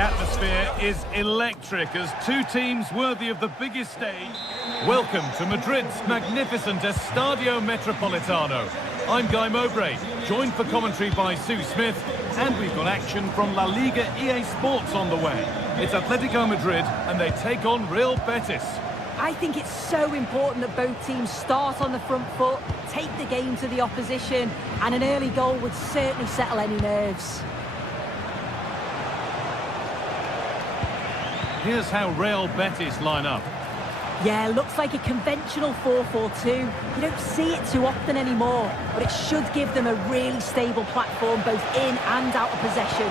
atmosphere is electric as two teams worthy of the biggest stage. Welcome to Madrid's magnificent Estadio Metropolitano. I'm Guy Mowbray, joined for commentary by Sue Smith, and we've got action from La Liga EA Sports on the way. It's Atletico Madrid and they take on Real Betis. I think it's so important that both teams start on the front foot, take the game to the opposition, and an early goal would certainly settle any nerves. Here's how Real Betis line up. Yeah, looks like a conventional 4-4-2. You don't see it too often anymore, but it should give them a really stable platform both in and out of possession.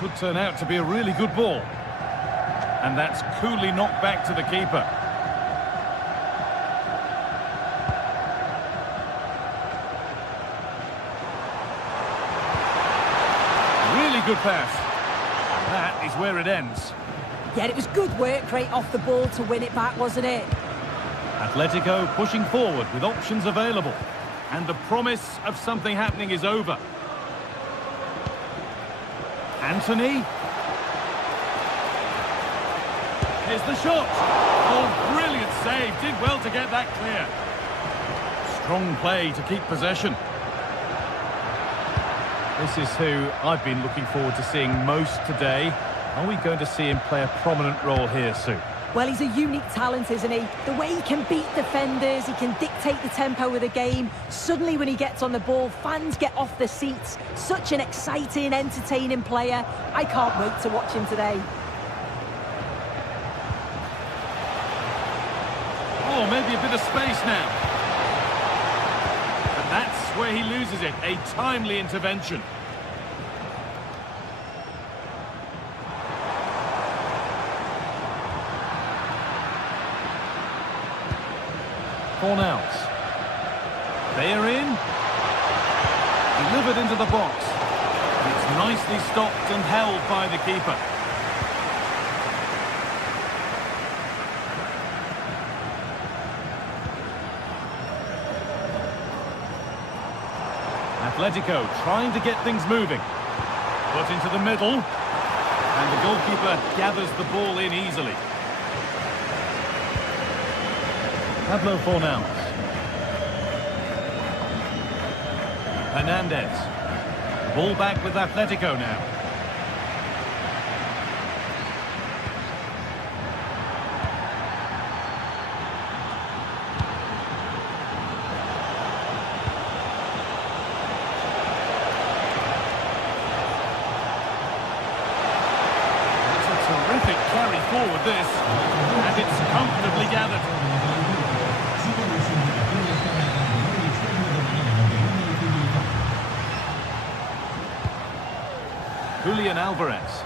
Could turn out to be a really good ball. And that's coolly knocked back to the keeper. Really good pass. That is where it ends. Yeah, it was good work right off the ball to win it back, wasn't it? Atletico pushing forward with options available. And the promise of something happening is over. Anthony. Here's the shot. Oh, brilliant save. Did well to get that clear. Strong play to keep possession. This is who I've been looking forward to seeing most today. Are we going to see him play a prominent role here, Sue? Well, he's a unique talent, isn't he? The way he can beat defenders, he can dictate the tempo of the game. Suddenly, when he gets on the ball, fans get off their seats. Such an exciting, entertaining player. I can't wait to watch him today. Oh, maybe a bit of space now. But that's where he loses it. A timely intervention. Cornels. They are in. Delivered into the box. It's nicely stopped and held by the keeper. Atletico trying to get things moving. Put into the middle. And the goalkeeper gathers the ball in easily. Pablo Fornals. Hernandez. Ball back with Atletico now. It's a terrific carry forward this, and it's comfortably gathered. Julian Alvarez.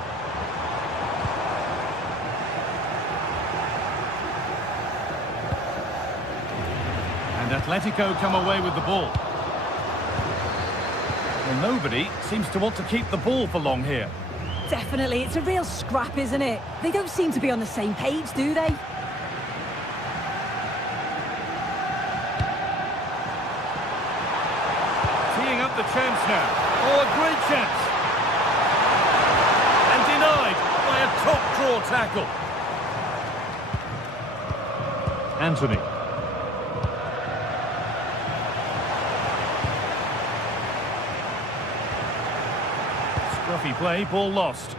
And Atletico come away with the ball. Well, nobody seems to want to keep the ball for long here. Definitely, it's a real scrap, isn't it? They don't seem to be on the same page, do they? Teeing up the chance now. Oh, a great chance. By a top draw tackle. Anthony. Scruffy play, ball lost.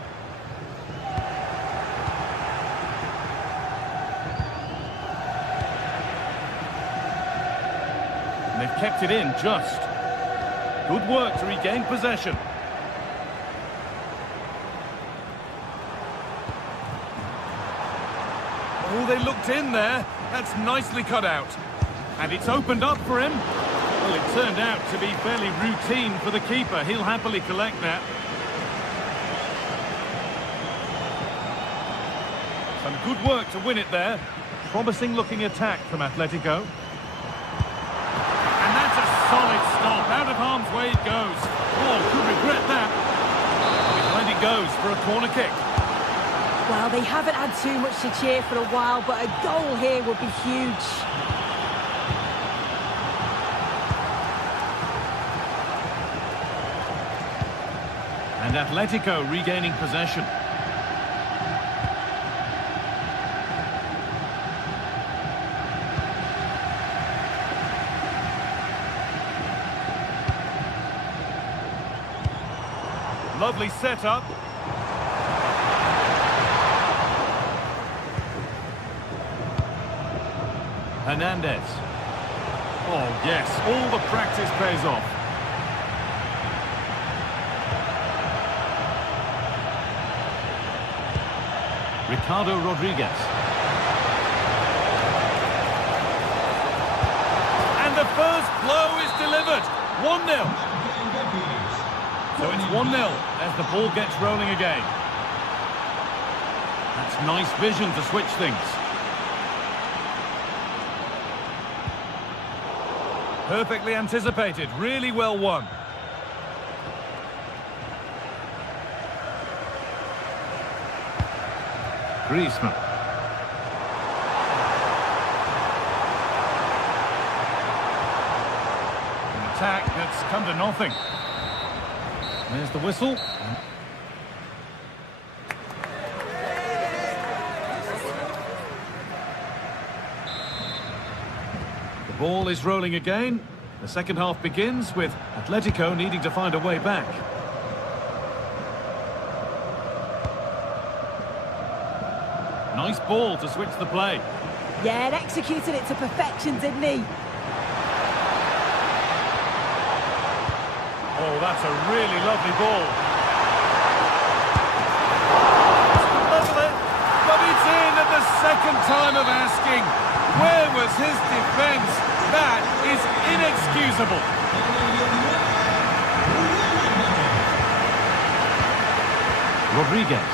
And they've kept it in just. Good work to regain possession. Oh, they looked in there. That's nicely cut out. And it's opened up for him. Well, it turned out to be fairly routine for the keeper. He'll happily collect that. Some good work to win it there. Promising looking attack from Atletico. And that's a solid stop. Out of harm's way it goes. Oh, could regret that. Behind it goes for a corner kick. Well, they haven't had too much to cheer for a while, but a goal here would be huge. And Atletico regaining possession. Lovely setup. Hernandez. Oh, yes, all the practice pays off. Ricardo Rodriguez. And the first blow is delivered. 1-0. So it's 1-0 as the ball gets rolling again. That's nice vision to switch things. Perfectly anticipated, really well won. Griezmann. An attack that's come to nothing. There's the whistle. The ball is rolling again. The second half begins with Atletico needing to find a way back. Nice ball to switch the play. Yeah, and executed it to perfection, didn't he? Oh, that's a really lovely ball. Level it, but it's in at the second time of asking. Where was his defence? That is inexcusable. Rodriguez.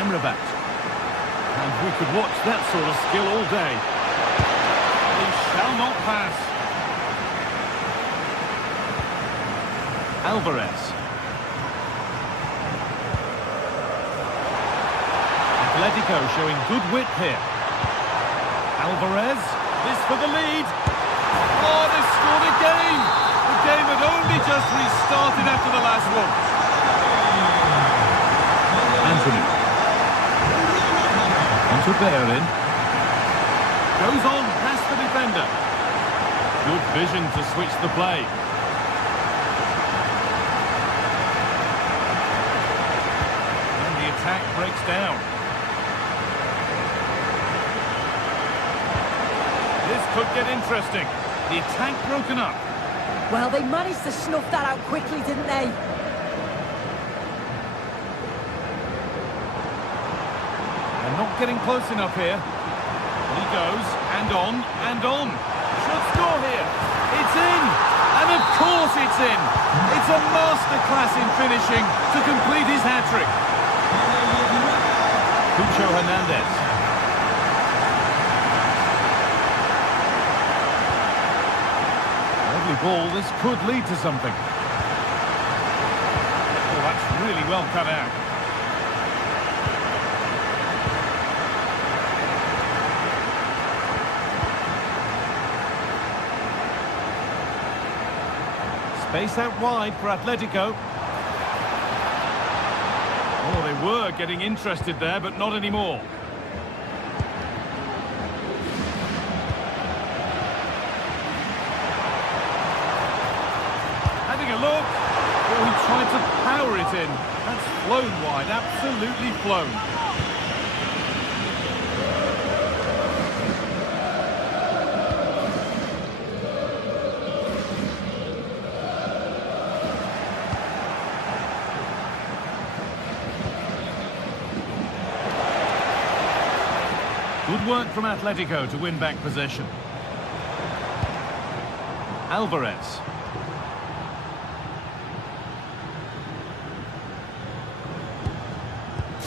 Amrabat. And we could watch that sort of skill all day. He shall not pass. Alvarez. Atletico showing good wit here. Alvarez, this for the lead. Oh, they scored again. The game had only just restarted after the last one. Anthony. Onto Bellerin. Goes on past the defender. Good vision to switch the play. Attack breaks down. This could get interesting. The attack broken up. Well, they managed to snuff that out quickly, didn't they? They're not getting close enough here. He goes, and on, and on. Should score here. It's in! And of course it's in! It's a masterclass in finishing to complete his hat-trick. Hernandez. Lovely ball, this could lead to something. Oh, that's really well cut out. Space out wide for Atletico. Oh, they were getting interested there, but not anymore. Having a look. Oh, he tried to power it in. That's flown wide, absolutely flown. Good work from Atletico to win back possession. Alvarez.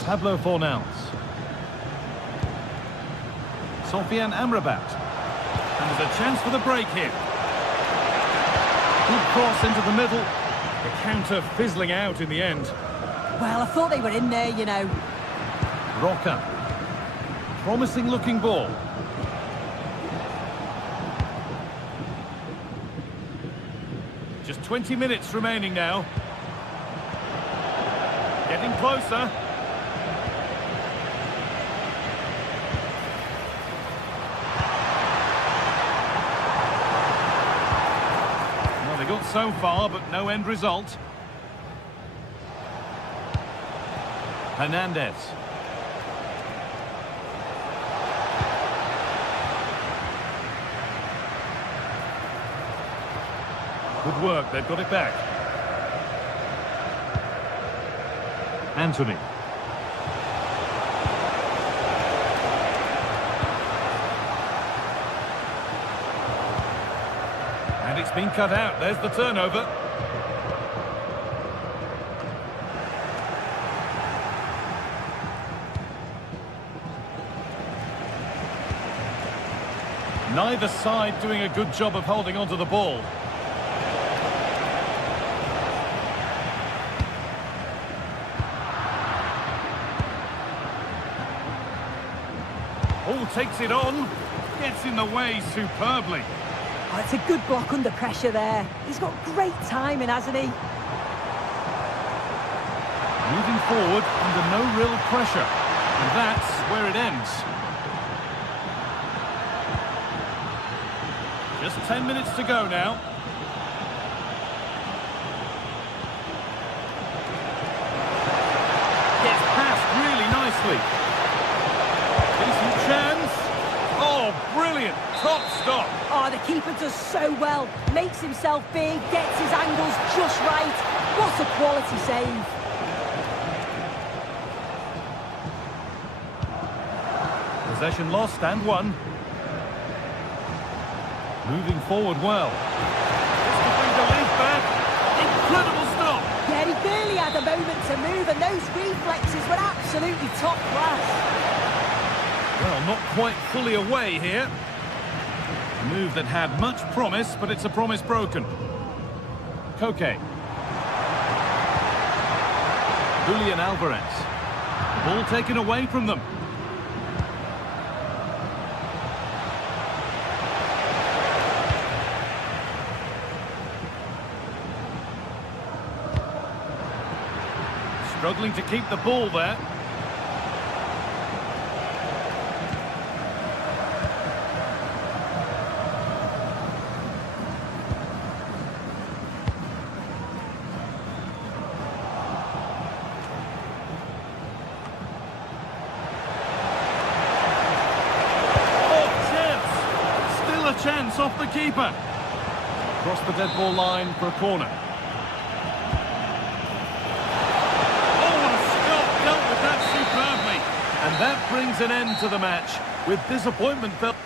Pablo Fornals. Sofian Amrabat. And there's a chance for the break here. Good cross into the middle. The counter fizzling out in the end. Well, I thought they were in there, you know. Roca. Promising looking ball. Just 20 minutes remaining now. Getting closer. Well, they got so far, but no end result. Hernandez. Good work, they've got it back. Anthony. And it's been cut out, there's the turnover. Neither side doing a good job of holding onto the ball. Oh, takes it on. Gets in the way superbly. Oh, it's a good block under pressure there. He's got great timing, hasn't he? Moving forward under no real pressure. And that's where it ends. Just 10 minutes to go now. Gets past really nicely. Decent chance. Oh, brilliant. Top stop. Oh, the keeper does so well. Makes himself big, gets his angles just right. What a quality save. Possession lost and won. Moving forward well. This could bring the lead back. Incredible stop. Yeah, he barely had a moment to move, and those reflexes were absolutely top class. Well, not quite fully away here. A move that had much promise, but it's a promise broken. Koke. Julian Alvarez. Ball taken away from them. Struggling to keep the ball there. Chance off the keeper. Across the dead ball line for a corner. Oh, what a stop. Dealt with that superbly. And that brings an end to the match with disappointment felt.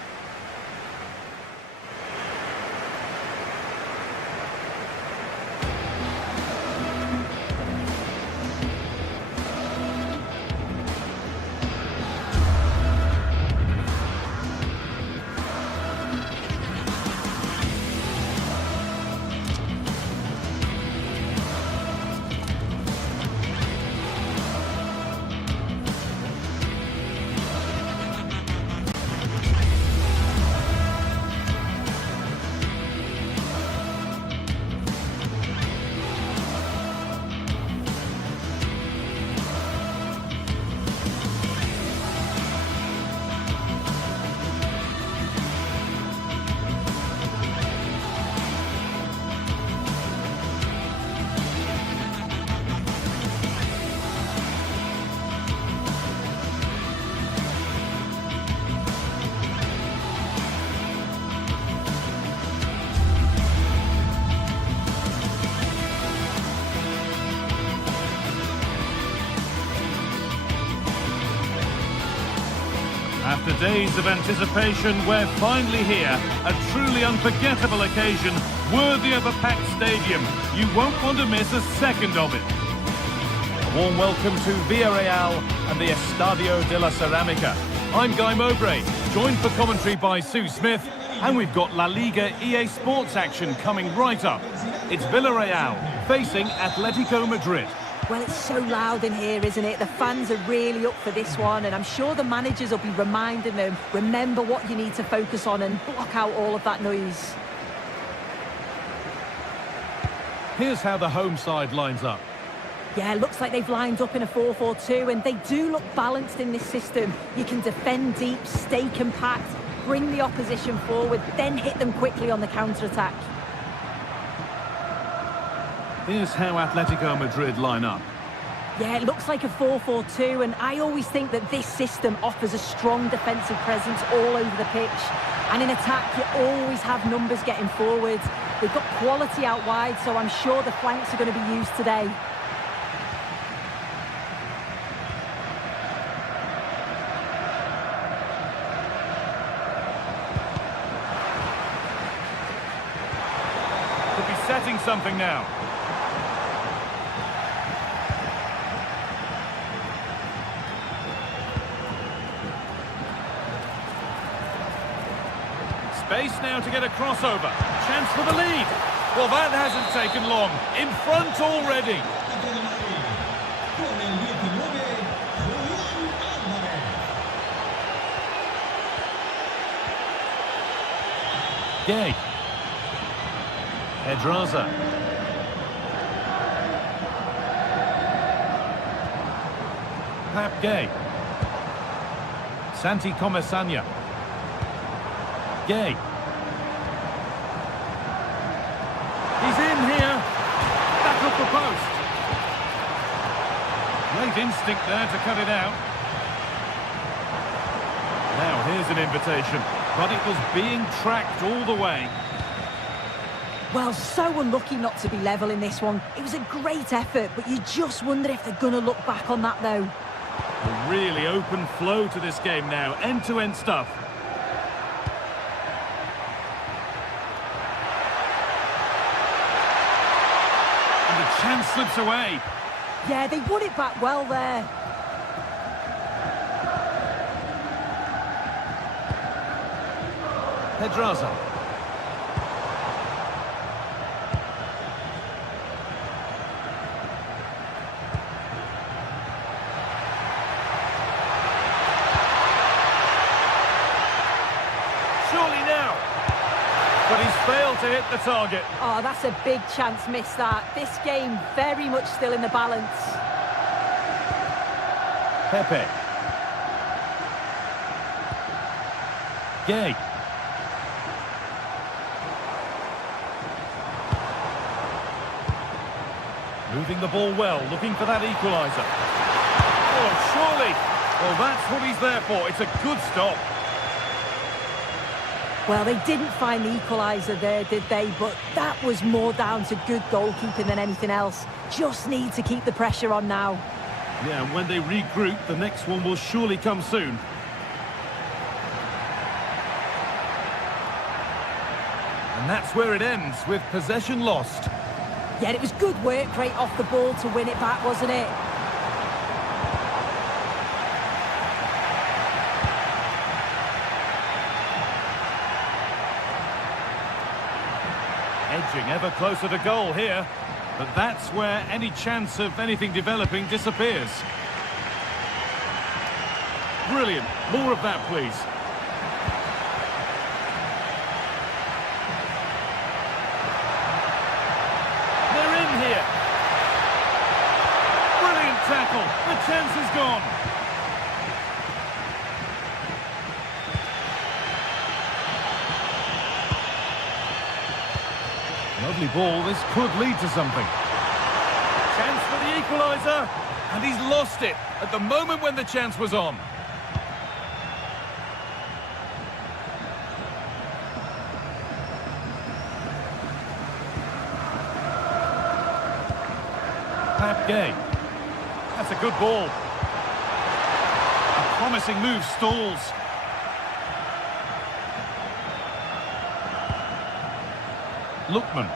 After days of anticipation, we're finally here. A truly unforgettable occasion, worthy of a packed stadium. You won't want to miss a second of it. A warm welcome to Villarreal and the Estadio de la Ceramica. I'm Guy Mowbray, joined for commentary by Sue Smith, and we've got La Liga EA Sports action coming right up. It's Villarreal facing Atletico Madrid. Well, it's so loud in here, isn't it? The fans are really up for this one, and I'm sure the managers will be reminding them, remember what you need to focus on and block out all of that noise. Here's how the home side lines up. Yeah, looks like they've lined up in a 4-4-2, and they do look balanced in this system. You can defend deep, stay compact, bring the opposition forward, then hit them quickly on the counter-attack. Here's how Atletico Madrid line up. Yeah, it looks like a 4-4-2, and I always think that this system offers a strong defensive presence all over the pitch. And in attack, you always have numbers getting forward. They've got quality out wide, so I'm sure the flanks are going to be used today. Could be setting something now. Space now to get a crossover. Chance for the lead. Well, that hasn't taken long. In front already. Gay. Pedraza. Pap Gay. Santi Comesaña. Gay. He's in here. Back up the post. Great instinct there to cut it out. Now here's an invitation, but it was being tracked all the way. Well, so unlucky not to be level in this one. It was a great effort, but you just wonder if they're going to look back on that, though. A really open flow to this game now. End-to-end stuff. And the chance slips away. Yeah, they won it back well there. Pedraza. Surely now. But he's failed to hit the target. Oh, that's a big chance missed that. This game very much still in the balance. Pepe. Gay. Moving the ball well, looking for that equaliser. Oh, surely. Well, that's what he's there for. It's a good stop. Well, they didn't find the equaliser there, did they? But that was more down to good goalkeeping than anything else. Just need to keep the pressure on now. Yeah, and when they regroup, the next one will surely come soon. And that's where it ends, with possession lost. Yeah, it was good work right off the ball to win it back, wasn't it? Edging ever closer to goal here. But that's where any chance of anything developing disappears. Brilliant. More of that, please. They're in here. Brilliant tackle. The chance is gone. Lovely ball. This could lead to something. Chance for the equaliser. And he's lost it at the moment when the chance was on. Pap Gay. That's a good ball. A promising move stalls. Lookman.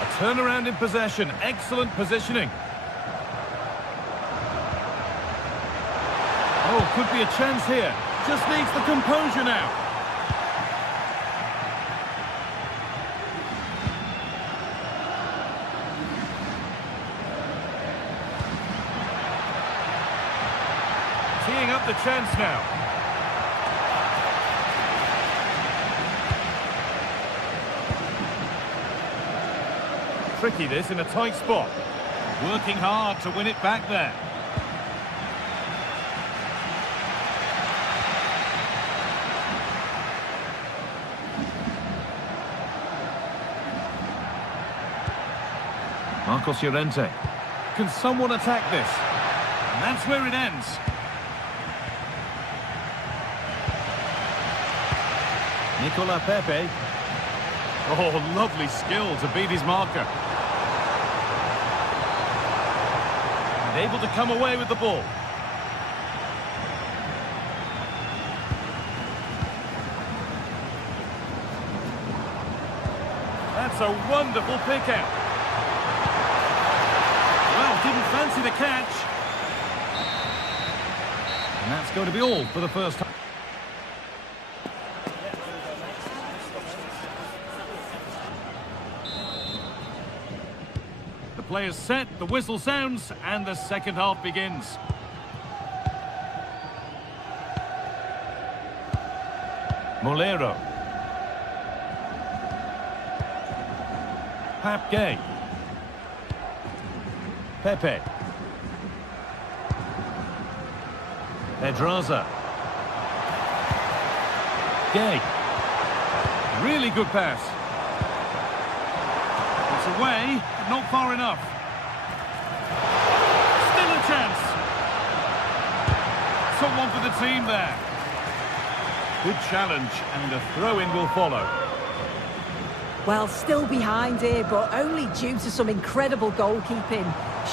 A turnaround in possession. Excellent positioning. Oh, could be a chance here. Just needs the composure now. Teeing up the chance now. tricky, this, in a tight spot. Working hard to win it back there. Marcos Llorente. Can someone attack this? And that's where it ends. Nicola Pepe. Oh, lovely skill to beat his marker. And able to come away with the ball. That's a wonderful pick out. Well, didn't fancy the catch. And that's going to be all for the first time. The players set, the whistle sounds, and the second half begins. Molero. Pap Gay. Pepe. Pedraza. Gay. Really good pass. It's away, but not far enough. Still a chance. Someone for the team there. Good challenge, and a throw-in will follow. Well, still behind here, but only due to some incredible goalkeeping.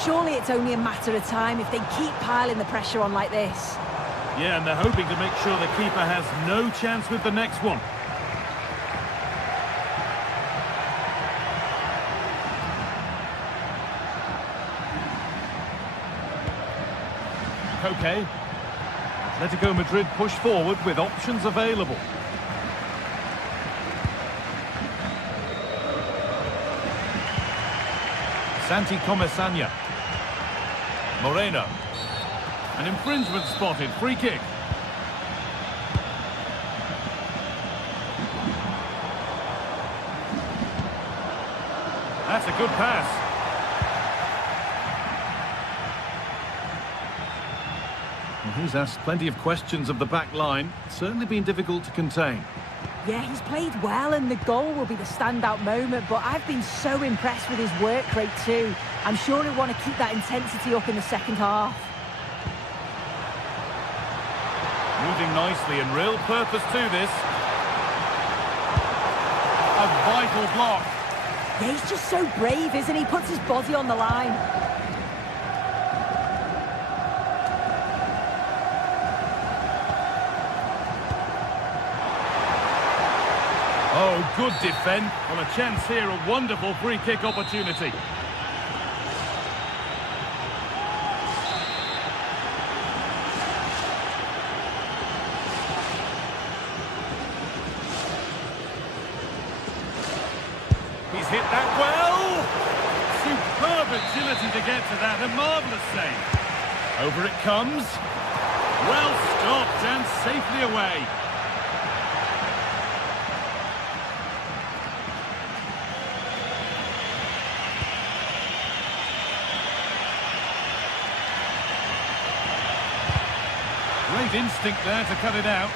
Surely it's only a matter of time if they keep piling the pressure on like this. Yeah, and they're hoping to make sure the keeper has no chance with the next one. Okay. Atletico Madrid push forward with options available. Santi Comesaña. Moreno. An infringement spotted. Free kick. That's a good pass. Well, he's asked plenty of questions of the back line. Certainly been difficult to contain. Yeah, he's played well, and the goal will be the standout moment, but I've been so impressed with his work rate too. I'm sure he'll want to keep that intensity up in the second half. Moving nicely and real purpose to this. A vital block. Yeah, he's just so brave, isn't he? Puts his body on the line. Oh, good defend. Well, a chance here, a wonderful free kick opportunity. He's hit that well. Superb agility to get to that. A marvellous save. Over it comes. Well stopped and safely away. Great instinct there to cut it out.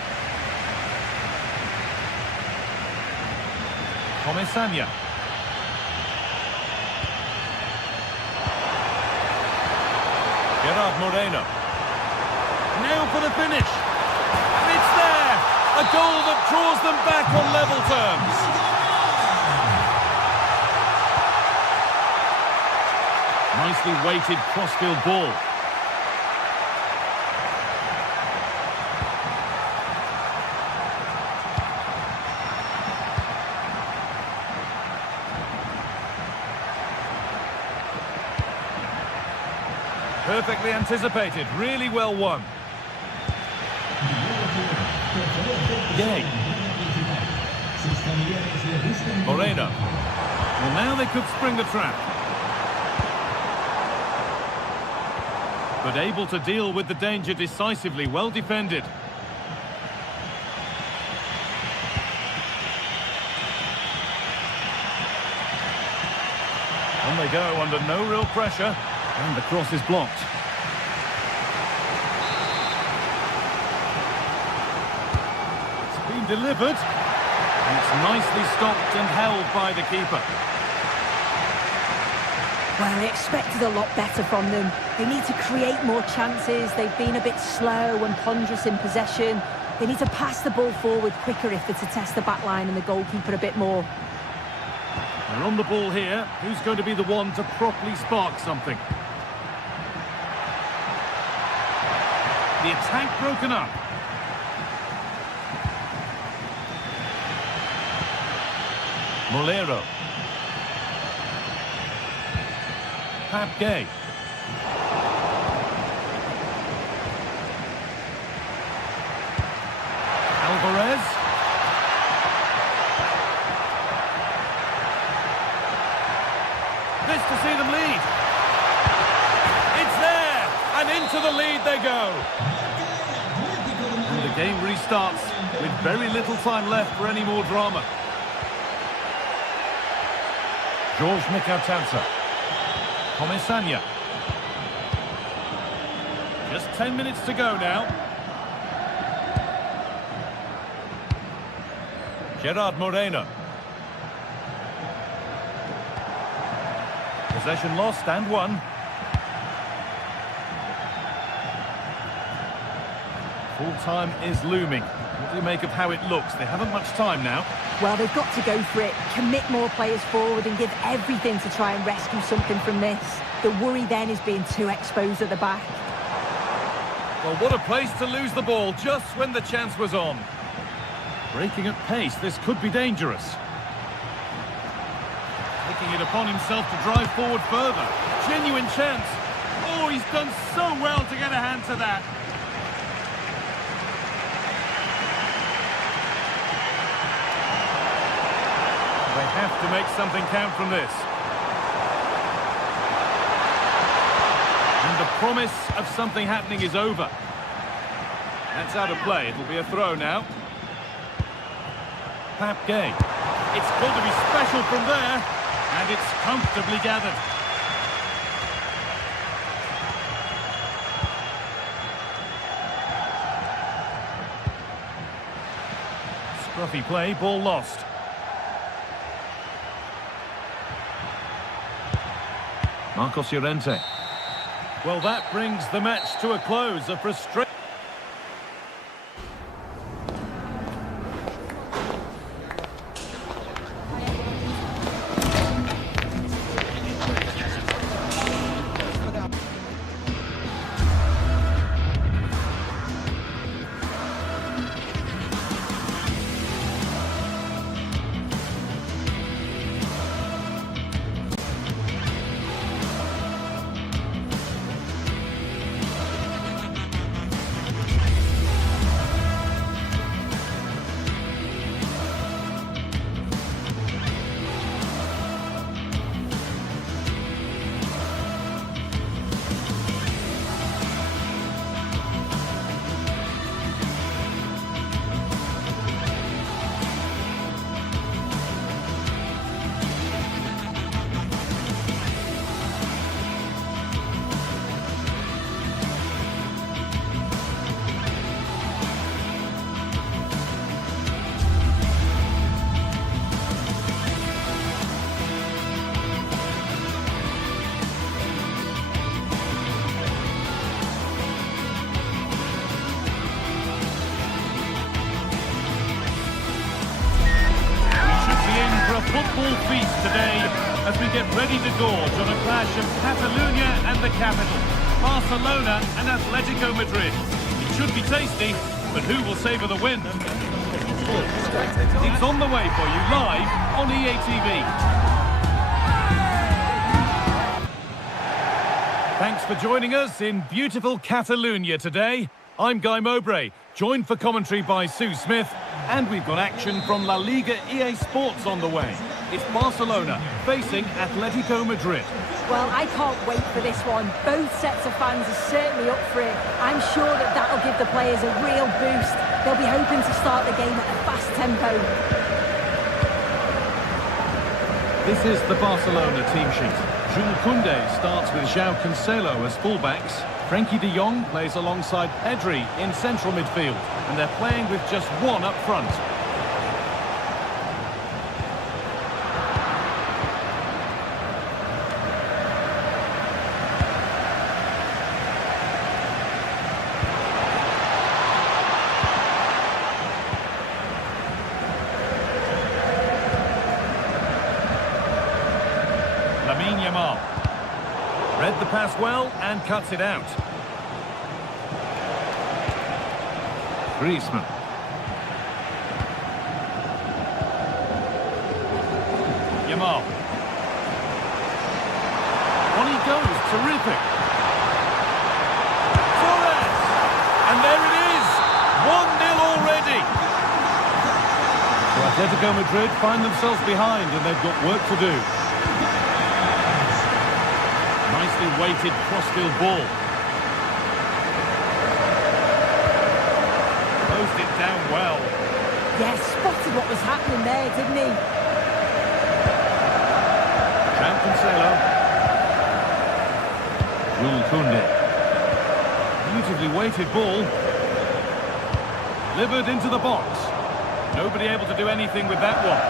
Comesaña. Gerard Moreno. Now for the finish. And it's there. A goal that draws them back on level terms. Nicely weighted crossfield ball. Perfectly anticipated, really well won. Gay. Moreno. Well, now they could spring the trap. But able to deal with the danger decisively, well defended. On they go under no real pressure, and the cross is blocked. It's been delivered, and it's nicely stopped and held by the keeper. Well, I expected a lot better from them. They need to create more chances. They've been a bit slow and ponderous in possession. They need to pass the ball forward quicker if they're to test the back line and the goalkeeper a bit more. They're on the ball here. Who's going to be the one to properly spark something? The attack broken up. Molero. Gay. Alvarez. This to see them lead. It's there, and into the lead they go. And the game restarts with very little time left for any more drama. George Mikautansa. Comisania. Just 10 minutes to go now. Gerard Moreno. Possession lost and won. Full time is looming. What do you make of how it looks? They haven't much time now. Well, they've got to go for it, commit more players forward and give everything to try and rescue something from this. The worry then is being too exposed at the back. Well, what a place to lose the ball just when the chance was on. Breaking at pace, this could be dangerous. Taking it upon himself to drive forward further. Genuine chance. Oh, he's done so well to get a hand to that. They have to make something count from this. And the promise of something happening is over. That's out of play. It'll be a throw now. Gay. It's going to be special from there, and it's comfortably gathered. Scruffy play, ball lost. Marcos Llorente. Well, that brings the match to a close. A frustrating... Football feast today as we get ready to gorge on a clash of Catalonia and the capital, Barcelona and Atletico Madrid. It should be tasty, but who will savour the win? It's on the way for you live on EA TV. Thanks for joining us in beautiful Catalonia today. I'm Guy Mowbray, joined for commentary by Sue Smith, and we've got action from La Liga EA Sports on the way. It's Barcelona facing Atletico Madrid. Well, I can't wait for this one. Both sets of fans are certainly up for it. I'm sure that that'll give the players a real boost. They'll be hoping to start the game at a fast tempo. This is the Barcelona team sheet. Jules Koundé starts with João Cancelo as fullbacks. Frenkie de Jong plays alongside Pedri in central midfield. And they're playing with just one up front. Read the pass well and cuts it out. Griezmann. Yamal. On he goes, terrific. Torres! And there it is! 1-0 already! So Atletico Madrid find themselves behind and they've got work to do. Nicely weighted crossfield ball. Closed it down well. Yes, spotted what was happening there, didn't he? João Cancelo. Jules Koundé. Beautifully weighted ball. Delivered into the box. Nobody able to do anything with that one.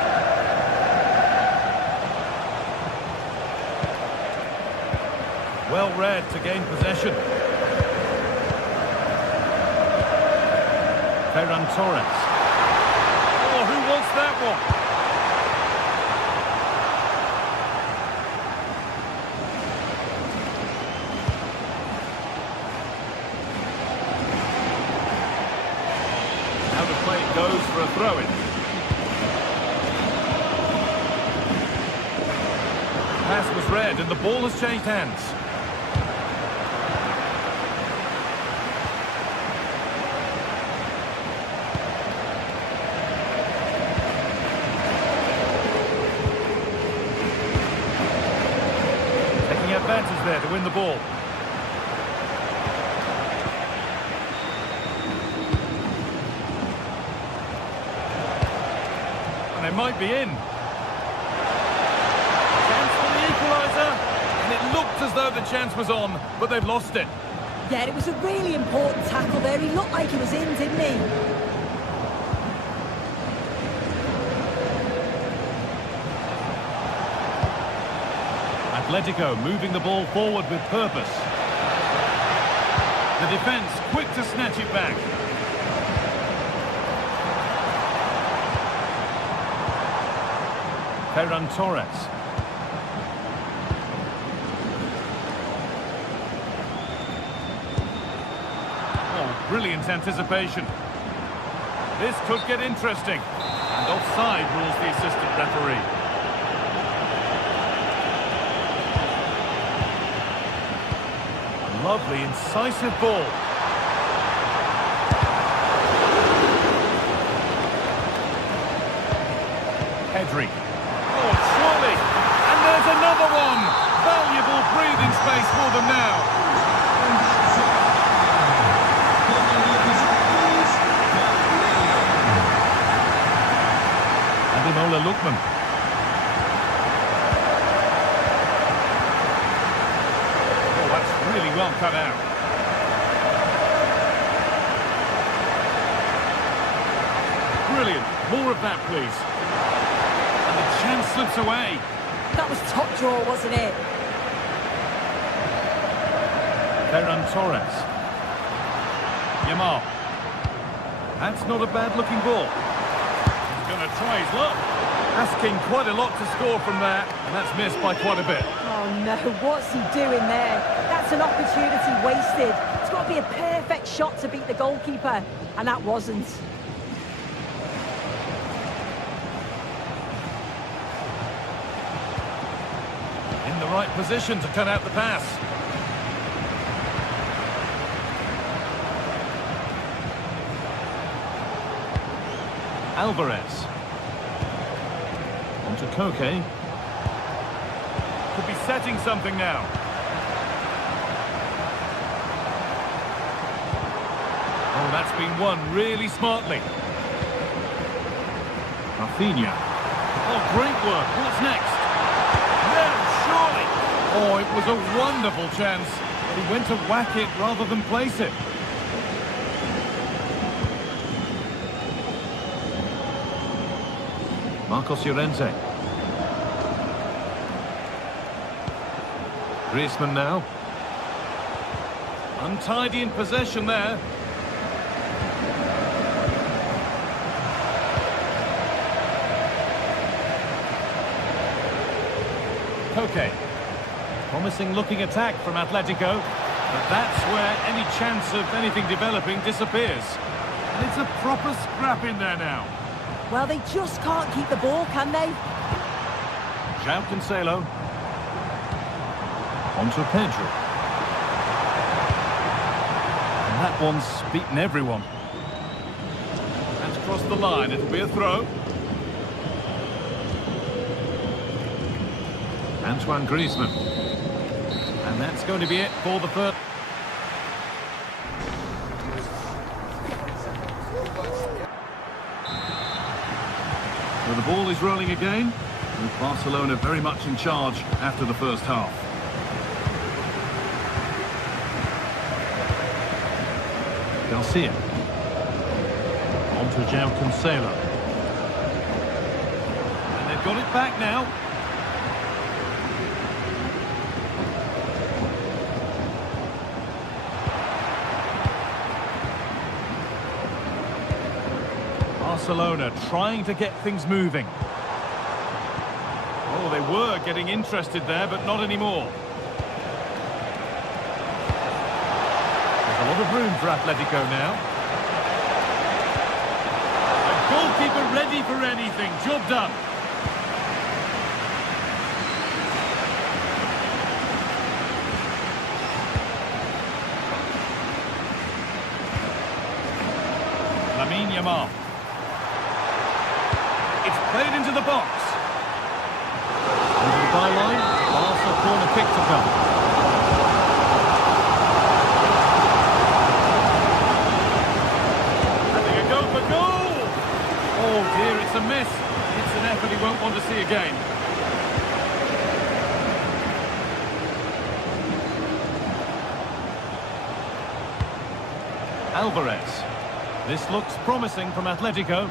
Well read to gain possession. Ferran Torres. Oh, who wants that one? Now the play goes for a throw-in. Pass was read and the ball has changed hands. Advantage there to win the ball. And they might be in. Chance for the equaliser. And it looked as though the chance was on, but they've lost it. Yeah, it was a really important tackle there. He looked like he was in, didn't he? Atletico moving the ball forward with purpose. The defence quick to snatch it back. Ferran Torres. Oh, brilliant anticipation. This could get interesting. And offside rules the assistant referee. Lovely, incisive ball. Pedri. Oh, surely. And there's another one. Valuable breathing space for them now. Ademola Lookman. Really well cut out. Brilliant. More of that, please. And the chance slips away. That was top draw, wasn't it? Ferran Torres. Yamal. That's not a bad-looking ball. He's going to try his luck. Asking quite a lot to score from that, and that's missed by quite a bit. Oh no, what's he doing there? That's an opportunity wasted. It's got to be a perfect shot to beat the goalkeeper, and that wasn't. In the right position to cut out the pass. Alvarez. On to Koke. Could be setting something now. Oh, that's been won really smartly. Rafinha. Oh, great work. What's next? No, surely. Oh, it was a wonderful chance. He went to whack it rather than place it. Marcos Llorente. Griezmann now. Untidy in possession there. Koke. Promising looking attack from Atletico, but that's where any chance of anything developing disappears. And it's a proper scrap in there now. Well, they just can't keep the ball, can they? João Cancelo. On to Pedro. And that one's beaten everyone. That's crossed the line, it'll be a throw. Antoine Griezmann. And that's going to be it for the first. So the ball is rolling again, with Barcelona very much in charge after the first half. Garcia. On to João Cancelo. And they've got it back now. Barcelona trying to get things moving. Oh, they were getting interested there, but not anymore. There's a lot of room for Atletico now. The goalkeeper ready for anything. Job done. Lamine Yamal. Played into the box. Over the byline, Barca corner kick to come. Having a go for goal! Oh dear, it's a miss. It's an effort he won't want to see again. Alvarez. This looks promising from Atletico.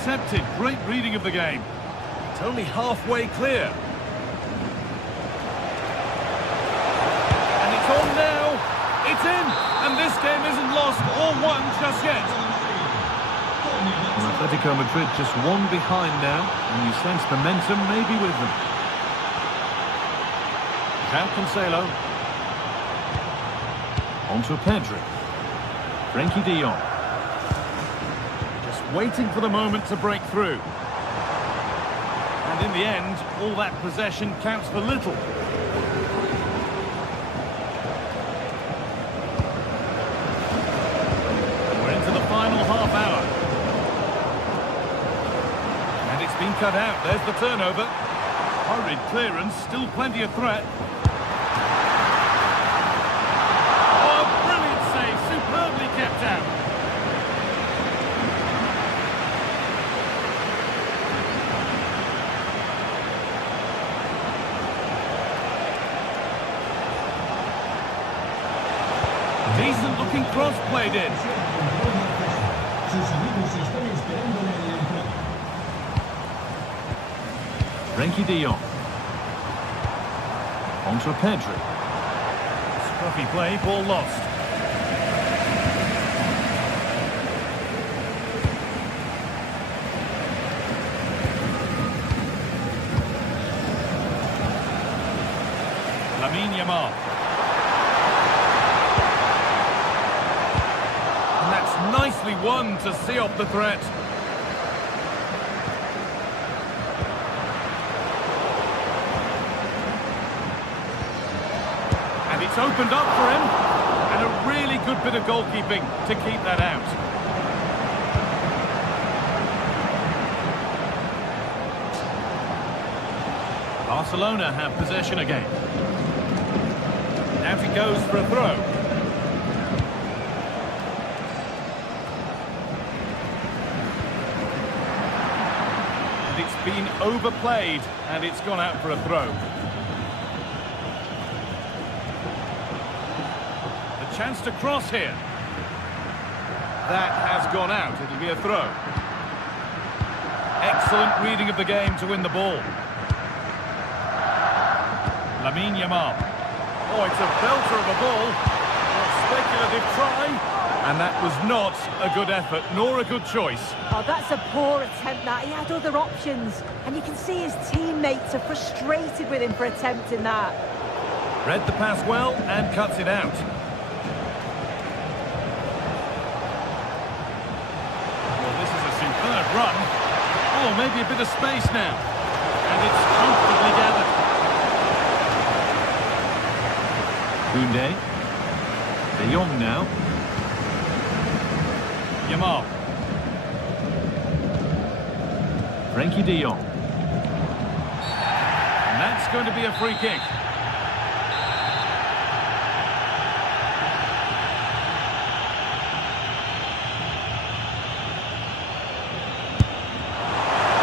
Intercepted, great reading of the game. It's only halfway clear. And it's on now. It's in. And this game isn't lost or won just yet. And Atletico Madrid just one behind now, and you sense momentum may be with them. João Cancelo. On to Pedro. Frenkie de Jong. Waiting for the moment to break through. And in the end, all that possession counts for little. We're into the final half hour. And it's been cut out. There's the turnover. Hurried clearance, still plenty of threat. Oh, brilliant save, superbly kept out. Decent looking cross played in. Frenkie de Jong. On to Pedro. Scruffy play, ball lost. Lamine Yamal. Nicely won to see off the threat. And it's opened up for him. And a really good bit of goalkeeping to keep that out. Barcelona have possession again. Out it goes for a throw. Been overplayed, and it's gone out for a throw. The chance to cross here. That has gone out. It'll be a throw. Excellent reading of the game to win the ball. Lamine Yamal. Oh, it's a belter of a ball. Speculative try. And that was not a good effort, nor a good choice. Oh, that's a poor attempt, that. He had other options. And you can see his teammates are frustrated with him for attempting that. Read the pass well and cuts it out. Well, this is a superb run. Oh, maybe a bit of space now. And it's comfortably gathered. Koundé. De Jong now. Yamal. Frenkie de Jong. And that's going to be a free kick.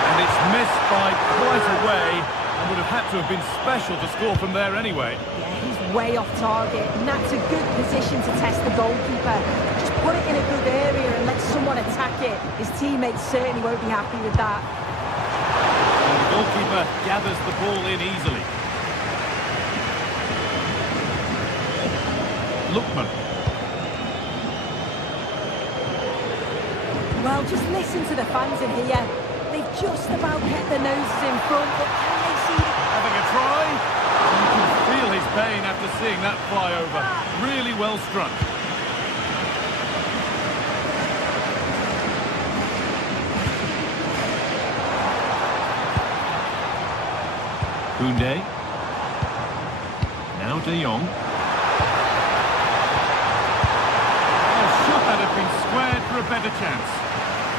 And it's missed by quite a way, and would have had to have been special to score from there anyway. Yeah, he's way off target, and that's a good position to test the goalkeeper. Just put it in a good area and let someone attack it. His teammates certainly won't be happy with that. And the goalkeeper gathers the ball in easily. Lookman. Well, just listen to the fans in here. They've just about kept their noses in front, but can they see it? Having a try. You can feel his pain after seeing that fly over. Really well struck. Koundé. Now De Jong. Oh, should that have been squared for a better chance?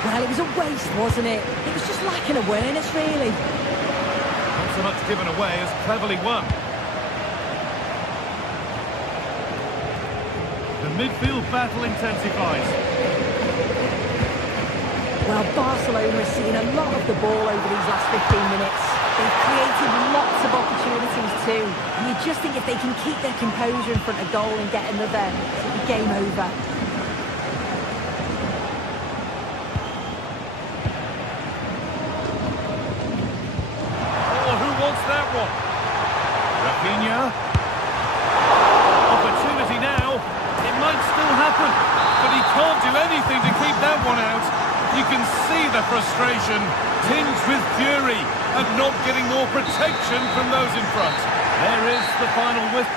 Well, it was a waste, wasn't it? It was just lacking awareness, really. Not so much given away as cleverly won. The midfield battle intensifies. Well, Barcelona has seen a lot of the ball over these last 15 minutes. They've created lots of opportunities too. And you just think if they can keep their composure in front of goal and get another, it'll be game over. Oh, who wants that one? Rafinha. Opportunity now. It might still happen, but he can't do anything to keep that one out. You can see the frustration, tinged with fury, at not getting more protection from those in front. There is the final whistle.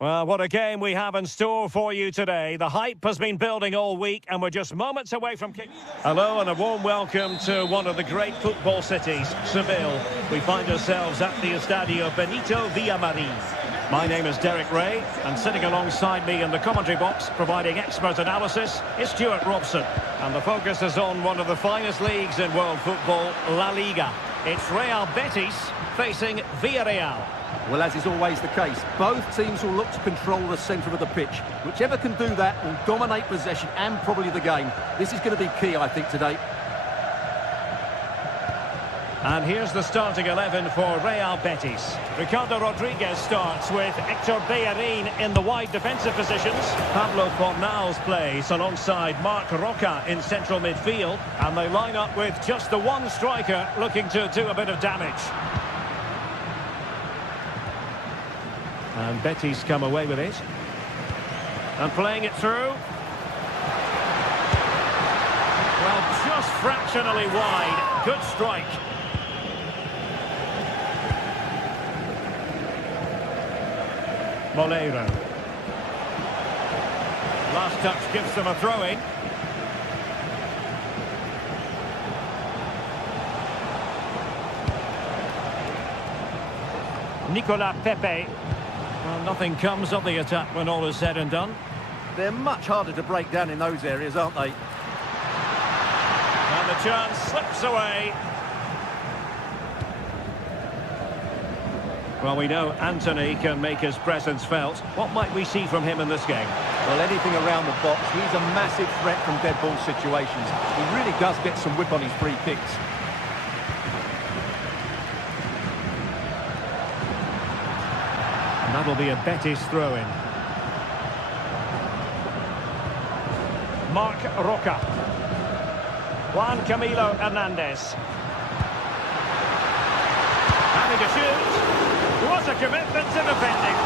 Well, what a game we have in store for you today. The hype has been building all week and we're just moments away from kick. Hello and a warm welcome to one of the great football cities, Seville. We find ourselves at the Estadio Benito Villamarín. My name is Derek Ray, and sitting alongside me in the commentary box, providing expert analysis, is Stuart Robson. And the focus is on one of the finest leagues in world football, La Liga. It's Real Betis facing Villarreal. Well, as is always the case, both teams will look to control the centre of the pitch. Whichever can do that will dominate possession and probably the game. This is going to be key, I think, today. And here's the starting 11 for Real Betis. Ricardo Rodriguez starts with Hector Bellerin in the wide defensive positions. Pablo Fornals plays alongside Marc Roca in central midfield. And they line up with just the one striker looking to do a bit of damage. And Betis come away with it. And playing it through. Well, just fractionally wide. Good strike. Moleiro. Last touch gives them a throw-in. Nicolas Pepe. Well, nothing comes of the attack when all is said and done. They're much harder to break down in those areas, aren't they? And the chance slips away. Well, we know Anthony can make his presence felt. What might we see from him in this game? Well, anything around the box. He's a massive threat from dead ball situations. He really does get some whip on his free kicks. And that'll be a Betis throw-in. Marc Roca. Juan Camilo Hernandez. Having a shoot. What a commitment to defending.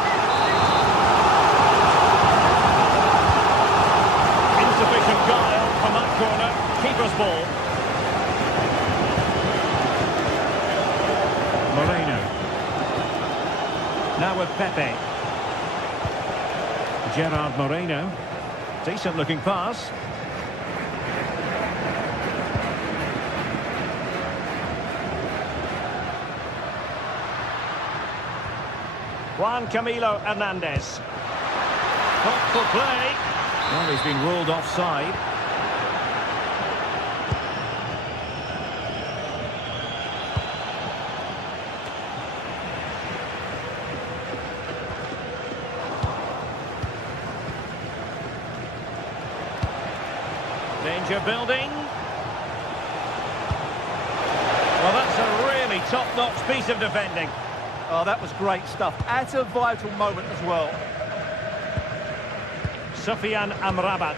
Insufficient guile from that corner. Keeper's ball. Moreno. Now with Pepe. Gerard Moreno. Decent looking pass. Juan Camilo Hernandez. Thoughtful play. Well, he's been ruled offside. Danger building. Well, that's a really top-notch piece of defending. Oh, that was great stuff. At a vital moment as well. Sofian Amrabat.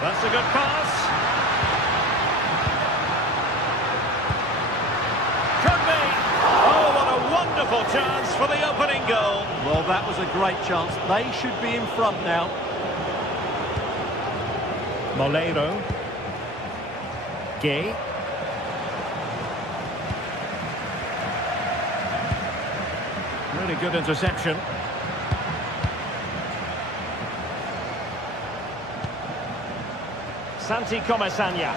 That's a good pass. Could be. Oh, what a wonderful chance for the opening goal. Well, that was a great chance. They should be in front now. Moleiro. Gay. Really good interception. Santi Comesaña.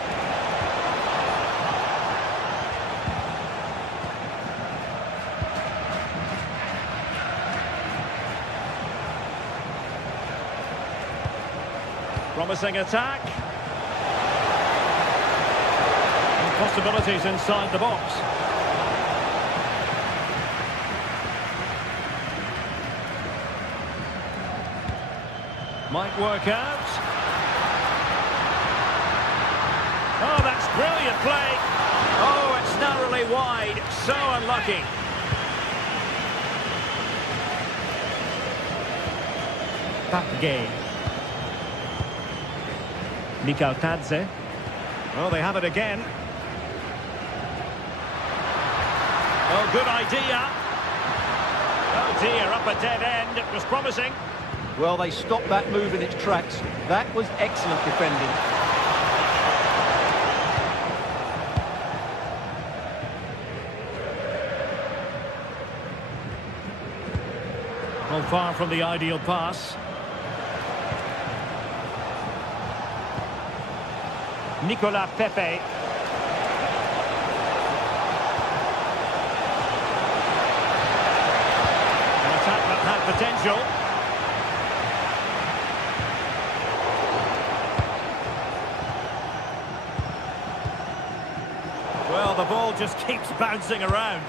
Promising attack. And possibilities inside the box. Might work out. Oh, that's brilliant play. Oh, it's narrowly wide. So unlucky. Pape. Mikal Tadze. Oh, they have it again. Oh, good idea. Oh dear, up a dead end. It was promising. Well, they stopped that move in its tracks. That was excellent defending. Well, far from the ideal pass. Nicolas Pepe. An attack that had potential. Well, the ball just keeps bouncing around.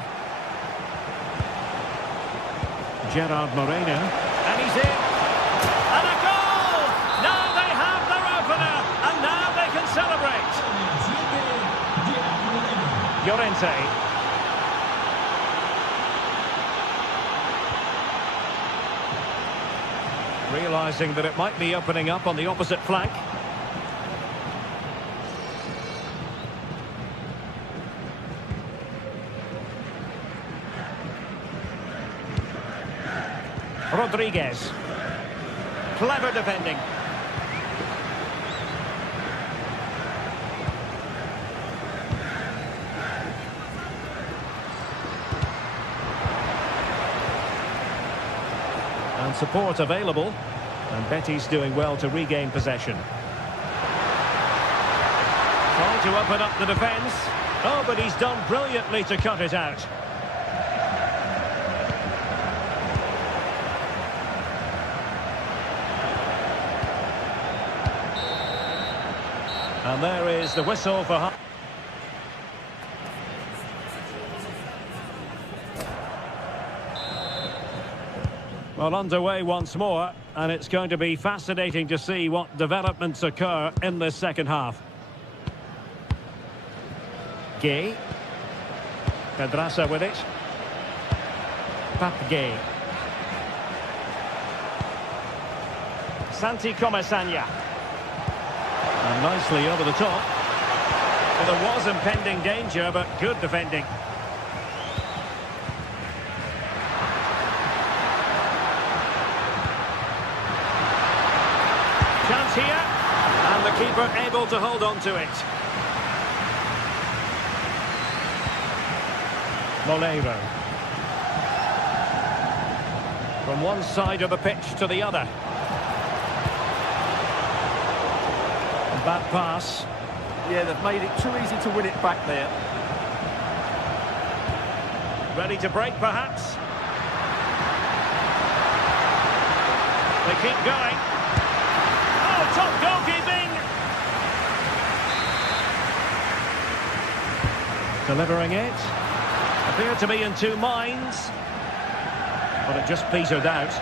Gerard Moreno. And he's in. And a goal! Now they have their opener. And now they can celebrate. Llorente. Realising that it might be opening up on the opposite flank. Rodriguez. Clever defending. And support available. And Betis doing well to regain possession. Trying to open up the defence. Oh, but he's done brilliantly to cut it out. And there is the whistle for half. Well, underway once more, and it's going to be fascinating to see what developments occur in this second half. Gay. Pedraza with it. Pape Gay. Santi Comesaña. And nicely over the top. Well, there was impending danger, but good defending. Chance here. And the keeper able to hold on to it. Molero. From one side of the pitch to the other. Bad pass. Yeah, they've made it too easy to win it back there. Ready to break, perhaps. They keep going. Oh, top goalkeeping! Delivering it. Appeared to be in two minds. But it just petered out.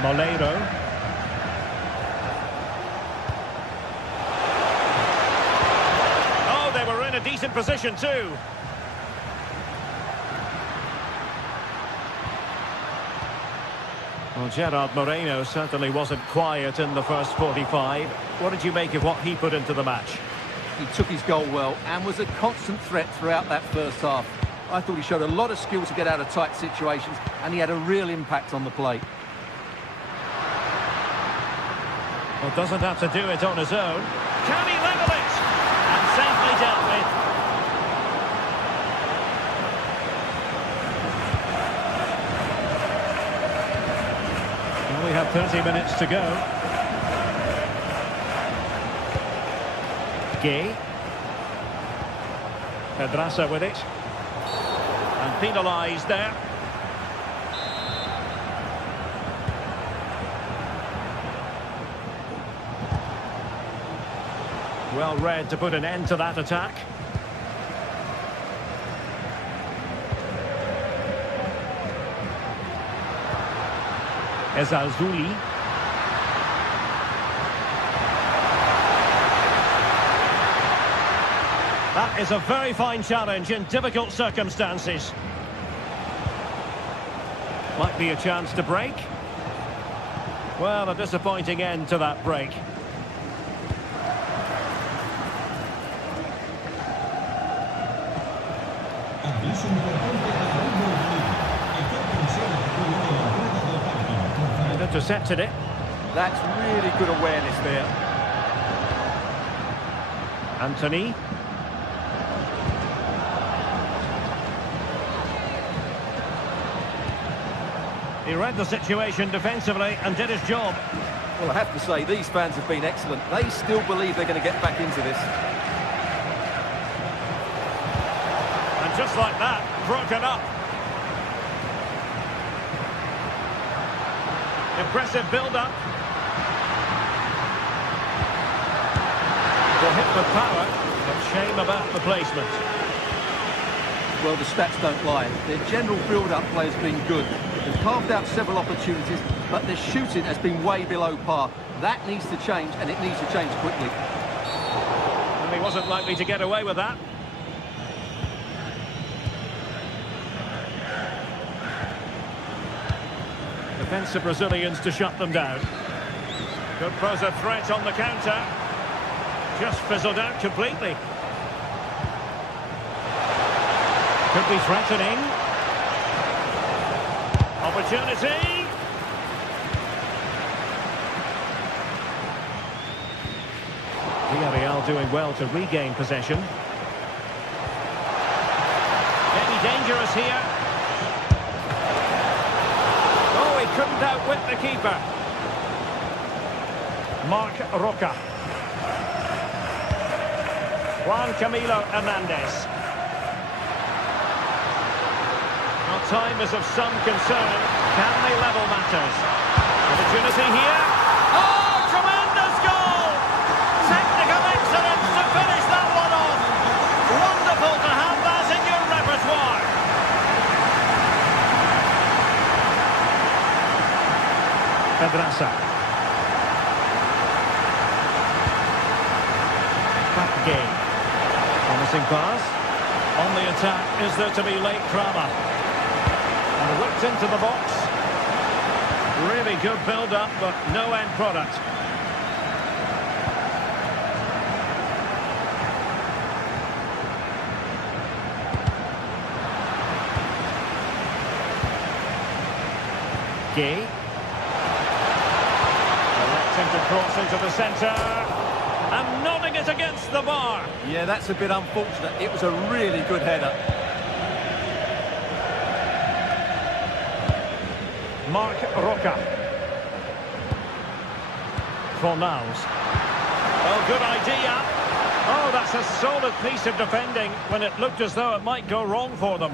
Molero. Oh, they were in a decent position too. Well, Gerard Moreno certainly wasn't quiet in the first 45. What did you make of what he put into the match? He took his goal well and was a constant threat throughout that first half. I thought he showed a lot of skill to get out of tight situations, and he had a real impact on the play. Well, doesn't have to do it on his own. Can he level it? And safely dealt with. Well, we have 30 minutes to go. Gay. Pedraza with it. And penalised there. Well read to put an end to that attack. Ezazuli. That is a very fine challenge in difficult circumstances. Might be a chance to break. Well, a disappointing end to that break. And intercepted it. That's really good awareness there. Anthony. He read the situation defensively and did his job. Well, I have to say, these fans have been excellent. They still believe they're going to get back into this. And just like that, broken up. Impressive build-up. Will hit with power, but shame about the placement. Well, the stats don't lie. Their general build-up play has been good. They've carved out several opportunities, but their shooting has been way below par. That needs to change, and it needs to change quickly. And he wasn't likely to get away with that. Defensive Brazilians to shut them down. Could pose a threat on the counter. Just fizzled out completely. Could be threatening. Opportunity. Villarreal doing well to regain possession. Maybe dangerous here. Oh, he couldn't outwit the keeper. Marc Roca. Juan Camilo Hernandez. Well, time is of some concern. Can they level matters? Opportunity here. Oh, tremendous goal! Technical excellence to finish that one off. Wonderful to have that in your repertoire. Pedraza. Back game. Promising pass. On the attack, is there to be late drama? And whipped into the box. Really good build-up, but no end product. Gay. Electing to cross into the centre. And nodding it against the bar. Yeah, that's a bit unfortunate. It was a really good header. Marc Roca. Fornals. Oh, good idea. Oh, that's a solid piece of defending when it looked as though it might go wrong for them.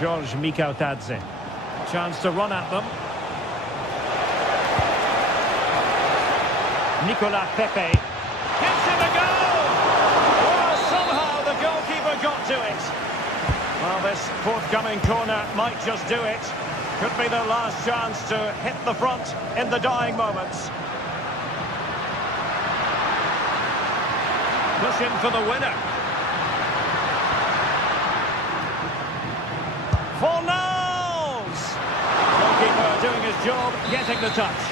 George Mikautadze. Chance to run at them. Nicolas Pepe. Gives him a go! Well, somehow the goalkeeper got to it. Well, this forthcoming corner might just do it. Could be their last chance to hit the front in the dying moments. Pushing for the winner. Fornals! Goalkeeper doing his job, getting the touch.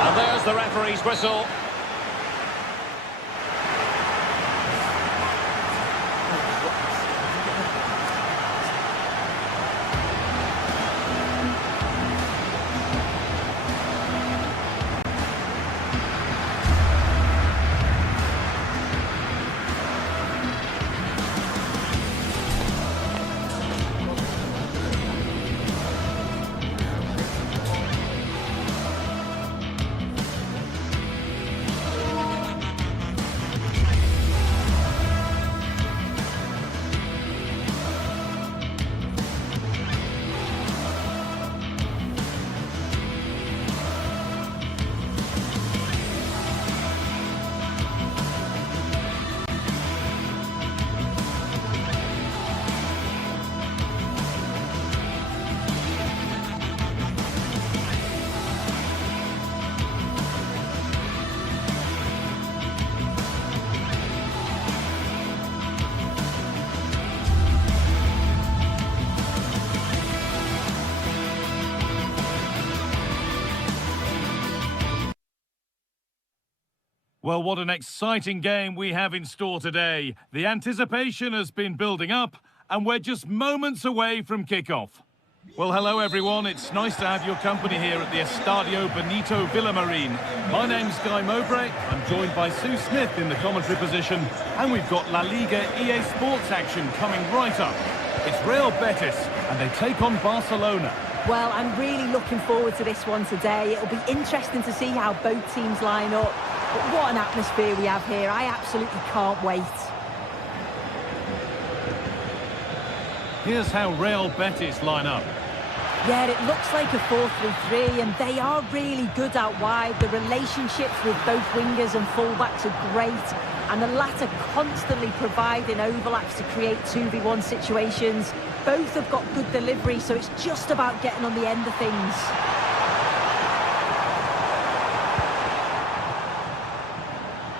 And there's the referee's whistle. Well, what an exciting game we have in store today. The anticipation has been building up, and we're just moments away from kickoff. Well, hello everyone. It's nice to have your company here at the Estadio Benito Villamarín. My name's Guy Mowbray. I'm joined by Sue Smith in the commentary position, and we've got La Liga EA Sports action coming right up. It's Real Betis, and they take on Barcelona. Well, I'm really looking forward to this one today. It'll be interesting to see how both teams line up. But what an atmosphere we have here. I absolutely can't wait. Here's how Real Betis line up. Yeah, it looks like a 4-3-3, and they are really good out wide. The relationships with both wingers and fullbacks are great, and the latter constantly providing overlaps to create 2v1 situations. Both have got good delivery, so it's just about getting on the end of things.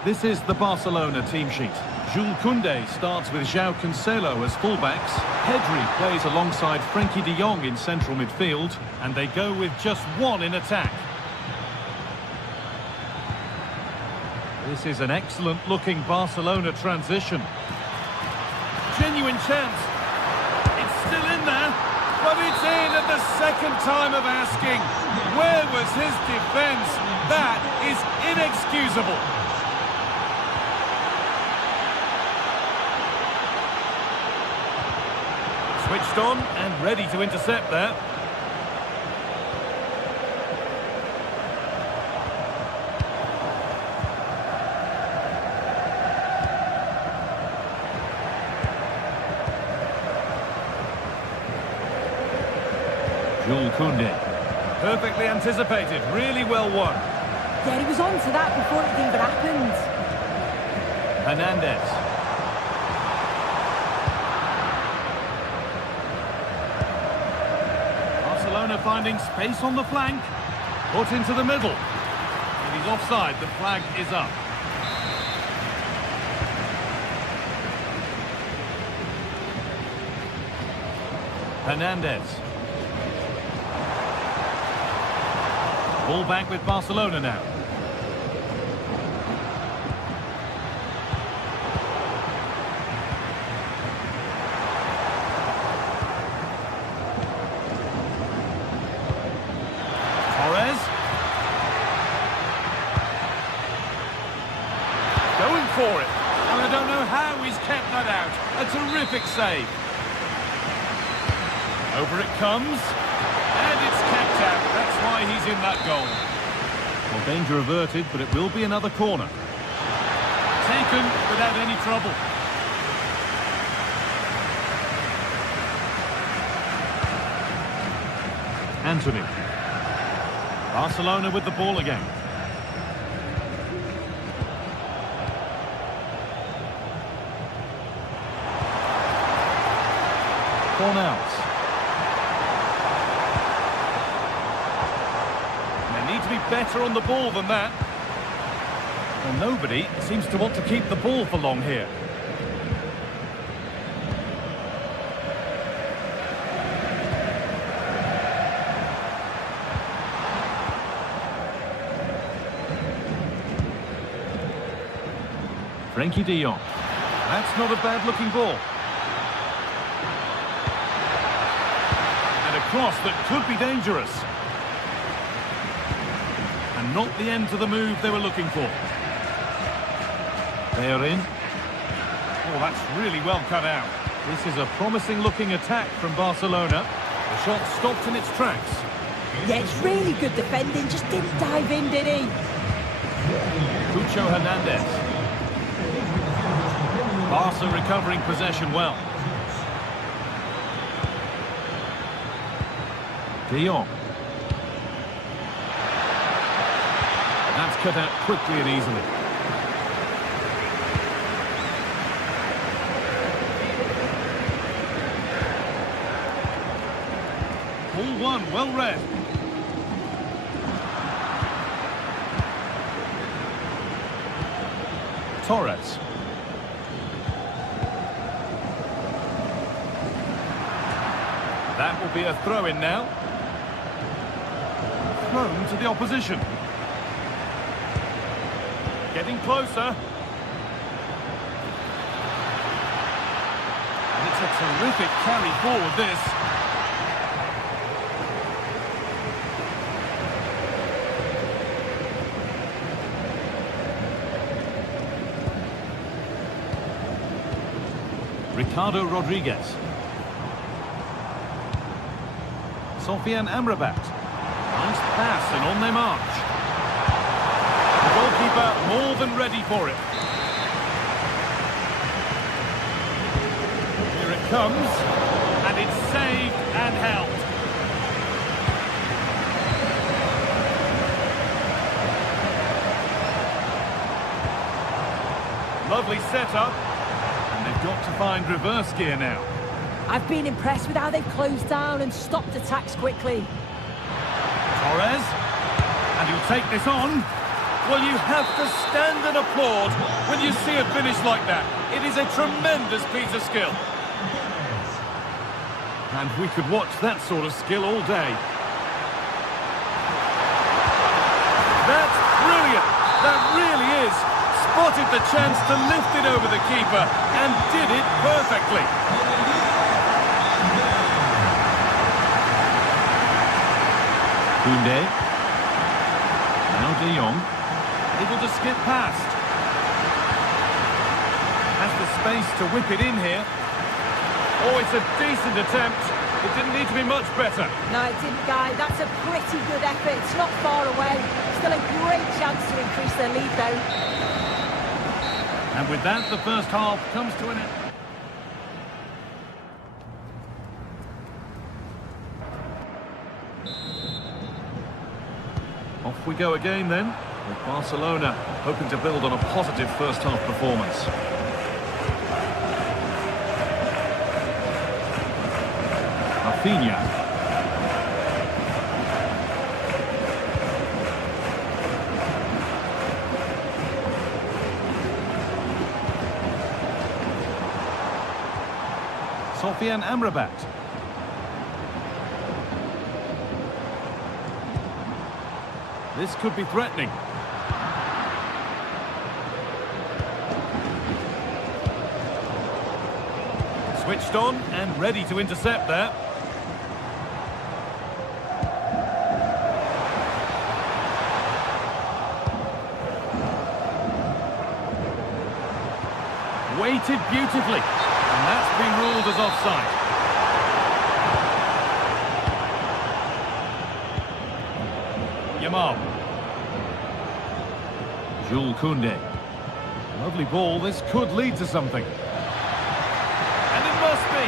This is the Barcelona team sheet. Jules Koundé starts with João Cancelo as fullbacks. Pedri plays alongside Frenkie de Jong in central midfield, and they go with just one in attack. This is an excellent-looking Barcelona transition. Genuine chance. It's still in there, but it's in at the second time of asking. Where was his defence? That is inexcusable. Switched on and ready to intercept there. Jules Koundé. Perfectly anticipated, really well won. Yeah, he was on to that before it even happened. Hernandez. Barcelona finding space on the flank. Put into the middle. And he's offside, the flag is up. Hernandez. Ball back with Barcelona now. Torres. Going for it. And I don't know how he's kept that out. A terrific save. Over it comes. And it's kept out. That's why he's in that goal. Well, danger averted, but it will be another corner. Taken without any trouble. Anthony. Barcelona with the ball again. Cornels. To be better on the ball than that. Well, nobody seems to want to keep the ball for long here. Frenkie de Jong. That's not a bad looking ball. And a cross that could be dangerous. And not the end to the move they were looking for. They are in. Oh, that's really well cut out. This is a promising looking attack from Barcelona. The shot stopped in its tracks. Yeah, it's really good defending. Just didn't dive in, did he? Cucho Hernandez. Barca recovering possession well. De Jong. That's cut out quickly and easily. Ball one, well read. Torres. That will be a throw-in now. Thrown to the opposition. Getting closer. And it's a terrific carry forward, this. Ricardo Rodriguez. Sofian Amrabat. Nice pass and on they march. The goalkeeper more than ready for it. Here it comes, and it's saved and held. Lovely setup, and they've got to find reverse gear now. I've been impressed with how they've closed down and stopped attacks quickly. Torres, and he'll take this on. Well, you have to stand and applaud when you see a finish like that. It is a tremendous piece of skill. And we could watch that sort of skill all day. That's brilliant. That really is. Spotted the chance to lift it over the keeper and did it perfectly. Koundé. Now De Jong. Able to skip past. Has the space to whip it in here. Oh, it's a decent attempt. It didn't need to be much better. No, it didn't, Guy. That's a pretty good effort. It's not far away. Still a great chance to increase their lead, though. And with that, the first half comes to an end. Off we go again then, with Barcelona hoping to build on a positive first half performance. Rafinha. Sofian Amrabat. This could be threatening. Switched on and ready to intercept there. Weighted beautifully. And that's been ruled as offside. Yamal. Jules Koundé. Lovely ball. This could lead to something. And it must be.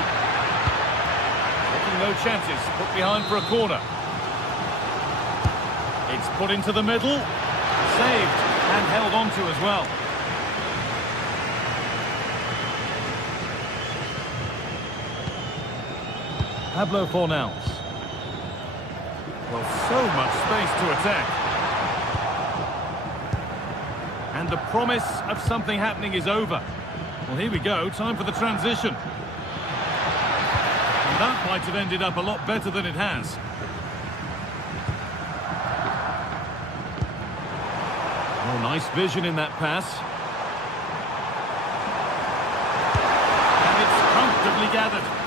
Taking no chances. Put behind for a corner. It's put into the middle. Saved and held on to as well. Pablo Fornals. Well, so much space to attack. And the promise of something happening is over. Well, here we go. Time for the transition. And that might have ended up a lot better than it has. Oh, nice vision in that pass. And it's comfortably gathered.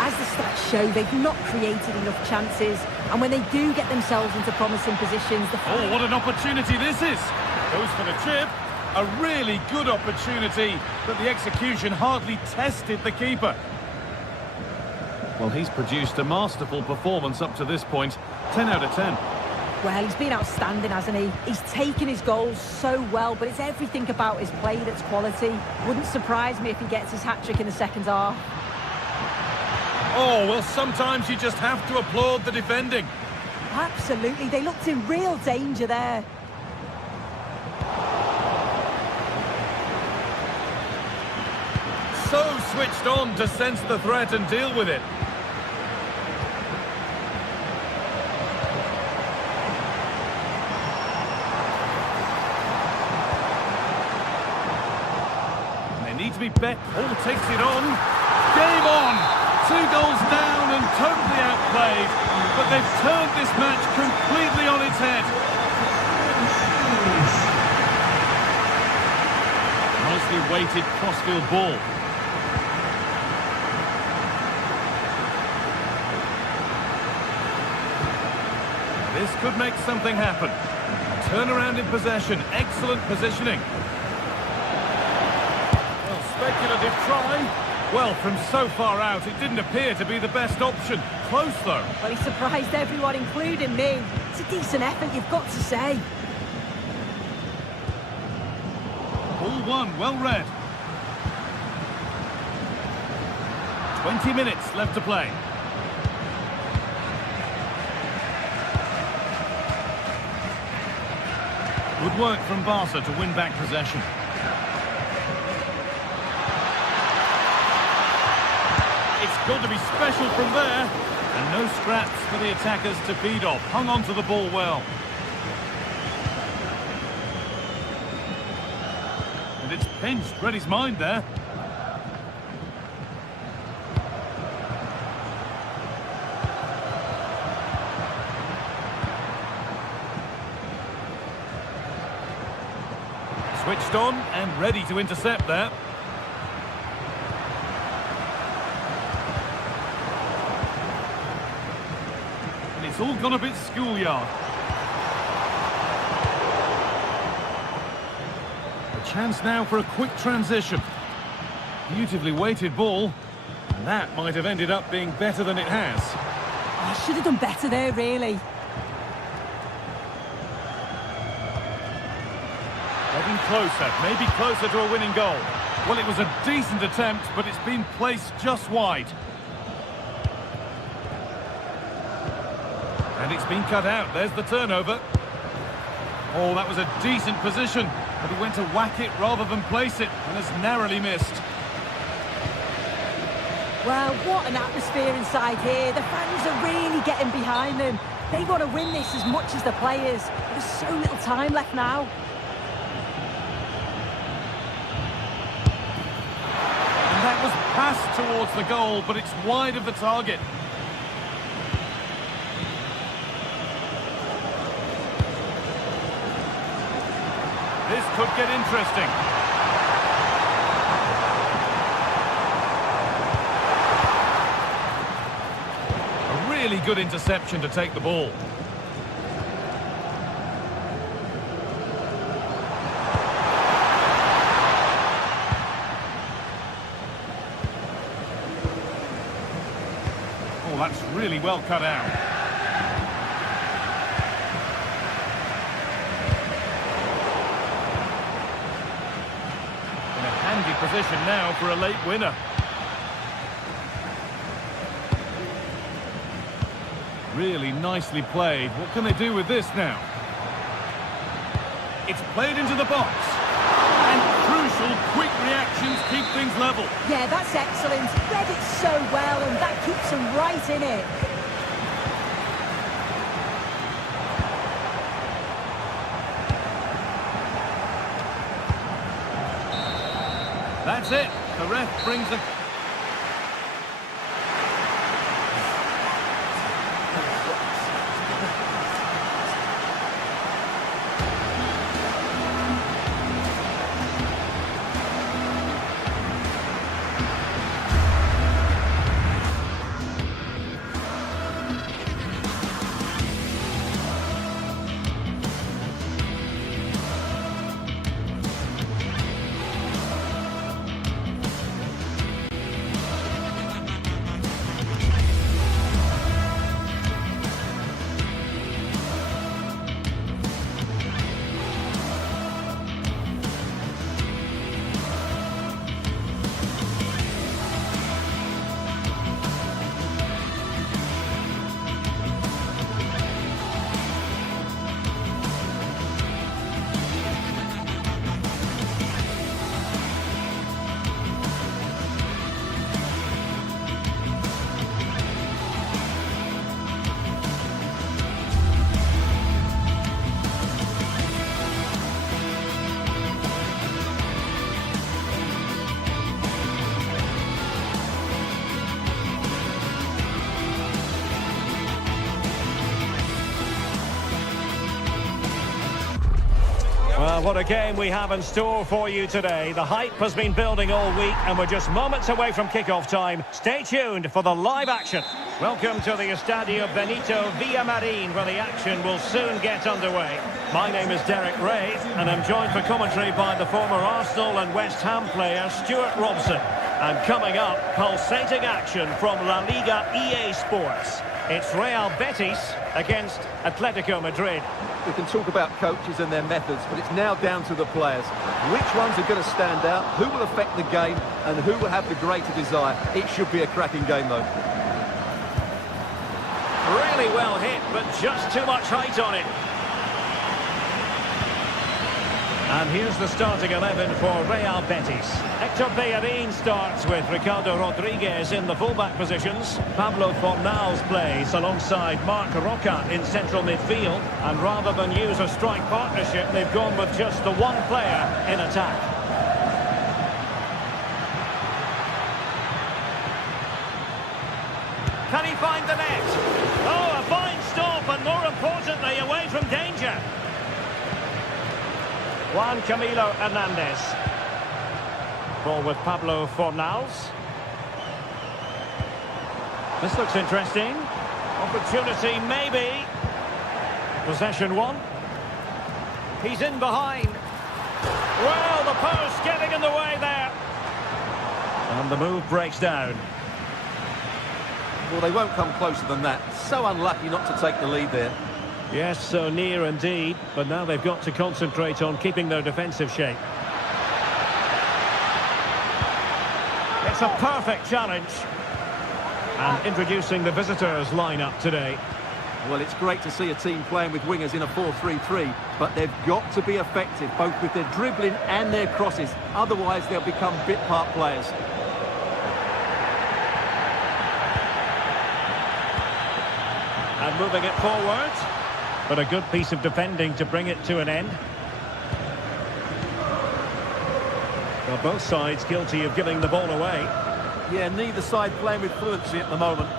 As the stats show, they've not created enough chances, and when they do get themselves into promising positions... Oh, what an opportunity this is! Goes for the chip. A really good opportunity, but the execution hardly tested the keeper. Well, he's produced a masterful performance up to this point. 10 out of 10. Well, he's been outstanding, hasn't he? He's taken his goals so well, but it's everything about his play that's quality. Wouldn't surprise me if he gets his hat-trick in the second half. Oh, well, sometimes you just have to applaud the defending. Absolutely, they looked in real danger there. So switched on to sense the threat and deal with it. They need to be bet. Oh, takes it on. Game on! 2 goals down and totally outplayed, but they've turned this match completely on its head. Nicely weighted crossfield ball. This could make something happen. Turnaround in possession, excellent positioning. Speculative try. Well, from so far out, it didn't appear to be the best option. Close, though. Well, he surprised everyone, including me. It's a decent effort, you've got to say. Ball one, well read. 20 minutes left to play. Good work from Barca to win back possession. It's got to be special from there. And no scraps for the attackers to feed off. Hung on to the ball well. And it's pinched. Read his mind there. Switched on and ready to intercept there. And it's all gone a bit schoolyard. A chance now for a quick transition. Beautifully weighted ball. And that might have ended up being better than it has. Oh, should have done better there, really. Getting closer, maybe closer to a winning goal. Well, it was a decent attempt, but it's been placed just wide. And it's been cut out. There's the turnover. Oh, that was a decent position, but he went to whack it rather than place it, and has narrowly missed. Well, what an atmosphere inside here. The fans are really getting behind them. They want to win this as much as the players. There's so little time left now. That was passed towards the goal, but it's wide of the target. This could get interesting. A really good interception to take the ball. Oh, that's really well cut out. In a handy position now for a late winner. Really nicely played. What can they do with this now? It's played into the box. And crucial, quick reactions keep things level. Yeah, that's excellent. Read it so well, and that keeps them right in it. That's it. The ref brings a... Well, what a game we have in store for you today. The hype has been building all week and we're just moments away from kickoff time. Stay tuned for the live action. Welcome to the Estadio Benito Villamarín, where the action will soon get underway. My name is Derek Ray and I'm joined for commentary by the former Arsenal and West Ham player Stuart Robson. And coming up, pulsating action from La Liga EA Sports. It's Real Betis against Atletico Madrid. We can talk about coaches and their methods, but it's now down to the players. Which ones are going to stand out, who will affect the game, and who will have the greater desire? It should be a cracking game, though. Really well hit, but just too much height on it. And here's the starting 11 for Real Betis. Hector Bellerin starts with Ricardo Rodriguez in the fullback positions. Pablo Fornals plays alongside Marc Roca in central midfield. And rather than use a strike partnership, they've gone with just the one player in attack. Can he find the net? Oh, a fine stop, and more importantly, away from danger. Juan Camilo Hernandez. Ball with Pablo Fornals. This looks interesting. Opportunity, maybe. Possession one. He's in behind. Well, the post getting in the way there. And the move breaks down. Well, they won't come closer than that. So unlucky not to take the lead there. Yes, so near indeed, but now they've got to concentrate on keeping their defensive shape. It's a perfect challenge. And introducing the visitors lineup today. Well, it's great to see a team playing with wingers in a 4-3-3, but they've got to be effective, both with their dribbling and their crosses. Otherwise, they'll become bit-part players. And moving it forward. But a good piece of defending to bring it to an end. Well, both sides guilty of giving the ball away. Yeah, neither side playing with fluency at the moment.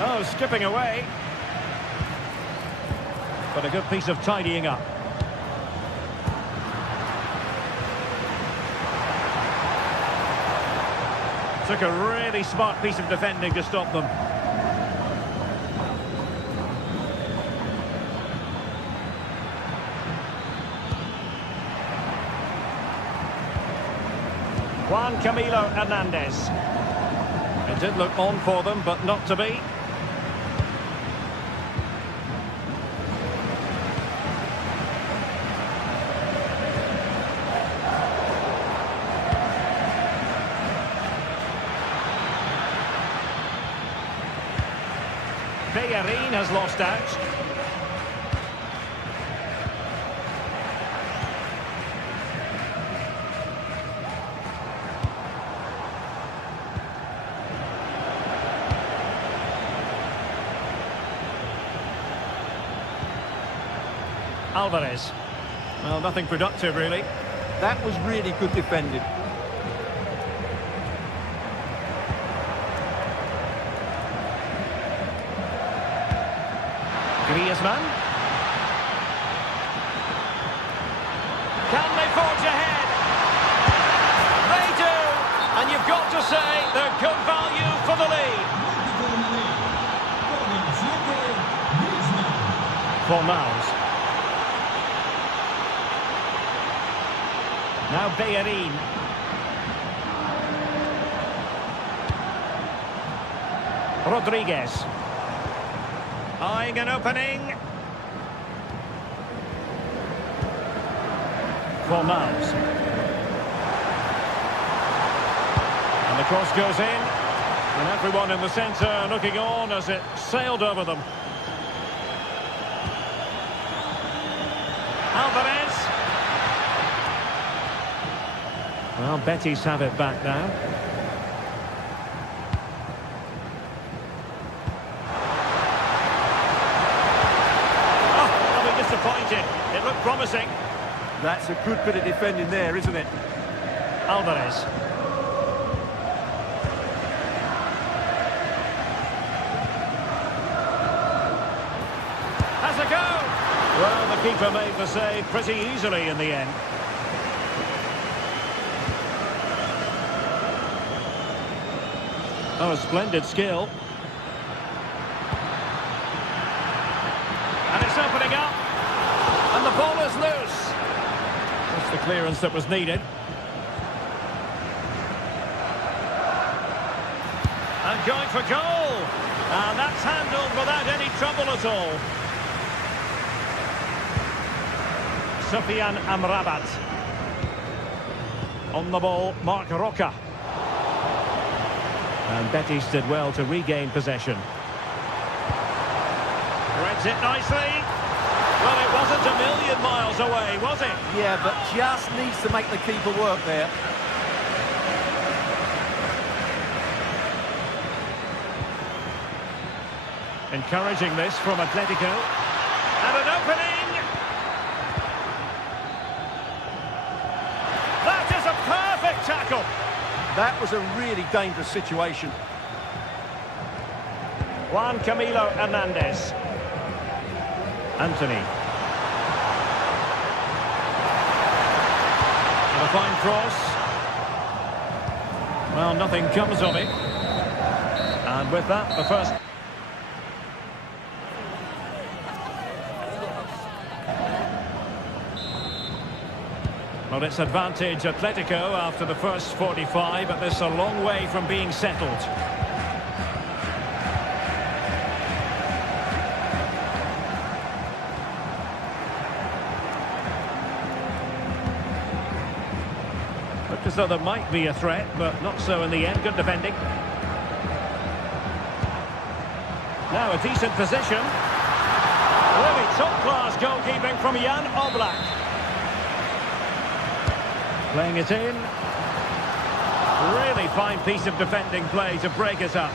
Oh, skipping away. But a good piece of tidying up. Took a really smart piece of defending to stop them. Juan Camilo Hernandez. It did look on for them, but not to be. Bellerin has lost out. Alvarez. Well, nothing productive, really. That was really good defending. Griezmann. Can they forge ahead? They do! And you've got to say they're good value for the lead. Fornals. Now Bellerin. Rodriguez. Eyeing an opening. Fornals. And the cross goes in. And everyone in the centre looking on as it sailed over them. Alvarez. Well, Betis have it back now. Disappointed. It looked promising. That's a good bit of defending there, isn't it? Alvarez. keeper made the save pretty easily in the end. Oh, a splendid skill. And it's opening up. And the ball is loose. That's the clearance that was needed. And going for goal. And that's handled without any trouble at all. Sufyan Amrabat. On the ball, Marc Roca. And Betis did well to regain possession. Threads it nicely. Well, it wasn't a million miles away, was it? Yeah, but just needs to make the keeper work there. Encouraging this from Atletico. And an opening! That is a perfect tackle! That was a really dangerous situation. Juan Camilo Hernandez. Anthony. And a fine cross. Well, nothing comes of it. And with that, the first... Well, it's advantage Atletico after the first 45, but this is a long way from being settled. Looked as though there might be a threat, but not so in the end. Good defending. Now a decent position. Really top-class goalkeeping from Jan Oblak. Playing it in. Really fine piece of defending play to break it up.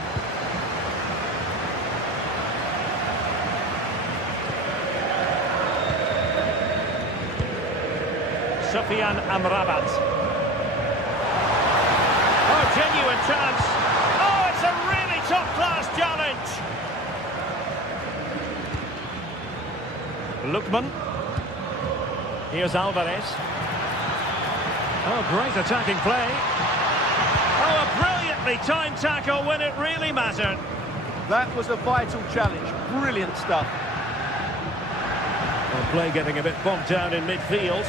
Sufyan Amrabat. Oh, genuine chance. Oh, it's a really top-class challenge. Lookman. Here's Alvarez. Oh, great attacking play. Oh, a brilliantly timed tackle when it really mattered. That was a vital challenge. Brilliant stuff. Well, play getting a bit bogged down in midfield.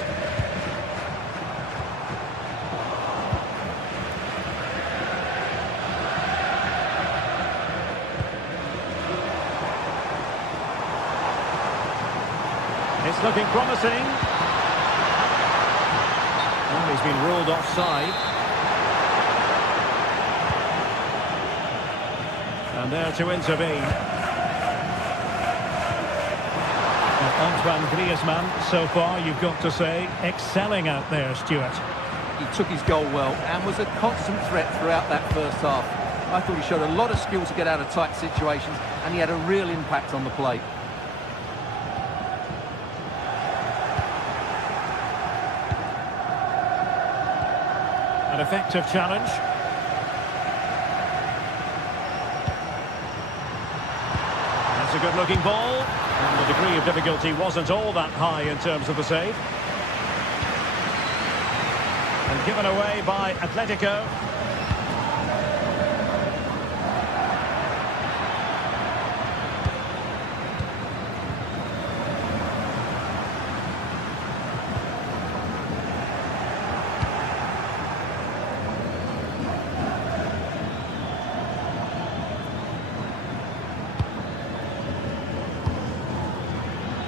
It's looking promising. Well, he's been ruled offside. And there to intervene. Well, Antoine Griezmann, so far, you've got to say, excelling out there, Stuart. He took his goal well and was a constant threat throughout that first half. I thought he showed a lot of skill to get out of tight situations, and he had a real impact on the play. An effective challenge. That's a good-looking ball. And the degree of difficulty wasn't all that high in terms of the save. And given away by Atletico.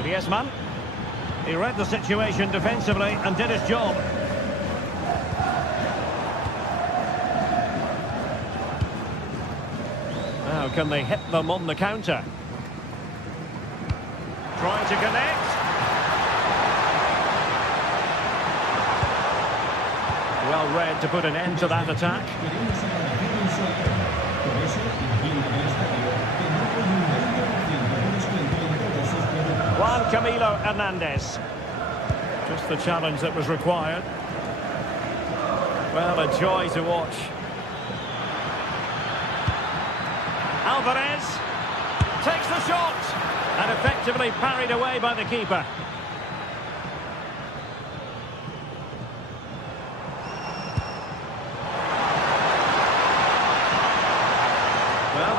Griezmann. He read the situation defensively and did his job. Now can they hit them on the counter? Trying to connect. Well read to put an end to that attack. Juan Camilo Hernandez. Just the challenge that was required. Well, a joy to watch. Alvarez takes the shot and effectively parried away by the keeper.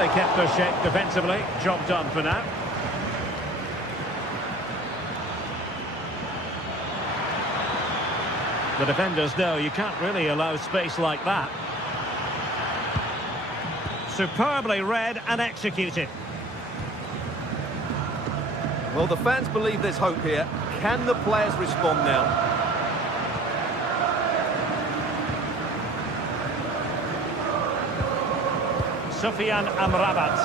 they kept their shape defensively. Job done for now. The defenders know you can't really allow space like that. Superbly read and executed. Well, the fans believe there's hope here. Can the players respond now? Sufyan Amrabat.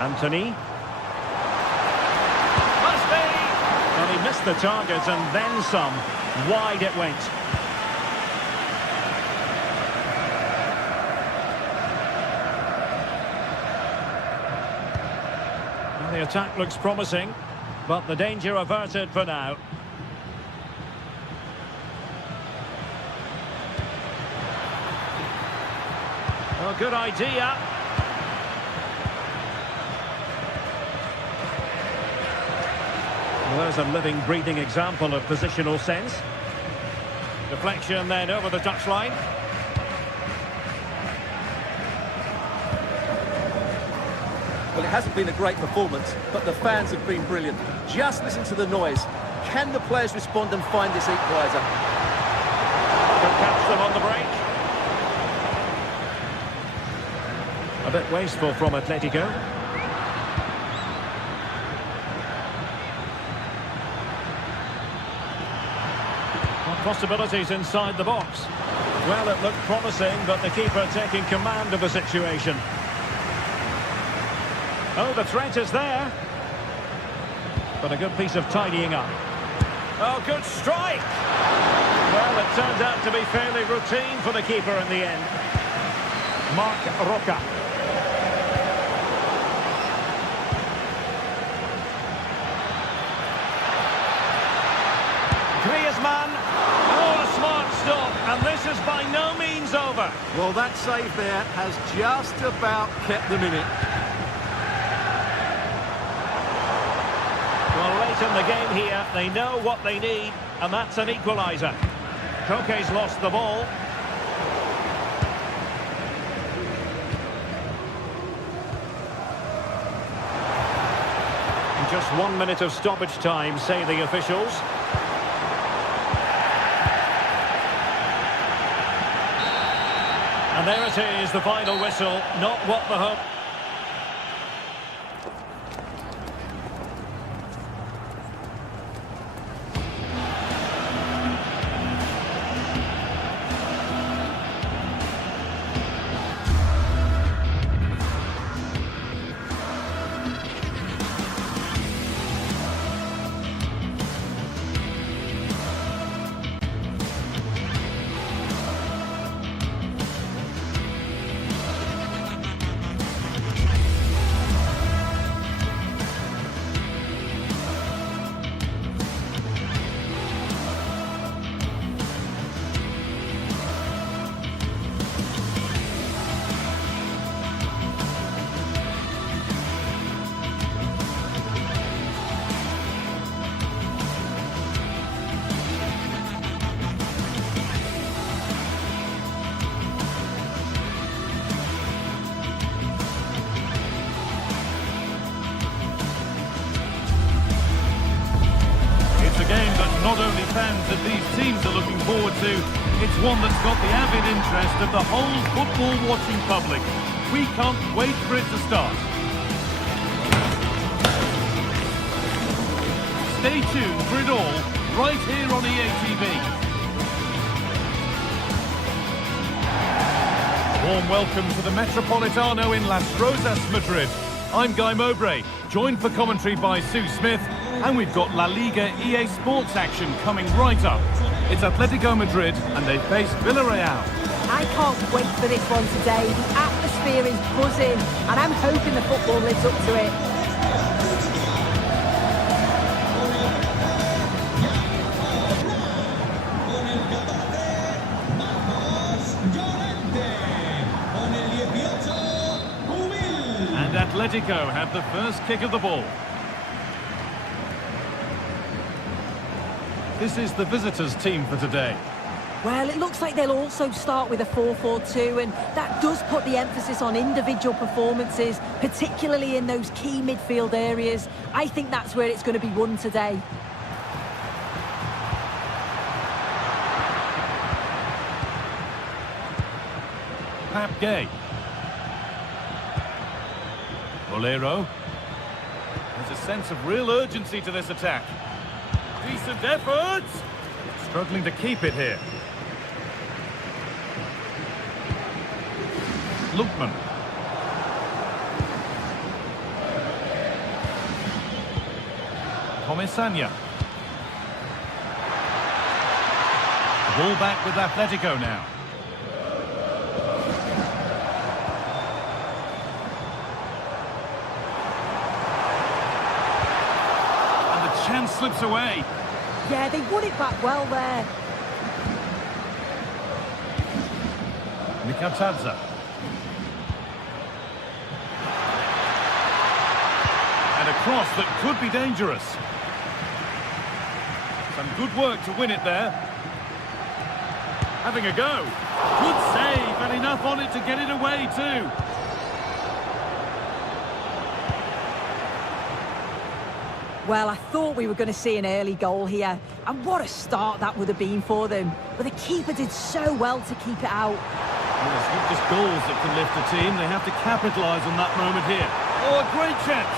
Anthony. Must be! Well, he missed the target and then some. Wide it went. Well, the attack looks promising, but the danger averted for now. Well, good idea. Well, there's a living, breathing example of positional sense. Deflection then over the touchline. Well, it hasn't been a great performance, but the fans have been brilliant. Just listen to the noise. Can the players respond and find this equaliser? Could catch them on the break. A bit wasteful from Atletico. Possibilities inside the box. Well, it looked promising, but the keeper taking command of the situation. Oh, the threat is there. But a good piece of tidying up. Oh, good strike! Well, it turned out to be fairly routine for the keeper in the end. Marc Roca. Griezmann. Oh, a smart stop, and this is by no means over. Well, that save there has just about kept them in it. Well, late in the game here, they know what they need, and that's an equaliser. Koke's lost the ball. Just 1 minute of stoppage time, say the officials. And there it is, the final whistle, not what the hope. Not only fans of these teams are looking forward to, it's one that's got the avid interest of the whole football-watching public. We can't wait for it to start. Stay tuned for it all, right here on EA TV. Warm welcome to the Metropolitano in Las Rozas, Madrid. I'm Guy Mowbray, joined for commentary by Sue Smith. And we've got La Liga EA Sports action coming right up. It's Atletico Madrid and they face Villarreal. I can't wait for this one today. The atmosphere is buzzing and I'm hoping the football lives up to it. And Atletico have the first kick of the ball. This is the visitors' team for today. Well, it looks like they'll also start with a 4-4-2, and that does put the emphasis on individual performances, particularly in those key midfield areas. I think that's where it's going to be won today. Pap Gay. Bolero. There's a sense of real urgency to this attack. Decent efforts! Struggling to keep it here. Lookman. Comisania. The ball back with Atletico now. And the chance slips away. Yeah, they won it back well there. Mikatadze. And a cross that could be dangerous. Some good work to win it there. Having a go. Good save, and enough on it to get it away too. Well, I thought we were going to see an early goal here. And what a start that would have been for them. But the keeper did so well to keep it out. Well, it's not just goals that can lift a team. They have to capitalise on that moment here. Oh, a great chance.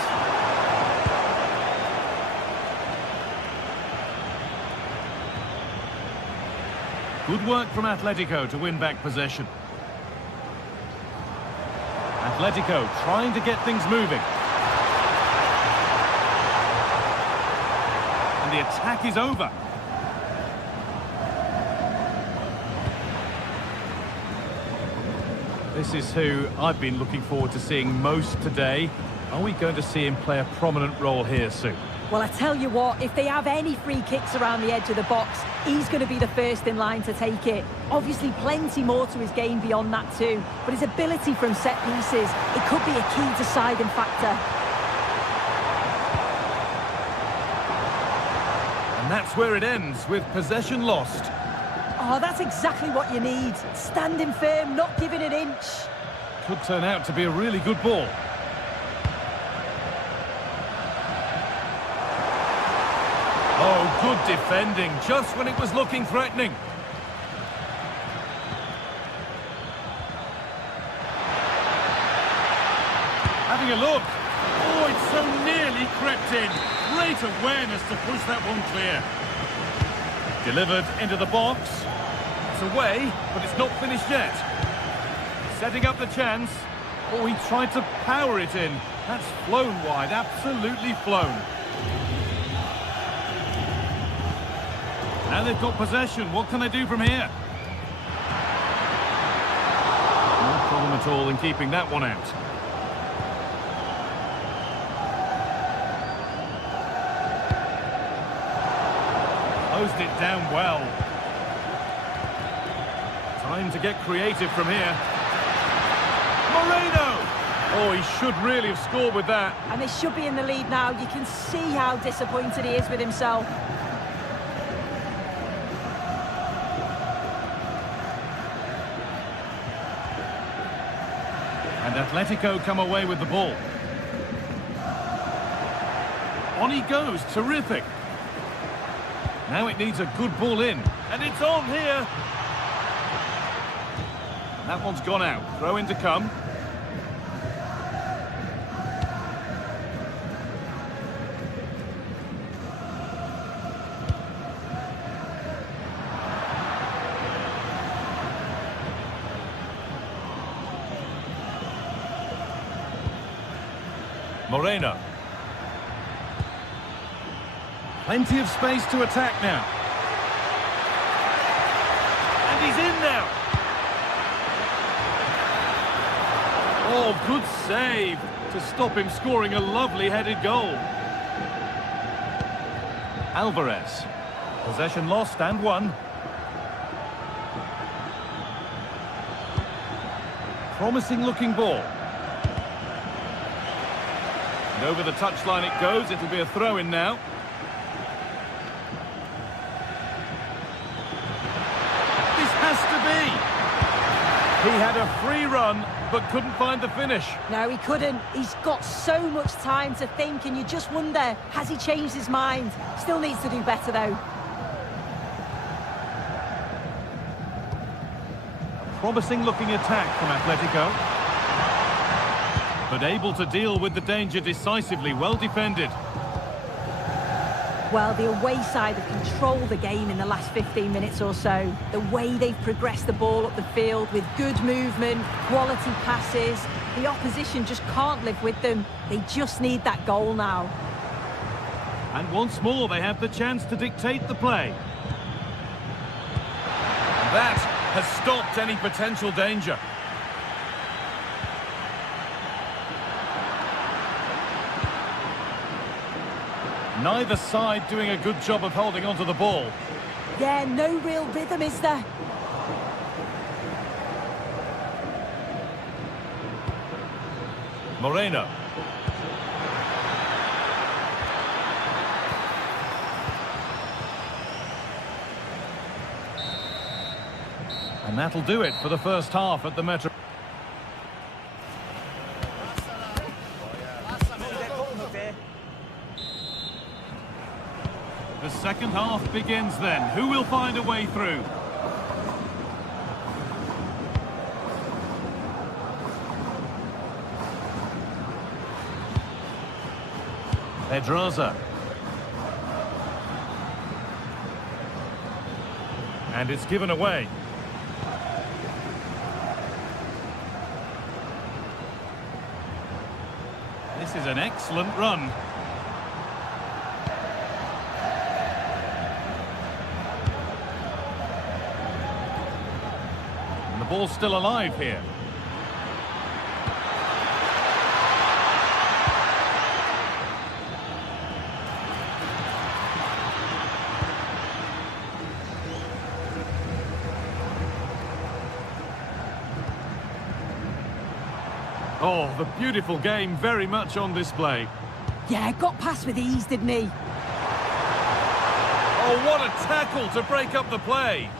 Good work from Atletico to win back possession. Atletico trying to get things moving. And the attack is over. This is who I've been looking forward to seeing most today. Are we going to see him play a prominent role here soon? Well, I tell you what, if they have any free kicks around the edge of the box, he's going to be the first in line to take it. Obviously, plenty more to his game beyond that too, but his ability from set pieces, it could be a key deciding factor. And that's where it ends, with possession lost. Oh, that's exactly what you need. Standing firm, not giving an inch. Could turn out to be a really good ball. Oh, good defending, just when it was looking threatening. Having a look. Oh, it's so nearly crept in. Great awareness to push that one clear. Delivered into the box. It's away, but it's not finished yet. Setting up the chance. Oh, he tried to power it in. That's flown wide, absolutely flown. Now they've got possession. What can they do from here? No problem at all in keeping that one out. Closed it down well. Time to get creative from here. Moreno! Oh, he should really have scored with that. And they should be in the lead now. You can see how disappointed he is with himself. And Atletico come away with the ball. On he goes, terrific. Now it needs a good ball in, and it's on here. That one's gone out, throw in to come. Moreno. Plenty of space to attack now. And he's in now. Oh, good save to stop him scoring a lovely headed goal. Alvarez. Possession lost and won. Promising looking ball. And over the touchline it goes. It'll be a throw-in now. He had a free run, but couldn't find the finish. No, he couldn't. He's got so much time to think, and you just wonder, has he changed his mind? Still needs to do better, though. Promising-looking attack from Atletico. But able to deal with the danger decisively, well defended. Well, the away side have controlled the game in the last 15 minutes or so. The way they've progressed the ball up the field with good movement, quality passes. The opposition just can't live with them. They just need that goal now. And once more, they have the chance to dictate the play. That has stopped any potential danger. Neither side doing a good job of holding onto the ball. Yeah, no real rhythm, is there? Moreno. And that'll do it for the first half at the Metro. The second half begins then. Who will find a way through? Pedraza. And it's given away. This is an excellent run. And the ball's still alive here. Oh, the beautiful game very much on display. Yeah, got past with ease, didn't he? Oh, what a tackle to break up the play.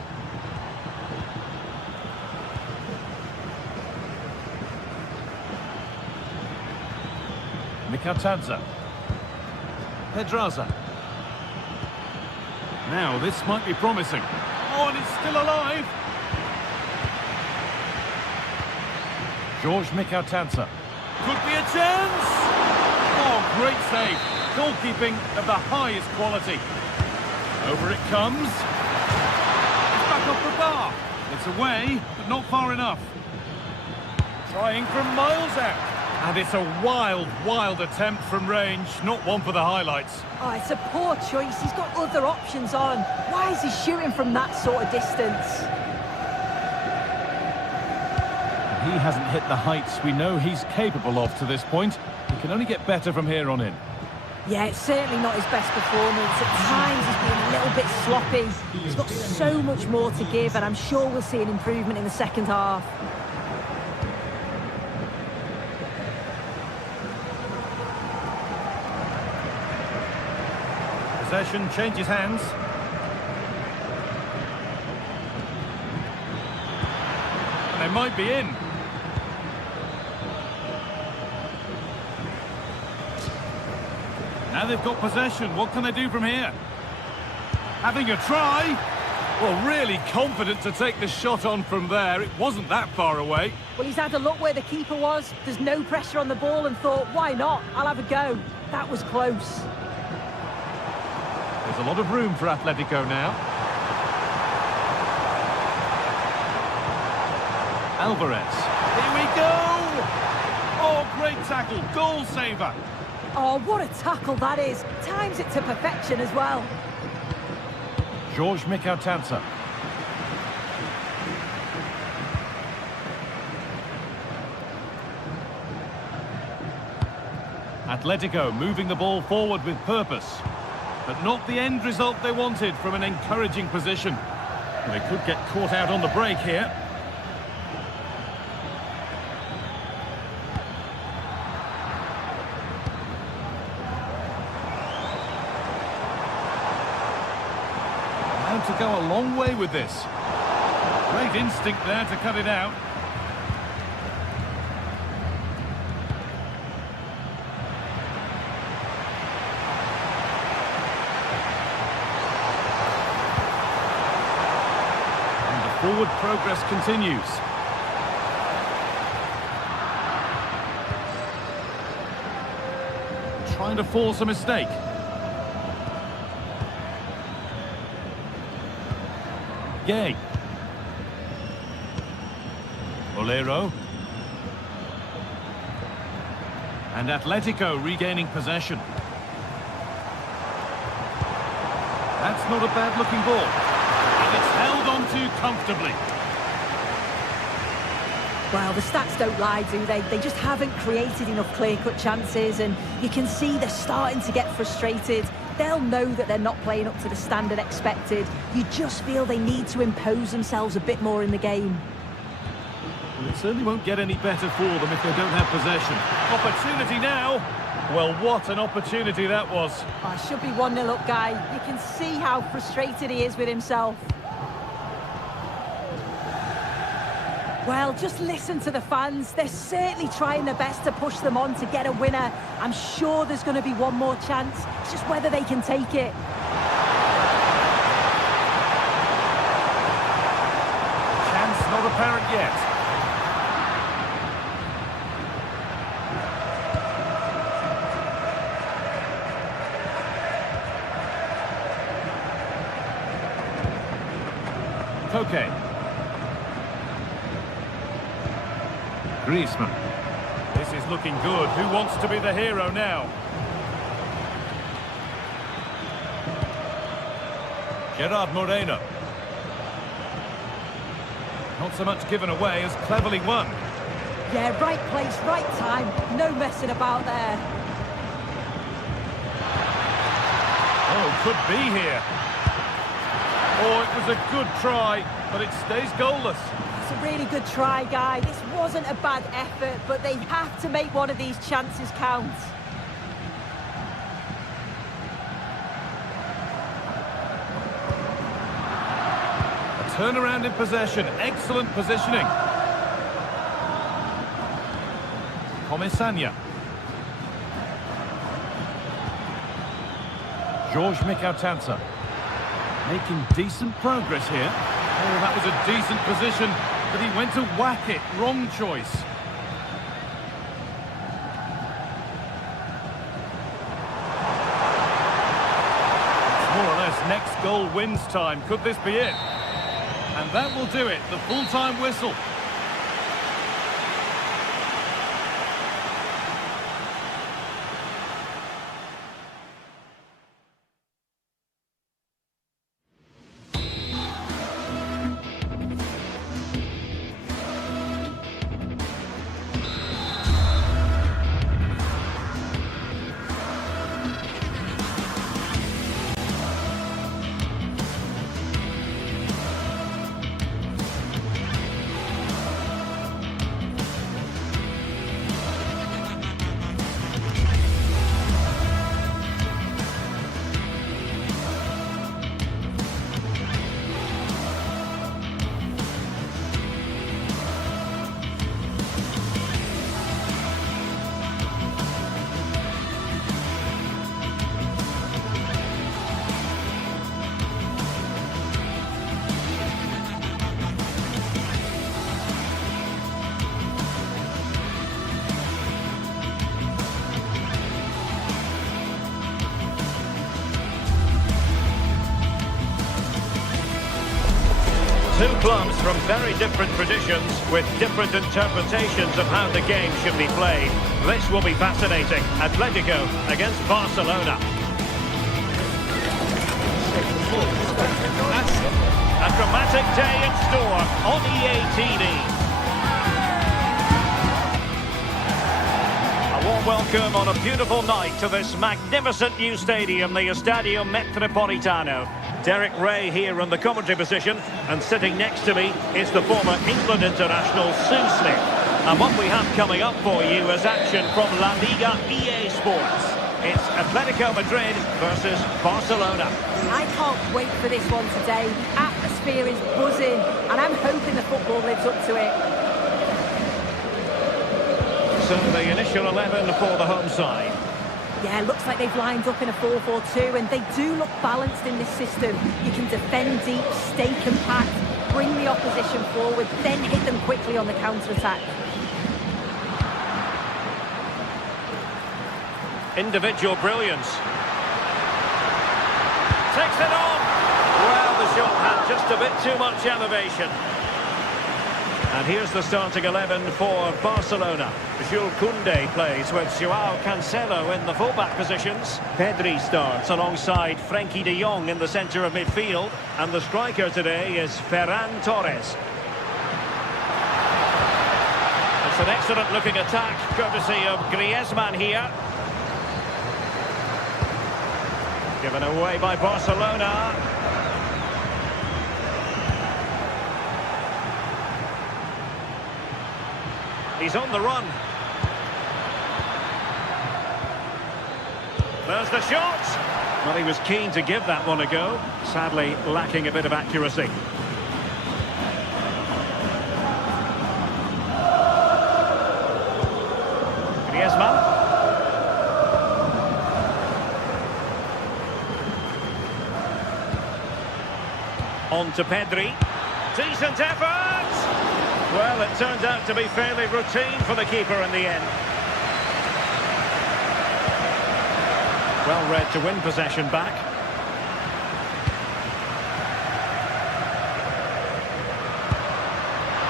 Mikatadze. Pedraza. Now, this might be promising. Oh, and it's still alive. George Mikatadze. Could be a chance! Oh, great save. Goalkeeping of the highest quality. Over it comes. It's back off the bar. It's away, but not far enough. Trying from miles out. And it's a wild, wild attempt from range. Not one for the highlights. Oh, it's a poor choice. He's got other options on. Why is he shooting from that sort of distance? He hasn't hit the heights we know he's capable of to this point. He can only get better from here on in. Yeah, it's certainly not his best performance. At times he's been a little bit sloppy. He's got so much more to give, and I'm sure we'll see an improvement in the second half. Possession changes hands. And they might be in. Now they've got possession. What can they do from here? Having a try. Well, really confident to take the shot on from there. It wasn't that far away. Well, he's had a look where the keeper was. There's no pressure on the ball and thought, why not? I'll have a go. That was close. There's a lot of room for Atletico now. Alvarez. Here we go! Oh, great tackle. Goal saver. Oh, what a tackle that is. Times it to perfection as well. George Mikatadze. Atletico moving the ball forward with purpose. But not the end result they wanted from an encouraging position. They could get caught out on the break here. To go a long way with this. Great instinct there to cut it out. Forward progress continues. Trying to force a mistake. Gay. Olero. And Atletico regaining possession. That's not a bad-looking ball. And it's held on to comfortably. Well, the stats don't lie, do they? They just haven't created enough clear-cut chances, and you can see they're starting to get frustrated. They'll know that they're not playing up to the standard expected. You just feel they need to impose themselves a bit more in the game. Well, it certainly won't get any better for them if they don't have possession. Opportunity now. Well, what an opportunity that was. Oh, it should be 1-0 up, Guy. You can see how frustrated he is with himself. Well, just listen to the fans. They're certainly trying their best to push them on to get a winner. I'm sure there's going to be one more chance. It's just whether they can take it. Chance not apparent yet. Koke. Griezmann. This is looking good. Who wants to be the hero now? Gerard Moreno. Not so much given away as cleverly won. Yeah, right place, right time. No messing about there. Oh, could be here. Oh, it was a good try, but it stays goalless. It's a really good try, Guy. This wasn't a bad effort, but they have to make one of these chances count. A turnaround in possession. Excellent positioning. Comesaña. George Mikautanza. Making decent progress here. Oh, that was a decent position, but he went to whack it. Wrong choice. It's more or less next goal wins time. Could this be it? And that will do it. The full-time whistle. Two clubs from very different traditions with different interpretations of how the game should be played. This will be fascinating. Atletico against Barcelona. A dramatic day in store on EA TV. A warm welcome on a beautiful night to this magnificent new stadium, the Estadio Metropolitano. Derek Ray here in the commentary position, and sitting next to me is the former England international Sue Smith. And what we have coming up for you is action from La Liga EA Sports. It's Atletico Madrid versus Barcelona. I can't wait for this one today. The atmosphere is buzzing, and I'm hoping the football lives up to it. So the initial 11 for the home side. Yeah, looks like they've lined up in a 4-4-2, and they do look balanced in this system. You can defend deep, stay compact, bring the opposition forward, then hit them quickly on the counter-attack. Individual brilliance. Takes it on. Well, the shot had just a bit too much elevation. And here's the starting 11 for Barcelona. Jules Koundé plays with Joao Cancelo in the fullback positions. Pedri starts alongside Frenkie de Jong in the centre of midfield. And the striker today is Ferran Torres. It's an excellent-looking attack, courtesy of Griezmann here. Given away by Barcelona. He's on the run. There's the shot. Well, he was keen to give that one a go. Sadly, lacking a bit of accuracy. Griezmann. On to Pedri. Decent effort! Well, it turned out to be fairly routine for the keeper in the end. Well read to win possession back.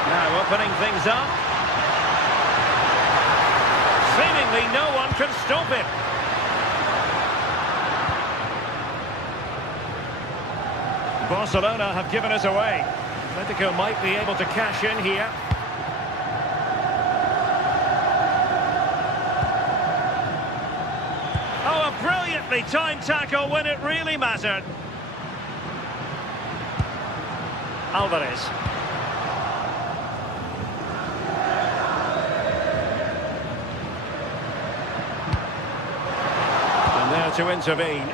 Now opening things up. Seemingly no one can stop it. Barcelona have given us away. Atletico might be able to cash in here. Oh, a brilliantly timed tackle when it really mattered. Alvarez. And there to intervene.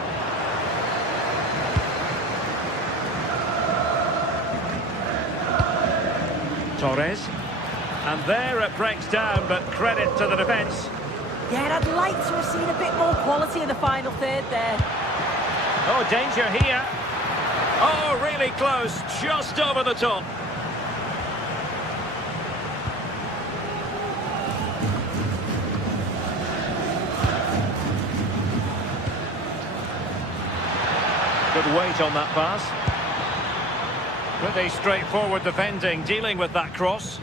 Torres. And there it breaks down, but credit to the defence. Yeah, I'd like to have seen a bit more quality in the final third there. Oh, danger here. Oh, really close, just over the top. Good weight on that pass. Pretty straightforward defending, dealing with that cross.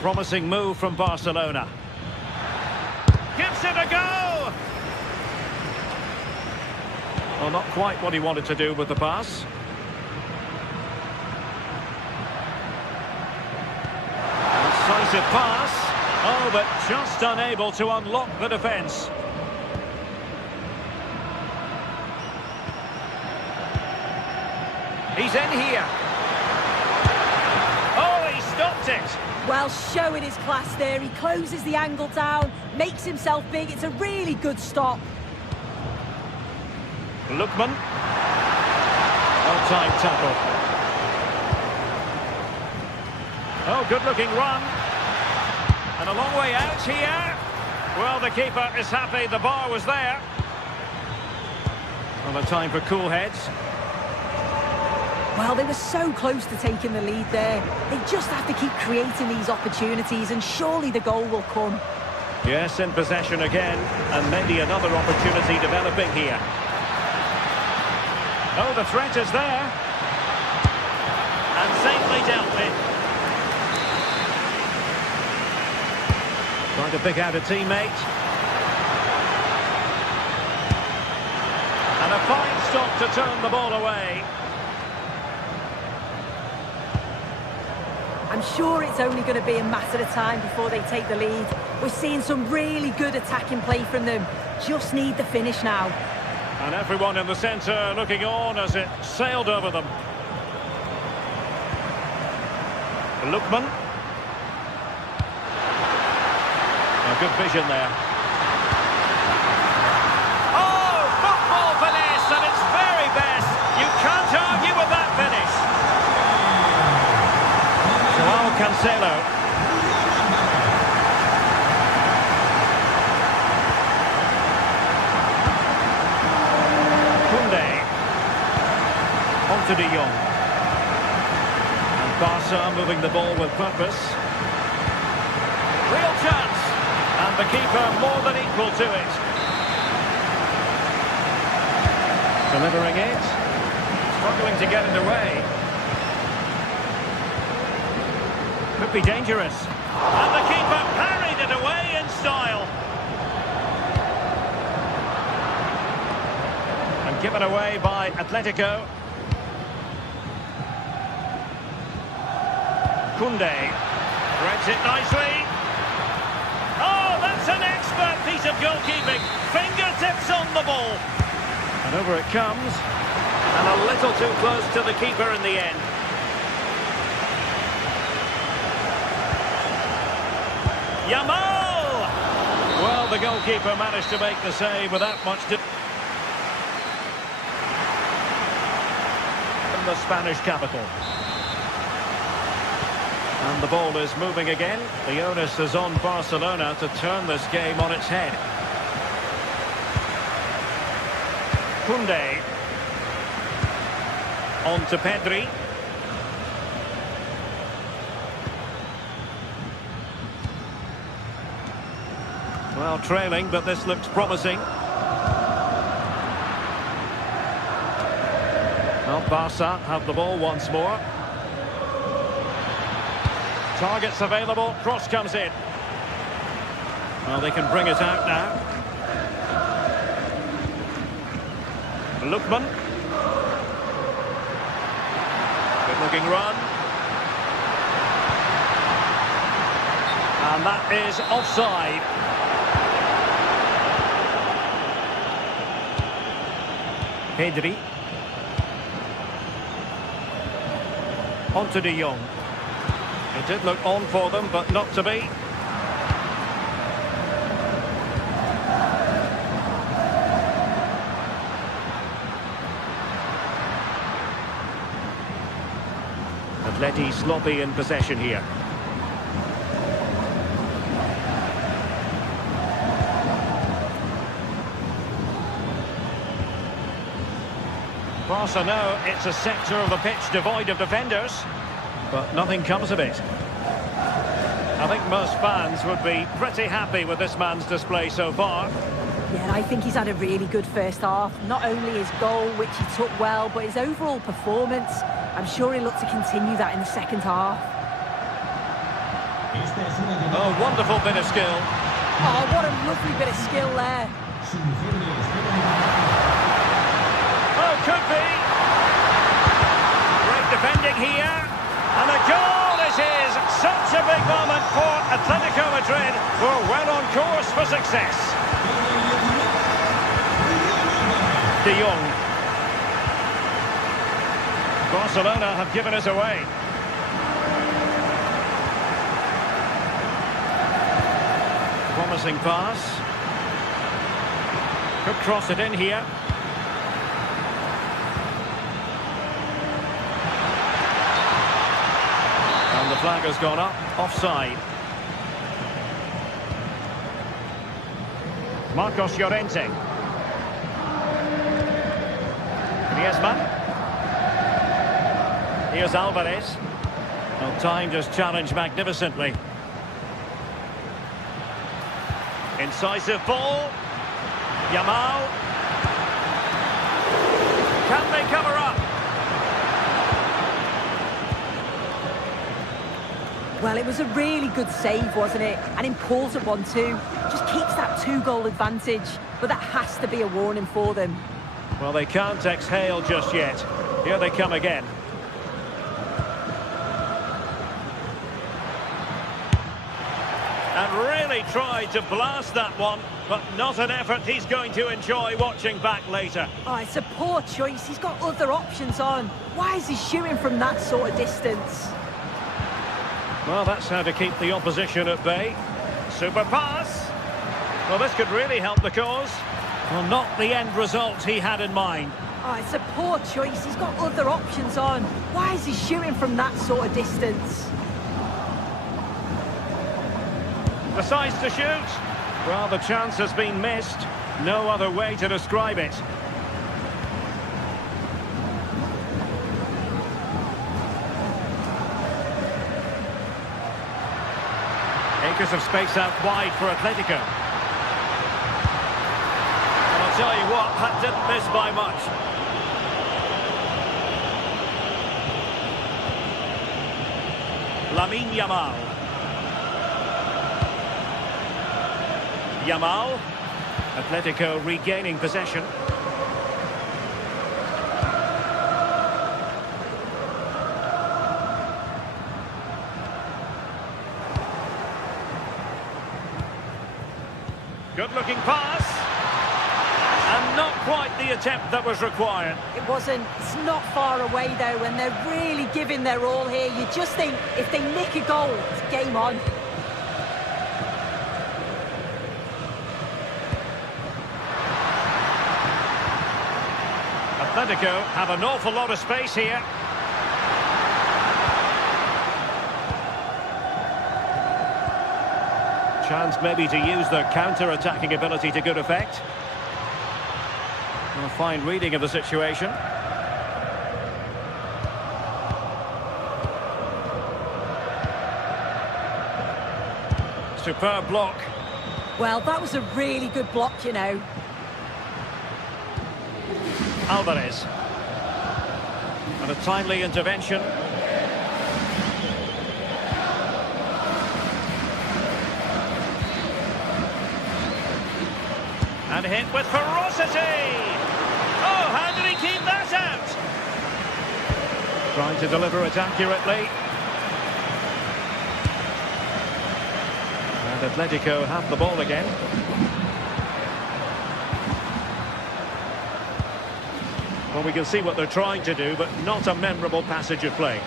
Promising move from Barcelona. Gives it a go! Well, not quite what he wanted to do with the pass. Decisive pass. Oh, but just unable to unlock the defence. He's in here. Oh, he stopped it. Well, showing his class there. He closes the angle down, makes himself big. It's a really good stop. Lookman. Well-timed tackle. Oh, good-looking run. And a long way out here. Well, the keeper is happy the bar was there. Well, a time for cool heads. Well, they were so close to taking the lead there. They just have to keep creating these opportunities, and surely the goal will come. Yes, in possession again, and maybe another opportunity developing here. Oh, the threat is there. And safely dealt with. Trying to pick out a teammate. And a fine stop to turn the ball away. I'm sure it's only going to be a matter of time before they take the lead. We're seeing some really good attacking play from them. Just need the finish now. And everyone in the centre looking on as it sailed over them. Lookman. Good vision there. Oh, football finesse at its very best. You can't argue with that finish. Joao Cancelo. to De Jong. And Barca moving the ball with purpose. Real chance. And the keeper more than equal to it. Delivering it. Struggling to get it away. Could be dangerous. And the keeper parried it away in style. And given away by Atletico. Koundé threads it nicely. Oh, that's an expert piece of goalkeeping. Fingertips on the ball. And over it comes. And a little too close to the keeper in the end. Yamal! Well, the goalkeeper managed to make the save without much in the Spanish capital. And the ball is moving again. The onus is on Barcelona to turn this game on its head. Koundé. On to Pedri. Well, trailing, but this looks promising. Well, Barca have the ball once more. Targets available, cross comes in. Well, they can bring it out now. Lookman. Good looking run. And that is offside. Pedri. On to De Jong. It did look on for them, but not to be. Atleti sloppy in possession here. Barca know it's a sector of the pitch devoid of defenders, but nothing comes of it. I think most fans would be pretty happy with this man's display so far. Yeah, I think he's had a really good first half. Not only his goal, which he took well, but his overall performance. I'm sure he'll look to continue that in the second half. Oh, wonderful bit of skill. Oh, what a lovely bit of skill there. Oh, could be. Great defending here. And a goal it is. Such a big moment for Atletico Madrid, who are well on course for success. De Jong. Barcelona have given us away. Promising pass. Could cross it in here. And the flag has gone up. Offside. Marcos Llorente. Griezmann. Here's Alvarez. Well, timed his challenge magnificently. Decisive ball. Yamal. Can they cover up? Well, it was a really good save, wasn't it? An important one too. Just keeps that 2-goal advantage. But that has to be a warning for them. Well, they can't exhale just yet. Here they come again. And really tried to blast that one, but not an effort he's going to enjoy watching back later. Oh, it's a poor choice. He's got other options on. Why is he shooting from that sort of distance? Well, that's how to keep the opposition at bay. Super pass. Well, this could really help the cause. Well, not the end result he had in mind. Oh, it's a poor choice. He's got other options on. Why is he shooting from that sort of distance? Decides to shoot. Well, the chance has been missed. No other way to describe it. pockets of space out wide for Atletico. And I'll tell you what, that didn't miss by much. Lamine Yamal. Yamal. Atletico regaining possession. Good-looking pass. And not quite the attempt that was required. It wasn't. It's not far away, though, and they're really giving their all here. You just think, if they nick a goal, it's game on. Atletico have an awful lot of space here. Chance maybe to use their counter-attacking ability to good effect. A fine reading of the situation. Superb block. Well, that was a really good block, you know. Alvarez. And a timely intervention. And hit with ferocity! Oh, how did he keep that out? Trying to deliver it accurately. And Atletico have the ball again. Well, we can see what they're trying to do, but not a memorable passage of play.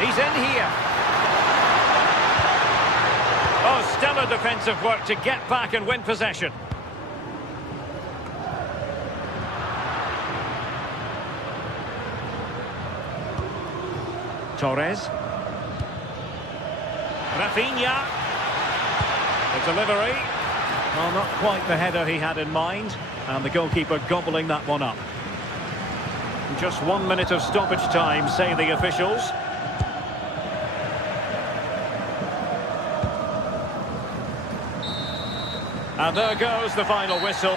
He's in here. Oh, stellar defensive work to get back and win possession. Torres. Rafinha. The delivery. Well, not quite the header he had in mind. And the goalkeeper gobbling that one up. Just 1 minute of stoppage time, say the officials. And there goes the final whistle.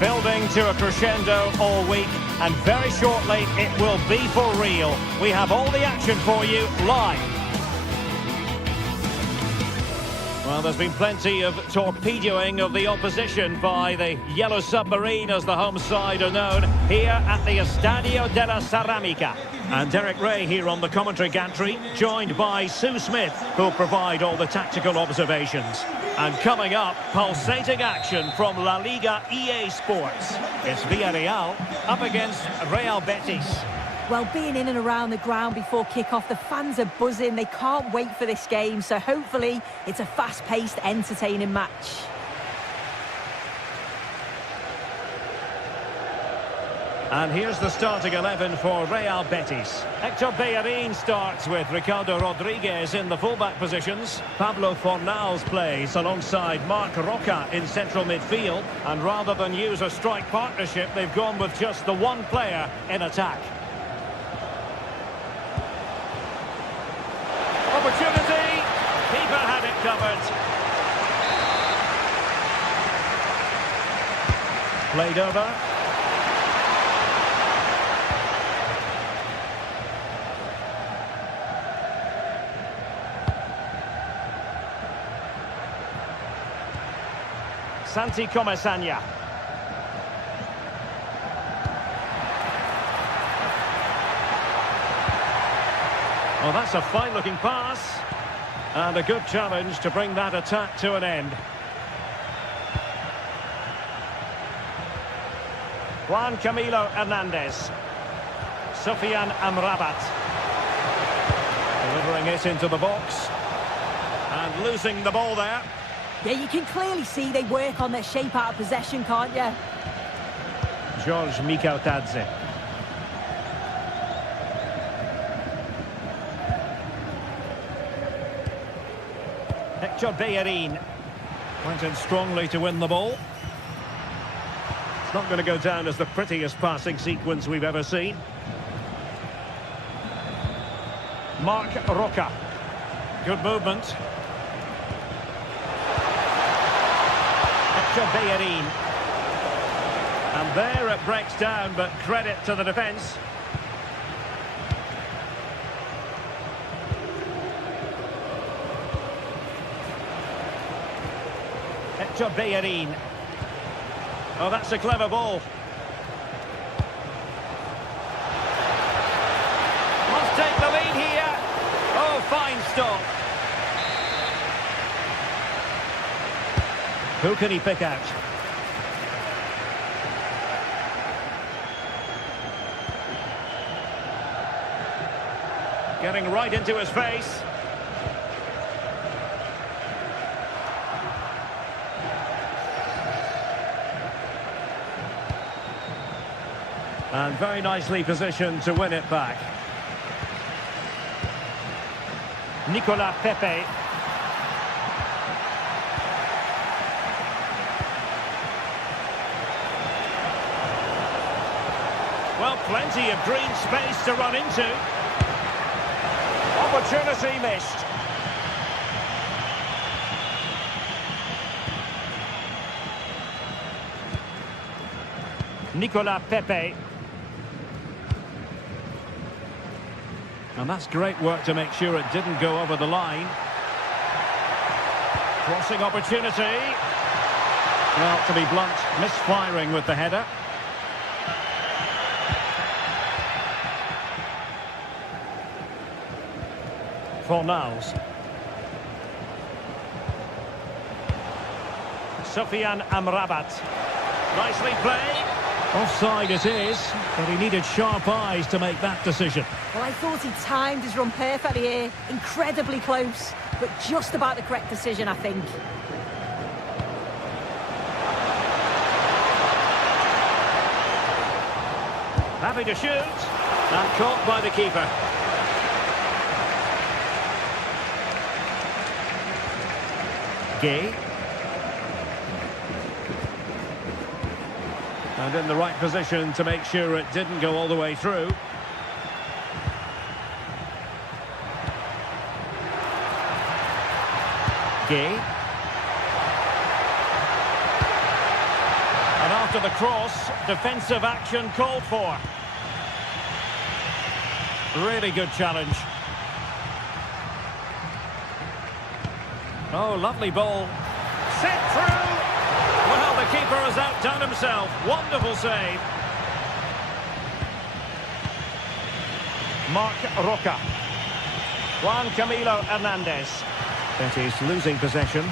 Building to a crescendo all week, and very shortly it will be for real. We have all the action for you live. Well, there's been plenty of torpedoing of the opposition by the Yellow Submarine, as the home side are known, here at the Estadio de la Ceramica. And Derek Ray here on the commentary gantry, joined by Sue Smith, who'll provide all the tactical observations. And coming up, pulsating action from La Liga EA Sports. It's Villarreal up against Real Betis. Well, being in and around the ground before kick-off, the fans are buzzing. They can't wait for this game, so hopefully it's a fast-paced, entertaining match. And here's the starting 11 for Real Betis. Hector Bellerin starts with Ricardo Rodriguez in the fullback positions. Pablo Fornals plays alongside Marc Roca in central midfield. And rather than use a strike partnership, they've gone with just the one player in attack. Opportunity. Keeper had it covered. Played over. Santi Comesaña. Oh, that's a fine-looking pass. And a good challenge to bring that attack to an end. Juan Camilo Hernandez. Sofian Amrabat. Delivering it into the box. And losing the ball there. Yeah, you can clearly see they work on their shape out of possession, can't you? George Mikautadze. Hector Bellerin. Went in strongly to win the ball. It's not going to go down as the prettiest passing sequence we've ever seen. Marc Roca. Good movement. Bellerin. And there it breaks down, but credit to the defence. Hector Bellerin. Oh, that's a clever ball. Must take the lead here. Oh, fine stop. Who can he pick out? Getting right into his face. And very nicely positioned to win it back. Nicolas Pepe. Well, plenty of green space to run into. Opportunity missed. Nicolas Pepe. And that's great work to make sure it didn't go over the line. Crossing opportunity. Well, to be blunt, misfiring with the header. Fornals. Sofian Amrabat. Nicely played. Offside it is, but he needed sharp eyes to make that decision. Well, I thought he timed his run perfectly here. Incredibly close, but just about the correct decision, I think. Happy to shoot. And caught by the keeper. Gay. And in the right position to make sure it didn't go all the way through. Gay. And after the cross, defensive action called for. Really good challenge. Oh, lovely ball. Set through! Well, the keeper has outdone himself. Wonderful save. Marc Roca. Juan Camilo Hernandez. Betis losing possession.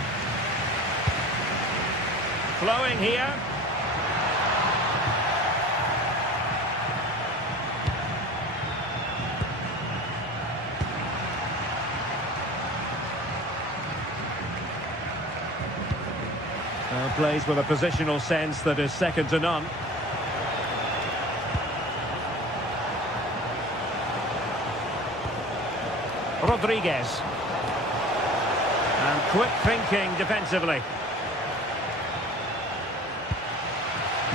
Flowing here. Plays with a positional sense that is second to none. Rodriguez. And quick thinking defensively.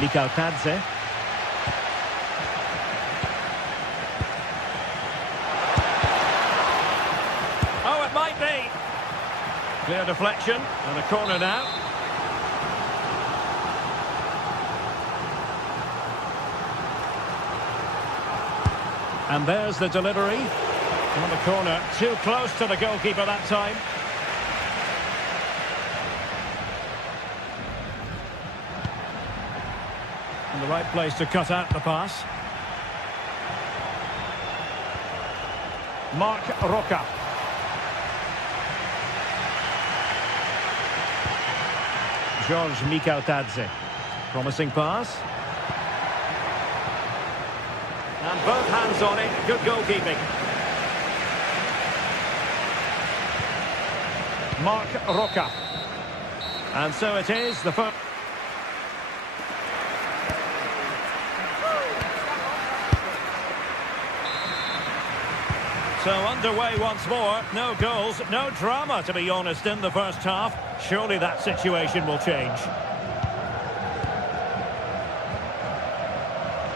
Tadze. Oh, it might be. Clear deflection and a corner now. And there's the delivery. On the corner, too close to the goalkeeper that time. In the right place to cut out the pass. Marc Roca. George Tadze. Promising pass. And both hands on it. Good goalkeeping. Marc Roca. And so it is, the first. So underway once more. No goals, no drama, to be honest, in the first half. Surely that situation will change.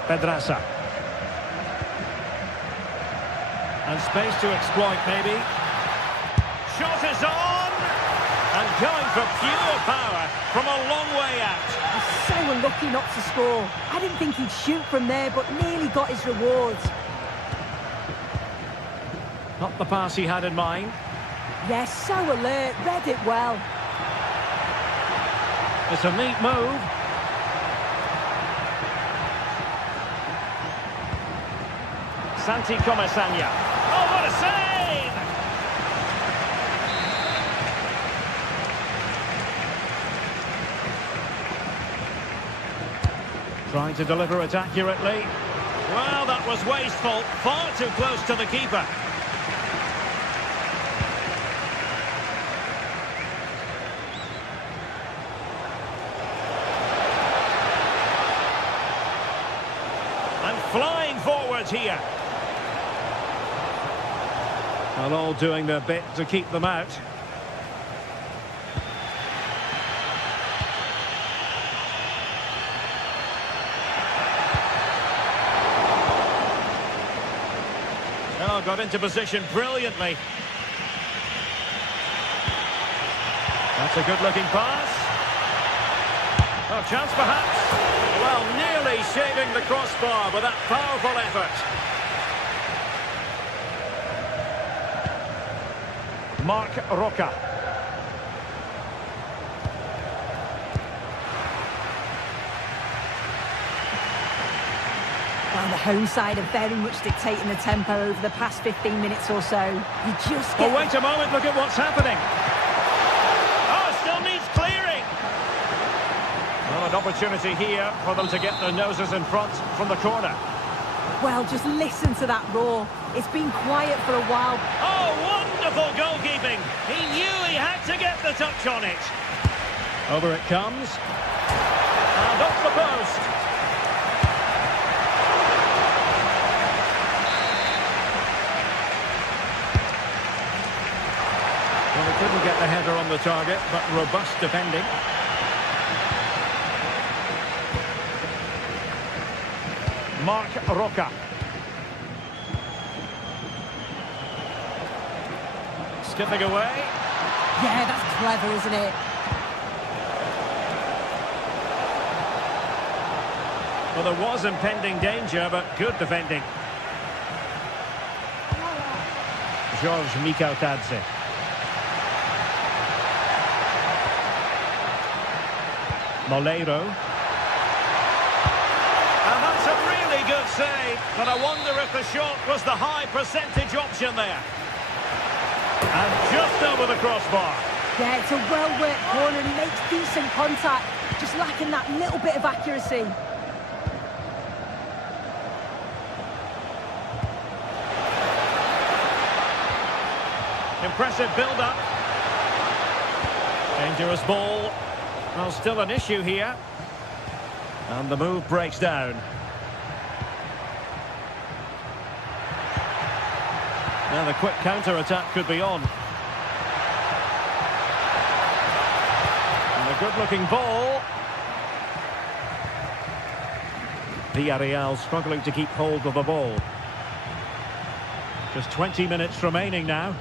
Pedraza. And space to exploit, maybe. Shot is on! And going for pure power from a long way out. He's so unlucky not to score. I didn't think he'd shoot from there, but nearly got his rewards. Not the pass he had in mind. Yes, so alert, read it well. It's a neat move. Santi Comesaña. Oh, what a save! Trying to deliver it accurately. Well, that was wasteful. Far too close to the keeper. And flying forwards here. Well, all doing their bit to keep them out. Oh, got into position brilliantly. That's a good-looking pass. Oh, chance perhaps. Well, nearly shaving the crossbar with that powerful effort. Marc Roca. Well, the home side are very much dictating the tempo over the past 15 minutes or so. You just get... Oh, wait a moment, look at what's happening. Oh, still needs clearing. Well, an opportunity here for them to get their noses in front from the corner. Well, just listen to that roar. It's been quiet for a while. Oh, wonderful goalkeeping. He knew he had to get the touch on it. Over it comes. And off the post. Well, he couldn't get the header on the target, but robust defending. Marc Roca. Skipping away. Yeah, that's clever, isn't it? Well, there was impending danger, but good defending. George Tadze. Moleiro. And that's a really good save, but I wonder if the shot was the high percentage option there. And just over the crossbar. Yeah, it's a well-worked corner and he makes decent contact, just lacking that little bit of accuracy. Impressive build-up. Dangerous ball. Well, still an issue here. And the move breaks down. Now the quick counter-attack could be on. And a good-looking ball. Villarreal struggling to keep hold of the ball. Just 20 minutes remaining now.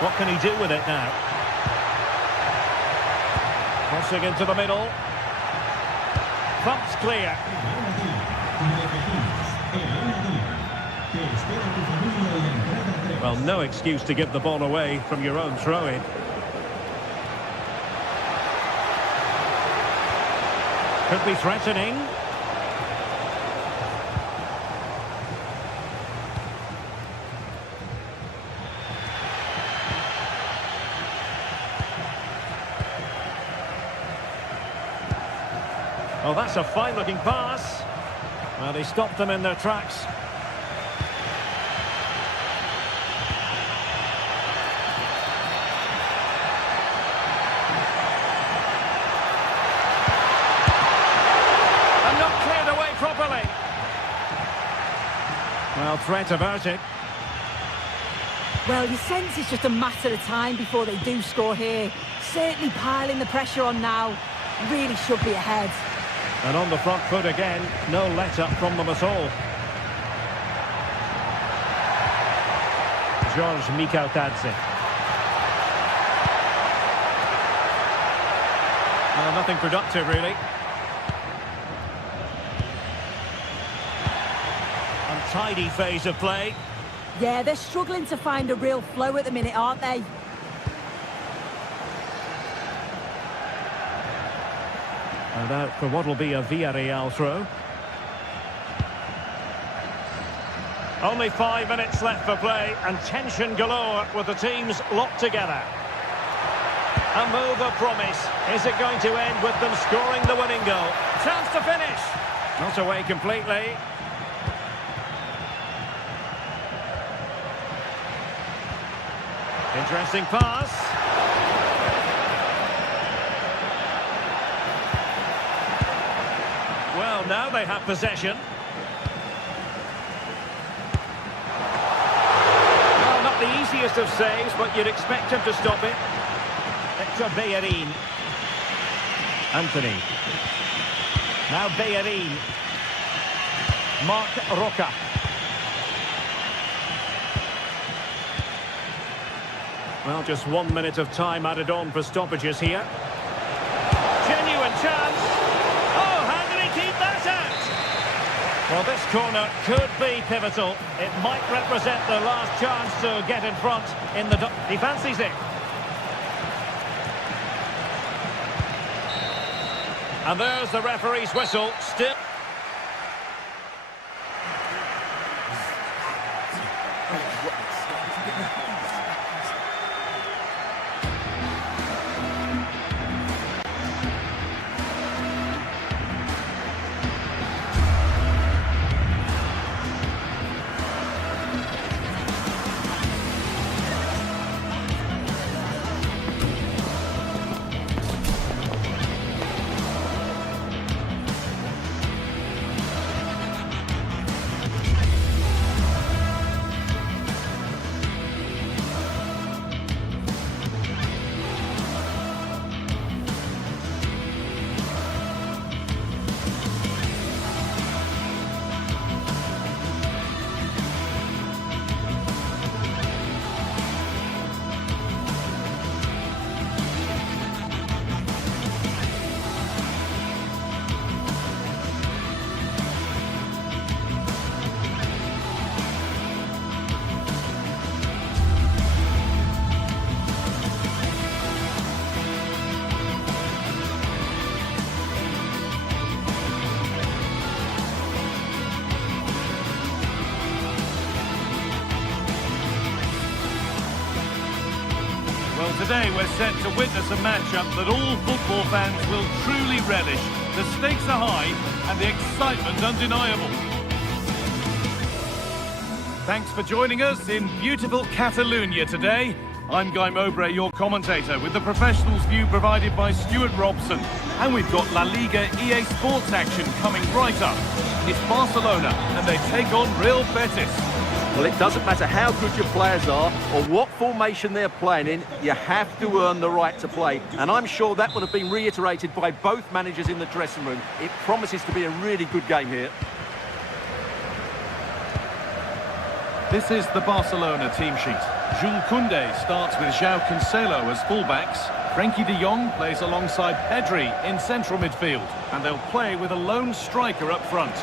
What can he do with it now? Crossing into the middle. Thump's clear. Well, no excuse to give the ball away from your own throw-in. Could be threatening. Oh, that's a fine-looking pass. Well, he stopped them in their tracks. And not cleared away properly. Well, threat about it. Well, you sense it's just a matter of time before they do score here. Certainly piling the pressure on now. Really should be ahead. And on the front foot again, no let-up from them at all. George Mikautadze. Well, nothing productive, really. Untidy phase of play. Yeah, they're struggling to find a real flow at the minute, aren't they? And out for what will be a Villarreal throw. Only 5 minutes left for play, and tension galore with the teams locked together. A move of promise. Is it going to end with them scoring the winning goal? Chance to finish. Not away completely. Interesting pass. Well, now they have possession. Well, not the easiest of saves, but you'd expect him to stop it. Victor Bellerin. Anthony. Now Bellerin. Marc Roca. Well, just 1 minute of time added on for stoppages here. Genuine chance. Oh, how did he keep that out? Well, this corner could be pivotal. It might represent the last chance to get in front in the... He fancies it. And there's the referee's whistle. Still... Well, today we're set to witness a matchup that all football fans will truly relish. The stakes are high and the excitement undeniable. Thanks for joining us in beautiful Catalonia today. I'm Guy Mowbray, your commentator, with the professionals' view provided by Stuart Robson. And we've got La Liga EA Sports action coming right up. It's Barcelona, and they take on Real Betis. Well, it doesn't matter how good your players are or what formation they're playing in, you have to earn the right to play. And I'm sure that would have been reiterated by both managers in the dressing room. It promises to be a really good game here. This is the Barcelona team sheet. Jules Koundé starts with João Cancelo as fullbacks. Frenkie de Jong plays alongside Pedri in central midfield. And they'll play with a lone striker up front.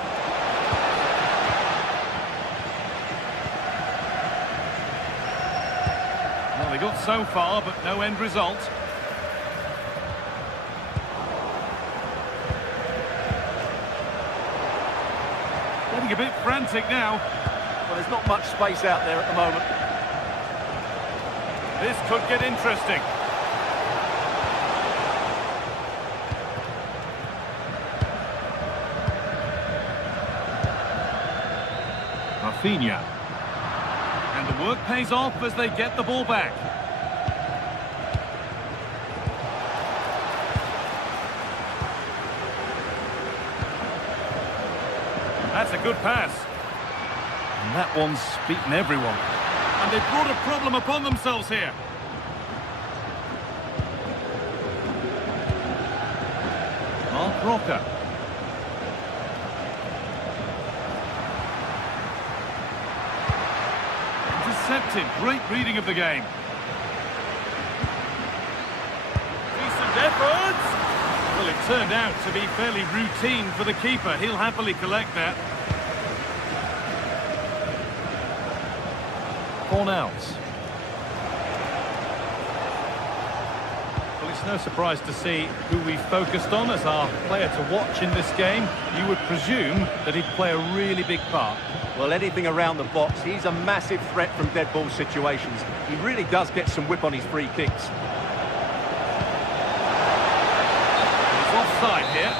Well, they got so far, but no end result. Getting a bit frantic now. Well, there's not much space out there at the moment. This could get interesting. Rafinha. And the work pays off as they get the ball back. That's a good pass. And that one's beaten everyone. And they've brought a problem upon themselves here. Mark Roca. Intercepted. Great reading of the game. Decent efforts. Well, it turned out to be fairly routine for the keeper. He'll happily collect that. Cornels. Well, it's no surprise to see who we focused on as our player to watch in this game. You would presume that he'd play a really big part. Well, anything around the box, he's a massive threat from dead ball situations. He really does get some whip on his free kicks. He's offside here.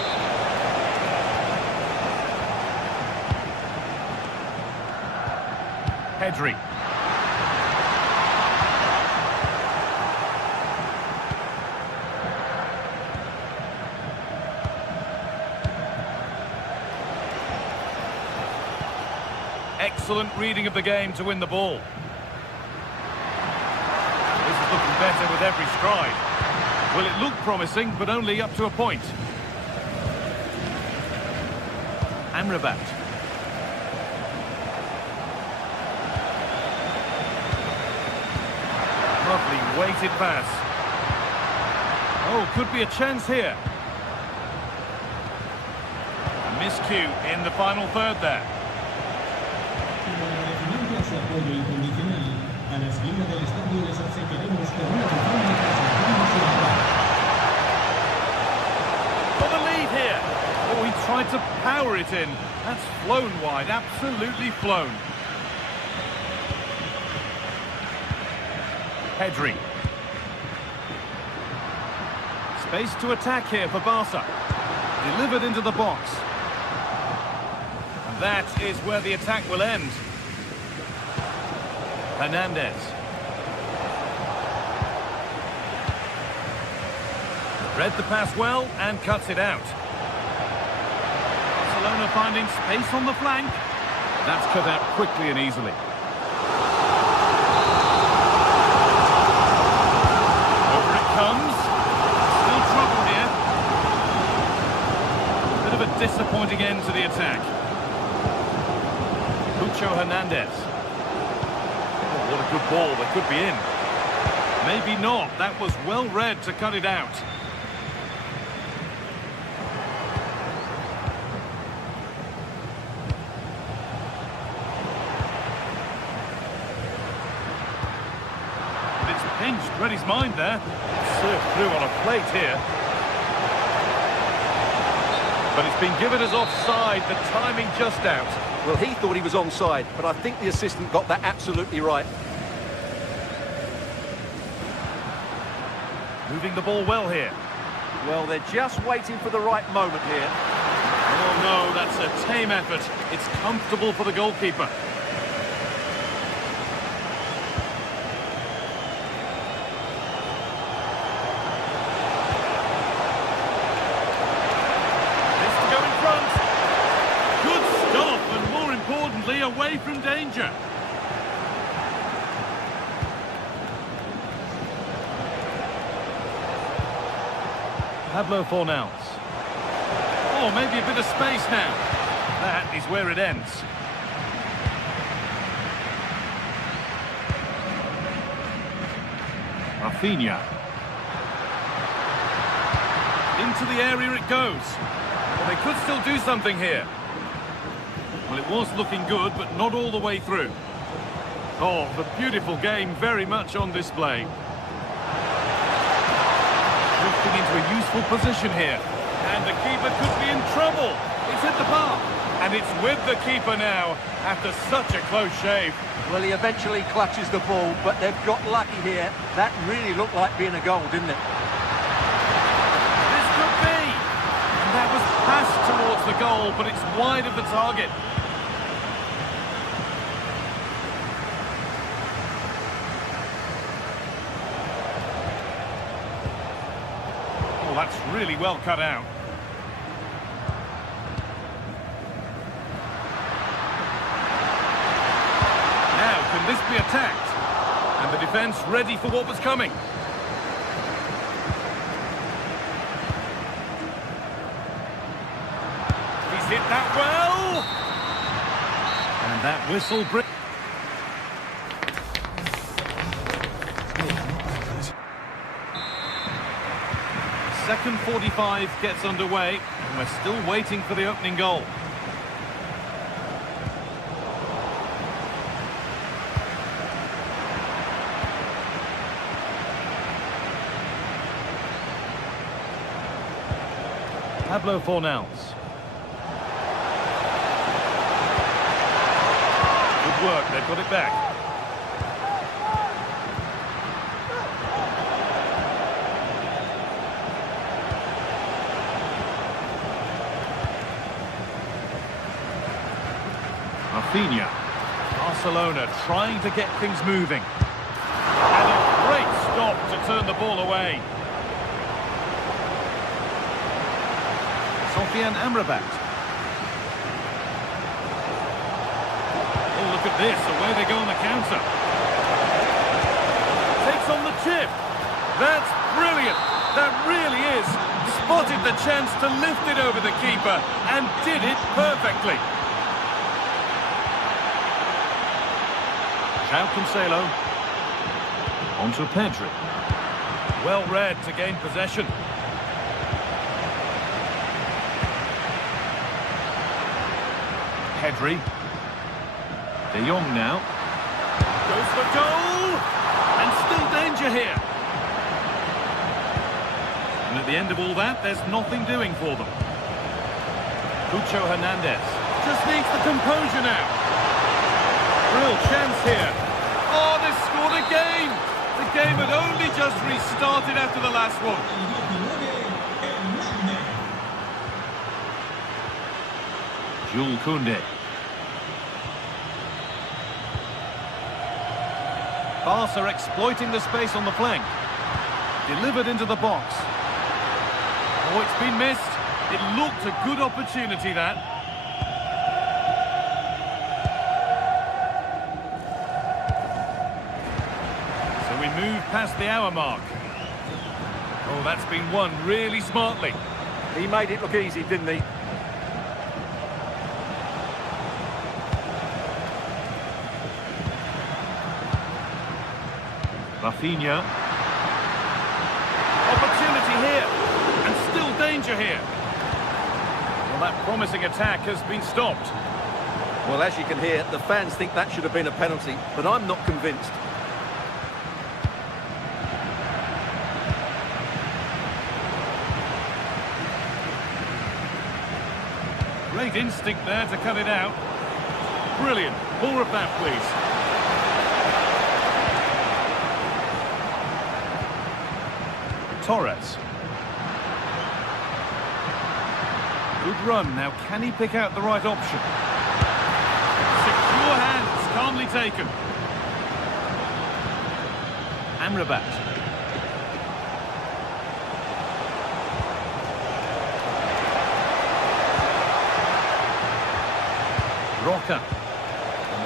Pedri. Excellent reading of the game to win the ball. This is looking better with every stride. Well, it looked promising, but only up to a point. Amrabat. Lovely weighted pass. Oh, could be a chance here. A miscue in the final third there. For the lead here. Oh, he tried to power it in. That's flown wide, absolutely flown. Pedri. Space to attack here for Barca. Delivered into the box. And that is where the attack will end. Hernandez. Read the pass well and cuts it out. Barcelona finding space on the flank. That's cut out quickly and easily. Over it comes. Still trouble here. Bit of a disappointing end to the attack. Pucho Hernandez. Oh, what a good ball. They could be in. Maybe not. That was well read to cut it out. Pinched, read his mind there. Served through on a plate here. But it's been given as offside, the timing just out. Well, he thought he was onside, but I think the assistant got that absolutely right. Moving the ball well here. Well, they're just waiting for the right moment here. Oh no, that's a tame effort. It's comfortable for the goalkeeper. Good away from danger. Pablo Fornals. Oh, maybe a bit of space now. That is where it ends. Rafinha. Into the area it goes. Well, they could still do something here. Well, it was looking good, but not all the way through. Oh, the beautiful game very much on display. Drifting into a useful position here. And the keeper could be in trouble. It's hit the bar. And it's with the keeper now after such a close shave. Well, he eventually clutches the ball, but they've got lucky here. That really looked like being a goal, didn't it? This could be. And that was passed towards the goal, but it's wide of the target. Oh, that's really well cut out. Can this be attacked? And the defence ready for what was coming. He's hit that well! And that whistle brings... Second 45 gets underway, and we're still waiting for the opening goal. Pablo Fornals. Good work, they've got it back. Rafinha. Barcelona trying to get things moving. And a great stop to turn the ball away. Sofian Amrabat. Oh, look at this, away they go on the counter. Takes on the chip. That's brilliant. That really is. Spotted the chance to lift it over the keeper and did it perfectly. João Cancelo. Onto Pedri. Well read to gain possession. Pedri. De Jong now. Goes for goal! And still danger here. And at the end of all that, there's nothing doing for them. Cucho Hernandez. Just needs the composure now. Real chance here. Oh, they scored again! The game had only just restarted after the last one. Jules Koundé. Barca exploiting the space on the flank. Delivered into the box. Oh, it's been missed. It looked a good opportunity, that. So we move past the hour mark. Oh, that's been won really smartly. He made it look easy, didn't he? Rafinha. Opportunity here. And still danger here. Well, that promising attack has been stopped. Well, as you can hear, the fans think that should have been a penalty, but I'm not convinced. Great instinct there to cut it out. Brilliant. More of that, please. Torres. Good run. Now, can he pick out the right option? Secure hands, calmly taken. Amrabat. Roca.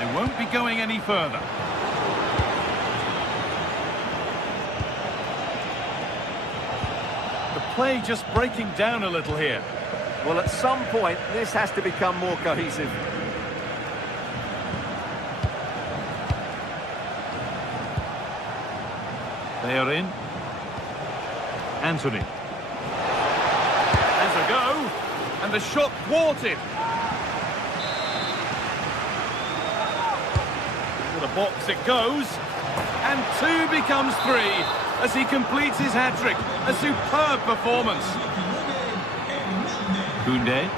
They won't be going any further. The play just breaking down a little here. Well, at some point, this has to become more cohesive. They are in. Anthony. Has a go. And the shot thwarted. To the box it goes. And 2 becomes 3 as he completes his hat-trick. A superb performance. Koundé.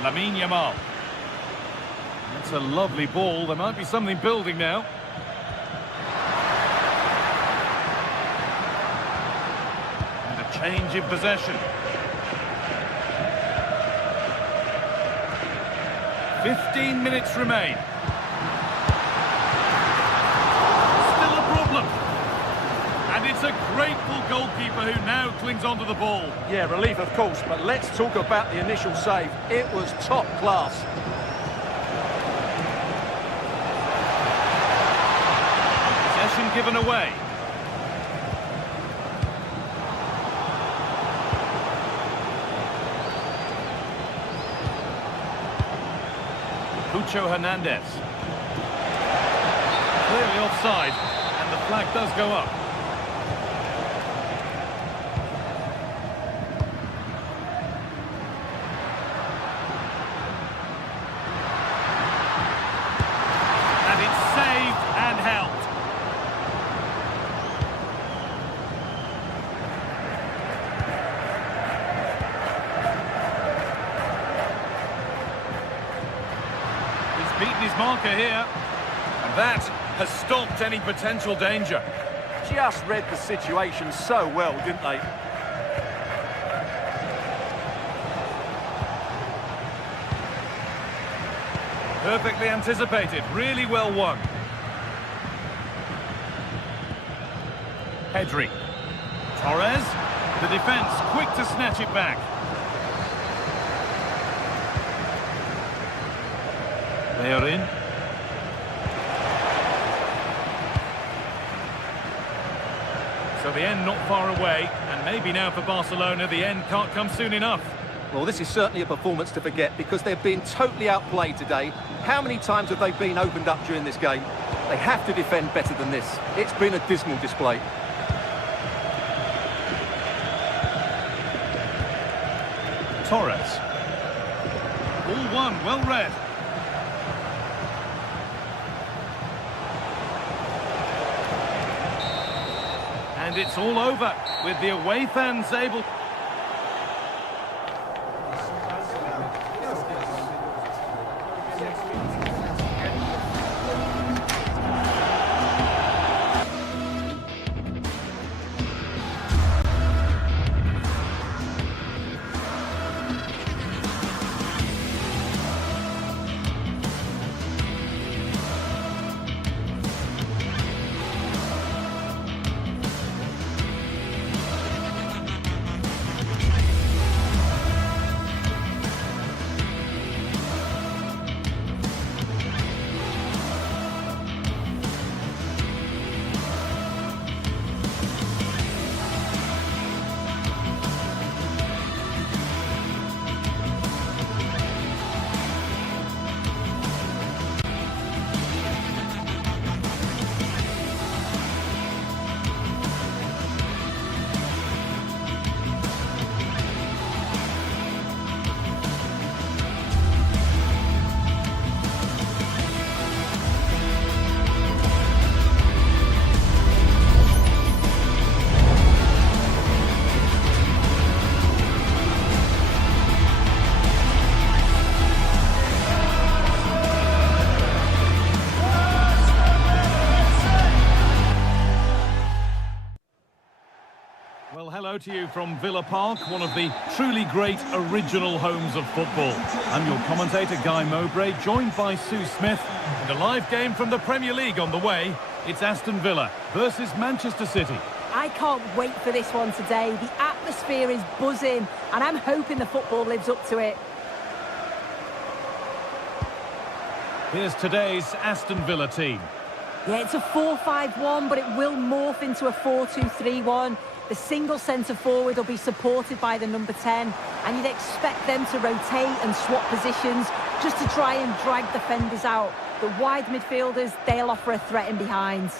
Lamine Yamal. That's a lovely ball. There might be something building now. And a change in possession. 15 minutes remain. Still a problem. And it's a grateful goalkeeper who now clings onto the ball. Yeah, relief of course, but let's talk about the initial save. It was top class. Possession given away. Pucho Hernandez. Clearly offside, and the flag does go up. And it's saved and held. Beaten his marker here, and that has stopped any potential danger. Just read the situation so well, didn't they? Perfectly anticipated, really well won. Pedri. Torres, the defence quick to snatch it back. They are in. So the end not far away, and maybe now for Barcelona, the end can't come soon enough. Well, this is certainly a performance to forget because they've been totally outplayed today. How many times have they been opened up during this game? They have to defend better than this. It's been a dismal display. Torres. All one, well read. And it's all over with the away fans able... Well, hello to you from Villa Park, one of the truly great original homes of football. I'm your commentator, Guy Mowbray, joined by Sue Smith, and a live game from the Premier League on the way. It's Aston Villa versus Manchester City. I can't wait for this one today. The atmosphere is buzzing, and I'm hoping the football lives up to it. Here's today's Aston Villa team. Yeah, it's a 4-5-1, but it will morph into a 4-2-3-1. The single centre-forward will be supported by the number 10, and you'd expect them to rotate and swap positions just to try and drag defenders out. The wide midfielders, they'll offer a threat in behind.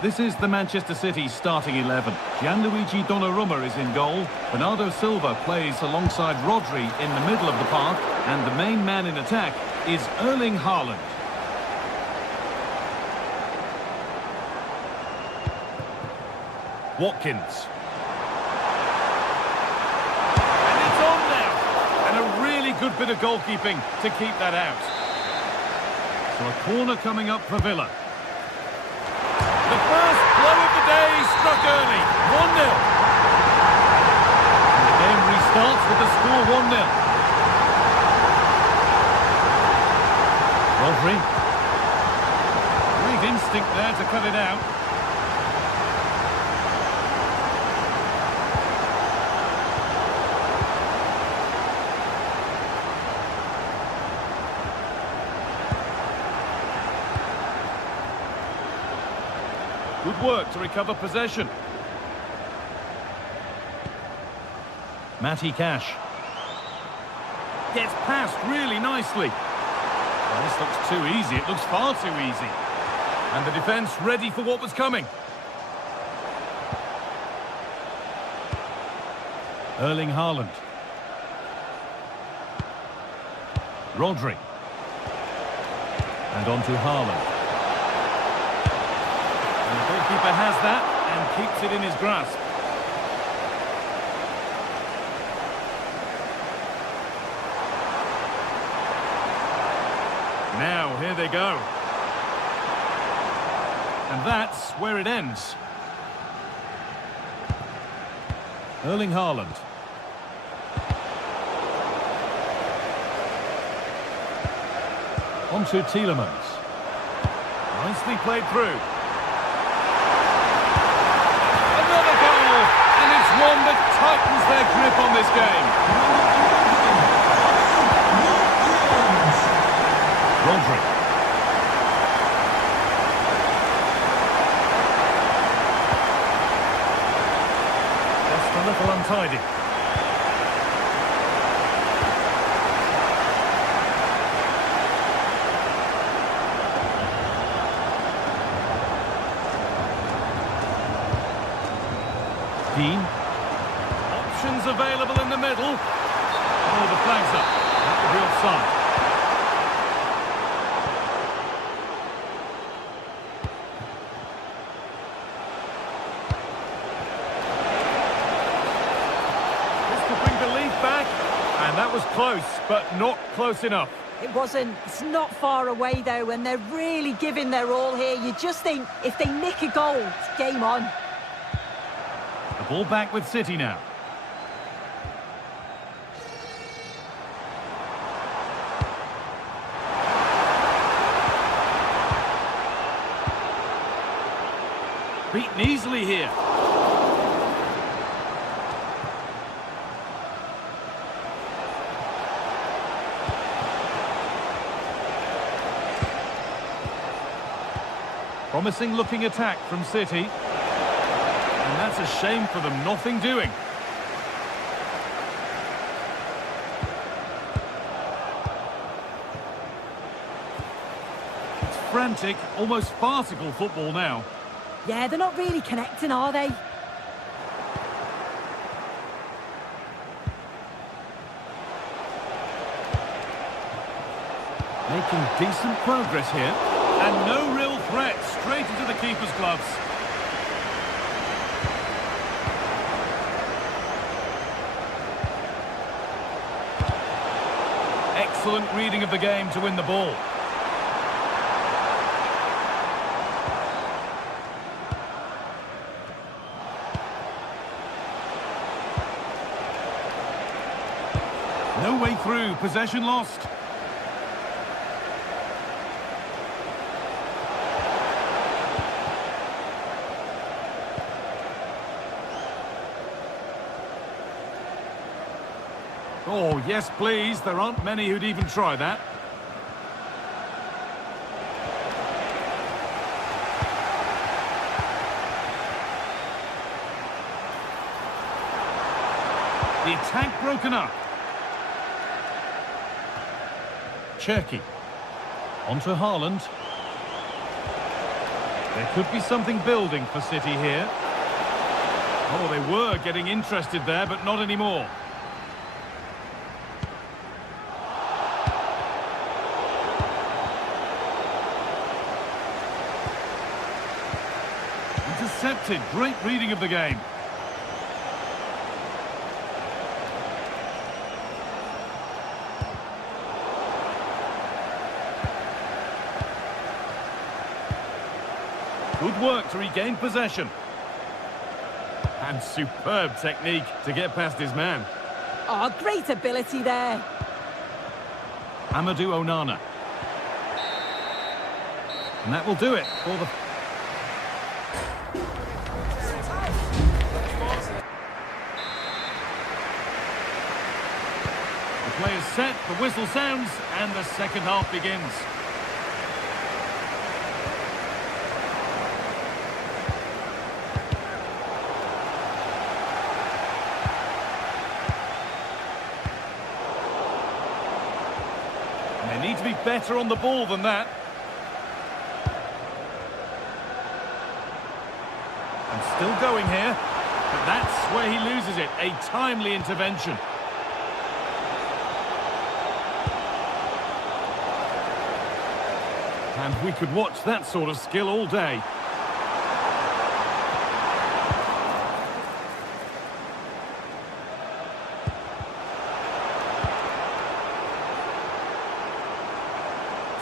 This is the Manchester City starting 11. Gianluigi Donnarumma is in goal. Bernardo Silva plays alongside Rodri in the middle of the park. And the main man in attack is Erling Haaland. Watkins. And it's on now. And a really good bit of goalkeeping to keep that out. So a corner coming up for Villa. The first blow of the day struck early, 1-0. And the game restarts with the score 1-0. Rodri. Great instinct there to cut it out. Good work to recover possession. Matty Cash. Gets past really nicely. Well, this looks too easy. It looks far too easy. And the defence ready for what was coming. Erling Haaland. Rodri. And on to Haaland. And the goalkeeper has that and keeps it in his grasp. Now, here they go. And that's where it ends. Erling Haaland. On to Tielemans. Nicely played through. Another goal! And it's one that tightens their grip on this game. Rodri. Just a little untidy. Dean. Options available in the middle. Oh, the flag's up. That will be offside. And that was close, but not close enough. It wasn't. It's not far away, though, and they're really giving their all here. You just think, if they nick a goal, it's game on. The ball back with City now. Beaten easily here. Promising looking attack from City. And that's a shame for them, nothing doing. It's frantic, almost farcical football now. Yeah, they're not really connecting, are they? Making decent progress here. And no real threat, straight into the keeper's gloves. Excellent reading of the game to win the ball. No way through, possession lost. Oh, yes, please. There aren't many who'd even try that. The attack broken up. Cherky. On to Haaland. There could be something building for City here. Oh, they were getting interested there, but not anymore. Intercepted. Great reading of the game. Good work to regain possession. And superb technique to get past his man. Oh, great ability there. Amadou Onana. And that will do it for the... The play is set, the whistle sounds, and the second half begins. They need to be better on the ball than that. And still going here. But that's where he loses it. A timely intervention. And we could watch that sort of skill all day.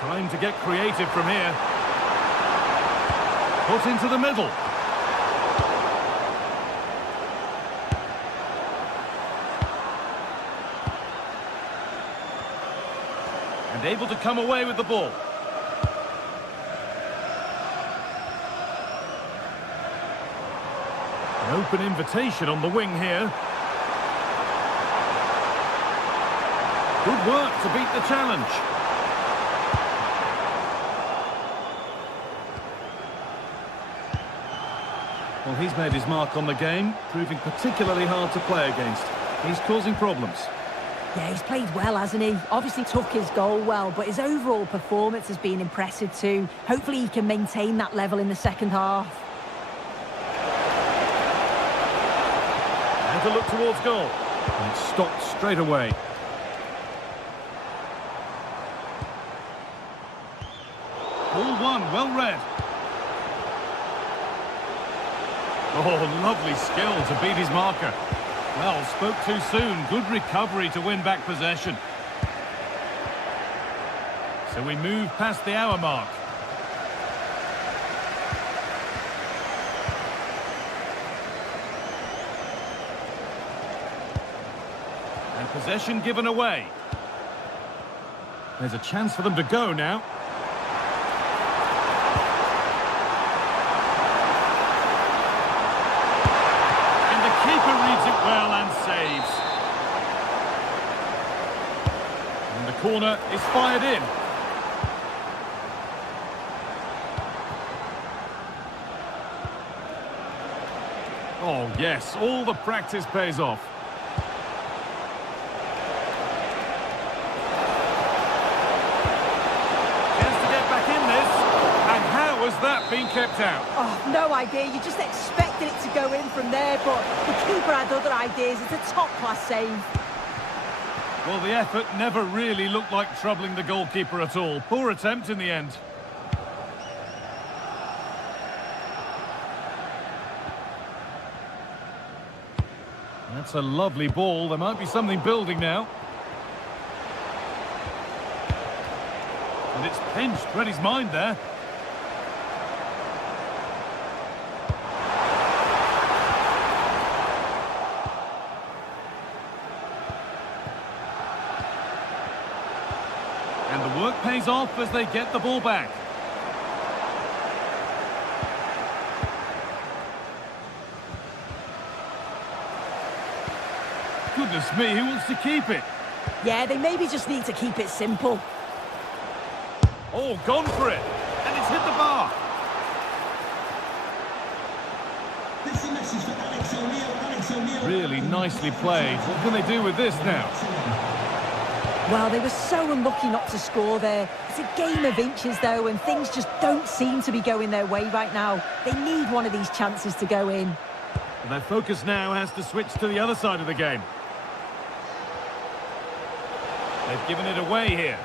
Time to get creative from here. Put into the middle. And able to come away with the ball. An open invitation on the wing here. Good work to beat the challenge. Well, he's made his mark on the game, proving particularly hard to play against. He's causing problems. Yeah, he's played well, hasn't he? Obviously took his goal well, but his overall performance has been impressive too. Hopefully he can maintain that level in the second half. And a look towards goal. And it's stopped straight away. Ball one, well read. Oh, lovely skill to beat his marker. Well, spoke too soon. Good recovery to win back possession. So we move past the hour mark. And possession given away. There's a chance for them to go now. Reads it well and saves. And the corner is fired in. Oh yes, all the practice pays off. Chance to get back in this. And how has that been kept out? Oh, no idea. You just expected it to go in from there, but the keeper had other ideas. It's a top-class save. Well, the effort never really looked like troubling the goalkeeper at all. Poor attempt in the end. That's a lovely ball. There might be something building now. And it's pinched. Read his mind there. And the work pays off as they get the ball back. Goodness me, who wants to keep it? Yeah, they maybe just need to keep it simple. Oh, gone for it. And it's hit the bar. Really nicely played. What can they do with this now? Well, they were so unlucky not to score there. It's a game of inches, though, and things just don't seem to be going their way right now. They need one of these chances to go in. And their focus now has to switch to the other side of the game. They've given it away here.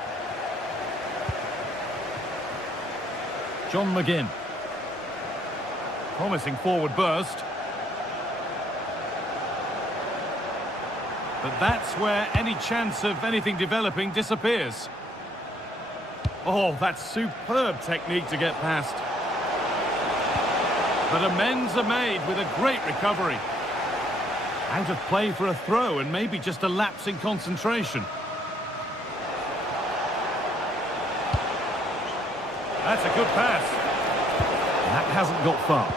John McGinn. Promising forward burst. But that's where any chance of anything developing disappears. Oh, that's superb technique to get past. But amends are made with a great recovery. Out of play for a throw and maybe just a lapse in concentration. That's a good pass. That hasn't got far.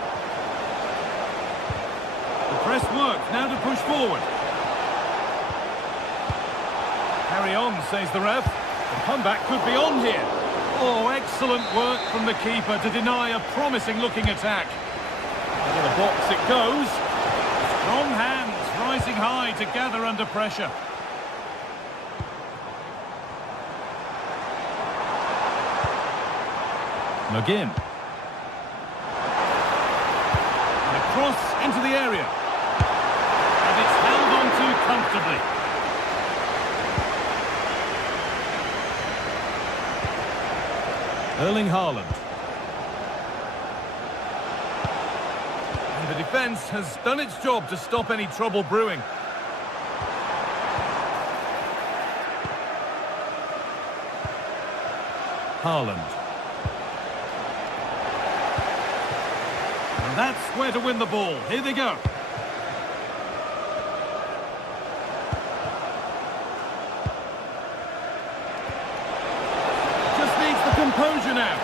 The press works, now to push forward. Carry on, says the ref. The comeback could be on here. Oh, excellent work from the keeper to deny a promising-looking attack. Into the box it goes. Strong hands rising high to gather under pressure. McGinn. And a cross into the area. And it's held on to comfortably. Erling Haaland. And the defence has done its job to stop any trouble brewing. Haaland. And that's where to win the ball. Here they go. Composure now.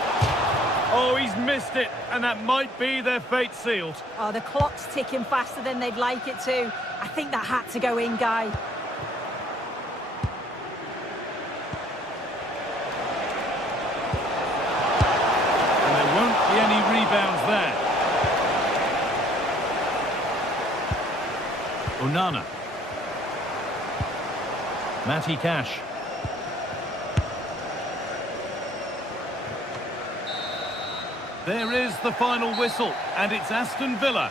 Oh, he's missed it, and that might be their fate sealed. Oh, the clock's ticking faster than they'd like it to. I think that had to go in, Guy. And there won't be any rebounds there. Onana. Matty Cash. There is the final whistle, and it's Aston Villa.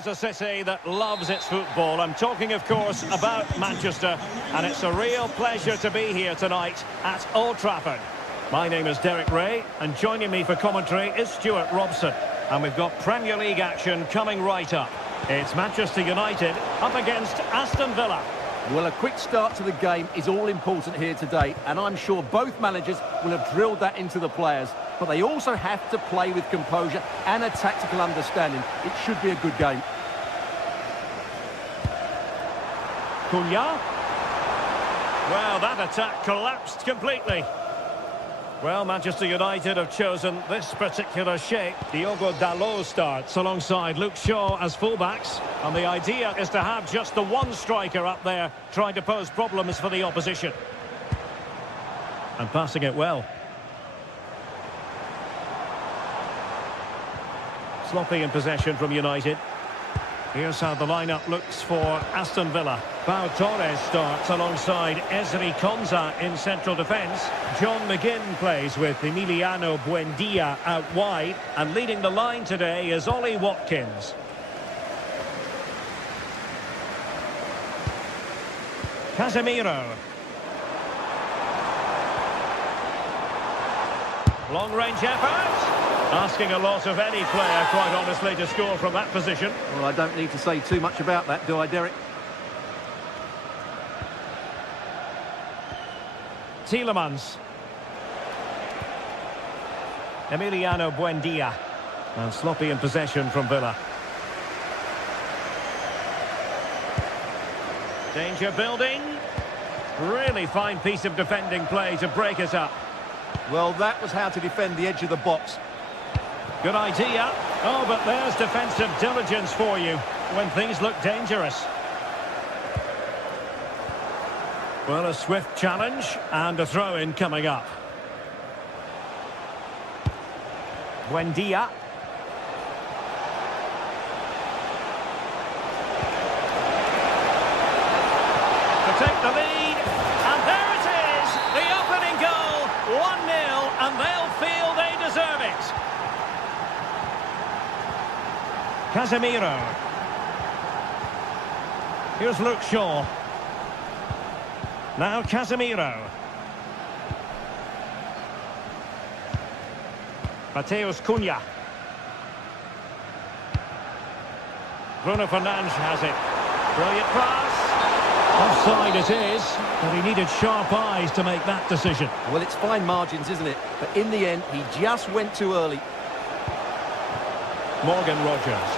is a city that loves its football. I'm talking, of course, about Manchester, and it's a real pleasure to be here tonight at Old Trafford. My name is Derek Ray, and joining me for commentary is Stuart Robson. And we've got Premier League action coming right up. It's Manchester United up against Aston Villa. Well, a quick start to the game is all important here today, and I'm sure both managers will have drilled that into the players. But they also have to play with composure and a tactical understanding. It should be a good game. Cunha. Well, that attack collapsed completely. Well, Manchester United have chosen this particular shape. Diogo Dalot starts alongside Luke Shaw as fullbacks. And the idea is to have just the one striker up there trying to pose problems for the opposition. And passing it well. Sloppy in possession from United. Here's how the lineup looks for Aston Villa. Pau Torres starts alongside Ezri Konsa in central defence. John McGinn plays with Emiliano Buendia out wide. And leading the line today is Ollie Watkins. Casemiro. Long-range effort. Asking a lot of any player, quite honestly, to score from that position. Well, I don't need to say too much about that, do I, Derek? Tielemans. Emiliano Buendia. And sloppy in possession from Villa. Danger building. Really fine piece of defending play to break it up. Well, that was how to defend the edge of the box. Good idea. Oh, but there's defensive diligence for you when things look dangerous. Well, a swift challenge and a throw-in coming up. Buendia. To take the lead, and there it is, the opening goal, 1-0, and they'll feel they deserve it. Casemiro. Here's Luke Shaw. Now Casemiro. Mateus Cunha. Bruno Fernandes has it. Brilliant pass. Offside it is, but he needed sharp eyes to make that decision. Well, it's fine margins, isn't it? But in the end, he just went too early. Morgan Rogers.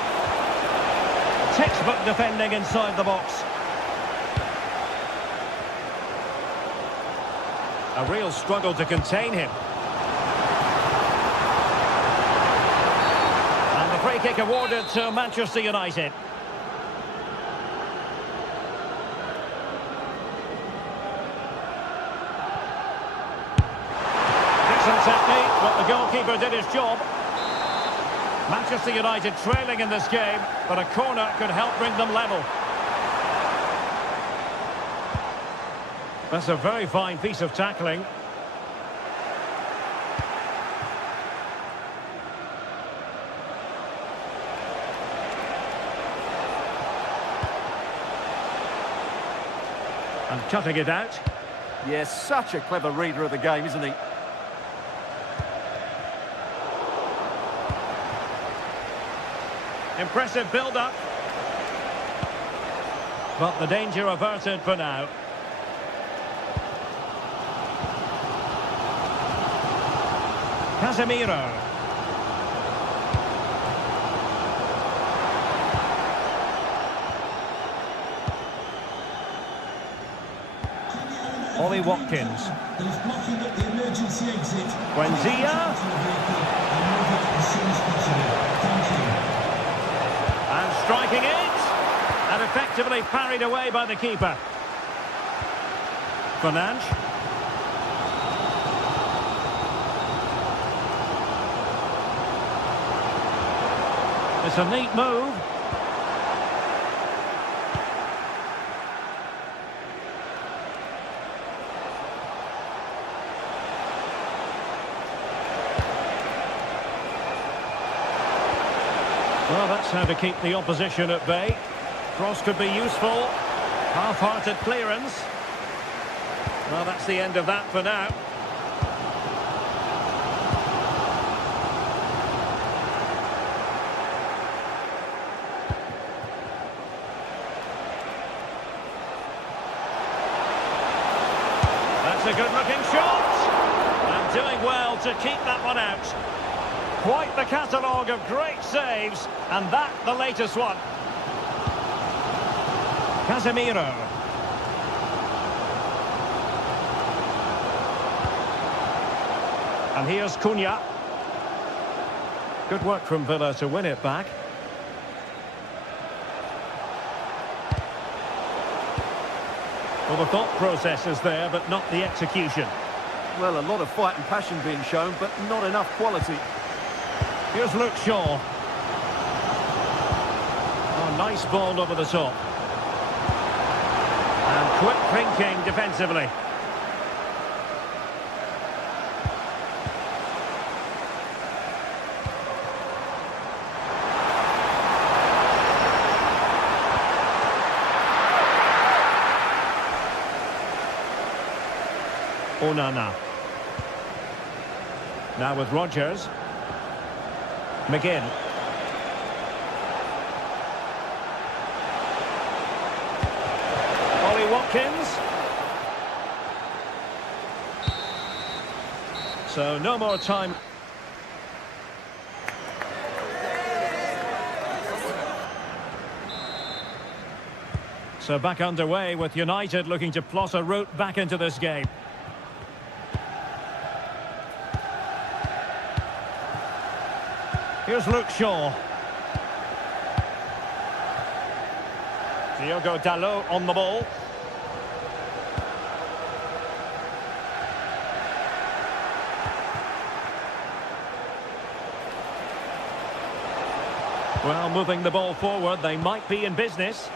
Textbook defending inside the box. A real struggle to contain him. And the free kick awarded to Manchester United. Decent technique, but the goalkeeper did his job. Manchester United trailing in this game, but a corner could help bring them level. That's a very fine piece of tackling. And cutting it out. Yes, such a clever reader of the game, isn't he? Impressive build-up. But the danger averted for now. Casemiro. Ollie Watkins. Buendia. And striking it. And effectively parried away by the keeper. Fernandes. It's a neat move. Well, that's how to keep the opposition at bay. Cross could be useful. Half-hearted clearance. Well, that's the end of that for now. That's a good-looking shot. And doing well to keep that one out. Quite the catalogue of great saves, and that the latest one. Casemiro. And here's Cunha. Good work from Villa to win it back. Well, the thought process is there, but not the execution. Well, a lot of fight and passion being shown, but not enough quality. Here's Luke Shaw. Oh, nice ball over the top. And quick thinking defensively. Onana. Now with Rodgers. McGinn. Ollie Watkins. So no more time. So back underway with United looking to plot a route back into this game. Here's Luke Shaw. Diogo Dalot on the ball. Well, moving the ball forward, they might be in business.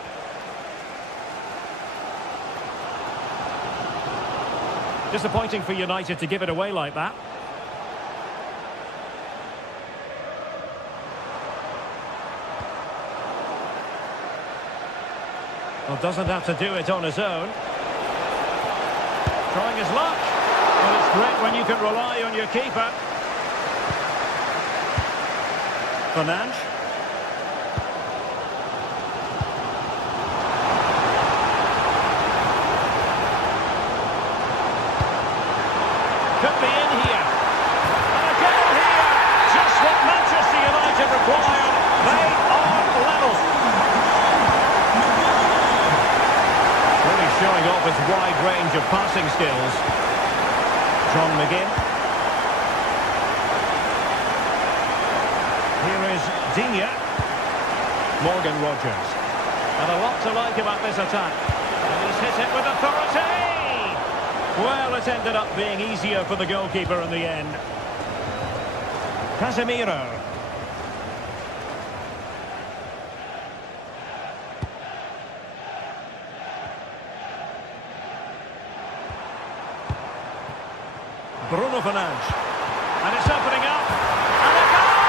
Disappointing for United to give it away like that. Well, doesn't have to do it on his own. Trying his luck. Well, it's great when you can rely on your keeper. Fernandes. Could be in here. And a goal here. Just what Manchester United required. They are level. Showing off his wide range of passing skills. John McGinn. Here is Digne. Morgan Rodgers. And a lot to like about this attack. And he's hit it with authority! Well, it ended up being easier for the goalkeeper in the end. Casemiro. Bruno Fernandes. And it's opening up. And a goal!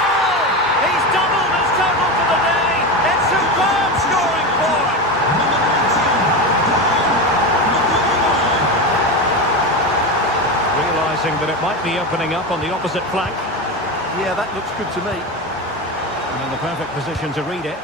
He's doubled his total for the day. It's superb scoring forward. Realising that it might be opening up on the opposite flank. Yeah, that looks good to me. And in the perfect position to read it.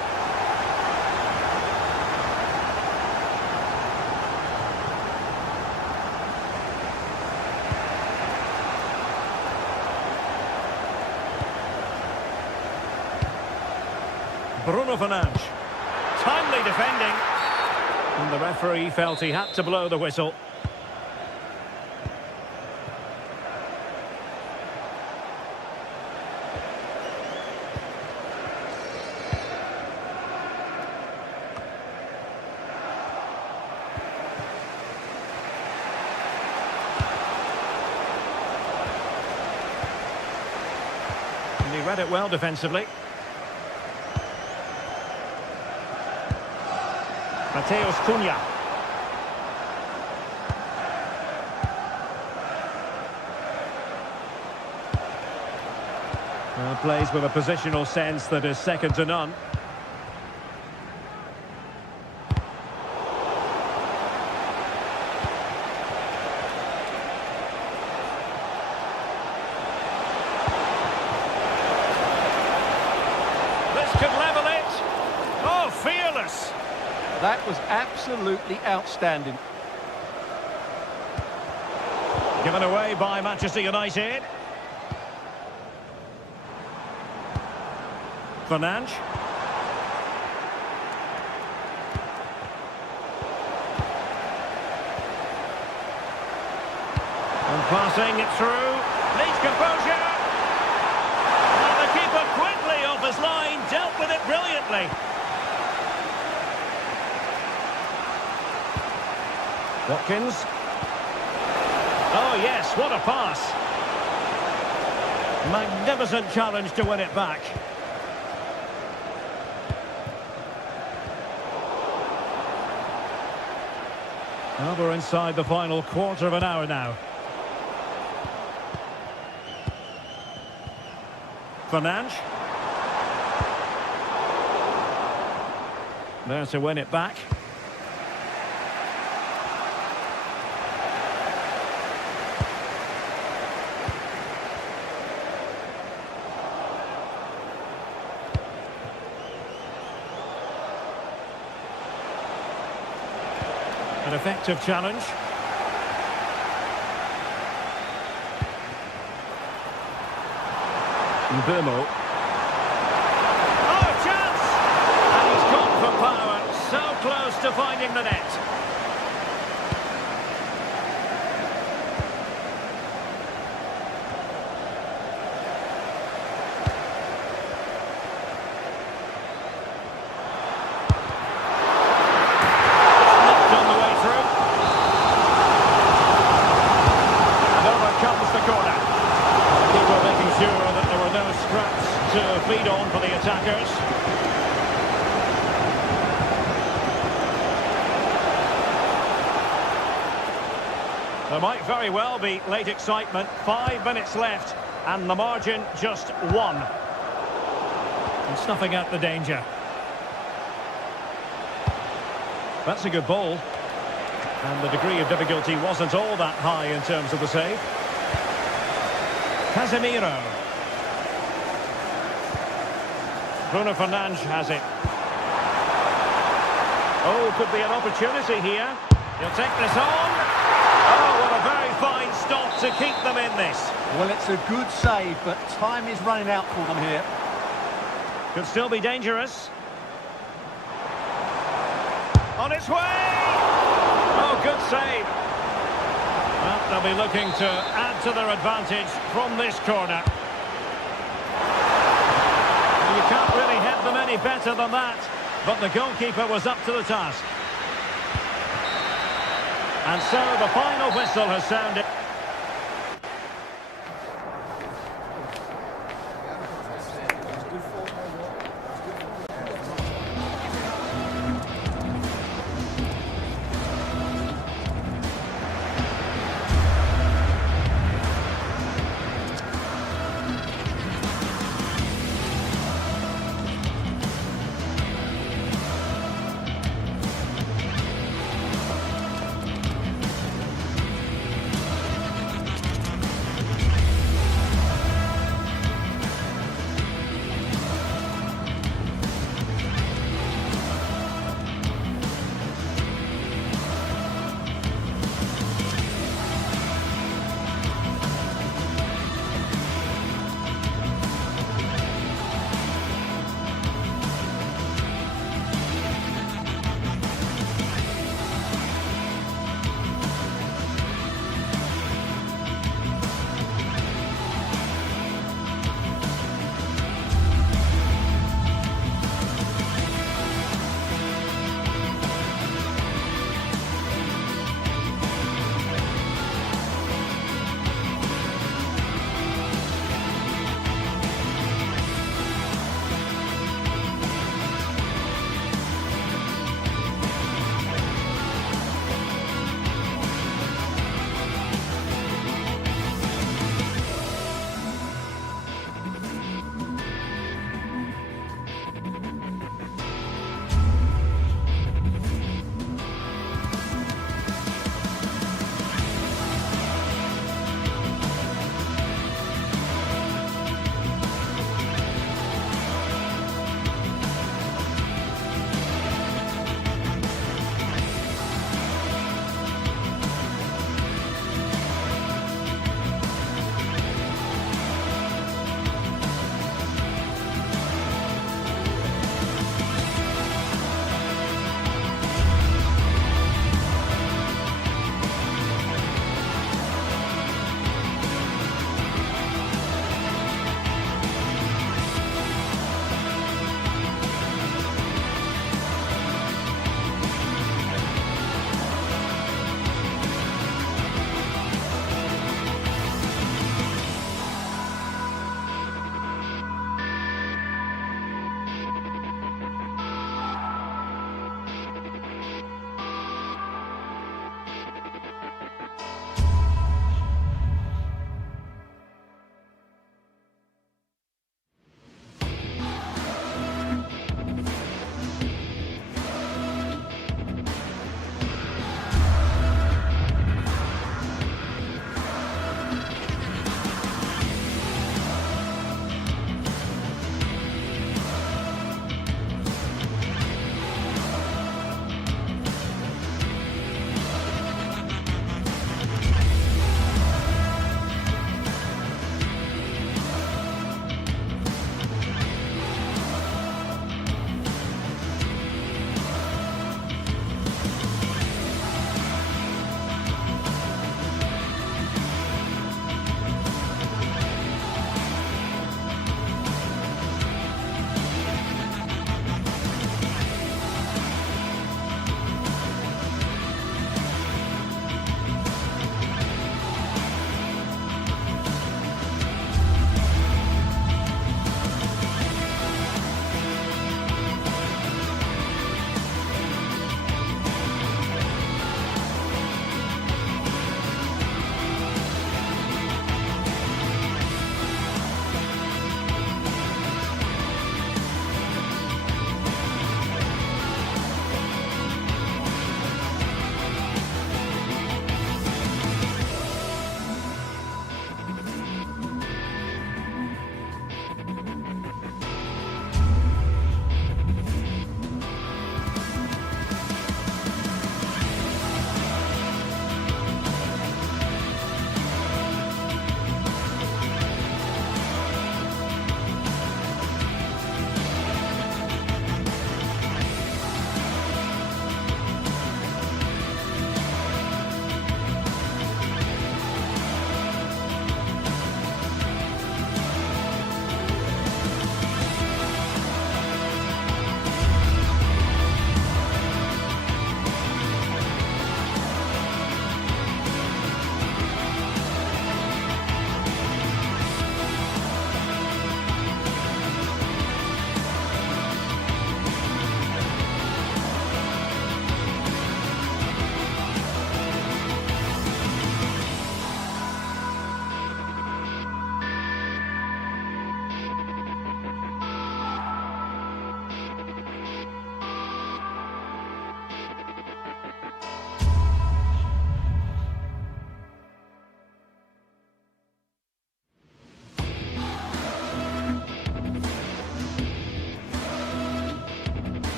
Bruno Fernandes. Timely defending. And the referee felt he had to blow the whistle. And he read it well defensively. Mateus Cunha. Plays with a positional sense that is second to none. This could level it. Oh, fearless. That was absolutely outstanding. Given away by Manchester United. Fernandes. And passing it through. Needs composure. And the keeper quickly off his line, dealt with it brilliantly. Watkins. Oh yes, what a pass. Magnificent challenge to win it back. Well, we're inside the final quarter of an hour now. Fernandes. There to win it back. An effective challenge. Mbemo. Oh, chance! And he's gone for power. So close to finding the net. To feed on for the attackers. There might very well be late excitement. 5 minutes left and the margin just 1. And snuffing out the danger. That's a good ball. And the degree of difficulty wasn't all that high in terms of the save. Casemiro. Bruno Fernandes has it. Oh, could be an opportunity here. He'll take this on. Oh, what a very fine stop to keep them in this. Well, it's a good save, but time is running out for them here. Could still be dangerous. On its way! Oh, good save. Well, they'll be looking to add to their advantage from this corner. You can't really head them any better than that, but the goalkeeper was up to the task. And so the final whistle has sounded.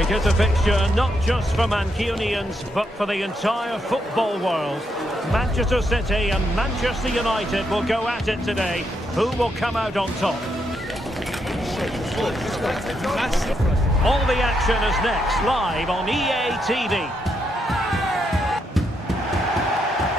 It is a fixture not just for Mancunians, but for the entire football world. Manchester City and Manchester United will go at it today. Who will come out on top? All the action is next, live on EA TV.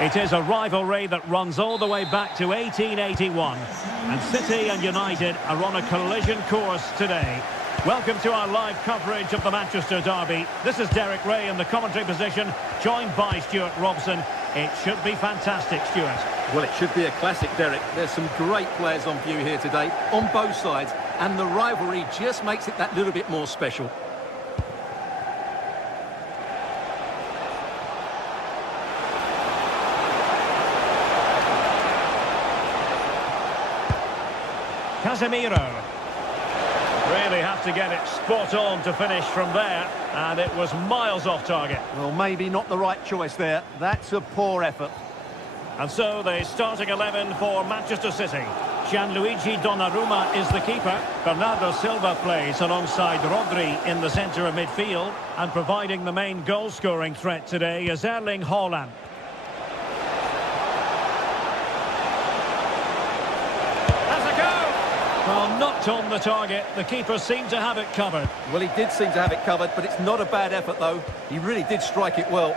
It is a rivalry that runs all the way back to 1881. And City and United are on a collision course today. Welcome to our live coverage of the Manchester derby. This is Derek Ray in the commentary position, joined by Stuart Robson. It should be fantastic, Stuart. Well, it should be a classic, Derek. There's some great players on view here today, on both sides, and the rivalry just makes it that little bit more special. Casemiro. Really have to get it spot on to finish from there, and it was miles off target. Well, maybe not the right choice there. That's a poor effort. And so the starting 11 for Manchester City. Gianluigi Donnarumma is the keeper. Bernardo Silva plays alongside Rodri in the centre of midfield, and providing the main goal-scoring threat today is Erling Haaland. Well, knocked on the target. The keeper seemed to have it covered. Well, he did seem to have it covered, but it's not a bad effort, though. He really did strike it well.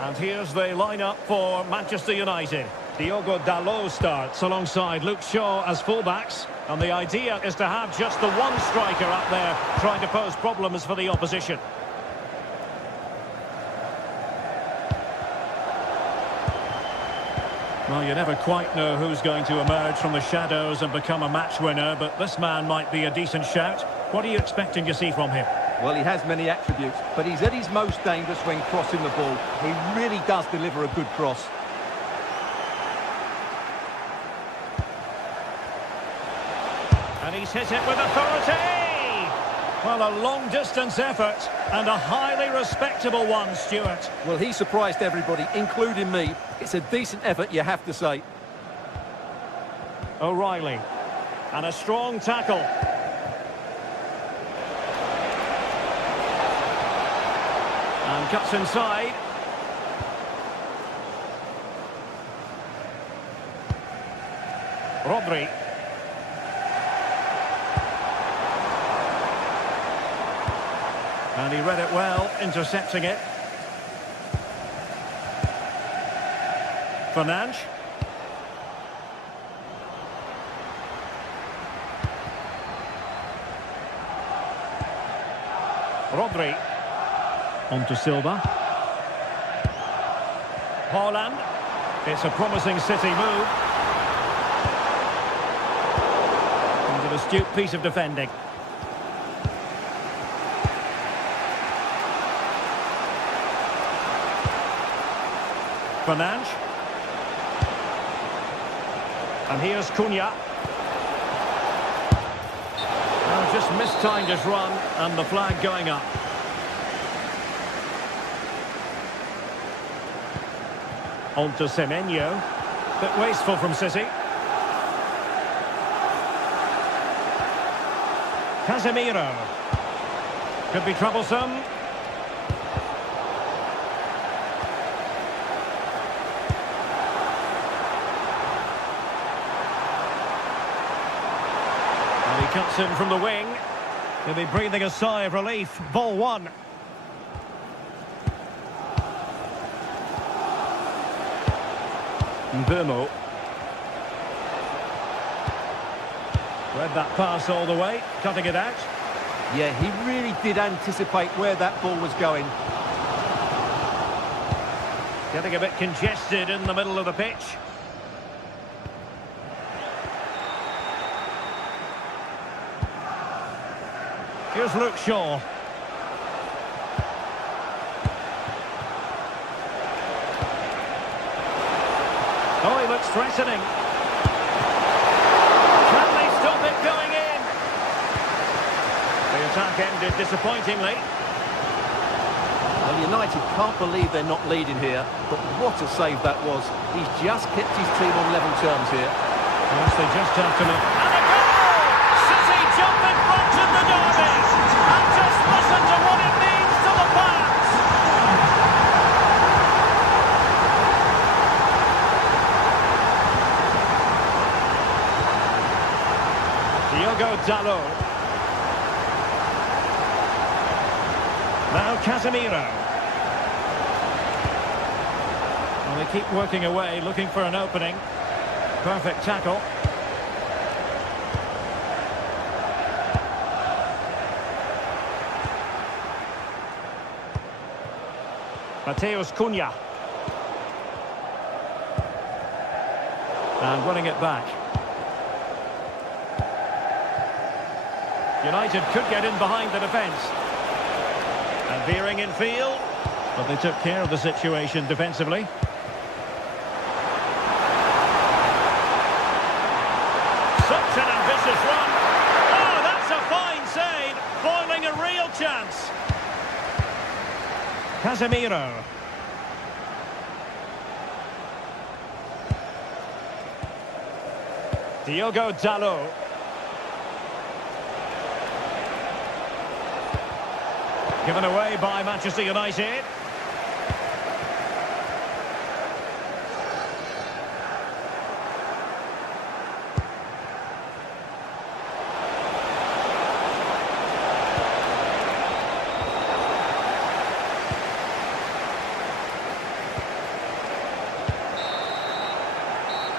And here's the lineup for Manchester United. Diogo Dalot starts alongside Luke Shaw as fullbacks. And the idea is to have just the one striker up there trying to pose problems for the opposition. Well, you never quite know who's going to emerge from the shadows and become a match winner, but this man might be a decent shout. What are you expecting to see from him? Well, he has many attributes, but he's at his most dangerous when crossing the ball. He really does deliver a good cross. And he's hit it with authority! Well, a long-distance effort, and a highly respectable one, Stuart. Well, he surprised everybody, including me. It's a decent effort, you have to say. O'Reilly. And a strong tackle. And cuts inside. Rodri. And he read it well, intercepting it. Fernandes. Rodri. On to Silva. Haaland. It's a promising City move. And an astute piece of defending. Fernandes. And here's Cunha. Well, just mistimed his run, and the flag going up. On to Semenyo. Bit wasteful from City. Casemiro. Could be troublesome. Cuts in from the wing. He'll be breathing a sigh of relief. Ball one. Mbeumo. Read that pass all the way, cutting it out. Yeah, he really did anticipate where that ball was going. Getting a bit congested in the middle of the pitch. Here's Luke Shaw. Oh, he looks threatening. Can they stop it going in? The attack ended disappointingly. Well, United can't believe they're not leading here, but what a save that was. He's just kept his team on level terms here. Yes, they just have to look. And a goal! City jump in front of the derby. Diogo Dalot. Now Casemiro. Well, they keep working away, looking for an opening. Perfect tackle. Mateus Cunha. And winning it back. United could get in behind the defence. And veering in field. But they took care of the situation defensively. Such an ambitious run. Oh, that's a fine save. Foiling a real chance. Casemiro. Diogo Dalot. Given away by Manchester United.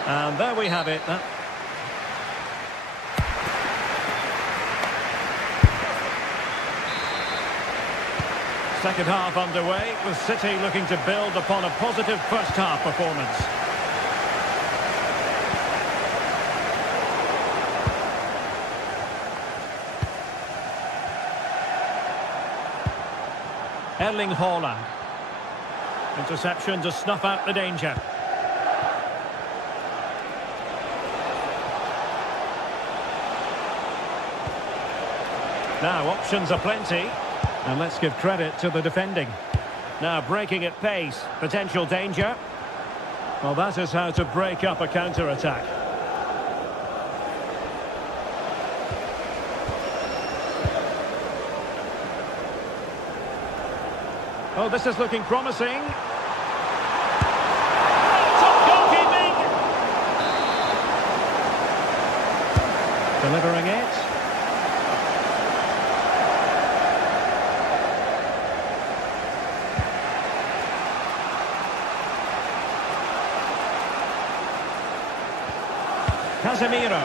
And there we have it. Second half underway, with City looking to build upon a positive first half performance. Erling Haaland. Interception to snuff out the danger. Now options are plenty. And let's give credit to the defending. Now breaking at pace, potential danger. Well, that is how to break up a counter-attack. Oh, this is looking promising. Top goalkeeping! Delivering it. Casemiro.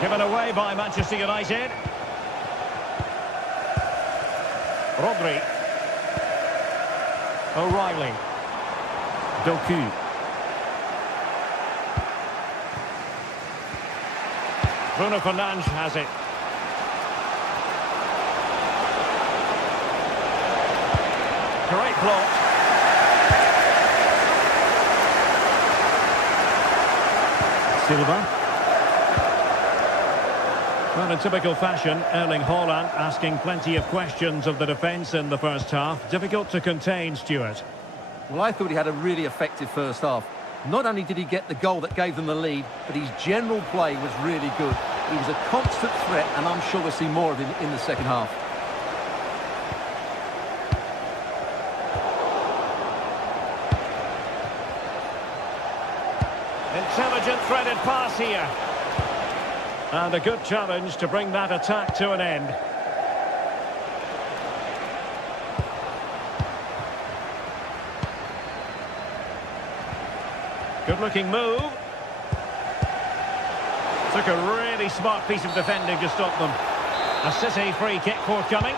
Given away by Manchester United. Rodri. O'Reilly. Doku. Bruno Fernandes has it. Great block. Silva. Well, in typical fashion, Erling Haaland asking plenty of questions of the defence in the first half. Difficult to contain, Stuart. Well, I thought he had a really effective first half. Not only did he get the goal that gave them the lead, but his general play was really good. He was a constant threat, and I'm sure we'll see more of him in the second half. Intelligent threaded pass here. And a good challenge to bring that attack to an end. Good looking move. Took a really smart piece of defending to stop them. A City free kick forthcoming.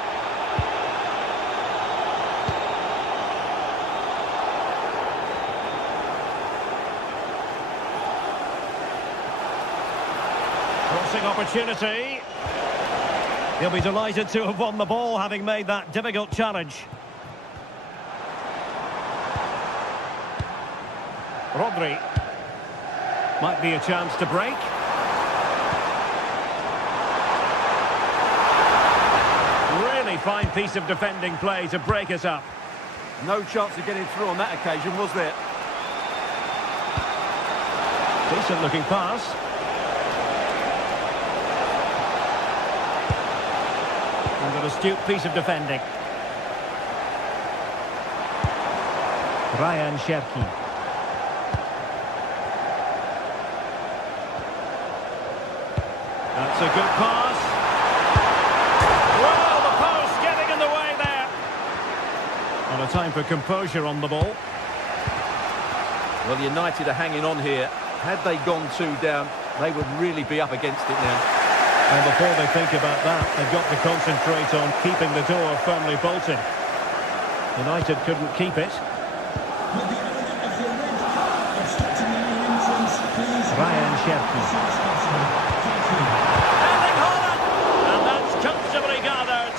Crossing opportunity. He'll be delighted to have won the ball, having made that difficult challenge. Rodri. Might be a chance to break. Really fine piece of defending play to break us up. No chance of getting through on that occasion, was there? Decent looking pass. And an astute piece of defending. Ryan Cherki. That's a good pass. Well, the post getting in the way there. And a time for composure on the ball. Well, United are hanging on here. Had they gone 2 down, they would really be up against it now. And before they think about that, they've got to concentrate on keeping the door firmly bolted. United couldn't keep it. Ryan Sherkin. Erling Haaland! And that's comfortably gathered.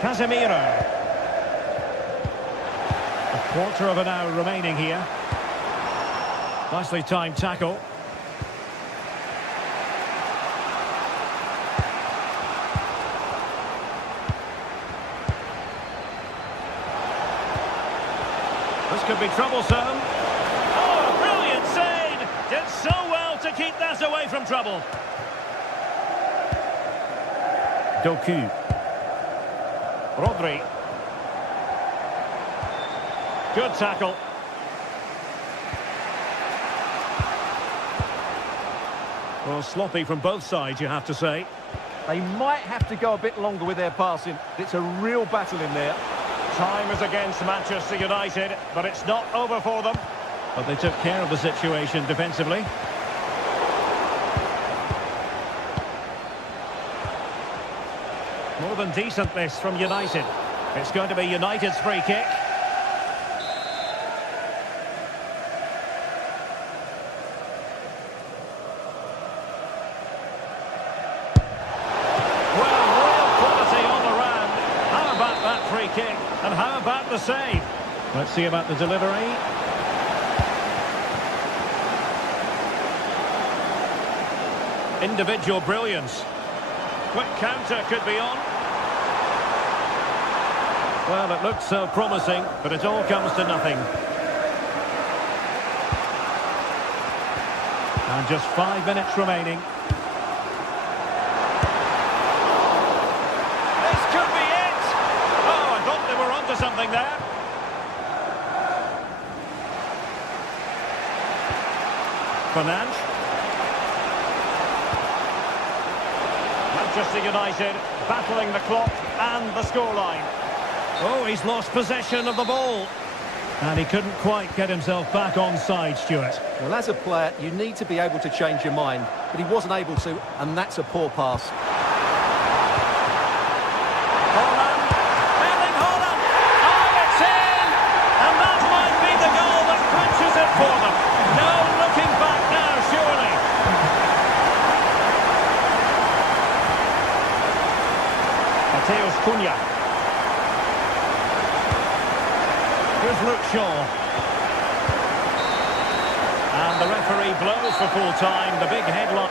Casemiro. A quarter of an hour remaining here. Nicely timed tackle. This could be troublesome. Oh, a brilliant save! Did so well to keep that away from trouble. Doku. Rodri. Good tackle. Well, sloppy from both sides, you have to say. They might have to go a bit longer with their passing. It's a real battle in there. Time is against Manchester United, but it's not over for them. But they took care of the situation defensively. More than decent this from United. It's going to be United's free kick. Well, real quality on the round. How about that free kick? And how about the save? Let's see about the delivery. Individual brilliance. Quick counter could be on. Well, it looks so promising, but it all comes to nothing. And just 5 minutes remaining. This could be it! Oh, I thought they were onto something there. Fernandes. Manchester United battling the clock and the scoreline. Oh, he's lost possession of the ball. And he couldn't quite get himself back on side, Stuart. Well, as a player, you need to be able to change your mind. But he wasn't able to, and that's a poor pass. Haaland. Erling Haaland. Oh, it's in! And that might be the goal that clinches it for them. No looking back now, surely. Mateus Cunha. Here's Luke Shaw. And the referee blows for full time. The big headline.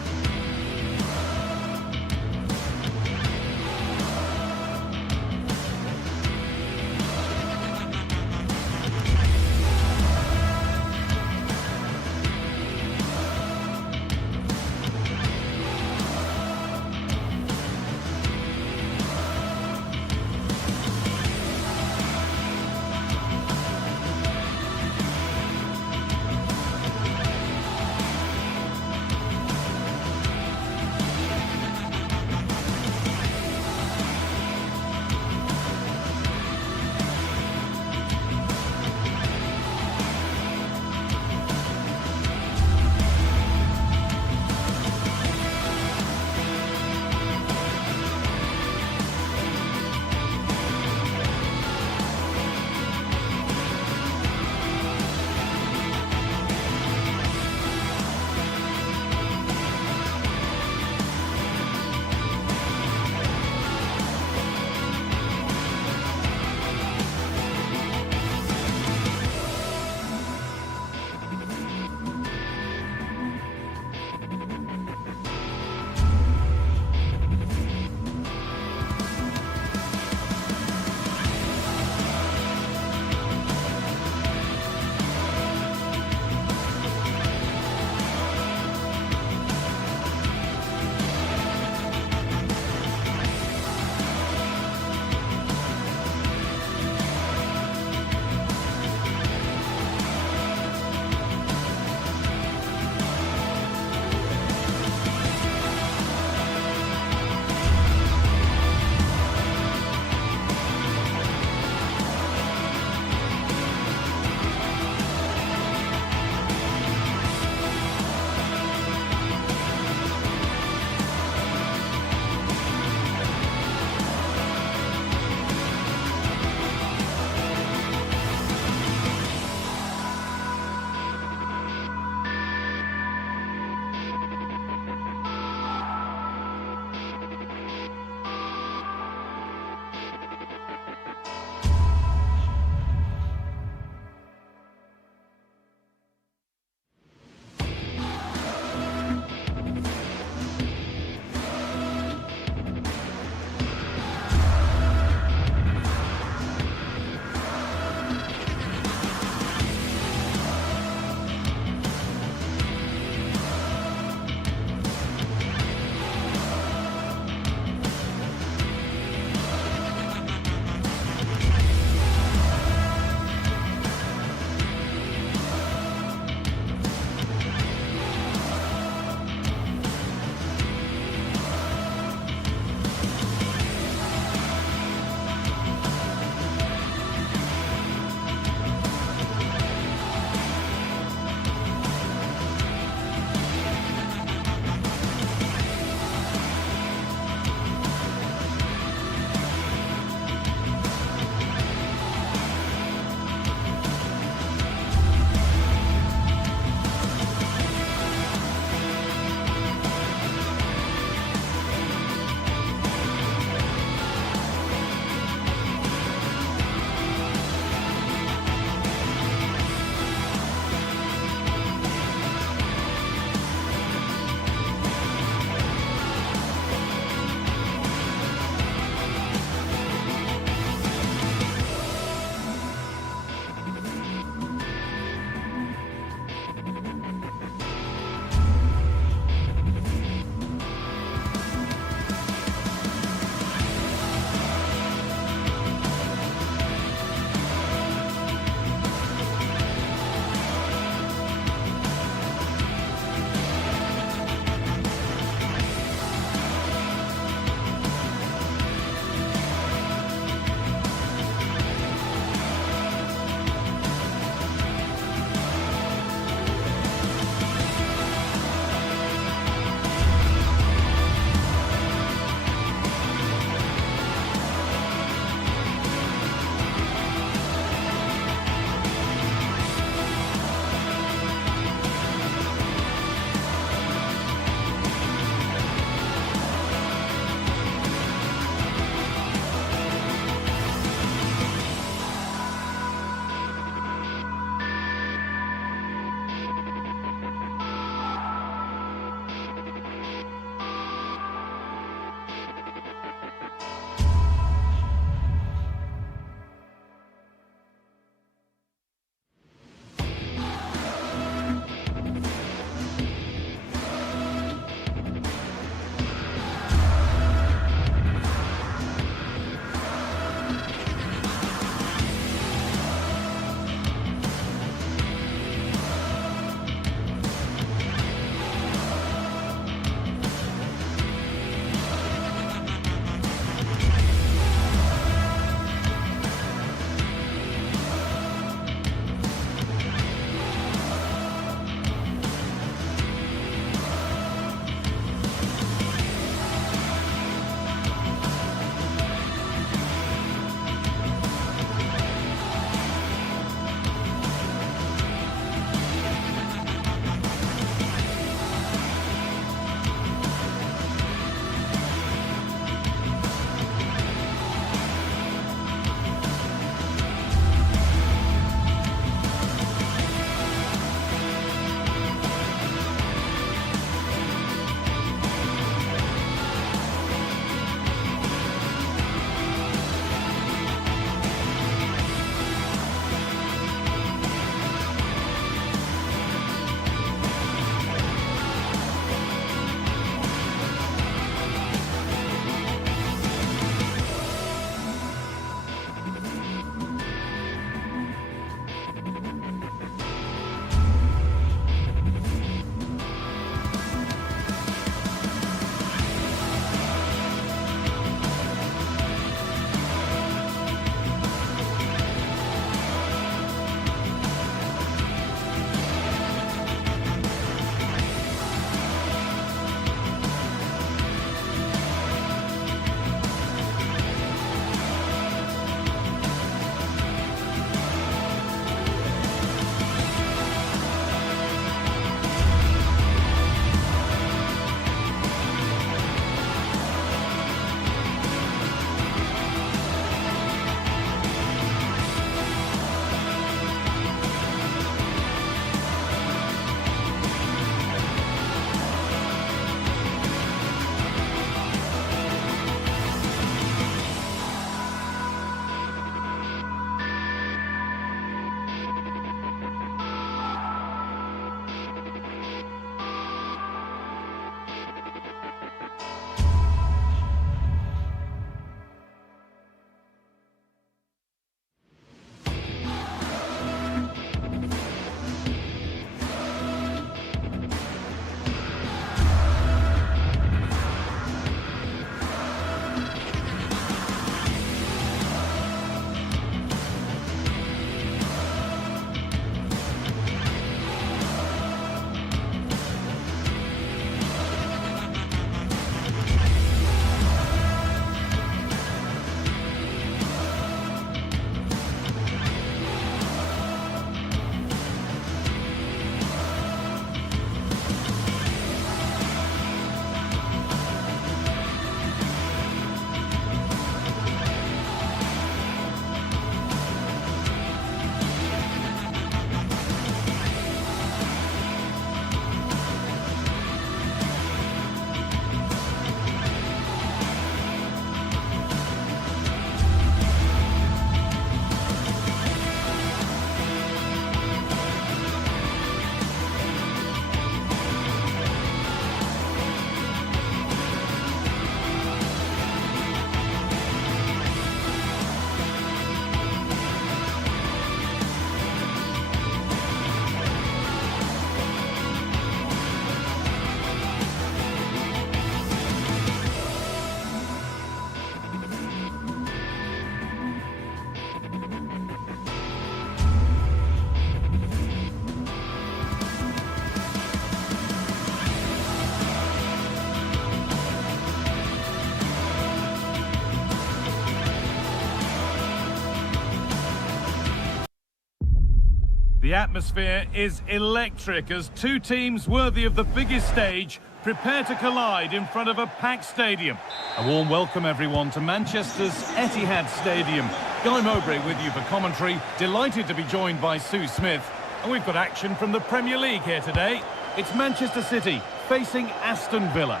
The atmosphere is electric as two teams worthy of the biggest stage prepare to collide in front of a packed stadium. A warm welcome, everyone, to Manchester's Etihad Stadium. Guy Mowbray with you for commentary. Delighted to be joined by Sue Smith. And we've got action from the Premier League here today. It's Manchester City facing Aston Villa.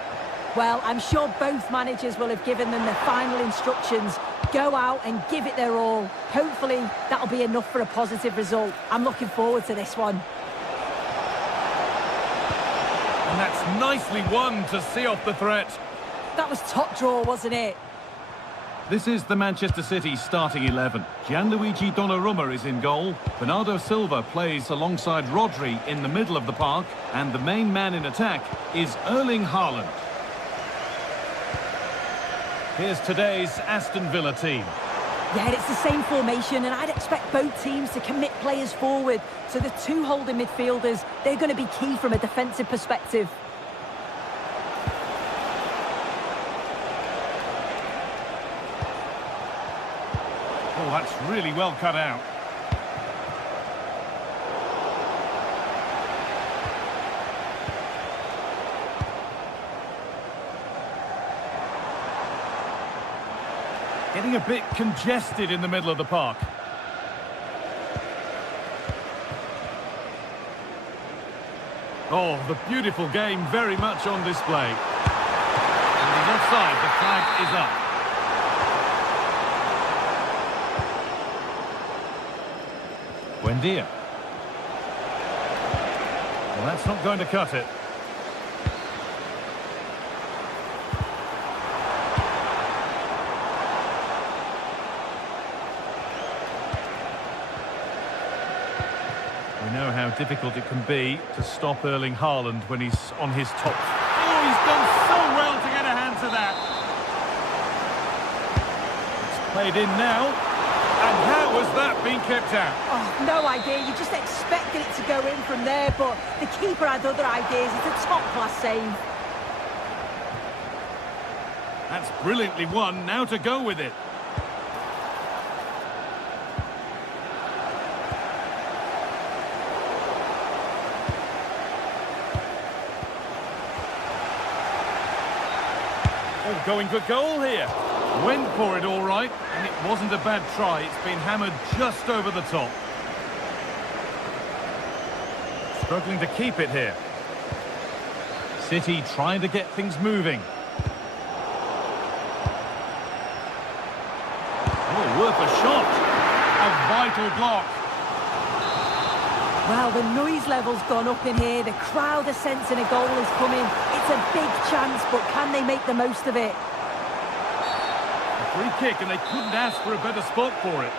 Well, I'm sure both managers will have given them the final instructions. Go out and give it their all. Hopefully, that'll be enough for a positive result. I'm looking forward to this one. And that's nicely won to see off the threat. That was top draw, wasn't it? This is the Manchester City starting 11. Gianluigi Donnarumma is in goal. Bernardo Silva plays alongside Rodri in the middle of the park. And the main man in attack is Erling Haaland. Here's today's Aston Villa team. Yeah, it's the same formation, and I'd expect both teams to commit players forward. So the two holding midfielders, they're going to be key from a defensive perspective. Oh, that's really well cut out. Getting a bit congested in the middle of the park. Oh, the beautiful game very much on display. And he's offside, the flag is up. Buendia. Well, that's not going to cut it. We know how difficult it can be to stop Erling Haaland when he's on his top. Oh, he's done so well to get a hand to that. It's played in now. And how has that been kept out? Oh, no idea. You just expected it to go in from there, but the keeper had other ideas. It's a top-class save. That's brilliantly won. Now to go with it. Oh, going for goal here. Went for it all right, and it wasn't a bad try. It's been hammered just over the top. Struggling to keep it here. City trying to get things moving. Oh, worth a shot. A vital block. Well, the noise level's gone up in here. The crowd are sensing a goal is coming. It's a big chance, but can they make the most of it? Free kick, and they couldn't ask for a better spot for it.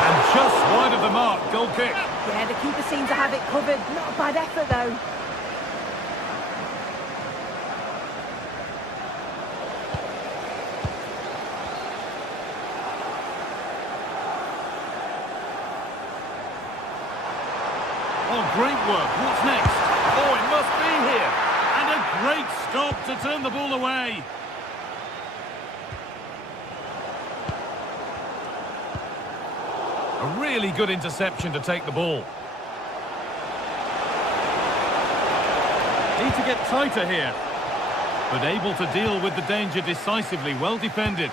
And just wide of the mark, goal kick. Yeah, the keeper seemed to have it covered. Not a bad effort, though. Oh, great work. What's next? Oh, it must be here. And a great stop to turn the ball away. A really good interception to take the ball. Need to get tighter here. But able to deal with the danger decisively. Well defended.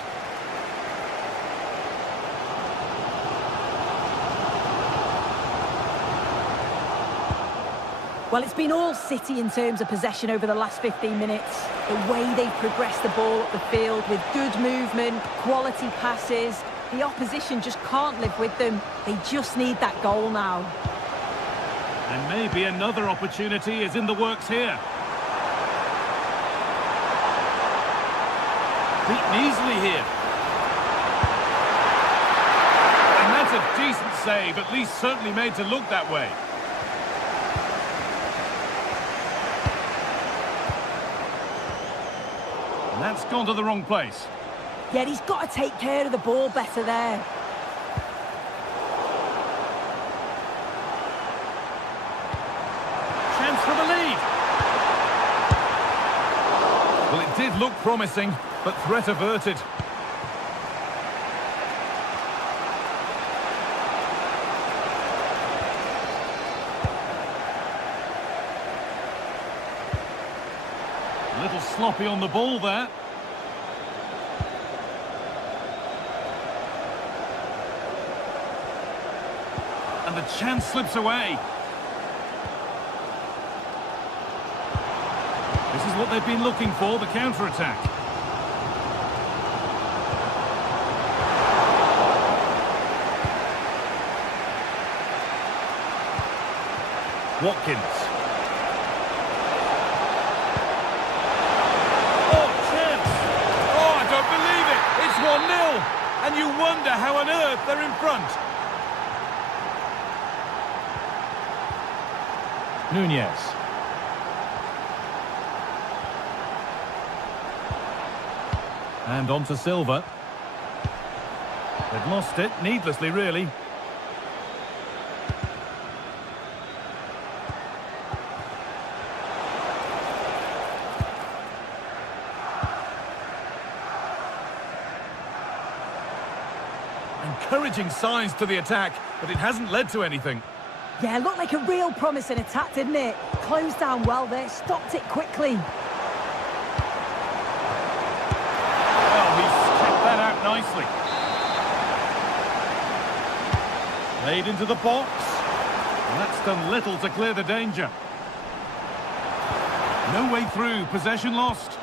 Well, it's been all City in terms of possession over the last 15 minutes. The way they've progressed the ball up the field with good movement, quality passes. The opposition just can't live with them. They just need that goal now. And maybe another opportunity is in the works here. Beaten easily here. And that's a decent save, at least certainly made to look that way. And that's gone to the wrong place. Yeah, he's got to take care of the ball better there. Chance for the lead. Well, it did look promising, but threat averted. sloppy on the ball there. And the chance slips away. This is what they've been looking for, the counter-attack. Watkins. Oh, chance! Oh, I don't believe it! It's 1-0! And you wonder how on earth they're in front. Nunez. And on to Silva. They've lost it, needlessly really. Encouraging signs to the attack, but it hasn't led to anything. Yeah, looked like a real promising attack, didn't it? Closed down well there, stopped it quickly. Well, he's kept that out nicely. Played into the box. And that's done little to clear the danger. No way through, possession lost.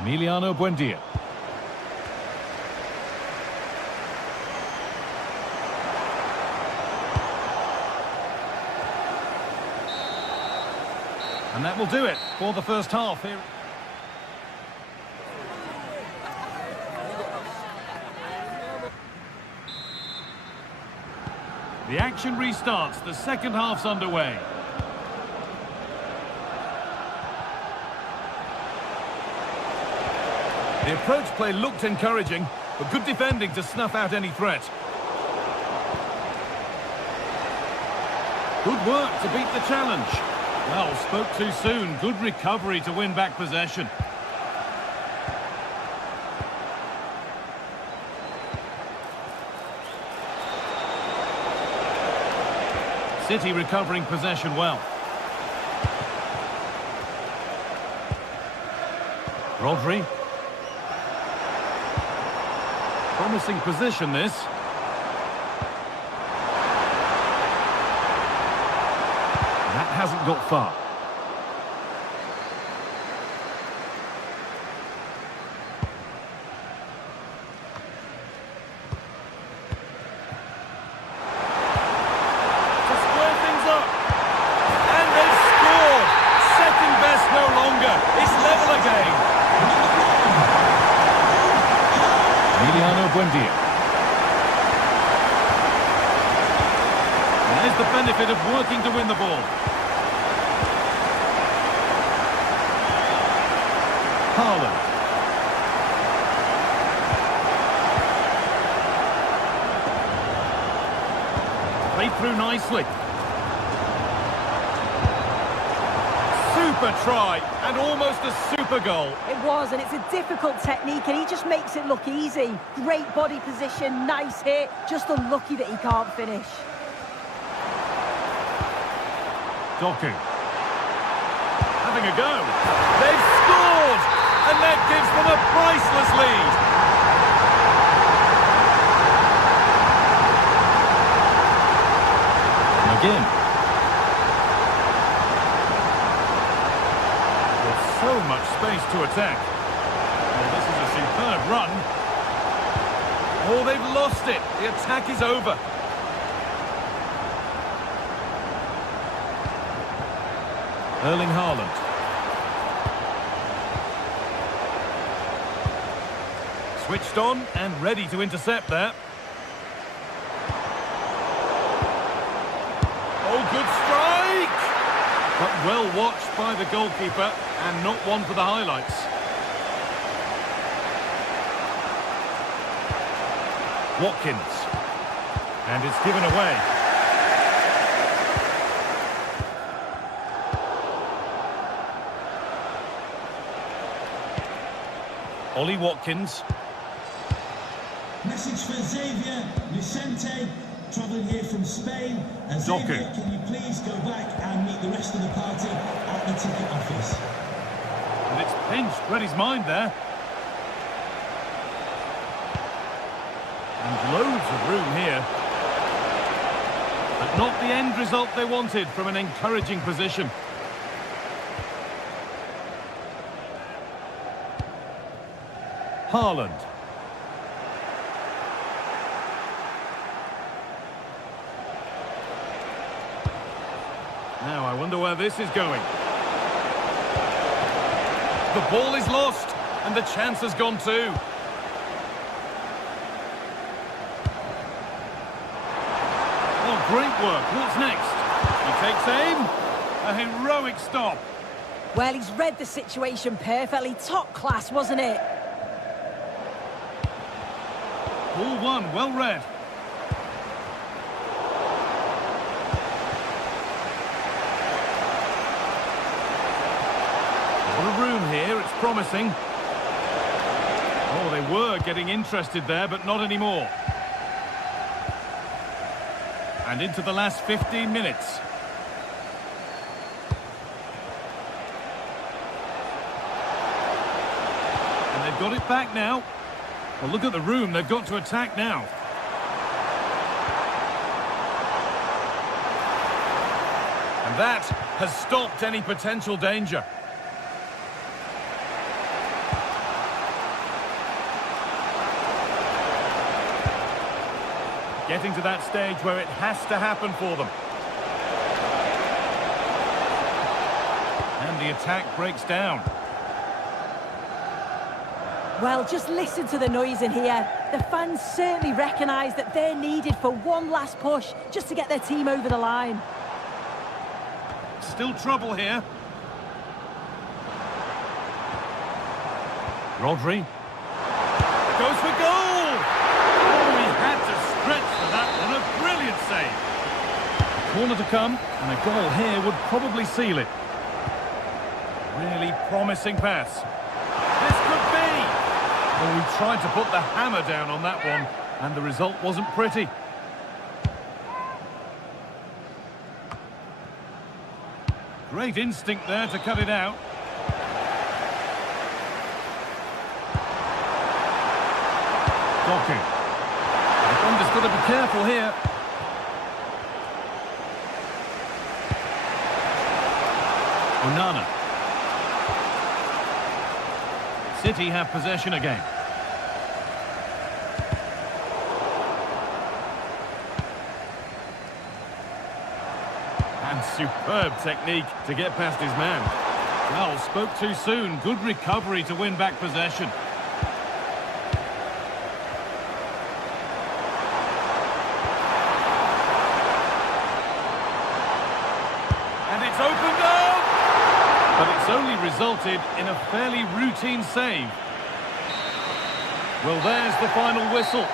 Emiliano Buendia. And that will do it for the first half here. The action restarts. The second half's underway. The approach play looked encouraging, but good defending to snuff out any threat. Good work to beat the challenge. Well, spoke too soon. Good recovery to win back possession. City recovering possession well. Rodri. Promising position this. That hasn't got far. To square things up. And they've scored. Second best no longer. It's level again. Emiliano Buendia. And there's the benefit of working to win the ball. Haaland. Played through nicely. Super try and almost a super goal. It was, and it's a difficult technique, and he just makes it look easy. Great body position, nice hit, just unlucky that he can't finish. Doku. Having a go. They've scored! And that gives them a priceless lead. Again. There's so much space to attack. Well, this is a superb run. Oh, they've lost it. The attack is over. Erling Haaland. Switched on and ready to intercept there. Oh, good strike! But well watched by the goalkeeper and not one for the highlights. Watkins. And it's given away. Ollie Watkins. Message for Xavier, Vicente, travelling here from Spain. Xavier, can you please go back and meet the rest of the party at the ticket office? And it's pinched, read his mind there. And loads of room here. But not the end result they wanted from an encouraging position. Haaland. Now I wonder where this is going. The ball is lost, and the chance has gone too. Oh, great work. What's next? He takes aim. A heroic stop. Well, he's read the situation perfectly. Top class, wasn't it? Ball one, well read. Room here, it's promising. Oh, they were getting interested there, but not anymore. And into the last 15 minutes. And they've got it back now. Well, look at the room, they've got to attack now. And that has stopped any potential danger. Getting to that stage where it has to happen for them. And the attack breaks down. Well, just listen to the noise in here. The fans certainly recognise that they're needed for one last push just to get their team over the line. Still trouble here. Rodri. Goes for goal! Oh, he had to stretch for that one. A brilliant save. Corner to come, and a goal here would probably seal it. Really promising pass. This could be! Oh, he tried to put the hammer down on that one, and the result wasn't pretty. Great instinct there to cut it out. Doku. The defender's got to be careful here. Onana. City have possession again. And superb technique to get past his man. Well, spoke too soon. Good recovery to win back possession. And it's opened up! But it's only resulted in a fairly routine save. Well, there's the final whistle.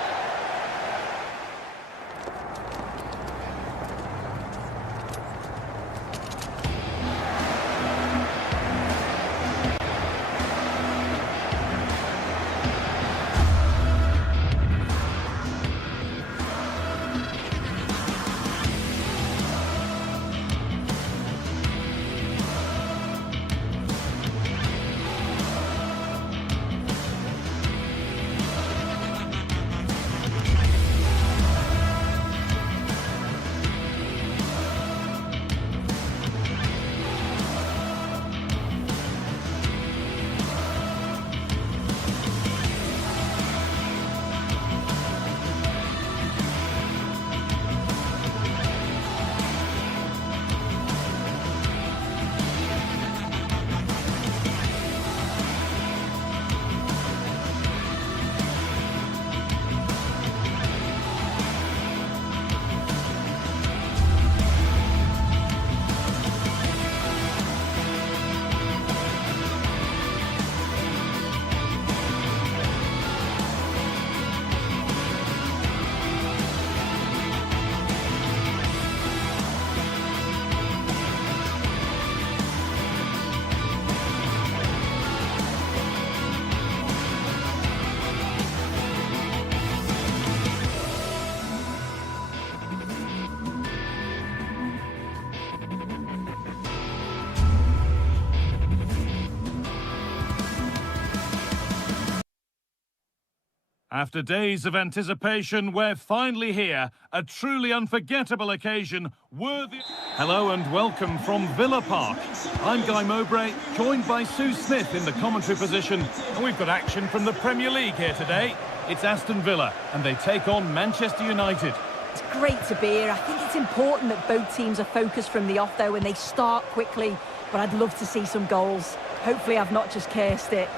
After days of anticipation, we're finally here. A truly unforgettable occasion, worthy... Hello and welcome from Villa Park. I'm Guy Mowbray, joined by Sue Smith in the commentary position. And we've got action from the Premier League here today. It's Aston Villa, and they take on Manchester United. It's great to be here. I think it's important that both teams are focused from the off, though, and they start quickly. But I'd love to see some goals. Hopefully I've not just cursed it.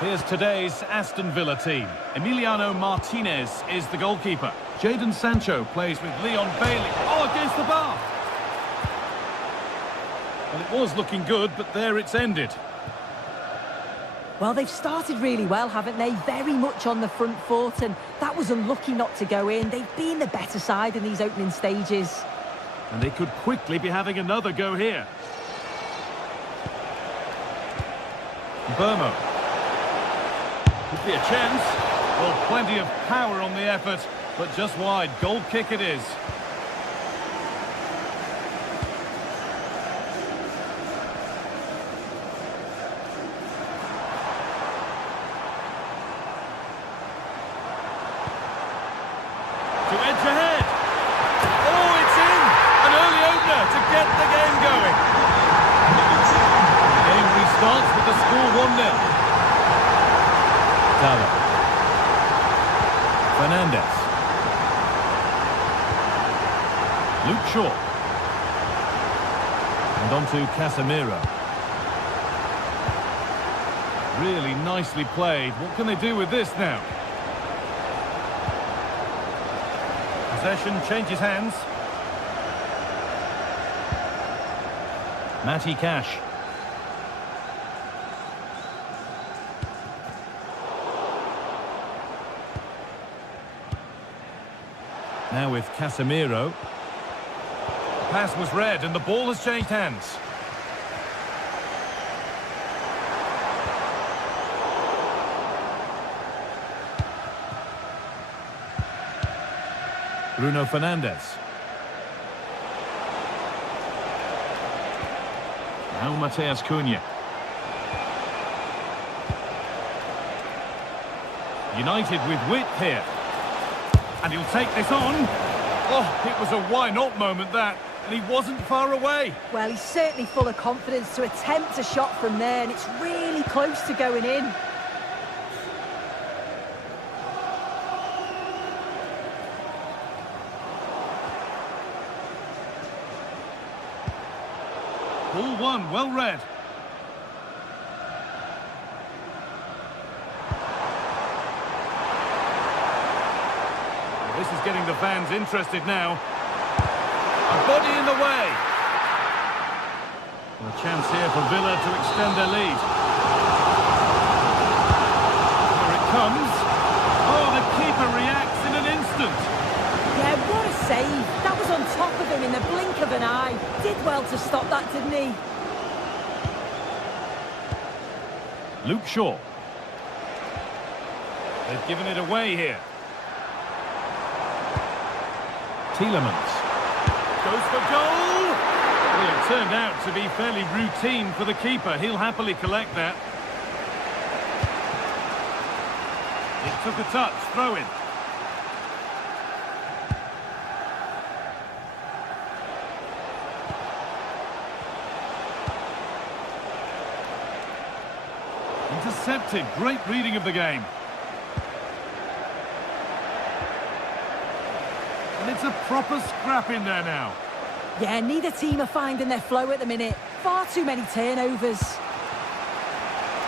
Here's today's Aston Villa team. Emiliano Martinez is the goalkeeper. Jadon Sancho plays with Leon Bailey. Oh, against the bar! Well, it was looking good, but there it's ended. Well, they've started really well, haven't they? Very much on the front foot, and that was unlucky not to go in. They've been the better side in these opening stages. And they could quickly be having another go here. Burmo. Could be a chance. Well, plenty of power on the effort, but just wide. Goal kick it is. To edge ahead. Oh, it's in! An early opener to get the game going. The game restarts with the score 1-0. Tala. Fernandez. Luke Shaw. And on to Casemiro. Really nicely played. What can they do with this now? Possession changes hands. Matty Cash. Now with Casemiro. Pass was read and the ball has changed hands. Bruno Fernandes. Now Mateus Cunha. United with width here. And he'll take this on. Oh, it was a why-not moment, that. And he wasn't far away. Well, he's certainly full of confidence to attempt a shot from there, and it's really close to going in. Ball one, well read. This is getting the fans interested now. A body in the way. A chance here for Villa to extend their lead. Here it comes. Oh, the keeper reacts in an instant. Yeah, what a save. That was on top of him in the blink of an eye. Did well to stop that, didn't he? Luke Shaw. They've given it away here. Tielemans goes for goal. Well, it turned out to be fairly routine for the keeper. He'll happily collect that. It took a touch, throw in. Intercepted, great reading of the game. And it's a proper scrap in there now. Yeah, neither team are finding their flow at the minute. Far too many turnovers.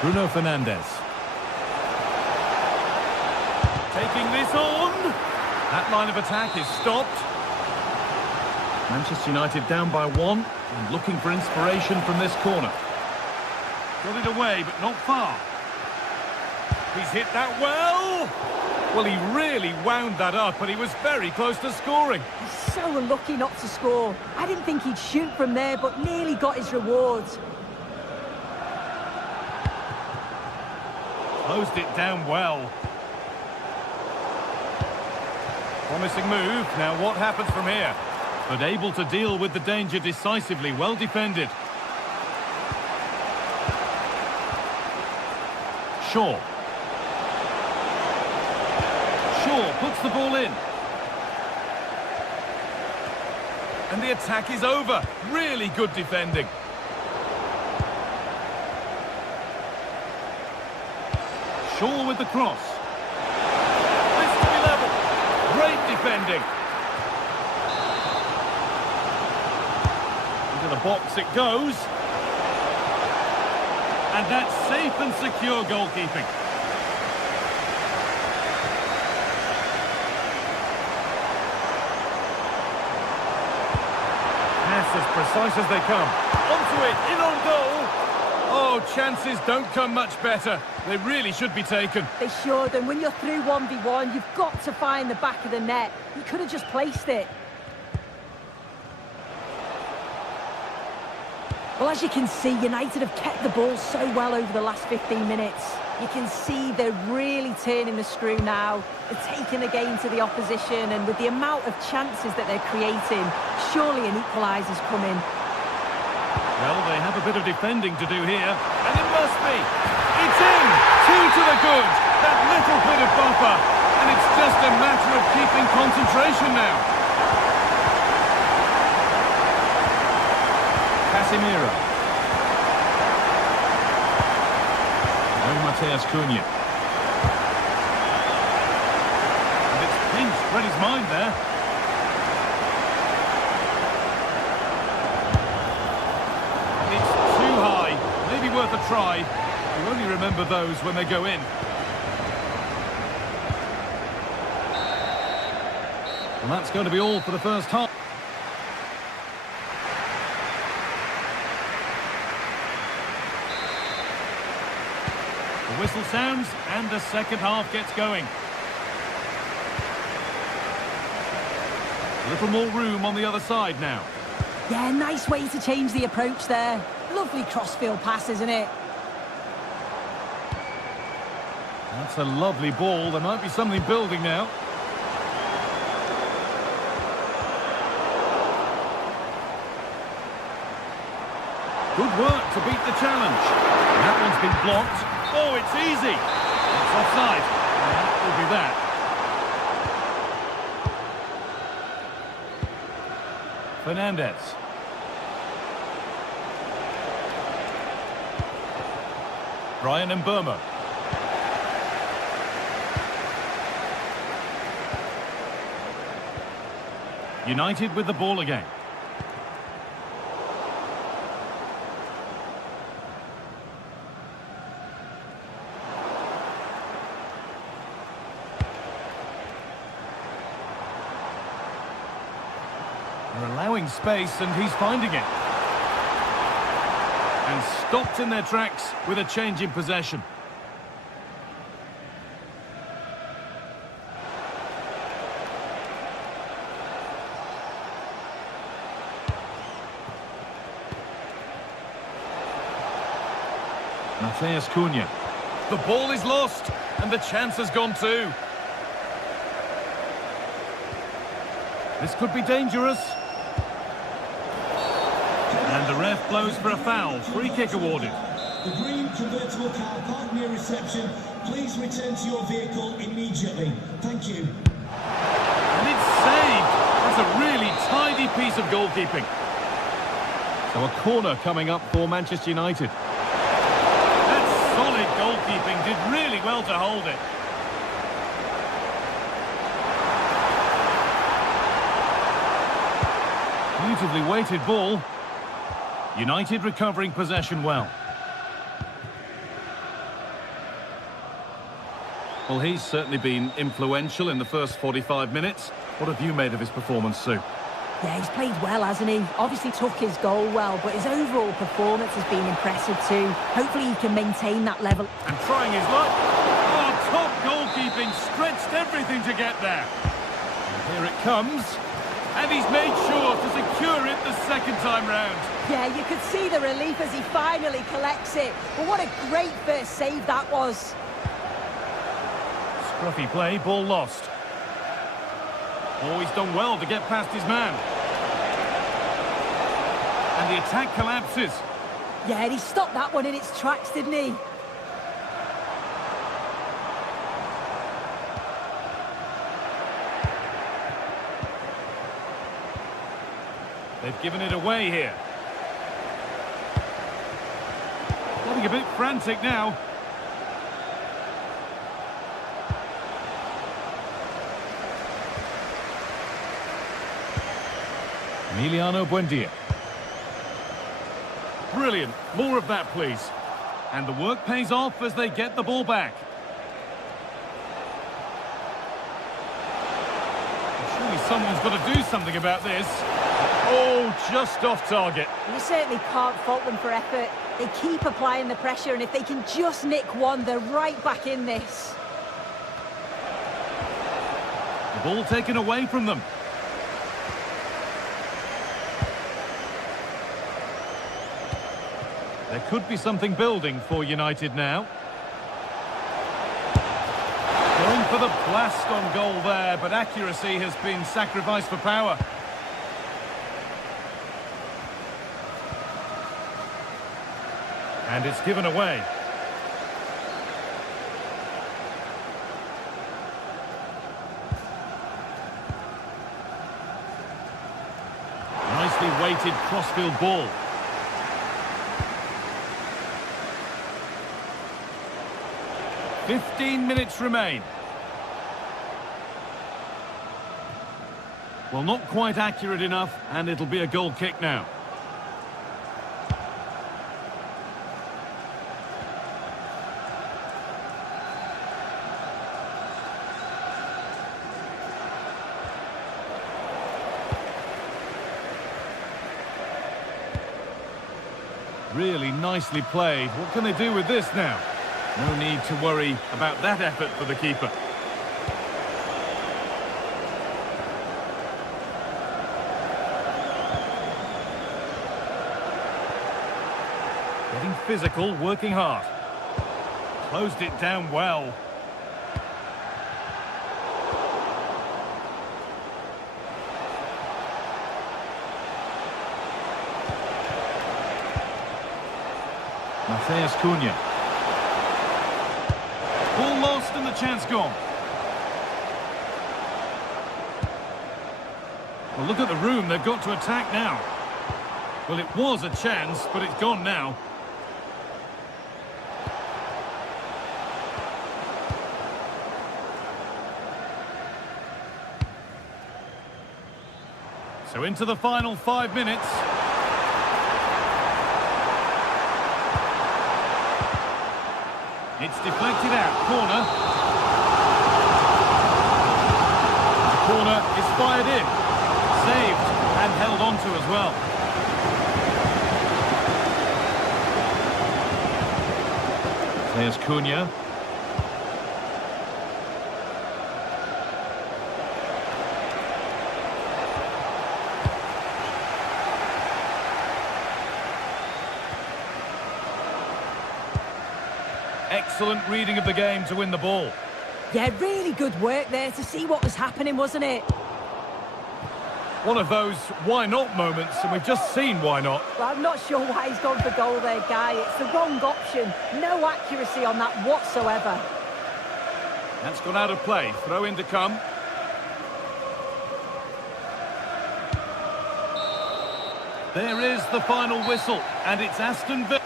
Bruno Fernandes. Taking this on. That line of attack is stopped. Manchester United down by 1 and looking for inspiration from this corner. Got it away, but not far. He's hit that well. Well, he really wound that up, and he was very close to scoring. He's so unlucky not to score. I didn't think he'd shoot from there, but nearly got his rewards. Closed it down well. Promising move. Now what happens from here? But able to deal with the danger decisively. Well defended. Shaw. Shaw puts the ball in. And the attack is over. Really good defending. Shaw with the cross. This to be level. Great defending. Into the box it goes. And that's safe and secure goalkeeping. Pass as precise as they come. Onto it, in on goal. Oh, chances don't come much better. They really should be taken. They should, and when you're through 1v1, you've got to find the back of the net. You could have just placed it. Well, as you can see, United have kept the ball so well over the last 15 minutes. You can see they're really turning the screw now. They're taking the game to the opposition, and with the amount of chances that they're creating, surely an equaliser's coming. Well, they have a bit of defending to do here, and it must be. It's in! 2 to the good. That little bit of buffer, and it's just a matter of keeping concentration now. Casemiro. No Mateus Cunha. And it's pinched Freddie's mind there. It's too high. Maybe worth a try. You only remember those when they go in. And that's going to be all for the first half. The whistle sounds and the second half gets going. A little more room on the other side now. Yeah, nice way to change the approach there. Lovely crossfield pass, isn't it? That's a lovely ball. There might be something building now. Good work to beat the challenge. And that one's been blocked. Oh, it's easy. It's offside. And that will be that. Fernandez. Brian Mbeumo. United with the ball again. They're allowing space and he's finding it. And stopped in their tracks with a change in possession. Mateus Cunha. The ball is lost and the chance has gone too. This could be dangerous. And the ref blows for a foul. Free kick awarded. The green convertible car parked near reception. Please return to your vehicle immediately. Thank you. And it's saved. That's a really tidy piece of goalkeeping. So a corner coming up for Manchester United. That's solid goalkeeping. Did really well to hold it. Beautifully weighted ball. United recovering possession well. Well, he's certainly been influential in the first 45 minutes. What have you made of his performance, Sue? Yeah, he's played well, hasn't he? Obviously took his goal well, but his overall performance has been impressive too. Hopefully he can maintain that level. And trying his luck. Oh, top goalkeeping. Stretched everything to get there. And here it comes. And he's made sure to secure it the second time round. Yeah, you could see the relief as he finally collects it. But what a great first save that was. Scruffy play, ball lost. Oh, he's done well to get past his man. And the attack collapses. Yeah, and he stopped that one in its tracks, didn't he? They've given it away here. Getting a bit frantic now. Emiliano Buendia. Brilliant. More of that, please. And the work pays off as they get the ball back. Surely someone's got to do something about this. Oh, just off target. You certainly can't fault them for effort. They keep applying the pressure, and if they can just nick one, they're right back in this. The ball taken away from them. There could be something building for United now. Going for the blast on goal there, but accuracy has been sacrificed for power. And it's given away. Nicely weighted crossfield ball. "15 minutes remain." Well, not quite accurate enough, and it'll be a goal kick now. Really nicely played. What can they do with this now? No need to worry about that effort for the keeper. Getting physical, working hard. Closed it down well. Matheus Cunha. Ball lost and the chance gone. Well, look at the room they've got to attack now. Well, it was a chance, but it's gone now. So into the final 5 minutes. It's deflected out. Corner. The corner is fired in. Saved and held on to as well. There's Cunha. Excellent reading of the game to win the ball. Yeah, really good work there to see what was happening, wasn't it? One of those why not moments, and we've just seen why not. Well, I'm not sure why he's gone for goal there, Guy. It's the wrong option. No accuracy on that whatsoever. That's gone out of play. Throw in to come. There is the final whistle, and it's Aston Villa.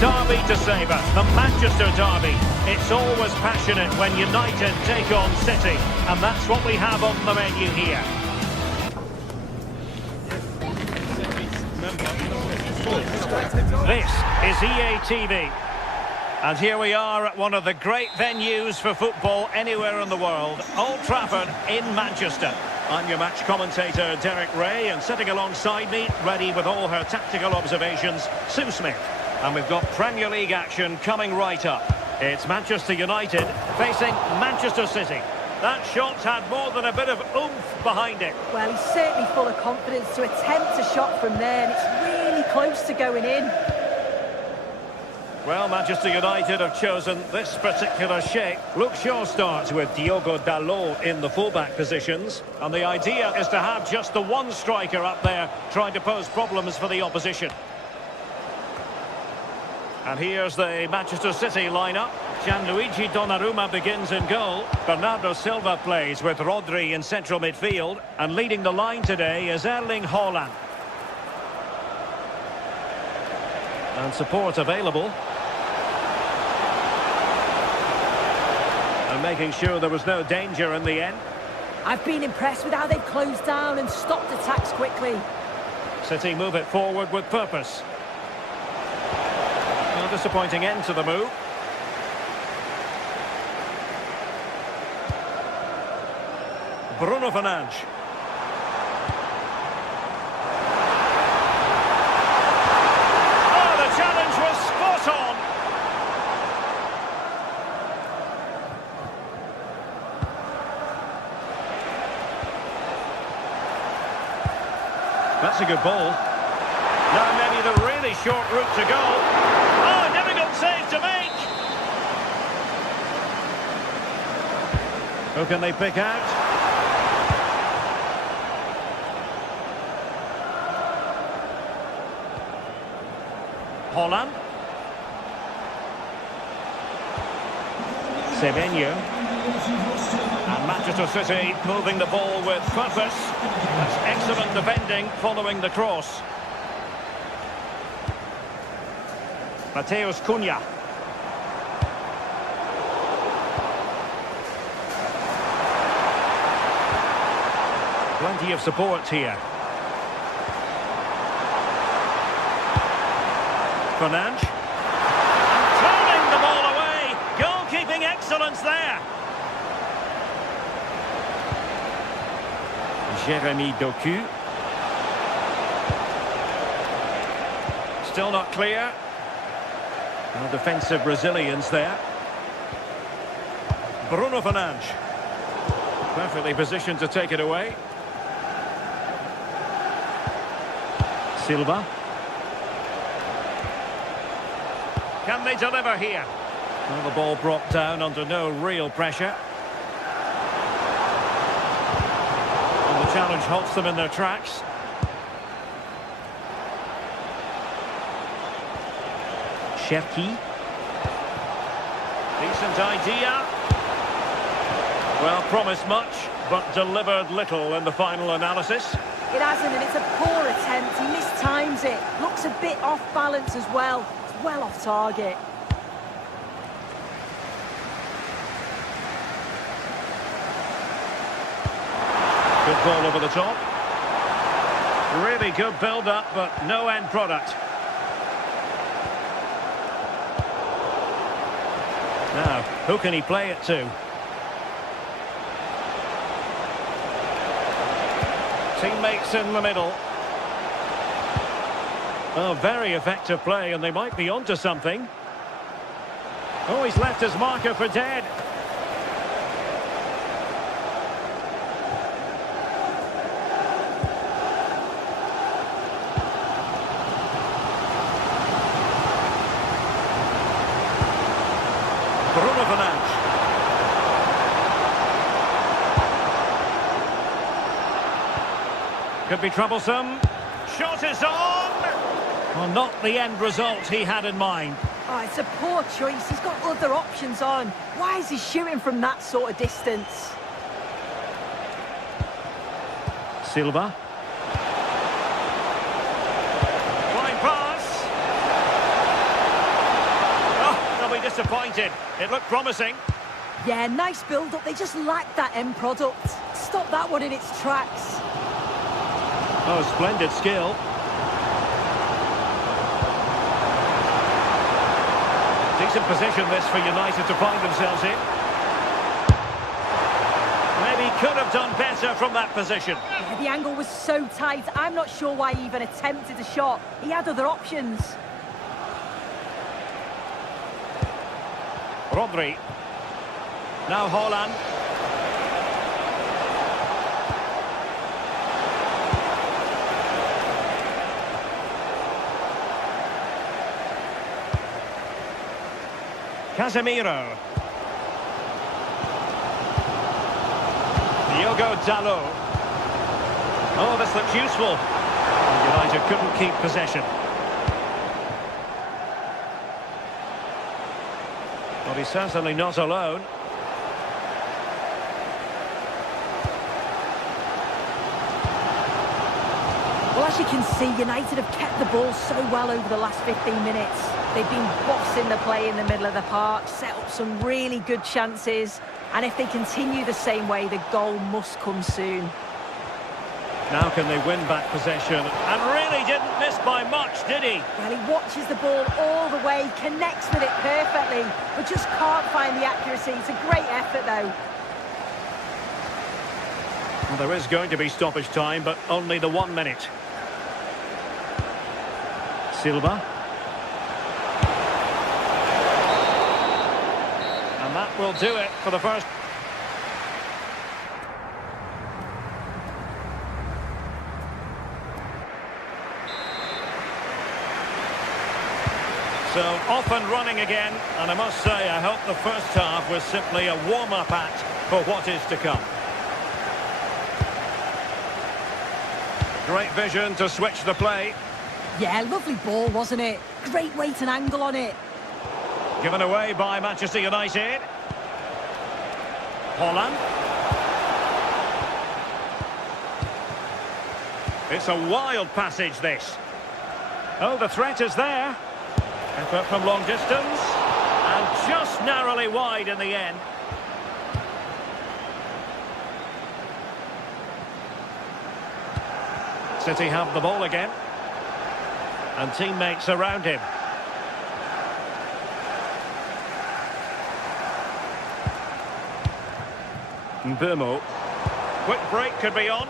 derby to savour, the Manchester derby. It's always passionate when United take on City, and that's what we have on the menu here. This is EA TV. And here we are at one of the great venues for football anywhere in the world, Old Trafford in Manchester. I'm your match commentator, Derek Ray, and sitting alongside me, ready with all her tactical observations, Sue Smith. And we've got Premier League action coming right up. It's Manchester United facing Manchester City. That shot's had more than a bit of oomph behind it. Well, he's certainly full of confidence to attempt a shot from there, and it's really close to going in. Well, Manchester United have chosen this particular shape. Luke Shaw starts with Diogo Dalot in the fullback positions. And the idea is to have just the one striker up there trying to pose problems for the opposition. And here's the Manchester City lineup. Gianluigi Donnarumma begins in goal. Bernardo Silva plays with Rodri in central midfield. And leading the line today is Erling Haaland. And support available. And making sure there was no danger in the end. I've been impressed with how they've closed down and stopped attacks quickly. City move it forward with purpose. No disappointing end to the move. Bruno Fernandes. Oh, the challenge was spot on. That's a good ball. Now maybe the really short route to go. Oh, difficult save to make. Who can they pick out? Haaland. Semenyo. And Manchester City moving the ball with purpose. That's excellent defending following the cross. Mateus Cunha. Plenty of support here. Fernandes. And turning the ball away. Goalkeeping excellence there. Jeremy Doku. Still not clear. No defensive resilience there. Bruno Fernandes. Perfectly positioned to take it away. Silva. Can they deliver here? Well, the ball brought down under no real pressure. And the challenge halts them in their tracks. Cherki. Decent idea. Well, promised much, but delivered little in the final analysis. It hasn't, and it's a poor attempt. He mistimes it. Looks a bit off balance as well. It's well off target. Good ball over the top. Really good build-up, but no end product. Now, who can he play it to? Teammates in the middle. Oh, very effective play, and they might be onto something. Oh, he's left his marker for dead. Bruno Fernandes. Could be troublesome. Shot is on! Well, not the end result he had in mind. Oh, it's a poor choice. He's got other options on. Why is he shooting from that sort of distance? Silva. Flying pass. disappointed. It looked promising. Yeah, nice build-up. They just lacked that end product. Stop that one in its tracks. Oh, splendid skill. Decent position this for United to find themselves in. Maybe could have done better from that position. Yeah, the angle was so tight. I'm not sure why he even attempted a shot. He had other options. Rodri. Now Haaland. Casemiro. Diogo Dalot. Oh, this looks useful. United couldn't keep possession. Well, he's certainly not alone. Well, as you can see, United have kept the ball so well over the last 15 minutes. They've been bossing the play in the middle of the park, set up some really good chances, and if they continue the same way, the goal must come soon. Now can they win back possession? And really didn't miss by much, did he? Well, he watches the ball all the way, connects with it perfectly, but just can't find the accuracy. It's a great effort, though. Well, there is going to be stoppage time, but only the 1 minute. Silva. And that will do it for the first. So off and running again, and I must say I hope the first half was simply a warm-up act for what is to come. Great vision to switch the play. Yeah, lovely ball, wasn't it? Great weight and angle on it. Given away by Manchester United. Haaland. It's a wild passage, this. Oh, the threat is there. Effort from long distance. And just narrowly wide in the end. City have the ball again. And teammates around him. Mbeumo. Quick break could be on.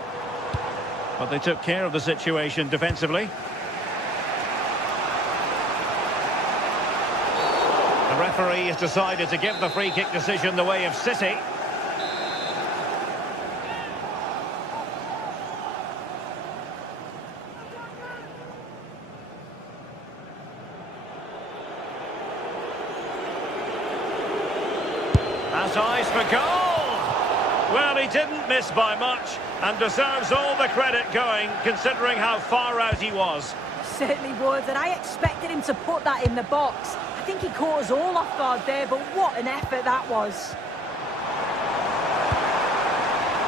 But they took care of the situation defensively. The referee has decided to give the free kick decision the way of City. Has eyes for goal! Well, he didn't miss by much and deserves all the credit going, considering how far out he was. Certainly would, and I expected him to put that in the box. I think he caught us all off guard there, but what an effort that was.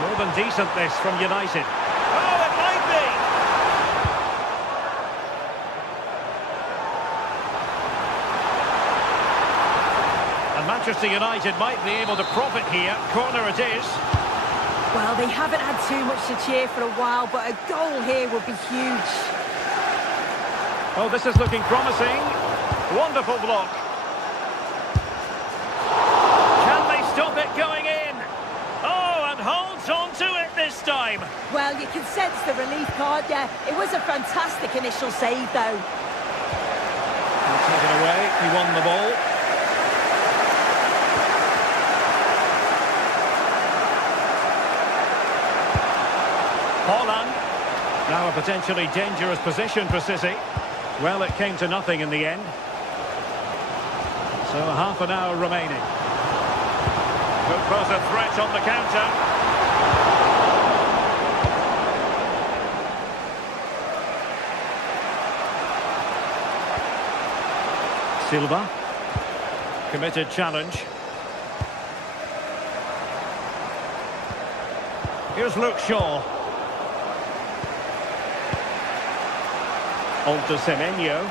More than decent, this from United. Oh, it might be! And Manchester United might be able to profit here. Corner it is. Well, they haven't had too much to cheer for a while, but a goal here would be huge. Oh, this is looking promising. Wonderful block. Can they stop it going in? Oh, and holds on to it this time. Well, you can sense the relief, can't you? It was a fantastic initial save, though. He'll take it away. He won the ball. Haaland. Now a potentially dangerous position for City. Well, it came to nothing in the end. So half an hour remaining. Could pose a threat on the counter. Silva. Committed challenge. Here's Luke Shaw. On to Semenyo.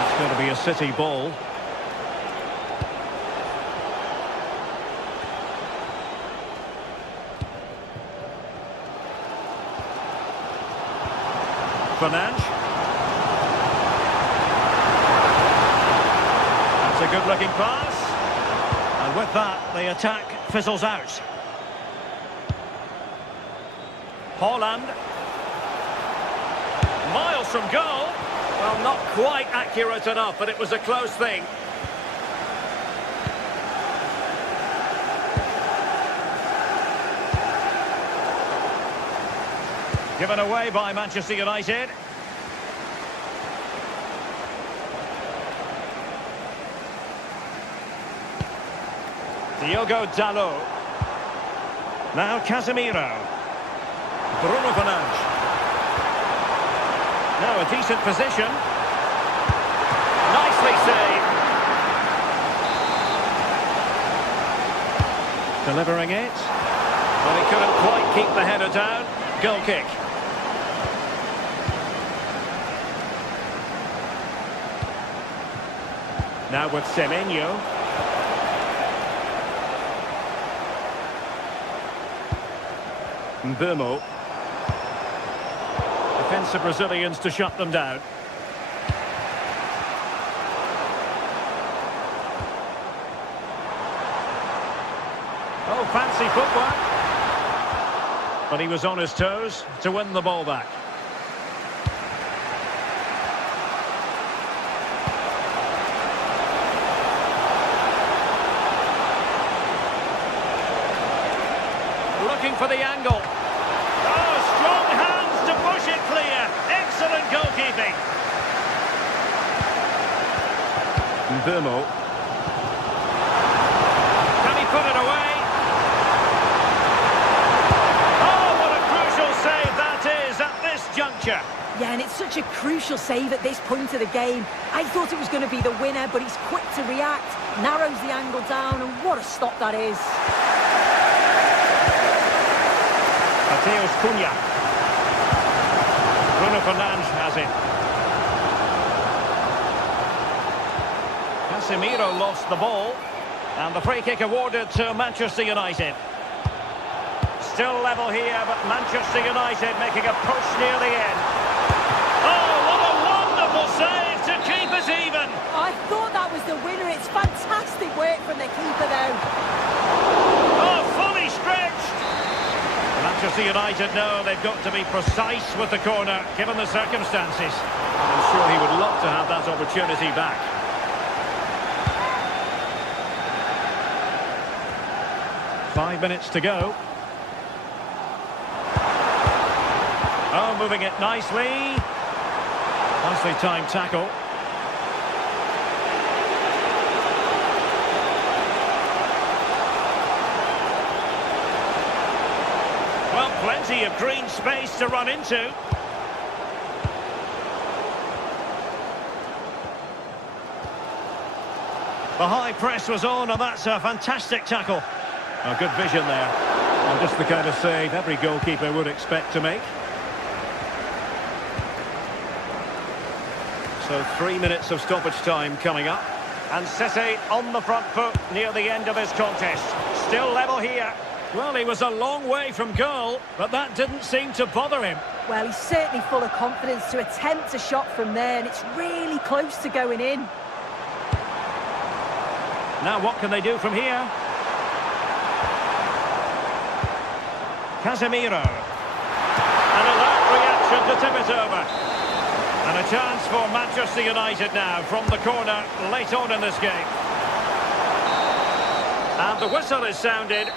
It's going to be a City ball. Fernandes. That's a good-looking pass. And with that, the attack fizzles out. Haaland. Miles from goal. Well, not quite accurate enough, but it was a close thing. Given away by Manchester United. Diogo Dalot. Now Casemiro. Bruno Fernandes. Now a decent position. Nicely saved. Delivering it. Well, he couldn't quite keep the header down. Goal kick. Now with Semenyo. Mbeumo. Defensive Brazilians to shut them down. Oh, fancy footwork. But he was on his toes to win the ball back. Looking for the angle. Oh, strong hands to push it clear. Excellent goalkeeping. Mbeumo. Can he put it away? Oh, what a crucial save that is at this juncture. Yeah, and it's such a crucial save at this point of the game. I thought it was going to be the winner, but he's quick to react, narrows the angle down, and what a stop that is. Mateus Cunha. Bruno Fernandes has it. Casemiro lost the ball. And the free kick awarded to Manchester United. Still level here, but Manchester United making a push near the end. Oh, what a wonderful save to keep it even. I thought that was the winner. It's fantastic work from the keeper, though. Oh, fully stretched. Manchester United know they've got to be precise with the corner, given the circumstances. I'm sure he would love to have that opportunity back. Five minutes to go. Oh, moving it nicely. Nicely timed tackle. Well, plenty of green space to run into. The high press was on, and that's a fantastic tackle. A good vision there. And just the kind of save every goalkeeper would expect to make. So 3 minutes of stoppage time coming up. And City on the front foot near the end of this contest. Still level here. Well, he was a long way from goal, but that didn't seem to bother him. Well, he's certainly full of confidence to attempt a shot from there, and it's really close to going in. Now what can they do from here? Casemiro. An alert reaction to tip it over. And a chance for Manchester United now from the corner late on in this game. And the whistle is sounded.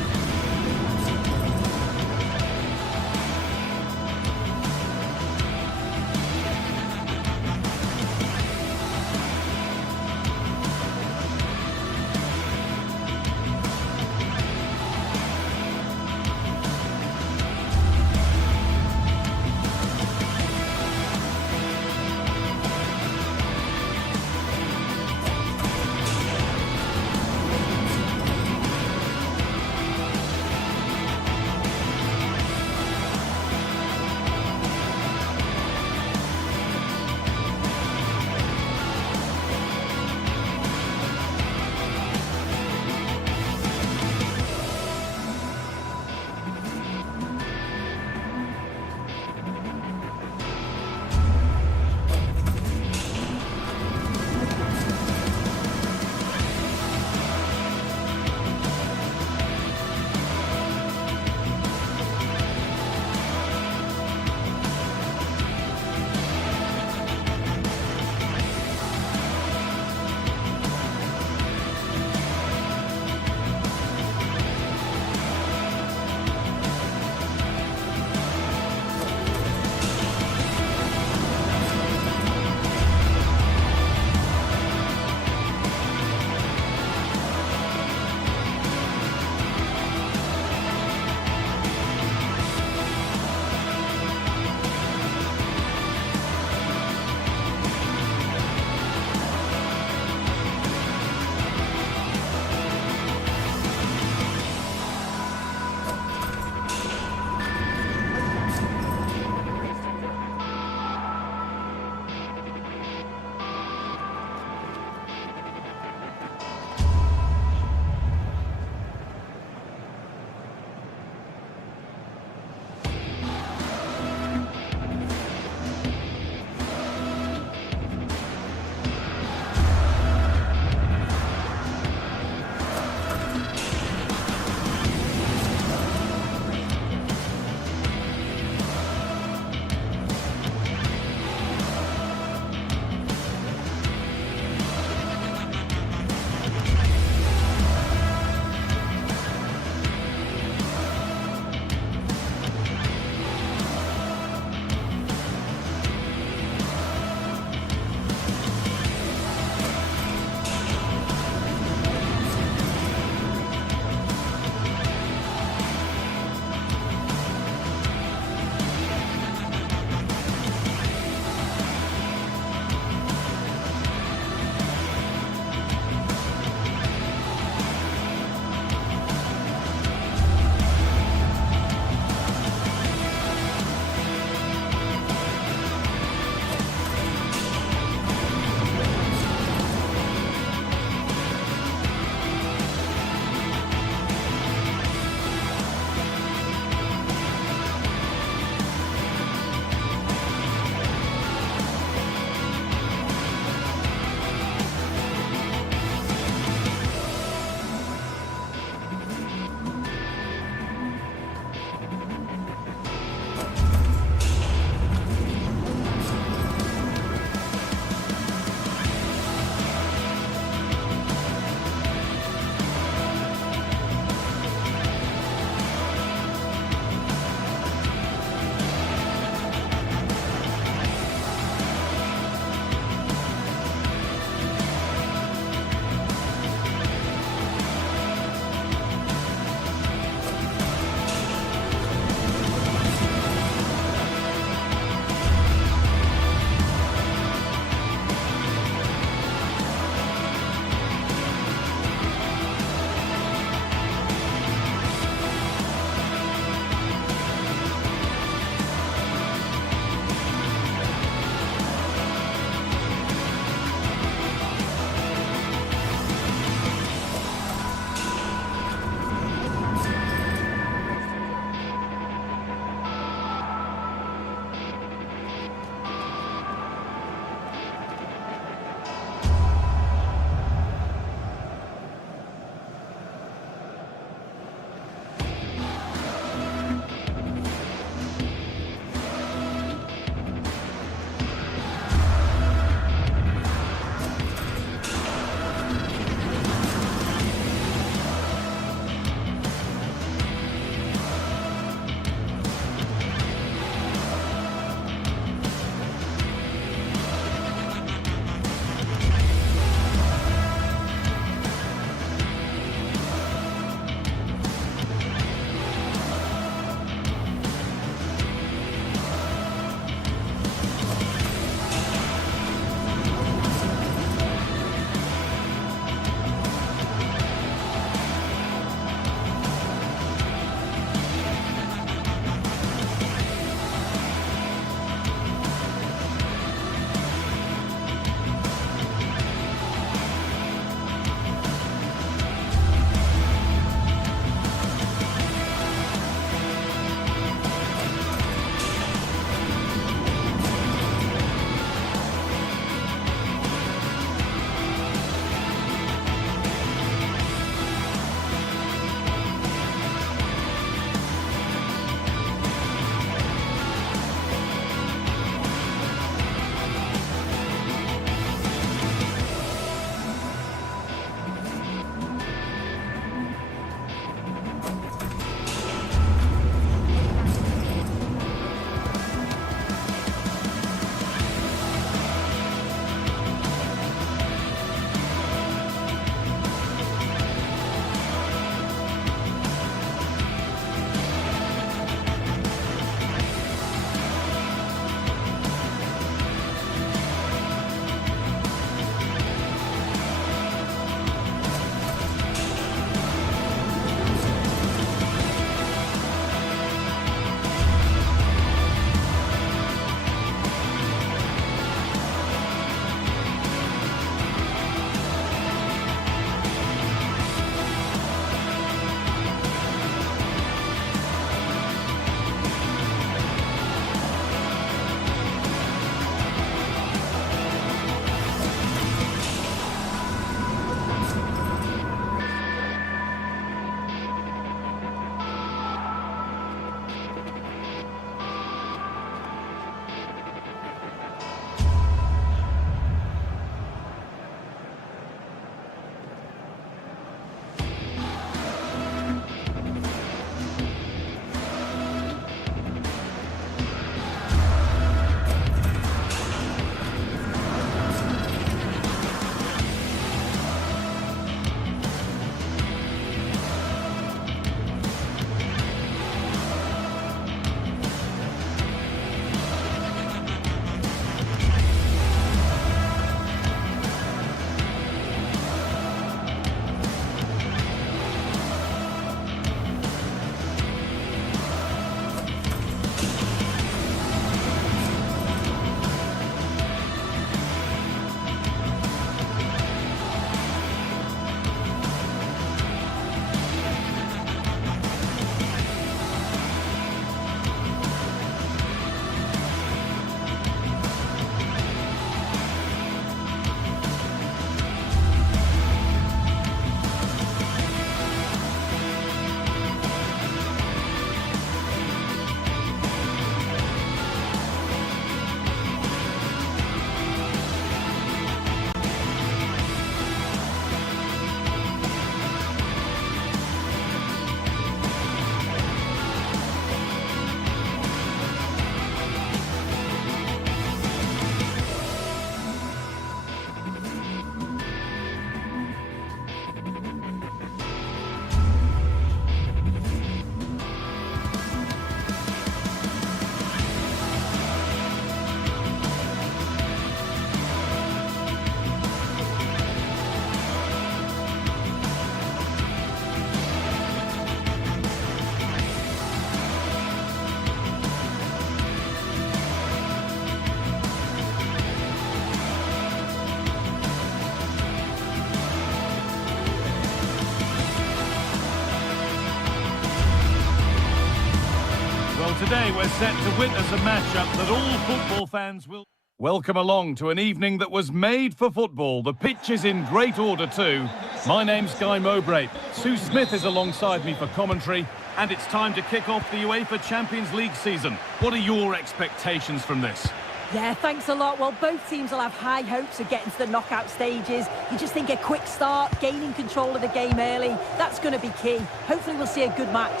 today we're set to witness a matchup that all football fans will... Welcome along to an evening that was made for football. The pitch is in great order too. My name's Guy Mowbray. Sue Smith is alongside me for commentary, and it's time to kick off the UEFA Champions League season. What are your expectations from this? Yeah, thanks a lot. Well, both teams will have high hopes of getting to the knockout stages. You just think a quick start, gaining control of the game early, that's going to be key. Hopefully we'll see a good match.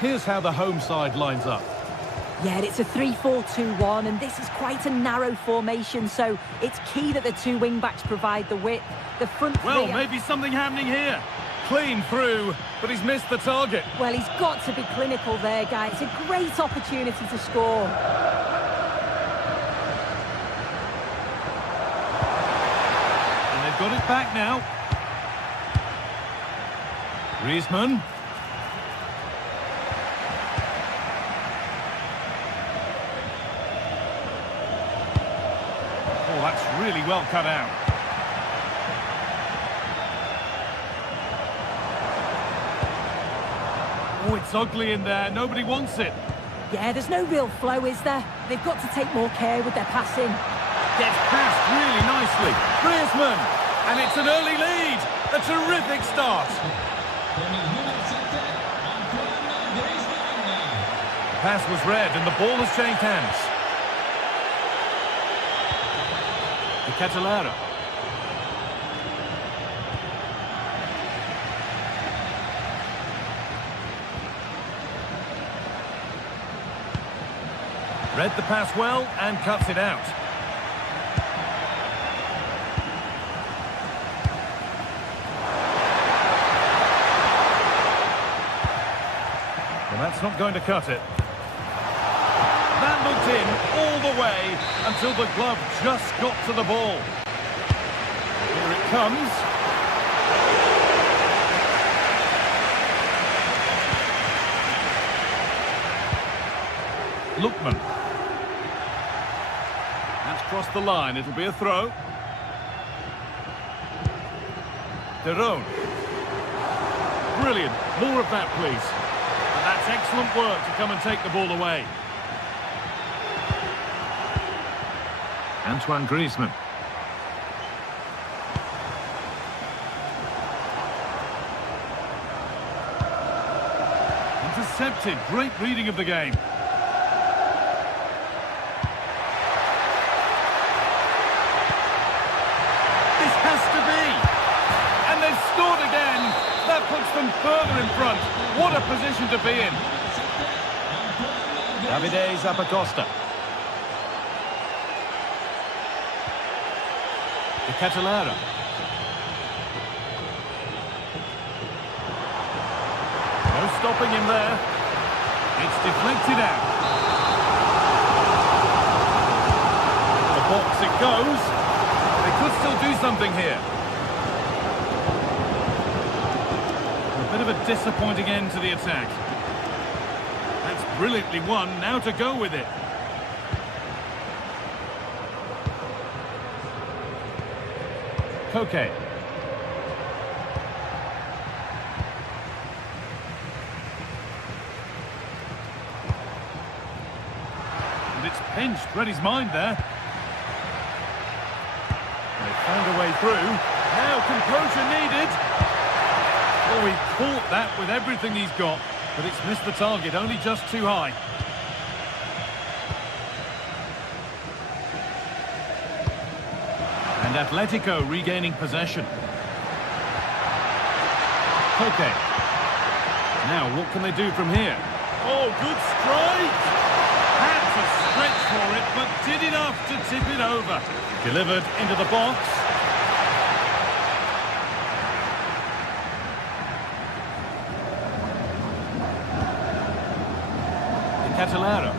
Here's how the home side lines up. Yeah, it's a 3-4-2-1, and this is quite a narrow formation, so it's key that the two wing-backs provide the width. The front Well, three... maybe something happening here. Clean through, but he's missed the target. Well, he's got to be clinical there, guys. It's a great opportunity to score. And they've got it back now. Griezmann. Oh, that's really well cut out. Oh, it's ugly in there. Nobody wants it. Yeah, there's no real flow, is there? They've got to take more care with their passing. Gets past really nicely. Griezmann. And it's an early lead. A terrific start. The pass was read and the ball has changed hands. The Catalara. Read the pass well and cuts it out. Well, that's not going to cut it. That looked in all the way until the glove just got to the ball. Here it comes. Lookman. That's crossed the line. It'll be a throw. Derone. Brilliant. More of that, please. And that's excellent work to come and take the ball away. Antoine Griezmann. Intercepted. Great reading of the game. This has to be. And they've scored again. That puts them further in front. What a position to be in. Davide Zappacosta. The Catalara. No stopping him there. It's deflected out. The box it goes. They could still do something here. A bit of a disappointing end to the attack. That's brilliantly won. Now to go with it. Koke. And it's pinched. Read his mind there. They found a way through. Now composure needed. Oh, he caught that with everything he's got, but it's missed the target, only just too high. And Atletico regaining possession. Koke. Now, what can they do from here? Oh, good strike! Had to stretch for it, but did enough to tip it over. Delivered into the box. The Catalara.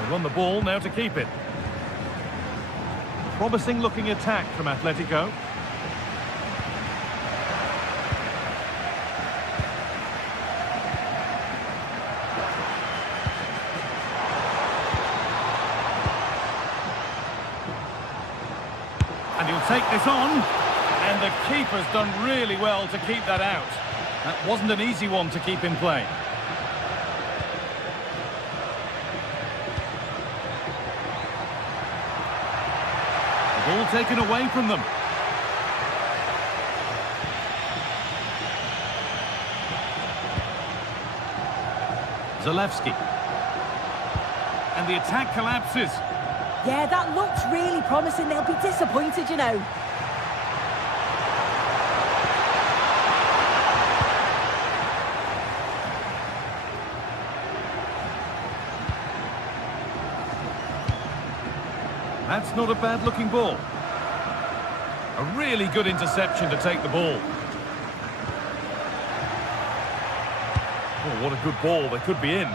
They won the ball, now to keep it. Promising looking attack from Atletico. And he'll take this on. And the keeper's done really well to keep that out. That wasn't an easy one to keep in play. Ball taken away from them. Zalewski. And the attack collapses. Yeah, that looks really promising. They'll be disappointed, you know. That's not a bad-looking ball. A really good interception to take the ball. Oh, what a good ball. They could be in.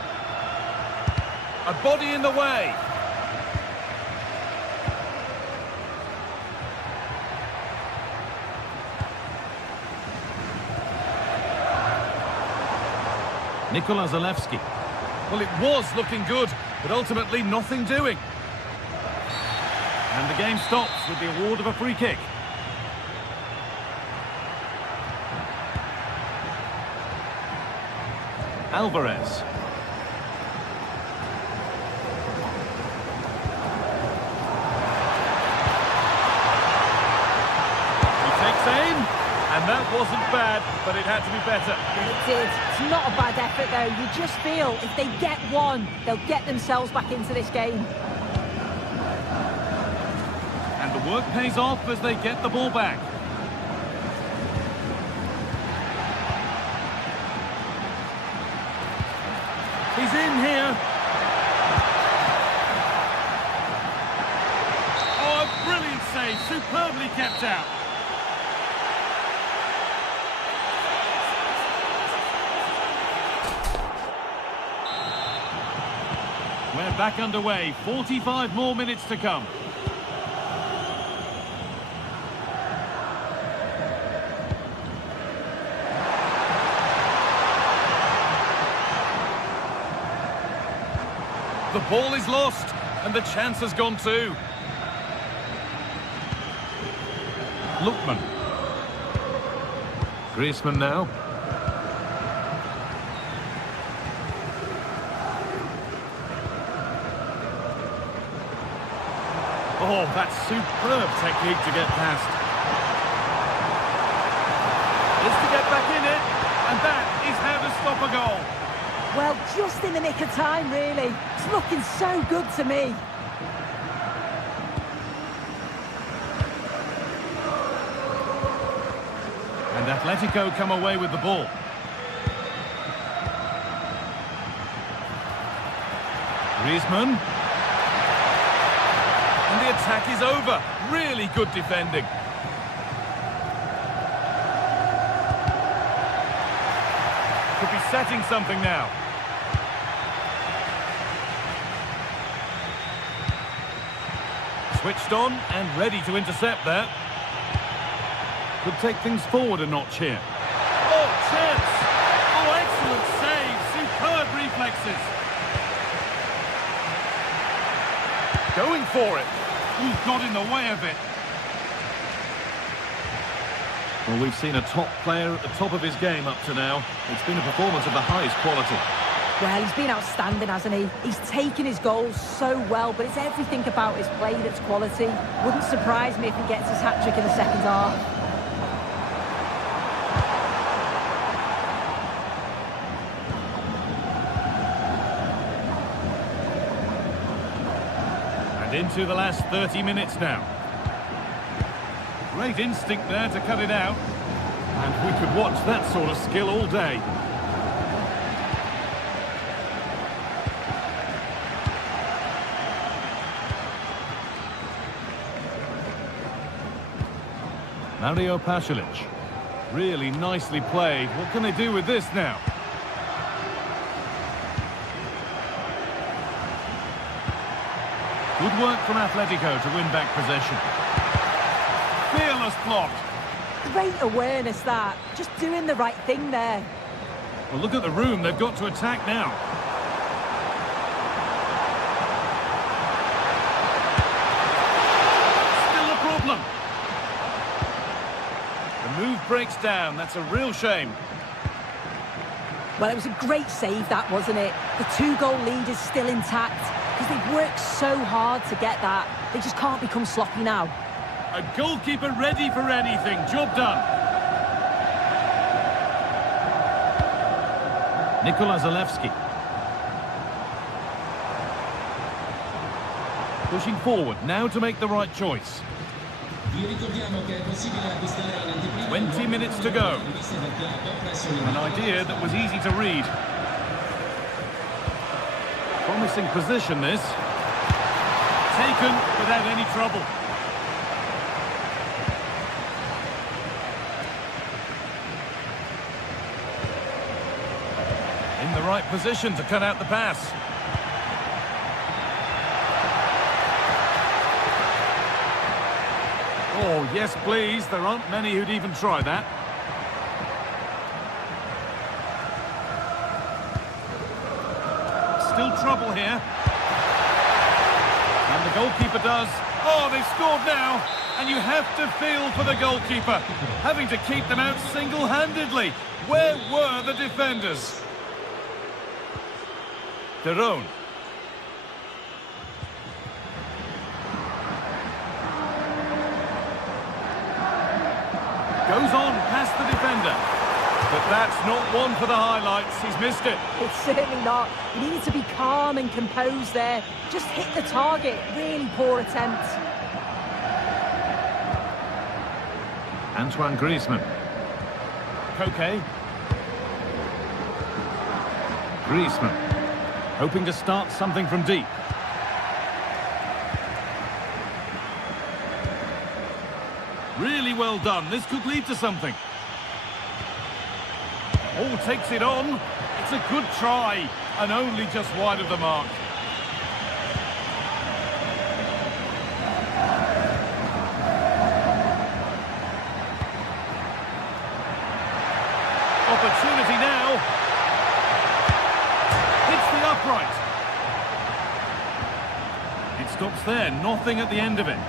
A body in the way. Nikola Zalewski. Well, it was looking good, but ultimately nothing doing. And the game stops with the award of a free kick. Alvarez. He takes aim, and that wasn't bad, but it had to be better. It did. It's not a bad effort, though. You just feel if they get one, they'll get themselves back into this game. And the work pays off as they get the ball back. He's in here. Oh, a brilliant save. Superbly kept out. We're back underway. 45 more minutes to come. The ball is lost, and the chance has gone too. Lookman. Griezmann now. Oh, that's superb technique to get past. It's to get back in it, and that is how to stop a goal. Well, just in the nick of time, really. It's looking so good to me. And Atletico come away with the ball. Griezmann. And the attack is over. Really good defending. Could be setting something now. Switched on and ready to intercept that. Could take things forward a notch here. Oh, chance! Oh, excellent save! Superb reflexes. Going for it. Ooh, got in the way of it. Well, we've seen a top player at the top of his game up to now. It's been a performance of the highest quality. Well, he's been outstanding, hasn't he? He's taken his goals so well, but it's everything about his play that's quality. Wouldn't surprise me if he gets his hat-trick in the second half. And into the last 30 minutes now. Great instinct there to cut it out. And we could watch that sort of skill all day. Mario Pasalic. Really nicely played. What can they do with this now? Good work from Atletico to win back possession. Fearless block. Great awareness, that. Just doing the right thing there. Well, look at the room. They've got to attack now. Still a problem. The move breaks down. That's a real shame. Well, it was a great save, that, wasn't it? The two-goal lead is still intact because they've worked so hard to get that. They just can't become sloppy now. A goalkeeper ready for anything. Job done. Nikola Zalewski. Pushing forward, now to make the right choice. 20 minutes to go. An idea that was easy to read. Promising position, this. Taken without any trouble. In the right position to cut out the pass. Oh, yes, please. There aren't many who'd even try that. Still trouble here. And the goalkeeper does. Oh, they've scored now. And you have to feel for the goalkeeper, having to keep them out single-handedly. Where were the defenders? Derone. Goes on past the defender. But that's not one for the highlights. He's missed it. It's certainly not. He needed to be calm and composed there. Just hit the target. Really poor attempt. Antoine Griezmann. Koke. Griezmann. Hoping to start something from deep. Really well done. This could lead to something. Oh, takes it on. It's a good try, and only just wide of the mark. Opportunity now. Hits the upright. It stops there. Nothing at the end of it.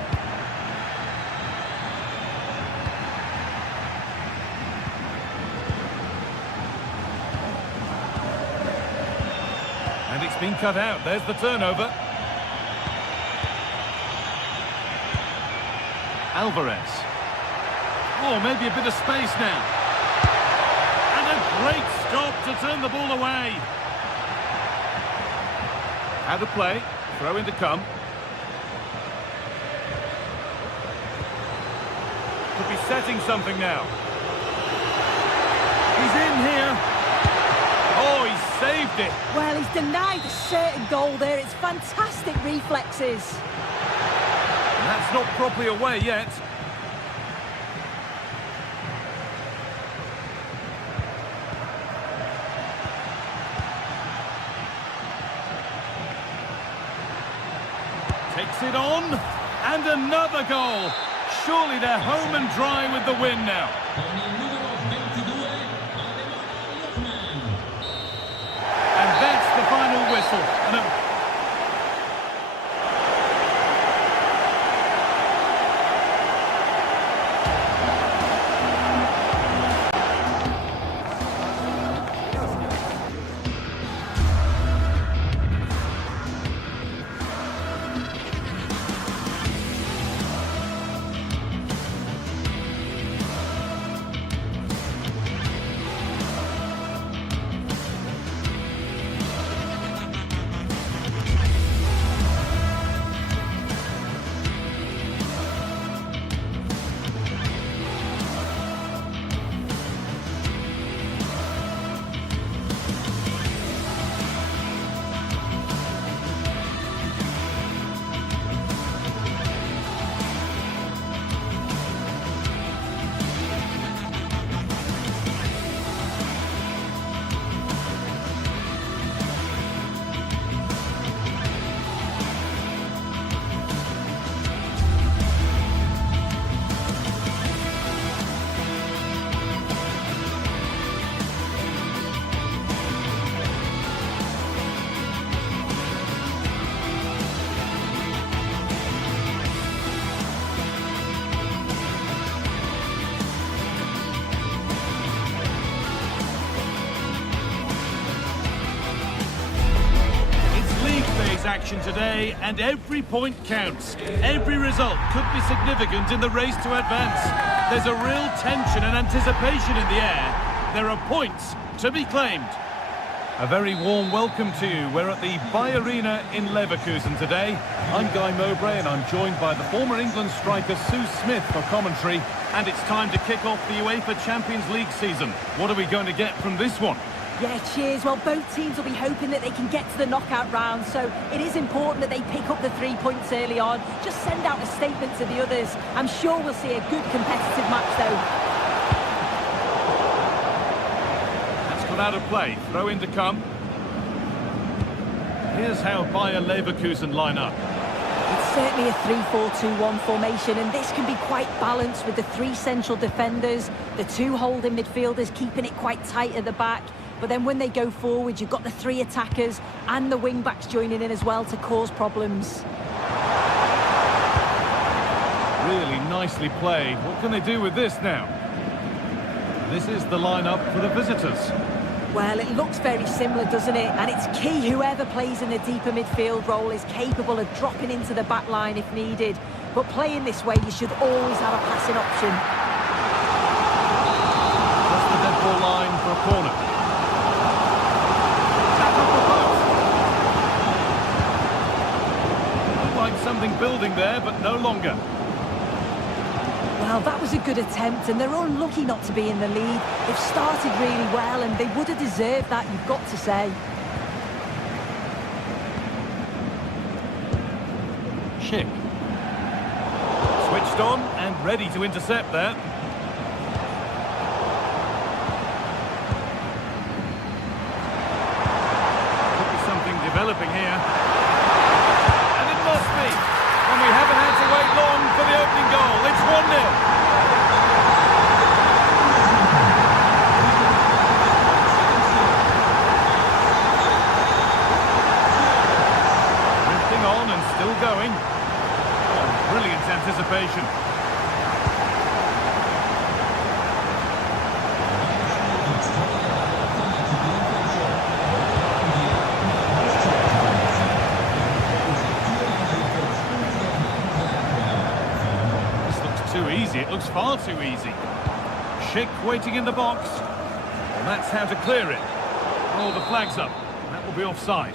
And it's been cut out. There's the turnover. Alvarez. Oh, maybe a bit of space now. And a great stop to turn the ball away. Out of play. Throw in to come. Could be setting something now. He's in here. Oh, he saved it. Well, he's denied a certain goal there. It's fantastic reflexes. And that's not properly away yet. Takes it on. And another goal. Surely they're home and dry with the win now. And that's the final whistle. And a action today, and every point counts. Every result could be significant in the race to advance. There's a real tension and anticipation in the air. There are points to be claimed. A very warm welcome to you. We're at the Arena in Leverkusen today. I'm Guy Mowbray and I'm joined by the former England striker Sue Smith for commentary. And it's time to kick off the UEFA Champions League season. What are we going to get from this one? Yeah, cheers. Well, both teams will be hoping that they can get to the knockout round, so it is important that they pick up the 3 points early on. Just send out a statement to the others. I'm sure we'll see a good competitive match, though. That's gone out of play. Throw in to come. Here's how Bayer Leverkusen line up. It's certainly a 3-4-2-1 formation, and this can be quite balanced with the 3 central defenders, the 2 holding midfielders keeping it quite tight at the back. But then when they go forward, you've got the 3 attackers and the wing-backs joining in as well to cause problems. Really nicely played. What can they do with this now? This is the lineup for the visitors. Well, it looks very similar, doesn't it? And it's key whoever plays in the deeper midfield role is capable of dropping into the back line if needed. But playing this way, you should always have a passing option. That's the dead ball line for a corner. Looked like something building there, but no longer. Well, that was a good attempt, and they're unlucky not to be in the lead. They've started really well, and they would have deserved that, you've got to say. Schick. Switched on and ready to intercept there. Could be something developing here. And it must be. And we haven't had to wait long for the opening goal. It's 1-0. Drifting on and still going. Oh, brilliant anticipation. Too easy, it looks far too easy. Schick waiting in the box. Well, that's how to clear it. Oh, the flag's up. That will be offside.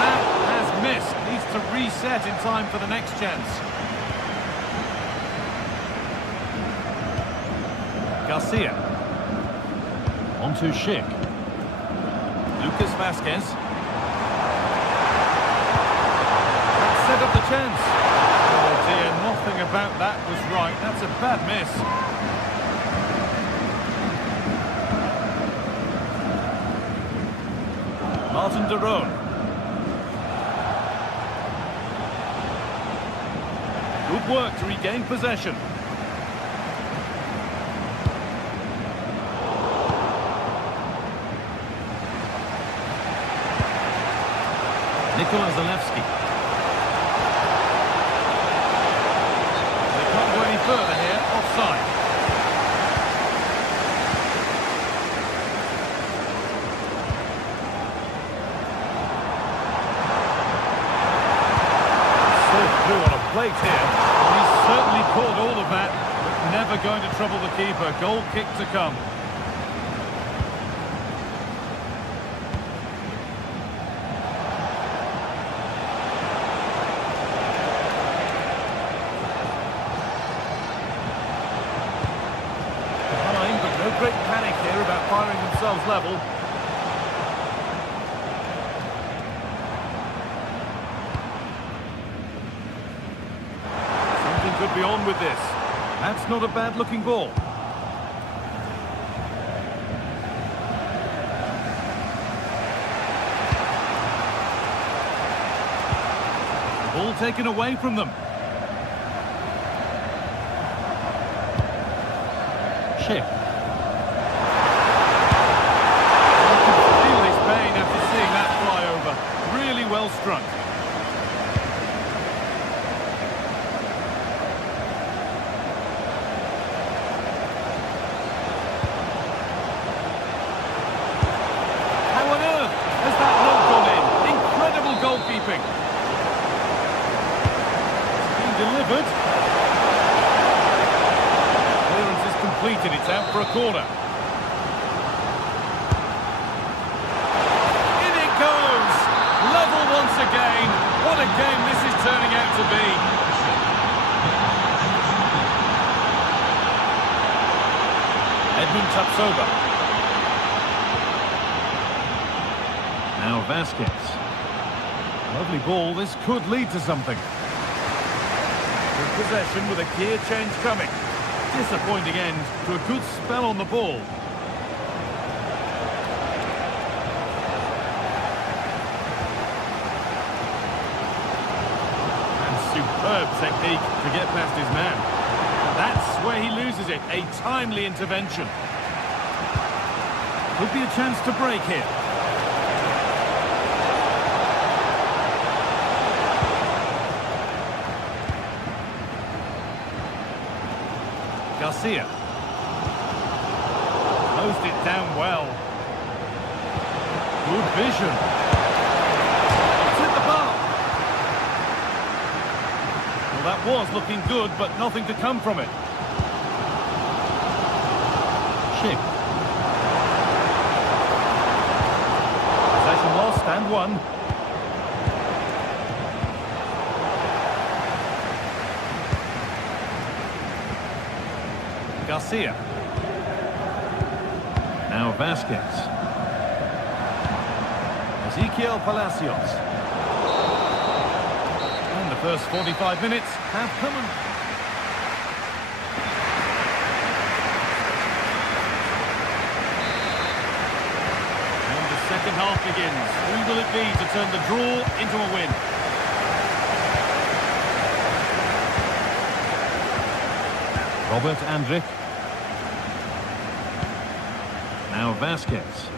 That has missed. Needs to reset in time for the next chance. Garcia. On to Schick. Lucas Vasquez. That set up the chance. Oh dear, nothing about that was right. That's a bad miss. Martin de Roon. Good work to regain possession. Nikola Zalewski. They can't go any further here, offside. So through on a plate here. He's certainly caught all of that, but never going to trouble the keeper. Goal kick to come. Great panic here about firing themselves level. Something could be on with this. That's not a bad looking ball. Ball taken away from them. Schick. struck. How on earth has that not gone in? Incredible goalkeeping. It's been delivered. Clearance is completed. It's out for a corner. In it goes. Level once again. What a game this is turning out to be. Edmund Tapsoba. Now Vasquez. Lovely ball. This could lead to something. Good possession with a gear change coming. Disappointing end to a good spell on the ball. And superb technique to get past his man. That's where he loses it. A timely intervention. Could be a chance to break here. Garcia. Closed it down well. Good vision. It's hit the bar. Well, that was looking good, but nothing to come from it. Schick. Possession lost and won. Garcia. Now Vasquez. Ezequiel Palacios. And the first 45 minutes have come. And the second half begins. Who will it be to turn the draw into a win? Robert Andrich. Now Vasquez.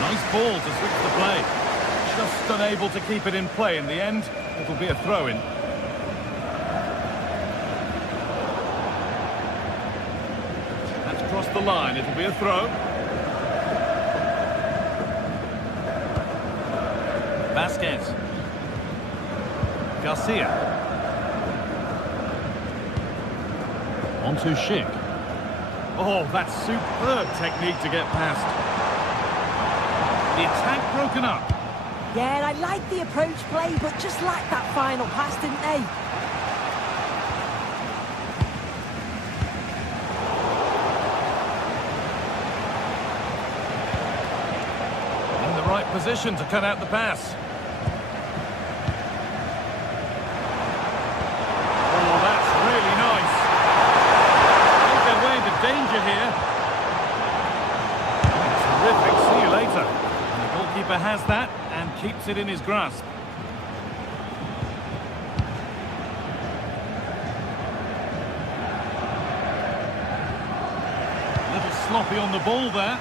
Nice ball to switch the play. Just unable to keep it in play in the end. It'll be a throw-in. That's crossed the line. It'll be a throw. Vasquez. Garcia. On to Schick. Oh, that's superb technique to get past. The attack broken up. Yeah, I like the approach play, but just lacked that final pass, didn't they? In the right position to cut out the pass. Oh, that's really nice. Take away the danger here. Terrific. See you later. And the goalkeeper has that and keeps it in his grasp. A little sloppy on the ball there.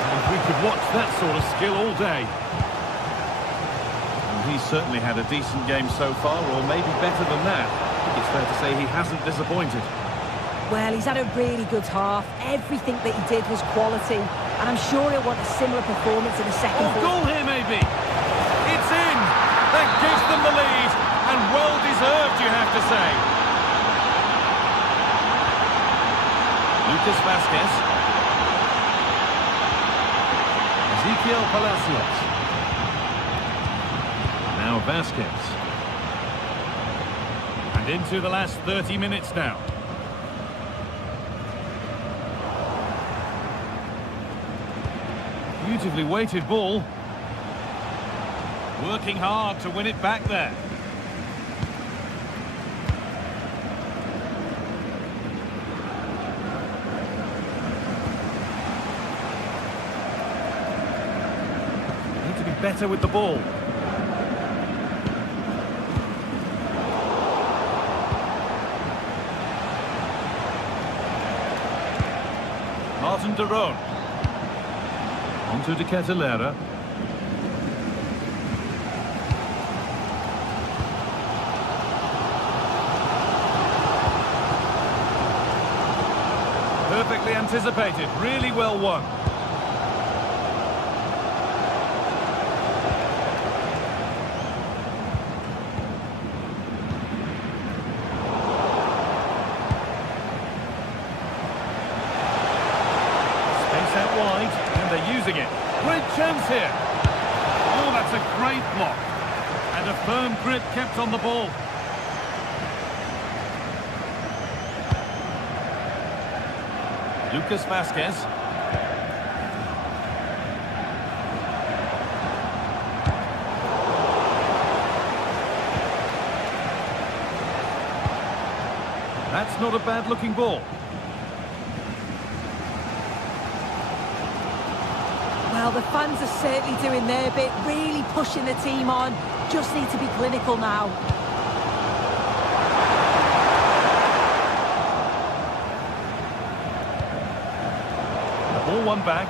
And we could watch that sort of skill all day. And he's certainly had a decent game so far, or maybe better than that. I think it's fair to say he hasn't disappointed. Well, he's had a really good half. Everything that he did was quality. And I'm sure he'll want a similar performance in the second half. Goal here, maybe. It's in. That gives them the lead. And well-deserved, you have to say. Lucas Vasquez. Ezequiel Palacios. Now Vasquez. And into the last 30 minutes now. Beautifully weighted ball. Working hard to win it back there. Need to be better with the ball. Martin de Roon. On to De Ketelera. Perfectly anticipated, really well won. Space out wide, and they're using it. Great chance here. Oh, that's a great block. And a firm grip kept on the ball. Lucas Vasquez. That's not a bad-looking ball. Well, the fans are certainly doing their bit, really pushing the team on. Just need to be clinical now. Ball one back.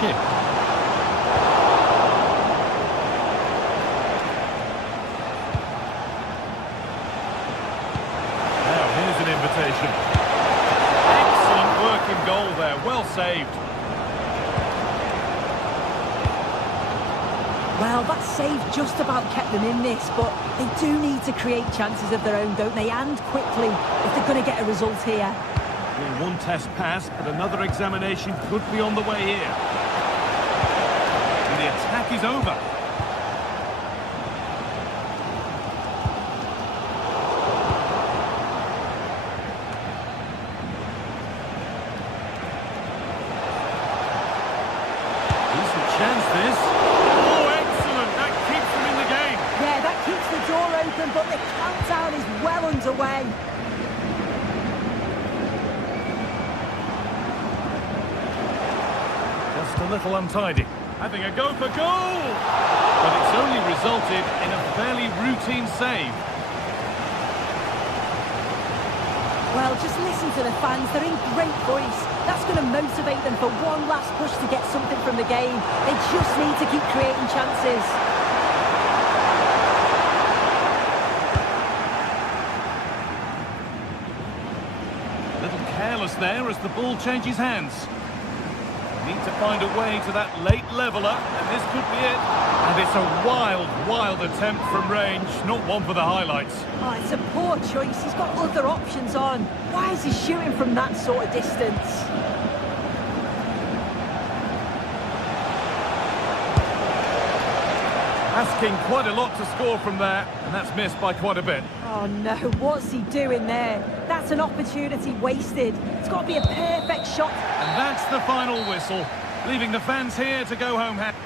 Chip. Excellent work in goal there, well saved. Well, that save just about kept them in this, but they do need to create chances of their own, don't they? And quickly, if they're going to get a result here. Well, one test passed, but another examination could be on the way here. And the attack is over. Chance this. Oh, excellent. That keeps them in the game. Yeah, that keeps the door open, but the countdown is well underway. Just a little untidy. Having a go for goal. But it's only resulted in a fairly routine save. Well, just listen to the fans. They're in great voice. That's going to motivate them for one last push to get something from the game. They just need to keep creating chances. A little careless there as the ball changes hands. Need to find a way to that late leveller, and this could be it. And it's a wild, wild attempt from range, not one for the highlights. Oh, it's a poor choice. He's got other options on. Why is he shooting from that sort of distance? Asking quite a lot to score from there, and that's missed by quite a bit. Oh no, what's he doing there? That's an opportunity wasted. It's got to be a perfect shot. And that's the final whistle, leaving the fans here to go home happy.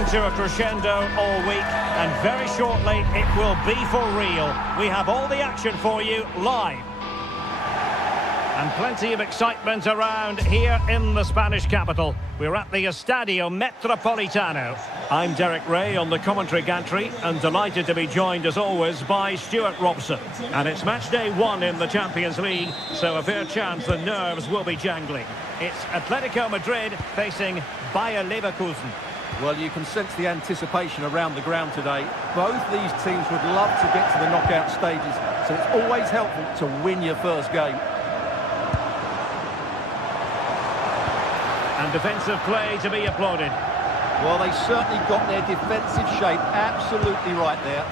building to a crescendo all week, and very shortly it will be for real. We have all the action for you live. And plenty of excitement around here in the Spanish capital. We're at the Estadio Metropolitano. I'm Derek Ray on the commentary gantry, and delighted to be joined as always by Stuart Robson. And it's match day 1 in the Champions League, so a fair chance the nerves will be jangling. It's Atletico Madrid facing Bayer Leverkusen. Well, you can sense the anticipation around the ground today. Both these teams would love to get to the knockout stages, so it's always helpful to win your first game. And defensive play to be applauded. Well, they certainly got their defensive shape absolutely right there.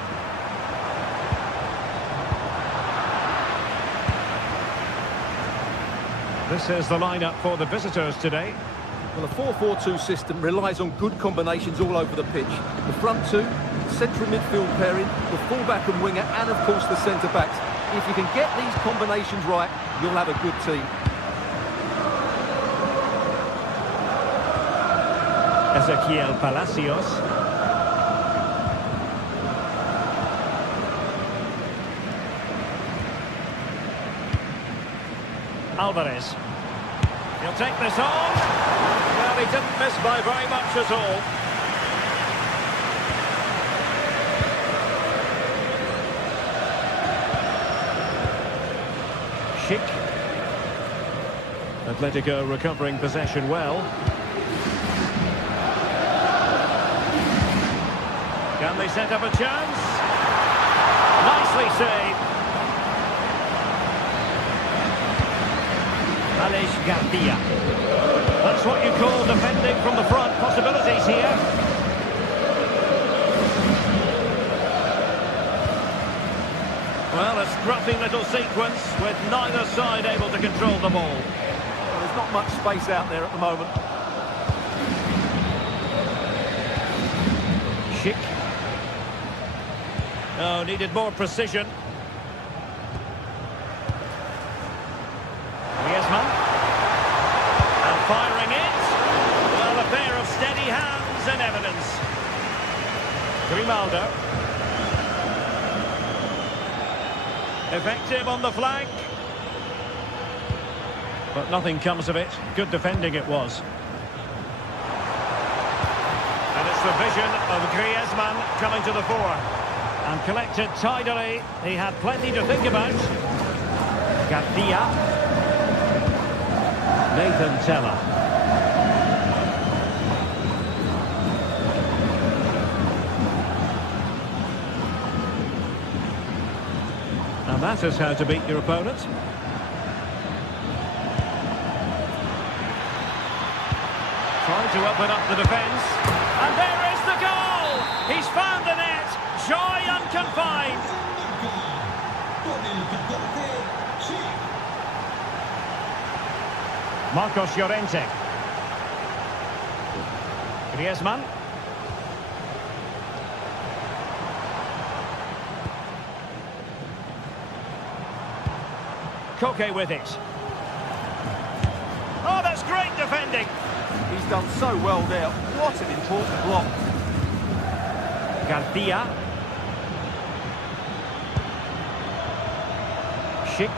This is the lineup for the visitors today. Well, the 4-4-2 system relies on good combinations all over the pitch. The front two, the central midfield pairing, the fullback and winger, and of course the centre-backs. If you can get these combinations right, you'll have a good team. Ezequiel Palacios. Alvarez. He'll take this on. Well, he didn't miss by very much at all. Schick. Atletico recovering possession well. Can they set up a chance? Nicely saved. Alex Garcia. That's what you call defending from the front. Possibilities here. Well, a scruffy little sequence with neither side able to control the ball. Well, there's not much space out there at the moment. Schick. Oh, needed more precision. Griezmann. And firing it. Well, a pair of steady hands and evidence. Grimaldo. Effective on the flank. But nothing comes of it. Good defending it was. And it's the vision of Griezmann coming to the fore. And collected tidily. He had plenty to think about. Garcia. Nathan Teller. And that is how to beat your opponent. Trying to open up the defence. And there is the goal! He's found the net! Joy unconfined. Marcos Llorente. Griezmann. Koke with it. Oh, that's great defending. He's done so well there. What an important block. Garcia. Schick.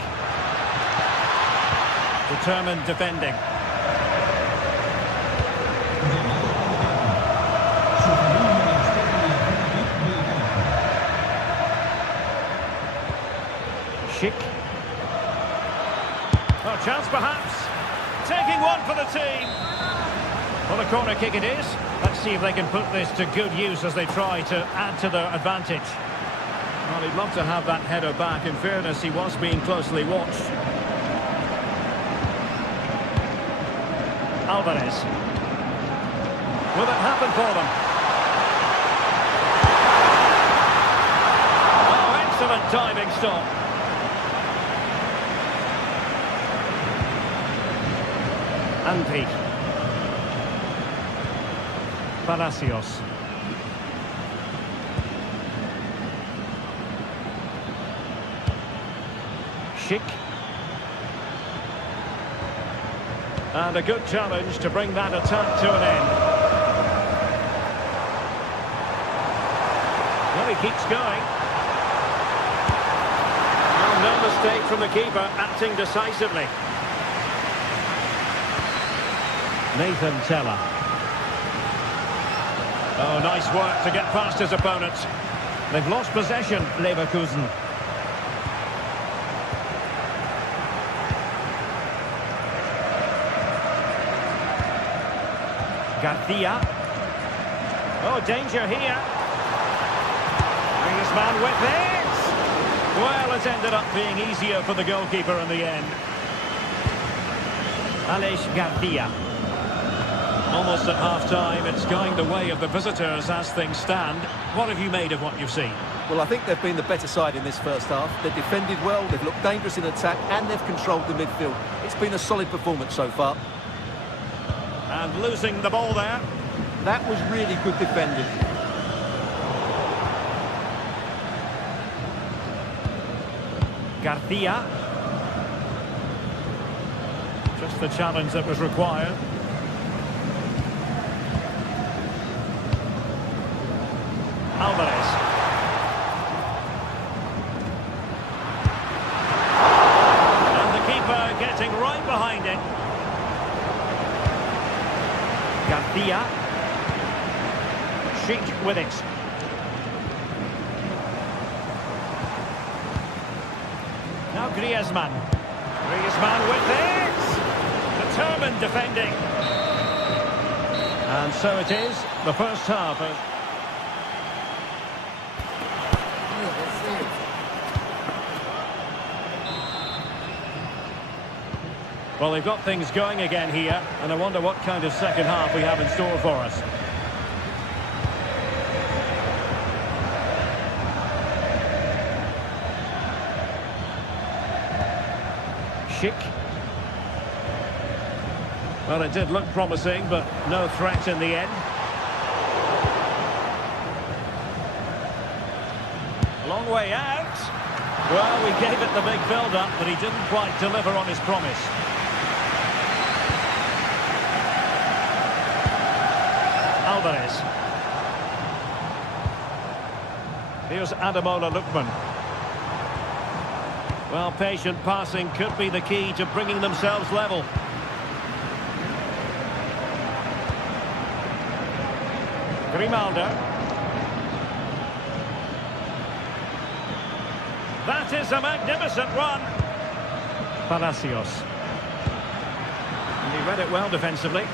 Determined defending. Schick. Oh, chance perhaps. Taking one for the team. Well, a corner kick it is. Let's see if they can put this to good use as they try to add to their advantage. Well, he'd love to have that header back. In fairness, he was being closely watched. Alvarez. Will it happen for them? Oh, excellent diving stop. Andy. Palacios. Schick. And a good challenge to bring that attack to an end. he keeps going. Well, no mistake from the keeper, acting decisively. Nathan Teller. Oh, nice work to get past his opponents. They've lost possession, Leverkusen. Garcia. Oh, danger here. Griezmann with it. Well, it's ended up being easier for the goalkeeper in the end. Aleix Garcia. Almost at half-time, it's going the way of the visitors as things stand. What have you made of what you've seen? Well, I think they've been the better side in this first half. They've defended well, they've looked dangerous in attack, and they've controlled the midfield. It's been a solid performance so far. And losing the ball there. That was really good defending. Garcia. Just the challenge that was required. Alvarez. And the keeper getting right behind it. Garcia. Sheik with it. Now Griezmann. Griezmann with it. Determined defending. And so it is, the first half. Well, they've got things going again here, and I wonder what kind of second half we have in store for us. Schick. Well, it did look promising, but no threat in the end. Long way out. Well, we gave it the big build-up, but he didn't quite deliver on his promise. Alvarez. Here's Ademola Lookman. Well, patient passing could be the key to bringing themselves level. Grimaldo. That is a magnificent run. Palacios. And he read it well defensively.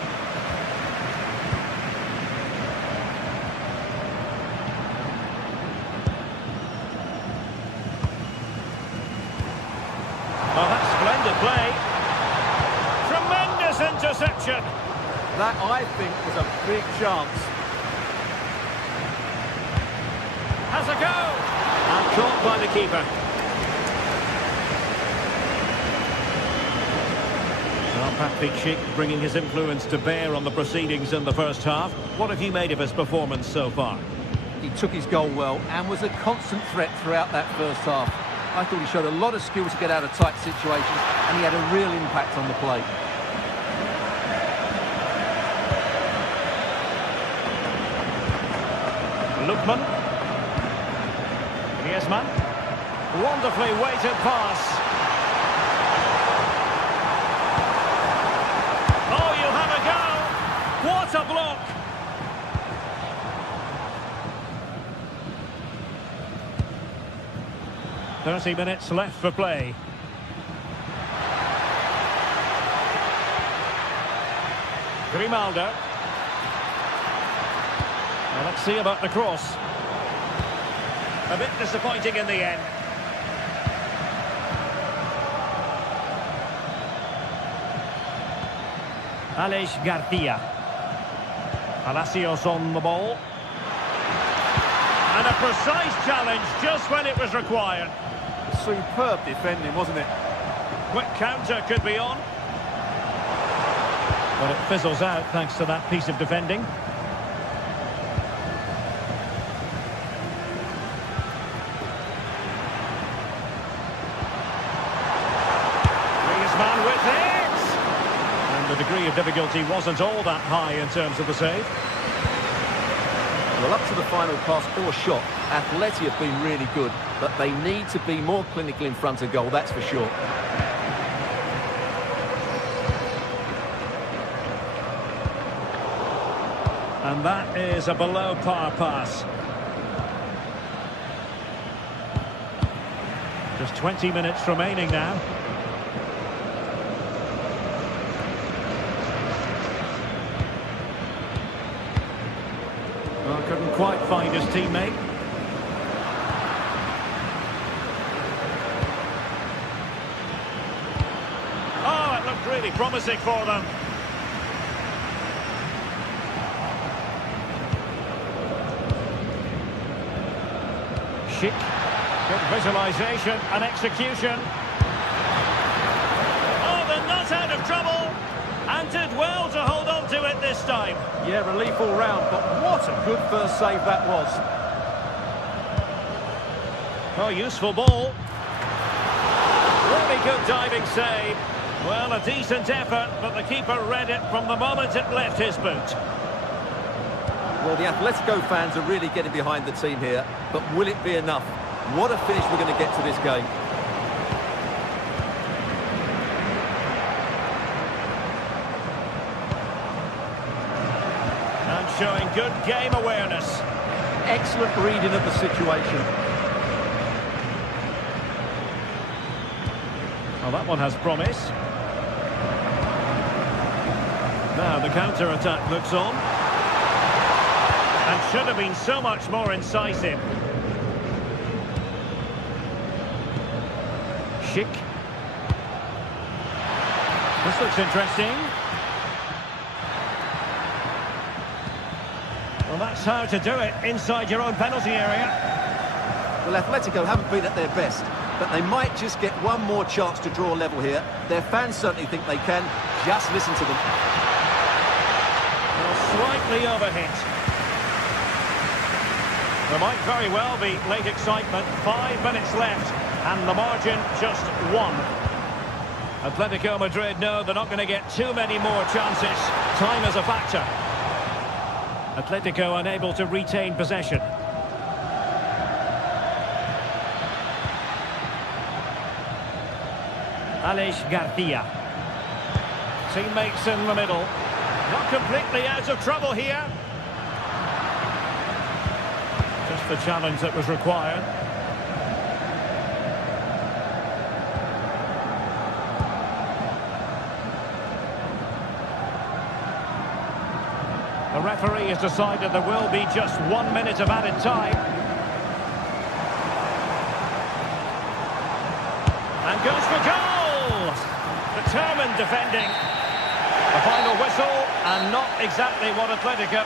Oh, that's splendid play. Tremendous interception. That, I think, was a big chance. Has a go. And caught by the keeper. Well, Patrick Schick bringing his influence to bear on the proceedings in the first half. What have you made of his performance so far? He took his goal well and was a constant threat throughout that first half. I thought he showed a lot of skill to get out of tight situations, and he had a real impact on the play. Lookman. Griezmann. Wonderfully weighted pass. Oh, you have a go. What a block. 30 minutes left for play. Grimaldo. Well, let's see about the cross. A bit disappointing in the end. Aleix Garcia. Palacios on the ball. And a precise challenge just when it was required. Superb defending, wasn't it? Quick counter could be on. But it fizzles out thanks to that piece of defending. Griezmann with it! And the degree of difficulty wasn't all that high in terms of the save. Well, up to the final pass or shot, Atleti have been really good, but they need to be more clinical in front of goal, that's for sure. And that is a below-par pass. Just 20 minutes remaining now. Well, couldn't quite find his teammate. Oh, it looked really promising for them. Schick. Good visualisation and execution. Oh, they're not out of trouble. And did well to hold on to it this time. Yeah, relief all round, but what a good first save that was. Oh, useful ball. Really good diving save. Well, a decent effort, but the keeper read it from the moment it left his boot. Well, the Atletico fans are really getting behind the team here, but will it be enough? What a finish we're going to get to this game. And showing good game awareness. Excellent reading of the situation. Well, that one has promise. Now the counter-attack looks on. And should have been so much more incisive. Schick. This looks interesting. Well, that's how to do it inside your own penalty area. Well, Atletico haven't been at their best, but they might just get one more chance to draw level here. Their fans certainly think they can. Just listen to them. Well, slightly overhit. There might very well be late excitement. 5 minutes left, and the margin just 1. Atletico Madrid know they're not going to get too many more chances. Time is a factor. Atletico unable to retain possession. Alex Garcia. Teammates in the middle. Not completely out of trouble here. Just the challenge that was required. The referee has decided there will be just 1 minute of added time. And goes for goal! Determined defending. The final whistle, and not exactly what Atletico...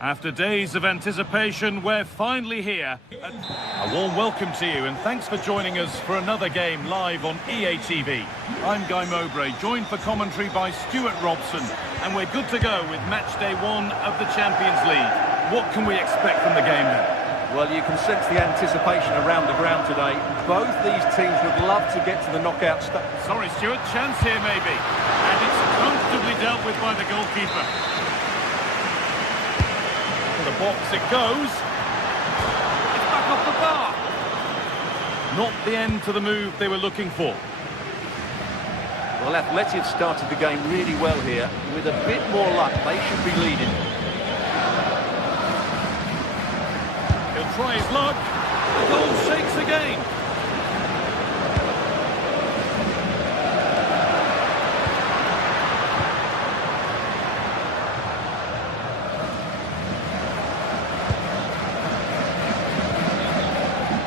After days of anticipation, we're finally here. A warm welcome to you and thanks for joining us for another game live on EA TV. I'm Guy Mowbray, joined for commentary by Stuart Robson, and we're good to go with match day 1 of the Champions League. What can we expect from the game then? Well, you can sense the anticipation around the ground today. Both these teams would love to get to the knockout stage. Sorry, Stuart, chance here maybe. And it's comfortably dealt with by the goalkeeper. To the box it goes. It's back off the bar. Not the end to the move they were looking for. Well, Atletico started the game really well here. With a bit more luck, they should be leading. He'll try his luck. The goal shakes again.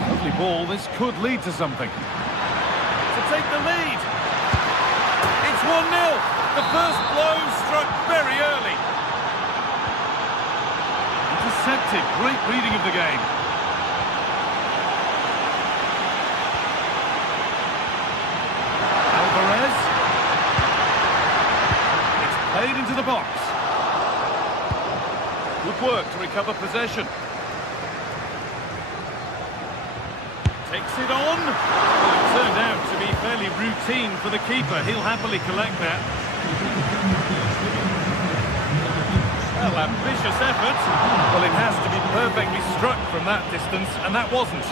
Lovely ball. This could lead to something. To take the lead. It's 1-0. The first blow struck very early. Intercepted. Great reading of the game. Alvarez. It's played into the box. Good work to recover possession. Takes it on. Well, it turned out to be fairly routine for the keeper. He'll happily collect that. Well, ambitious effort. Well, it has to be perfectly struck from that distance, and that wasn't.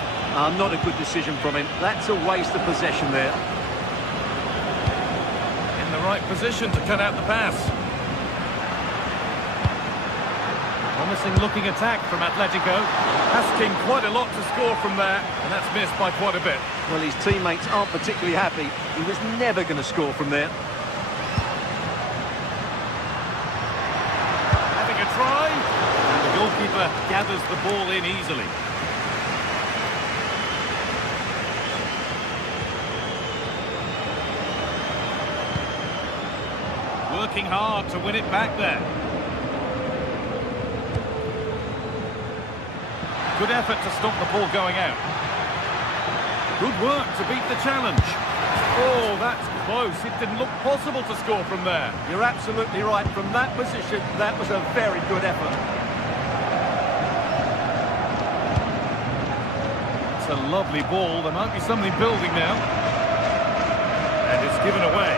Not a good decision from him. That's a waste of possession there. In the right position to cut out the pass. Promising looking attack from Atletico. Asking quite a lot to score from there, and that's missed by quite a bit. Well, his teammates aren't particularly happy. He was never going to score from there. Having a try, and the goalkeeper gathers the ball in easily. Working hard to win it back there. Good effort to stop the ball going out. Good work to beat the challenge. Oh, that's close. It didn't look possible to score from there. You're absolutely right. From that position, that was a very good effort. It's a lovely ball. There might be something building now. And it's given away.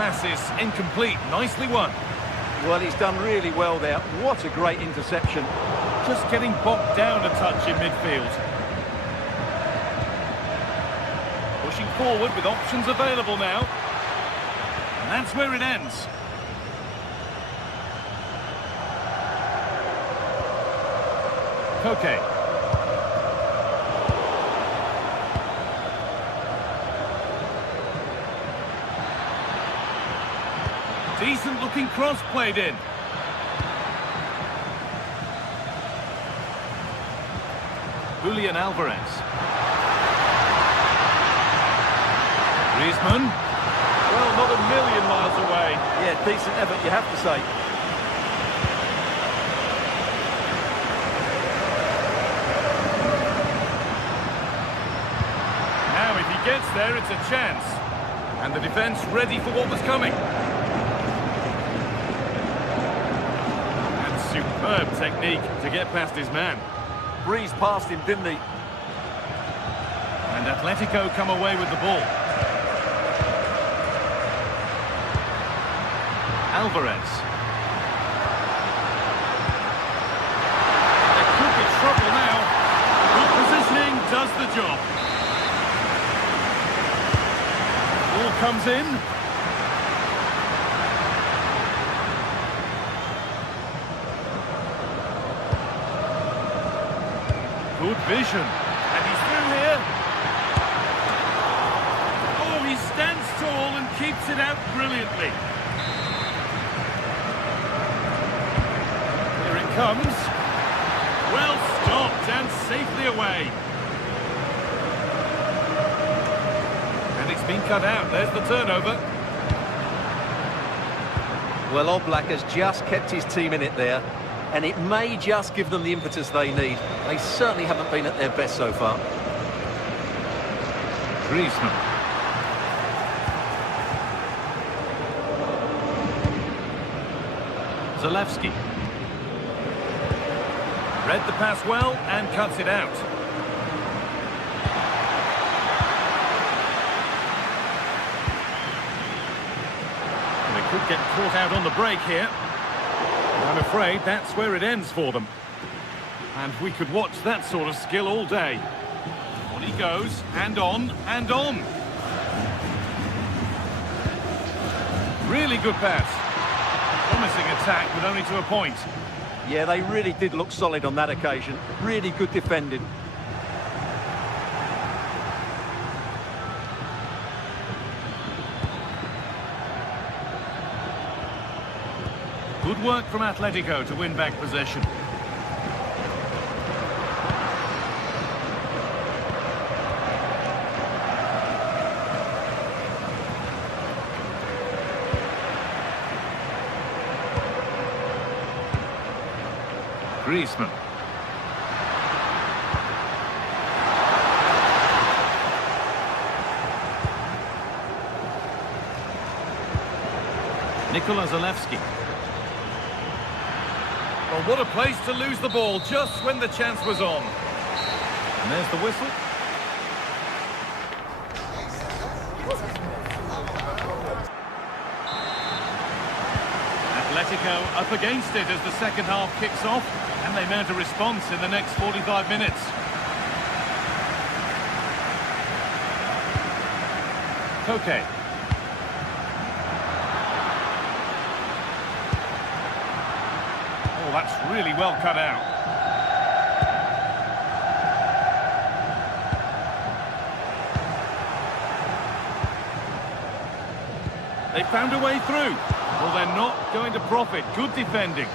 Pass is incomplete. Nicely won. Well, he's done really well there. What a great interception. Just getting bogged down a touch in midfield. Pushing forward with options available now. And that's where it ends. Okay. Decent looking cross played in. Julian Alvarez. Griezmann. Well, not a million miles away. Yeah, decent effort, you have to say. Now, if he gets there, it's a chance. And the defence ready for what was coming. And superb technique to get past his man. Breezed past him, didn't he? And Atletico come away with the ball. Alvarez. There could be trouble now. Good positioning does the job. Ball comes in. Good vision. And he's through here. Oh, he stands tall and keeps it out brilliantly. Here it comes. Well stopped and safely away. And it's been cut out. There's the turnover. Well, Oblak has just kept his team in it there. And it may just give them the impetus they need. They certainly haven't been at their best so far. Griezmann. Zalewski. Read the pass well and cuts it out. They could get caught out on the break here. I'm afraid that's where it ends for them. And we could watch that sort of skill all day. On he goes, and on, and on. Really good pass. Promising attack, but only to a point. Yeah, they really did look solid on that occasion. Really good defending. Good work from Atletico to win back possession. Griezmann. Zalewski. Well, what a place to lose the ball just when the chance was on. And there's the whistle. Atletico up against it as the second half kicks off, and they mount a response in the next 45 minutes. Koke. Oh, that's really well cut out. They found a way through. Well, they're not going to profit. Good defending.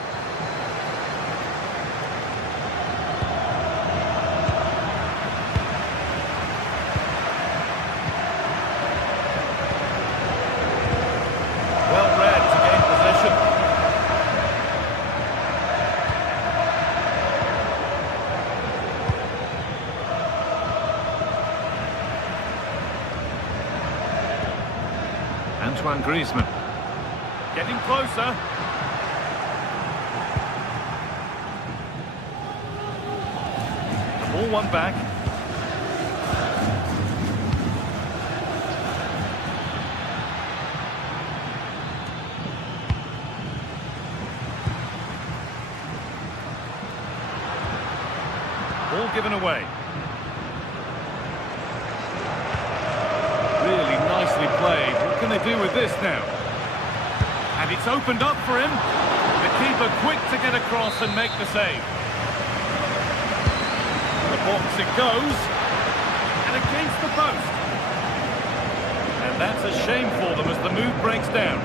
Well read to gain possession. Antoine Griezmann. Getting closer. The ball won back. given away. Really nicely played. What can they do with this now? And it's opened up for him. The keeper quick to get across and make the save. The box it goes. And against the post. And that's a shame for them as the move breaks down.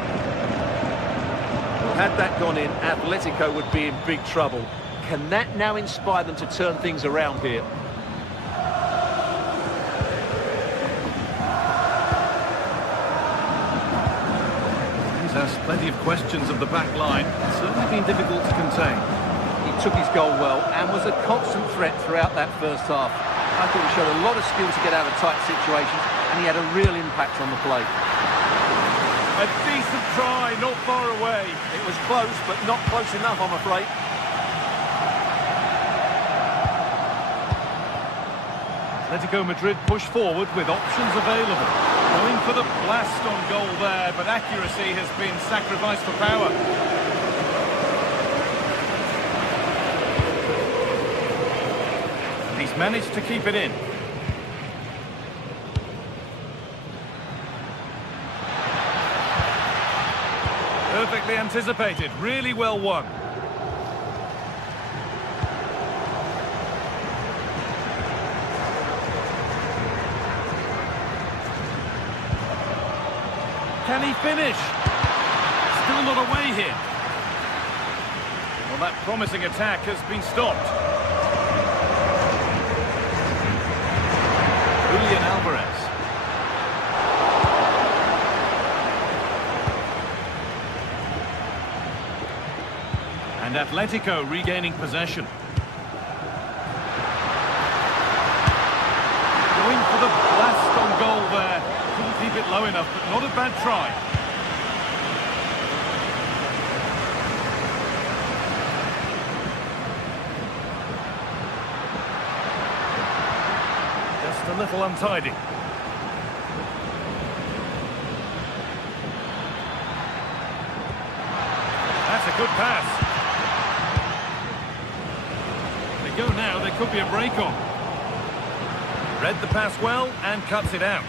Had that gone in, Atletico would be in big trouble. Can that now inspire them to turn things around here? He's asked plenty of questions of the back line. It's certainly been difficult to contain. He took his goal well and was a constant threat throughout that first half. I thought he showed a lot of skill to get out of tight situations, and he had a real impact on the play. A decent try, not far away. It was close, but not close enough, I'm afraid. Atletico Madrid push forward with options available. Going for the blast on goal there, but accuracy has been sacrificed for power. And he's managed to keep it in. Perfectly anticipated, really well won. Can he finish? Still not away here. Well, that promising attack has been stopped. Julian Alvarez. And Atletico regaining possession. Going for the blast on goal there. Couldn't keep it low enough, but not a bad try. Just a little untidy. That's a good pass. They go now, there could be a break on. Read the pass well and cuts it out.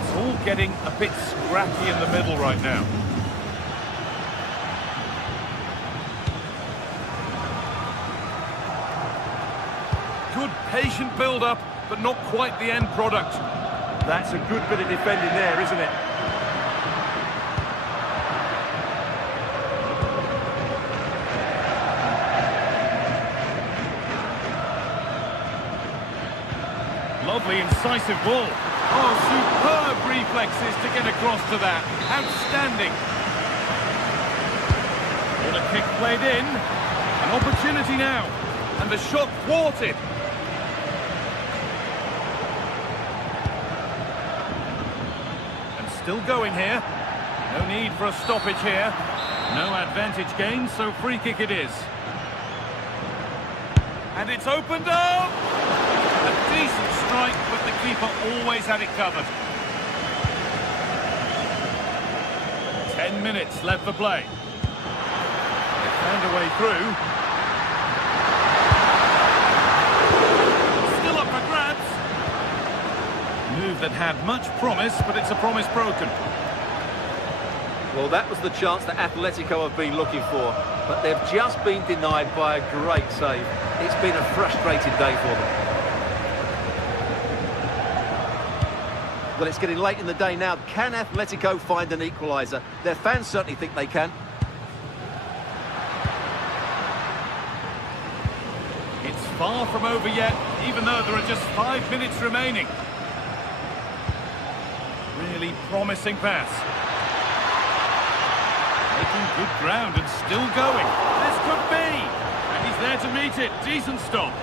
It's all getting a bit scrappy in the middle right now. Good patient build-up, but not quite the end product. That's a good bit of defending there, isn't it? Lovely incisive ball. Oh, superb reflexes to get across to that. Outstanding. What a kick played in. An opportunity now. And the shot thwarted. And still going here. No need for a stoppage here. No advantage gained, so free kick it is. And it's opened up. A decent strike, but the keeper always had it covered. 10 minutes left for play. They found a way through. Still up for grabs. Move that had much promise, but it's a promise broken. Well, that was the chance that Atletico have been looking for, but they've just been denied by a great save. It's been a frustrating day for them. Well, it's getting late in the day now. Can Atletico find an equaliser? Their fans certainly think they can. It's far from over yet, even though there are just 5 minutes remaining. Really promising pass. Making good ground and still going. This could be! And he's there to meet it. Decent stop.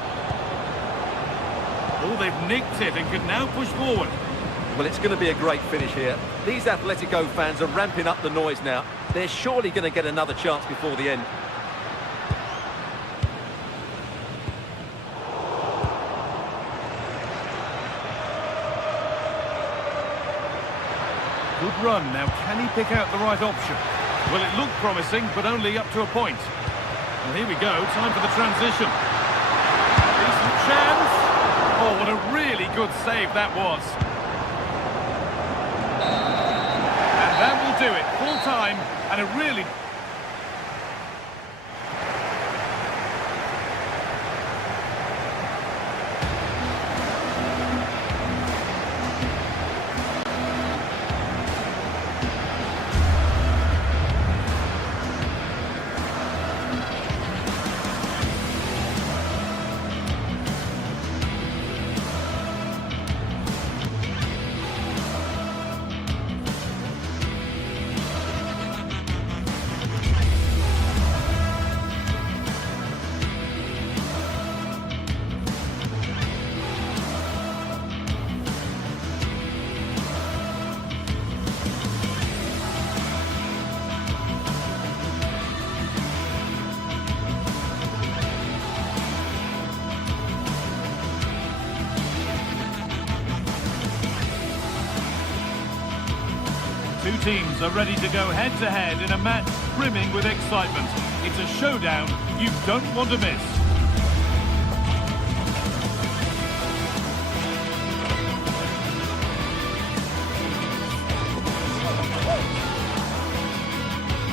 Oh, they've nicked it and can now push forward. Well, it's going to be a great finish here. These Atletico fans are ramping up the noise now. They're surely going to get another chance before the end. Good run. Now, can he pick out the right option? Well, it looked promising, but only up to a point. Well, here we go, time for the transition. Decent chance. Oh, what a really good save that was. And that will do it, full time, and a really... Two teams are ready to go head-to-head in a match brimming with excitement. It's a showdown you don't want to miss.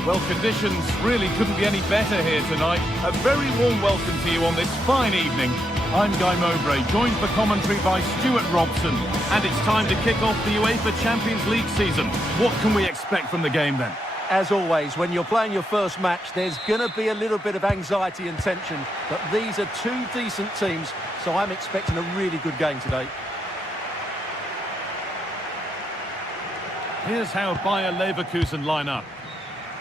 Well, conditions really couldn't be any better here tonight. A very warm welcome to you on this fine evening. I'm Guy Mowbray, joined for commentary by Stuart Robson. And it's time to kick off the UEFA Champions League season. What can we expect from the game then? As always, when you're playing your first match, there's going to be a little bit of anxiety and tension. But these are two decent teams, so I'm expecting a really good game today. Here's how Bayer Leverkusen line up.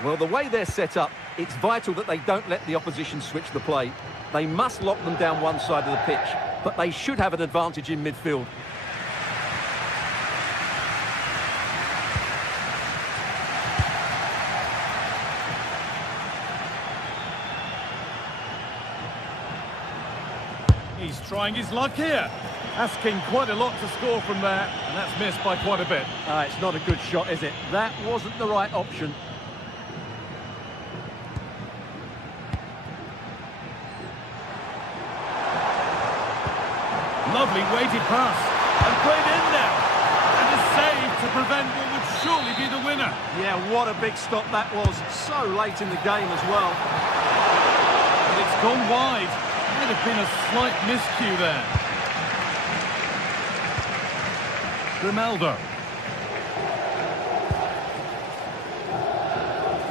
Well, the way they're set up, it's vital that they don't let the opposition switch the play. They must lock them down one side of the pitch, but they should have an advantage in midfield. He's trying his luck here. Asking quite a lot to score from there, and that's missed by quite a bit. It's not a good shot, is it? That wasn't the right option. Lovely weighted pass, and played in now, and a save to prevent what would surely be the winner. Yeah, what a big stop that was, so late in the game as well. But it's gone wide, might have been a slight miscue there. Grimaldo.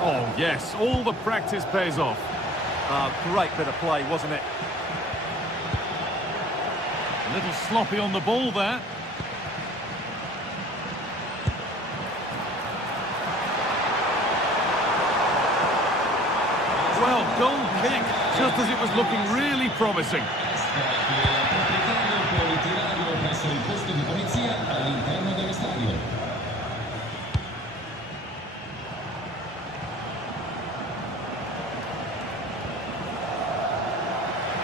Oh yes, all the practice pays off. Great bit of play, wasn't it? A little sloppy on the ball there. Well, goal kick, just as it was looking really promising.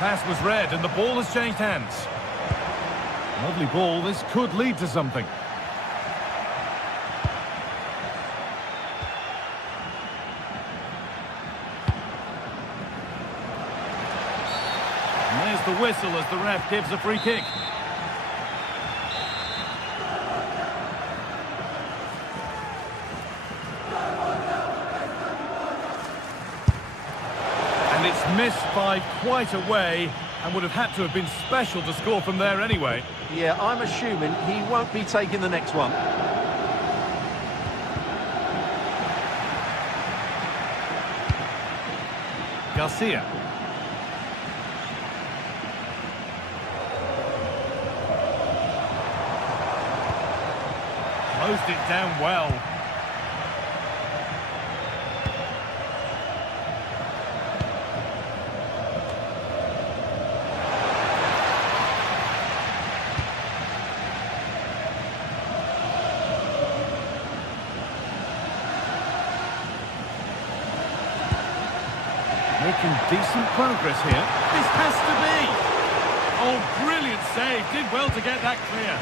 Pass was read and the ball has changed hands. Lovely ball, this could lead to something. And there's the whistle as the ref gives a free kick. And it's missed by quite a way, and would have had to have been special to score from there anyway. Yeah, I'm assuming he won't be taking the next one. Garcia. Closed it down well. Making decent progress here. This has to be! Oh, brilliant save. Did well to get that clear.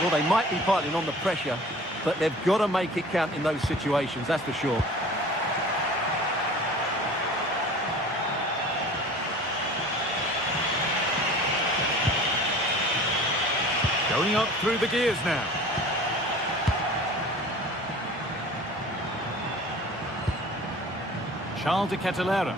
Well, they might be piling on the pressure, but they've got to make it count in those situations, that's for sure. Going up through the gears now. Charles de Ketelera.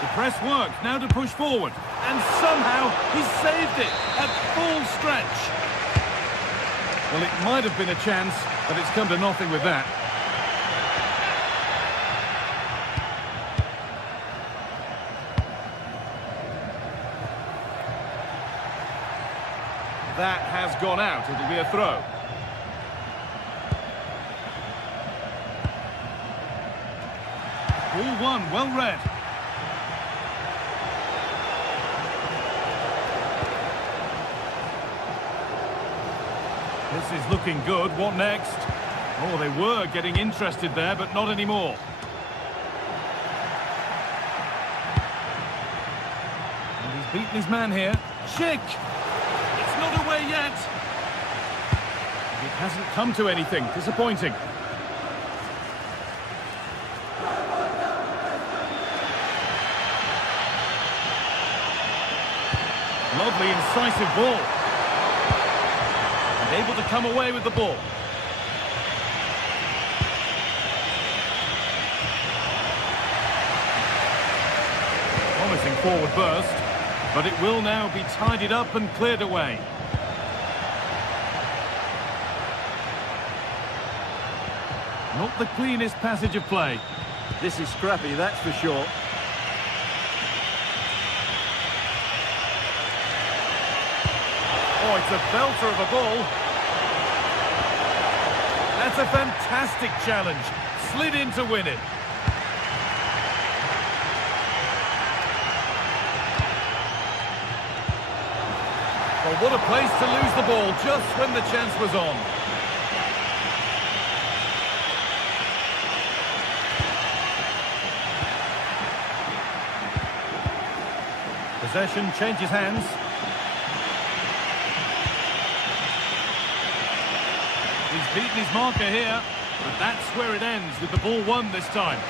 The press works, now to push forward. And somehow he's saved it at full stretch. Well, it might have been a chance, but it's come to nothing with that. That has gone out. It'll be a throw. Ball one, well read. This is looking good. What next? Oh, they were getting interested there, but not anymore. And he's beaten his man here. Schick! It's not away yet. It hasn't come to anything. Disappointing. Lovely, incisive ball. And able to come away with the ball. Promising forward burst, but it will now be tidied up and cleared away. Not the cleanest passage of play. This is scrappy, that's for sure. Oh, it's a belter of a ball. That's a fantastic challenge. Slid in to win it. Well, what a place to lose the ball just when the chance was on. Possession changes hands. He's beaten his marker here, but that's where it ends with the ball won this time.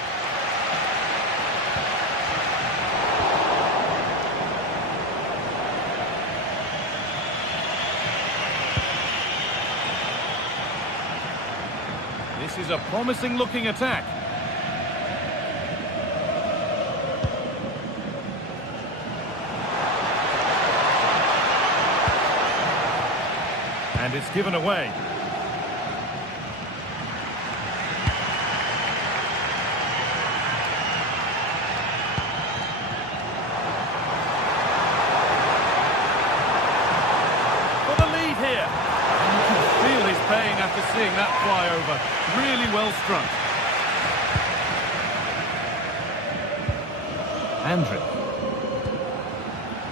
This is a promising looking attack. And it's given away. After seeing that fly over, really well struck. Andrick.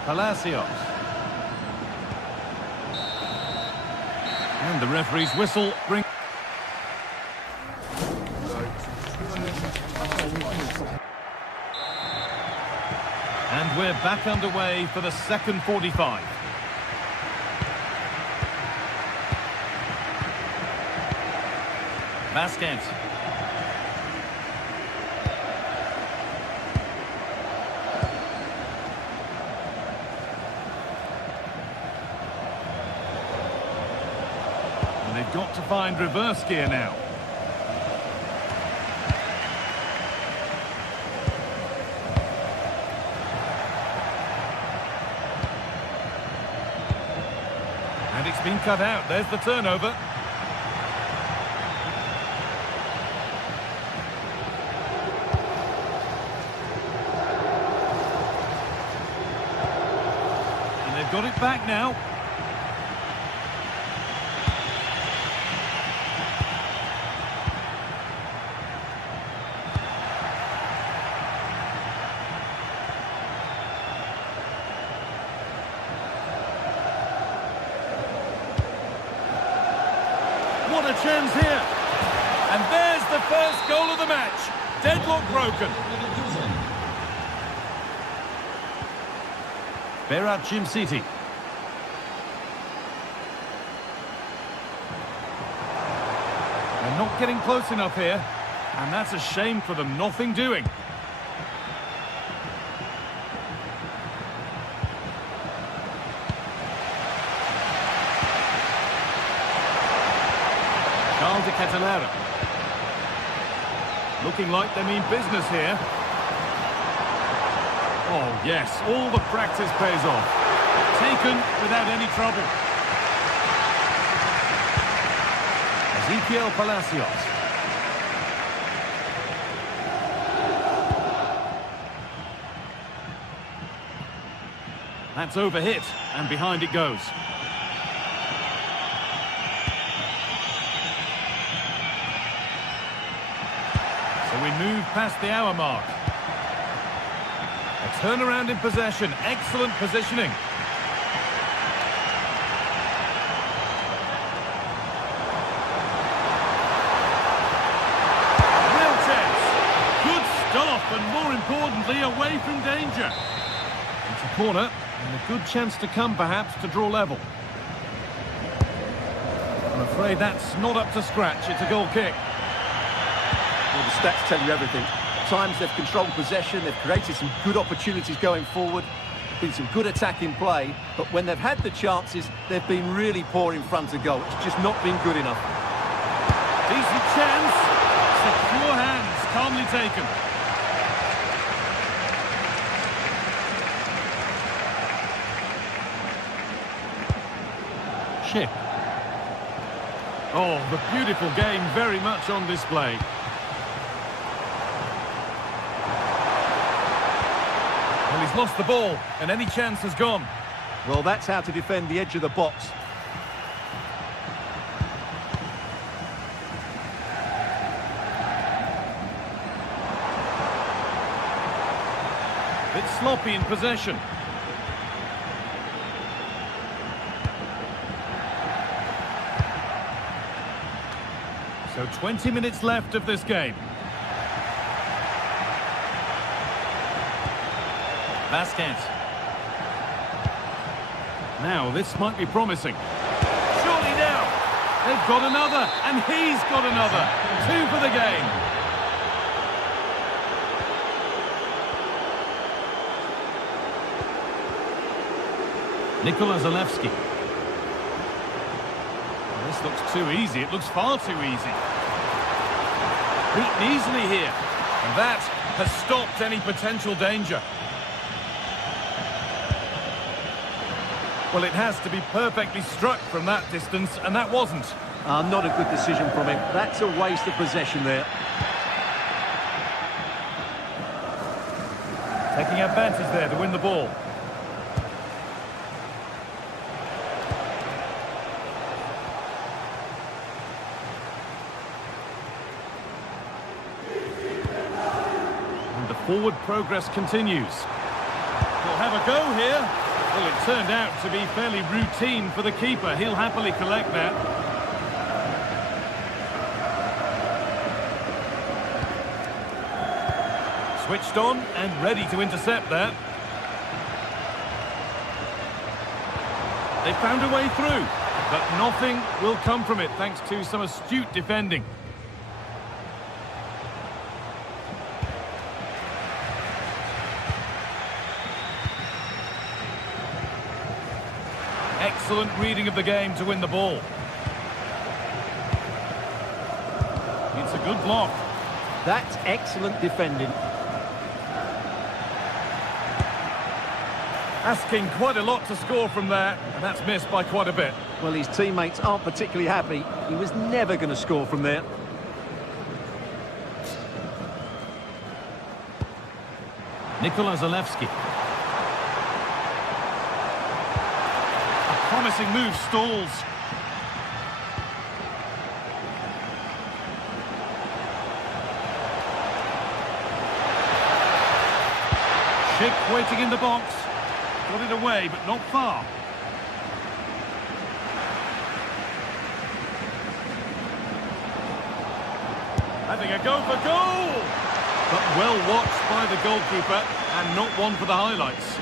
Palacios. And the referee's whistle brings... And we're back underway for the second 45. Vasquez. And they've got to find reverse gear now. And it's been cut out. There's the turnover. Got it back now. What a chance here. And there's the first goal of the match. Deadlock broken. Berat City. Not getting close enough here. And that's a shame for them. Nothing doing. Looking like they mean business here. Oh, yes, all the practice pays off. Taken without any trouble. Ezequiel Palacios. That's overhit, and behind it goes. We move past the hour mark. A turnaround in possession. Excellent positioning. Real chance. Good stop, and more importantly, away from danger. It's a corner, and a good chance to come, perhaps, to draw level. I'm afraid that's not up to scratch. It's a goal kick. Well, the stats tell you everything. At times they've controlled possession, they've created some good opportunities going forward, been some good attacking play, but when they've had the chances, they've been really poor in front of goal. It's just not been good enough. Decent chance. Secure hands, calmly taken. Chip. Oh, the beautiful game very much on display. Well, he's lost the ball, and any chance has gone. Well, that's how to defend the edge of the box. Bit sloppy in possession. So 20 minutes left of this game. Vasquez. Now, this might be promising. Surely now. They've got another, and he's got another. 2 for the game. Nikola Zalewski. This looks too easy. It looks far too easy. Beaten easily here. And that has stopped any potential danger. Well, it has to be perfectly struck from that distance, and that wasn't. Not a good decision from him. That's a waste of possession there. Taking advantage there to win the ball. And the forward progress continues. We'll have a go here. Well, it turned out to be fairly routine for the keeper. He'll happily collect that. Switched on and ready to intercept that. They found a way through, but nothing will come from it thanks to some astute defending. Excellent reading of the game to win the ball. It's a good block. That's excellent defending. Asking quite a lot to score from there, and that's missed by quite a bit. Well, his teammates aren't particularly happy. He was never going to score from there. Nikola Zalewski. A promising move stalls. Schick waiting in the box. Got it away, but not far. Having a go for goal! But well watched by the goalkeeper, and not one for the highlights.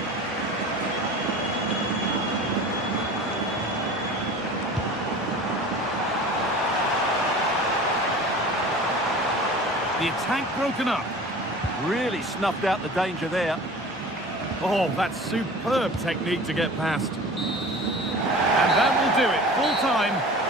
The attack broken up. Really snuffed out the danger there. Oh, that's superb technique to get past. And that will do it. Full time.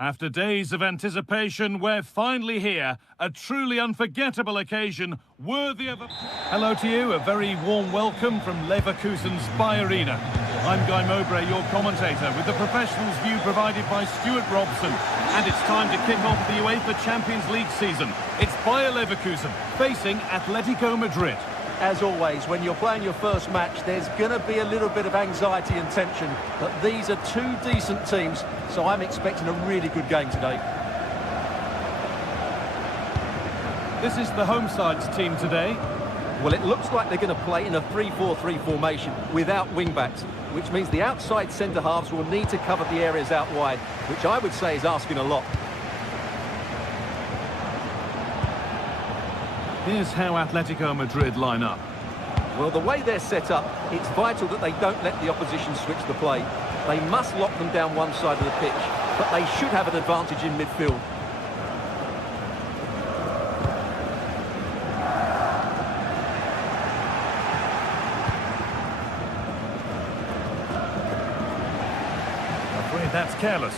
After days of anticipation, we're finally here. A truly unforgettable occasion, worthy of a... Hello to you, a very warm welcome from Leverkusen's Arena. I'm Guy Mowbray, your commentator, with the professionals' view provided by Stuart Robson. And it's time to kick off the UEFA Champions League season. It's Bayer Leverkusen facing Atletico Madrid. As always, when you're playing your first match, there's going to be a little bit of anxiety and tension. But these are two decent teams, so I'm expecting a really good game today. This is the home side's team today. Well, it looks like they're going to play in a 3-4-3 formation without wing-backs, which means the outside centre-halves will need to cover the areas out wide, which I would say is asking a lot. Here's how Atletico Madrid line up. Well, the way they're set up, it's vital that they don't let the opposition switch the play. They must lock them down one side of the pitch, but they should have an advantage in midfield. I'm afraid that's careless.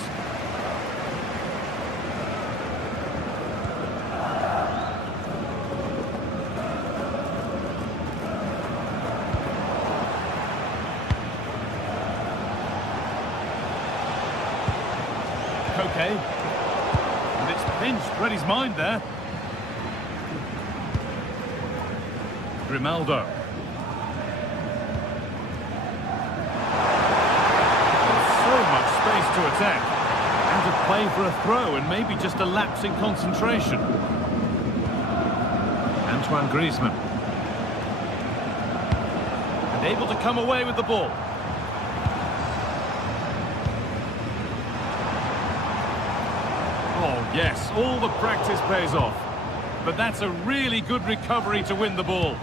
Okay, and it's pinched, read his mind there. Grimaldo. There's so much space to attack. Out of play for a throw and maybe just a lapse in concentration. Antoine Griezmann. And able to come away with the ball. Oh, yes, all the practice pays off. But that's a really good recovery to win the ball.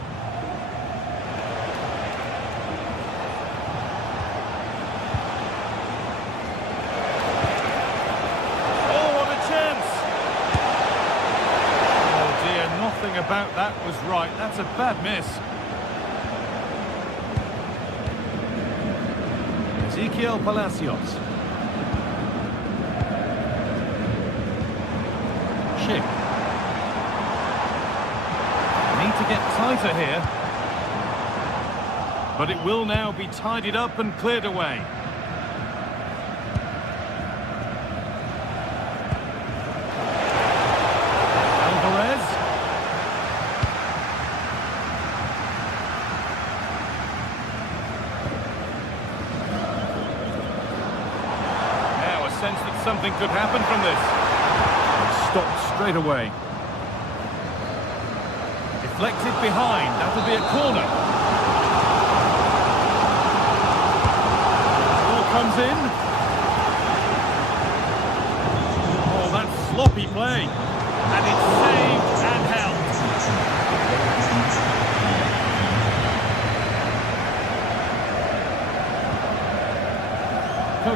Oh, what a chance! Oh, dear, nothing about that was right. That's a bad miss. Ezequiel Palacios. Need to get tighter here. But it will now be tidied up and cleared away. Alvarez. Now a sense that something could happen from this. Stopped straight away. Deflected behind, that'll be a corner. Ball comes in. Oh, that's sloppy play. And it's saved and held.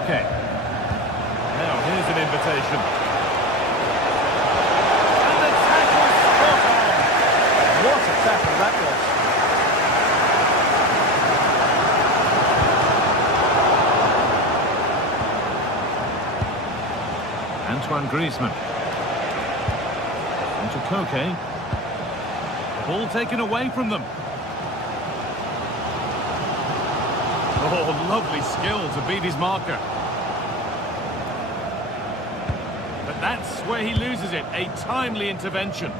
Okay. Now here's an invitation. What a tackle that was. Antoine Griezmann. Into Koke. Ball taken away from them. Oh, lovely skill to beat his marker. But that's where he loses it. A timely intervention.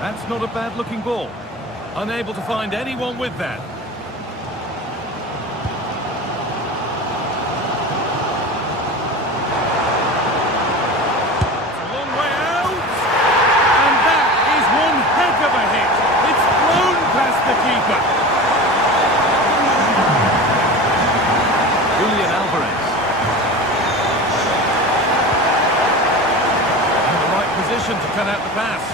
That's not a bad-looking ball. Unable to find anyone with that. It's a long way out. And that is one heck of a hit. It's blown past the keeper. Julian Alvarez. In the right position to cut out the pass.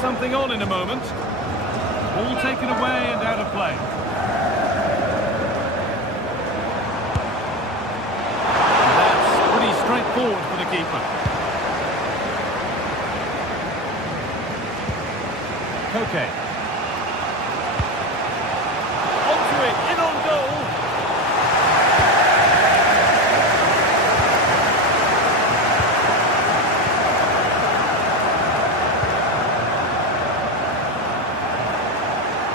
Something on in a moment. Ball taken away and out of play. And that Griezmann. Koke. Onto it, in on goal.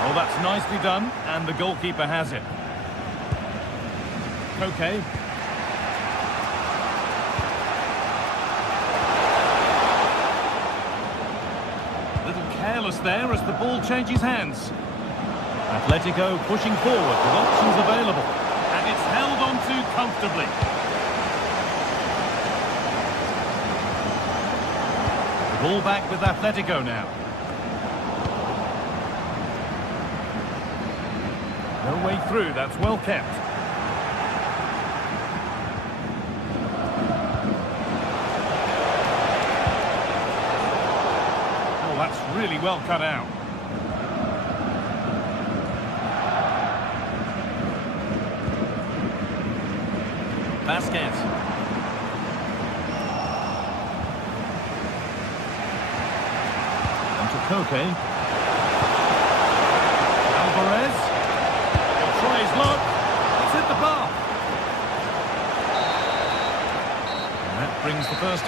Oh, that's nicely done, and the goalkeeper has it. Koke. Careless there as the ball changes hands. Atletico pushing forward with options available, and it's held on to comfortably. The ball back with Atletico now. No way through, that's well kept. That's really well cut out. Vasquez. On to Koke. Alvarez. He'll try his luck. It's hit the bar. And that brings the first...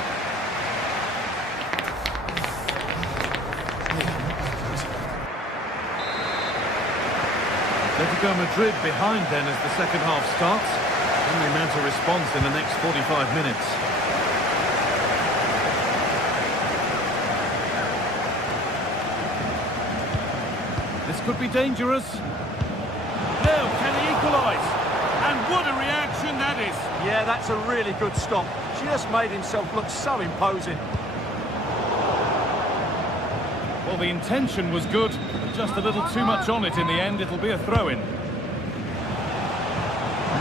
Atletico Madrid behind then as the second half starts. Only mount a response in the next 45 minutes. This could be dangerous. No, can he equalise? And what a reaction that is! Yeah, that's a really good stop. Just made himself look so imposing. Well, the intention was good, but just a little too much on it in the end. It'll be a throw-in.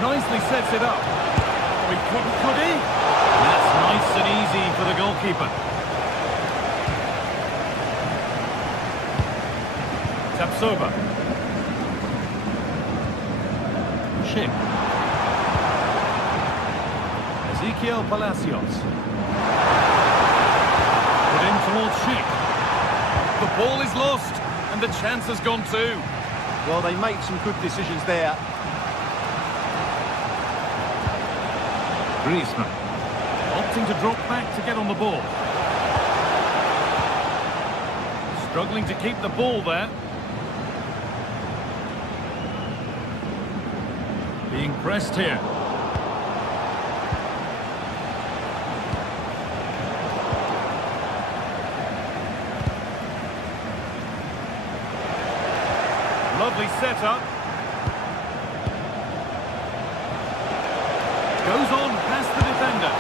Nicely sets it up. Oh, he couldn't, could he? That's nice and easy for the goalkeeper. Tapsoba. Schick. Ezequiel Palacios. Put in towards Schick. The ball is lost, and the chance has gone too. Well, they make some good decisions there. Griezmann, opting to drop back to get on the ball. Struggling to keep the ball there. Being pressed here. Lovely setup. Goes on past the defender.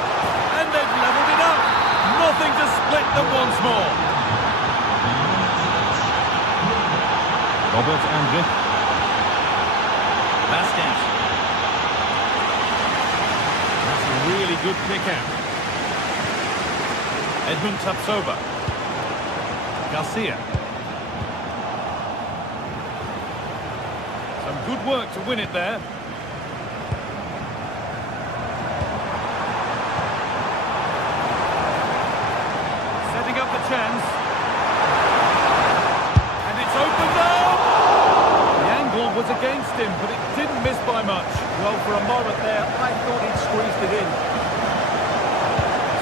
And they've levelled it up. Nothing to split them once more. Robert Andrich. Vasquez. That's a really good pick out. Edmund Tapsoba. Garcia. Some good work to win it there. Setting up the chance. And it's opened up! The angle was against him, but it didn't miss by much. Well, for a moment there, I thought he'd squeezed it in.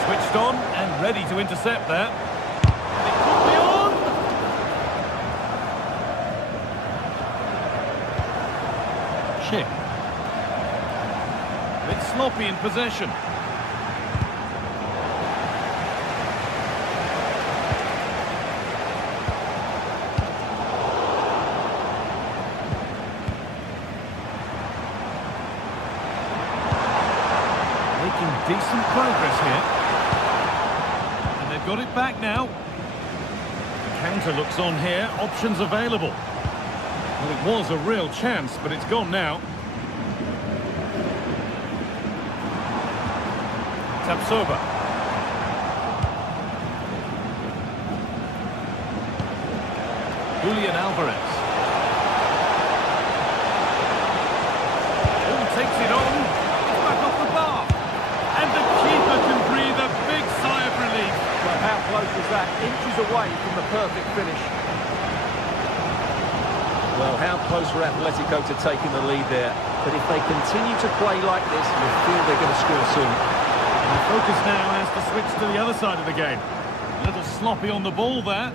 Switched on and ready to intercept there. And it could be on! Schick. A bit sloppy in possession. Making decent progress here. And they've got it back now. The counter looks on here. Options available. Well, it was a real chance, but it's gone now. Tapsoba. Julian Alvarez. Oh, takes it on. It's back off the bar. And the keeper can breathe a big that, inches away from the perfect finish. Well, how close were Atletico to taking the lead there? But if they continue to play like this, you feel they're going to score soon. The focus now has to switch to the other side of the game. A little sloppy on the ball there.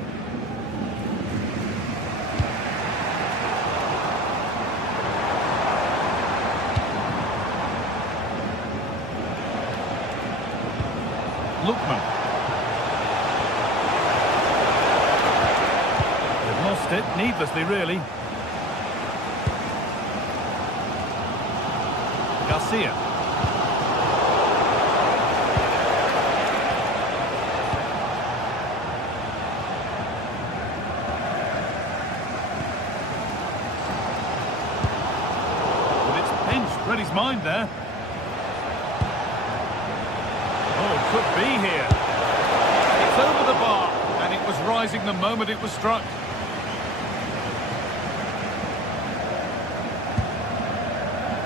Lookman. They've lost it, needlessly really. Garcia. But it's pinched, read his mind there. Oh, could be here. It's over the bar, and it was rising the moment it was struck.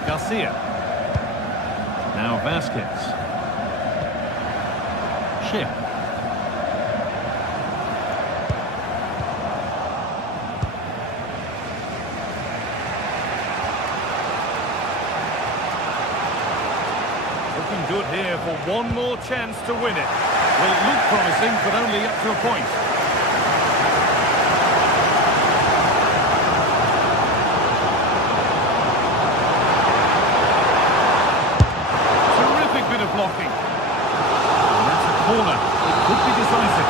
Garcia. Now Vasquez. Chip. Looking good here for one more chance to win it. Will it look promising, but only up to a point. Blocking. And that's a corner. It could be decisive.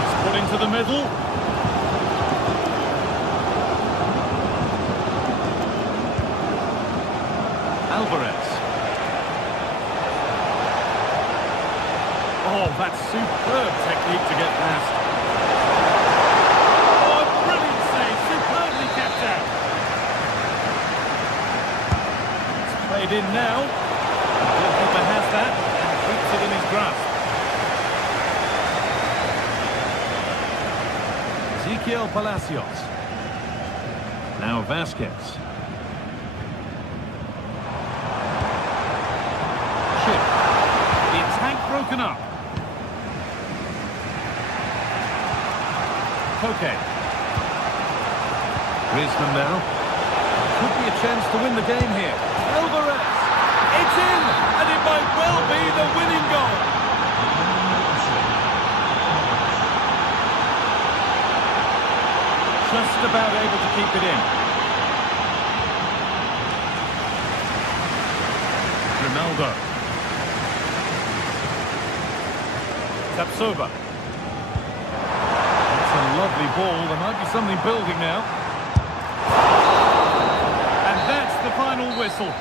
It's put into the middle. Alvarez. Oh, that's superb technique to get past. Oh, brilliant save. Superbly kept out. Played in now. The goalkeeper has that and keeps it in his grasp. Ezequiel Palacios. Now Vasquez. Chip. The attack broken up. Koke. Griezmann now. Could be a chance to win the game here. Alvarez, it's in, and it might well be the winning goal. Just about able to keep it in. Ronaldo. Tapsoba. That's a lovely ball. There might be something building now. And that's the final whistle.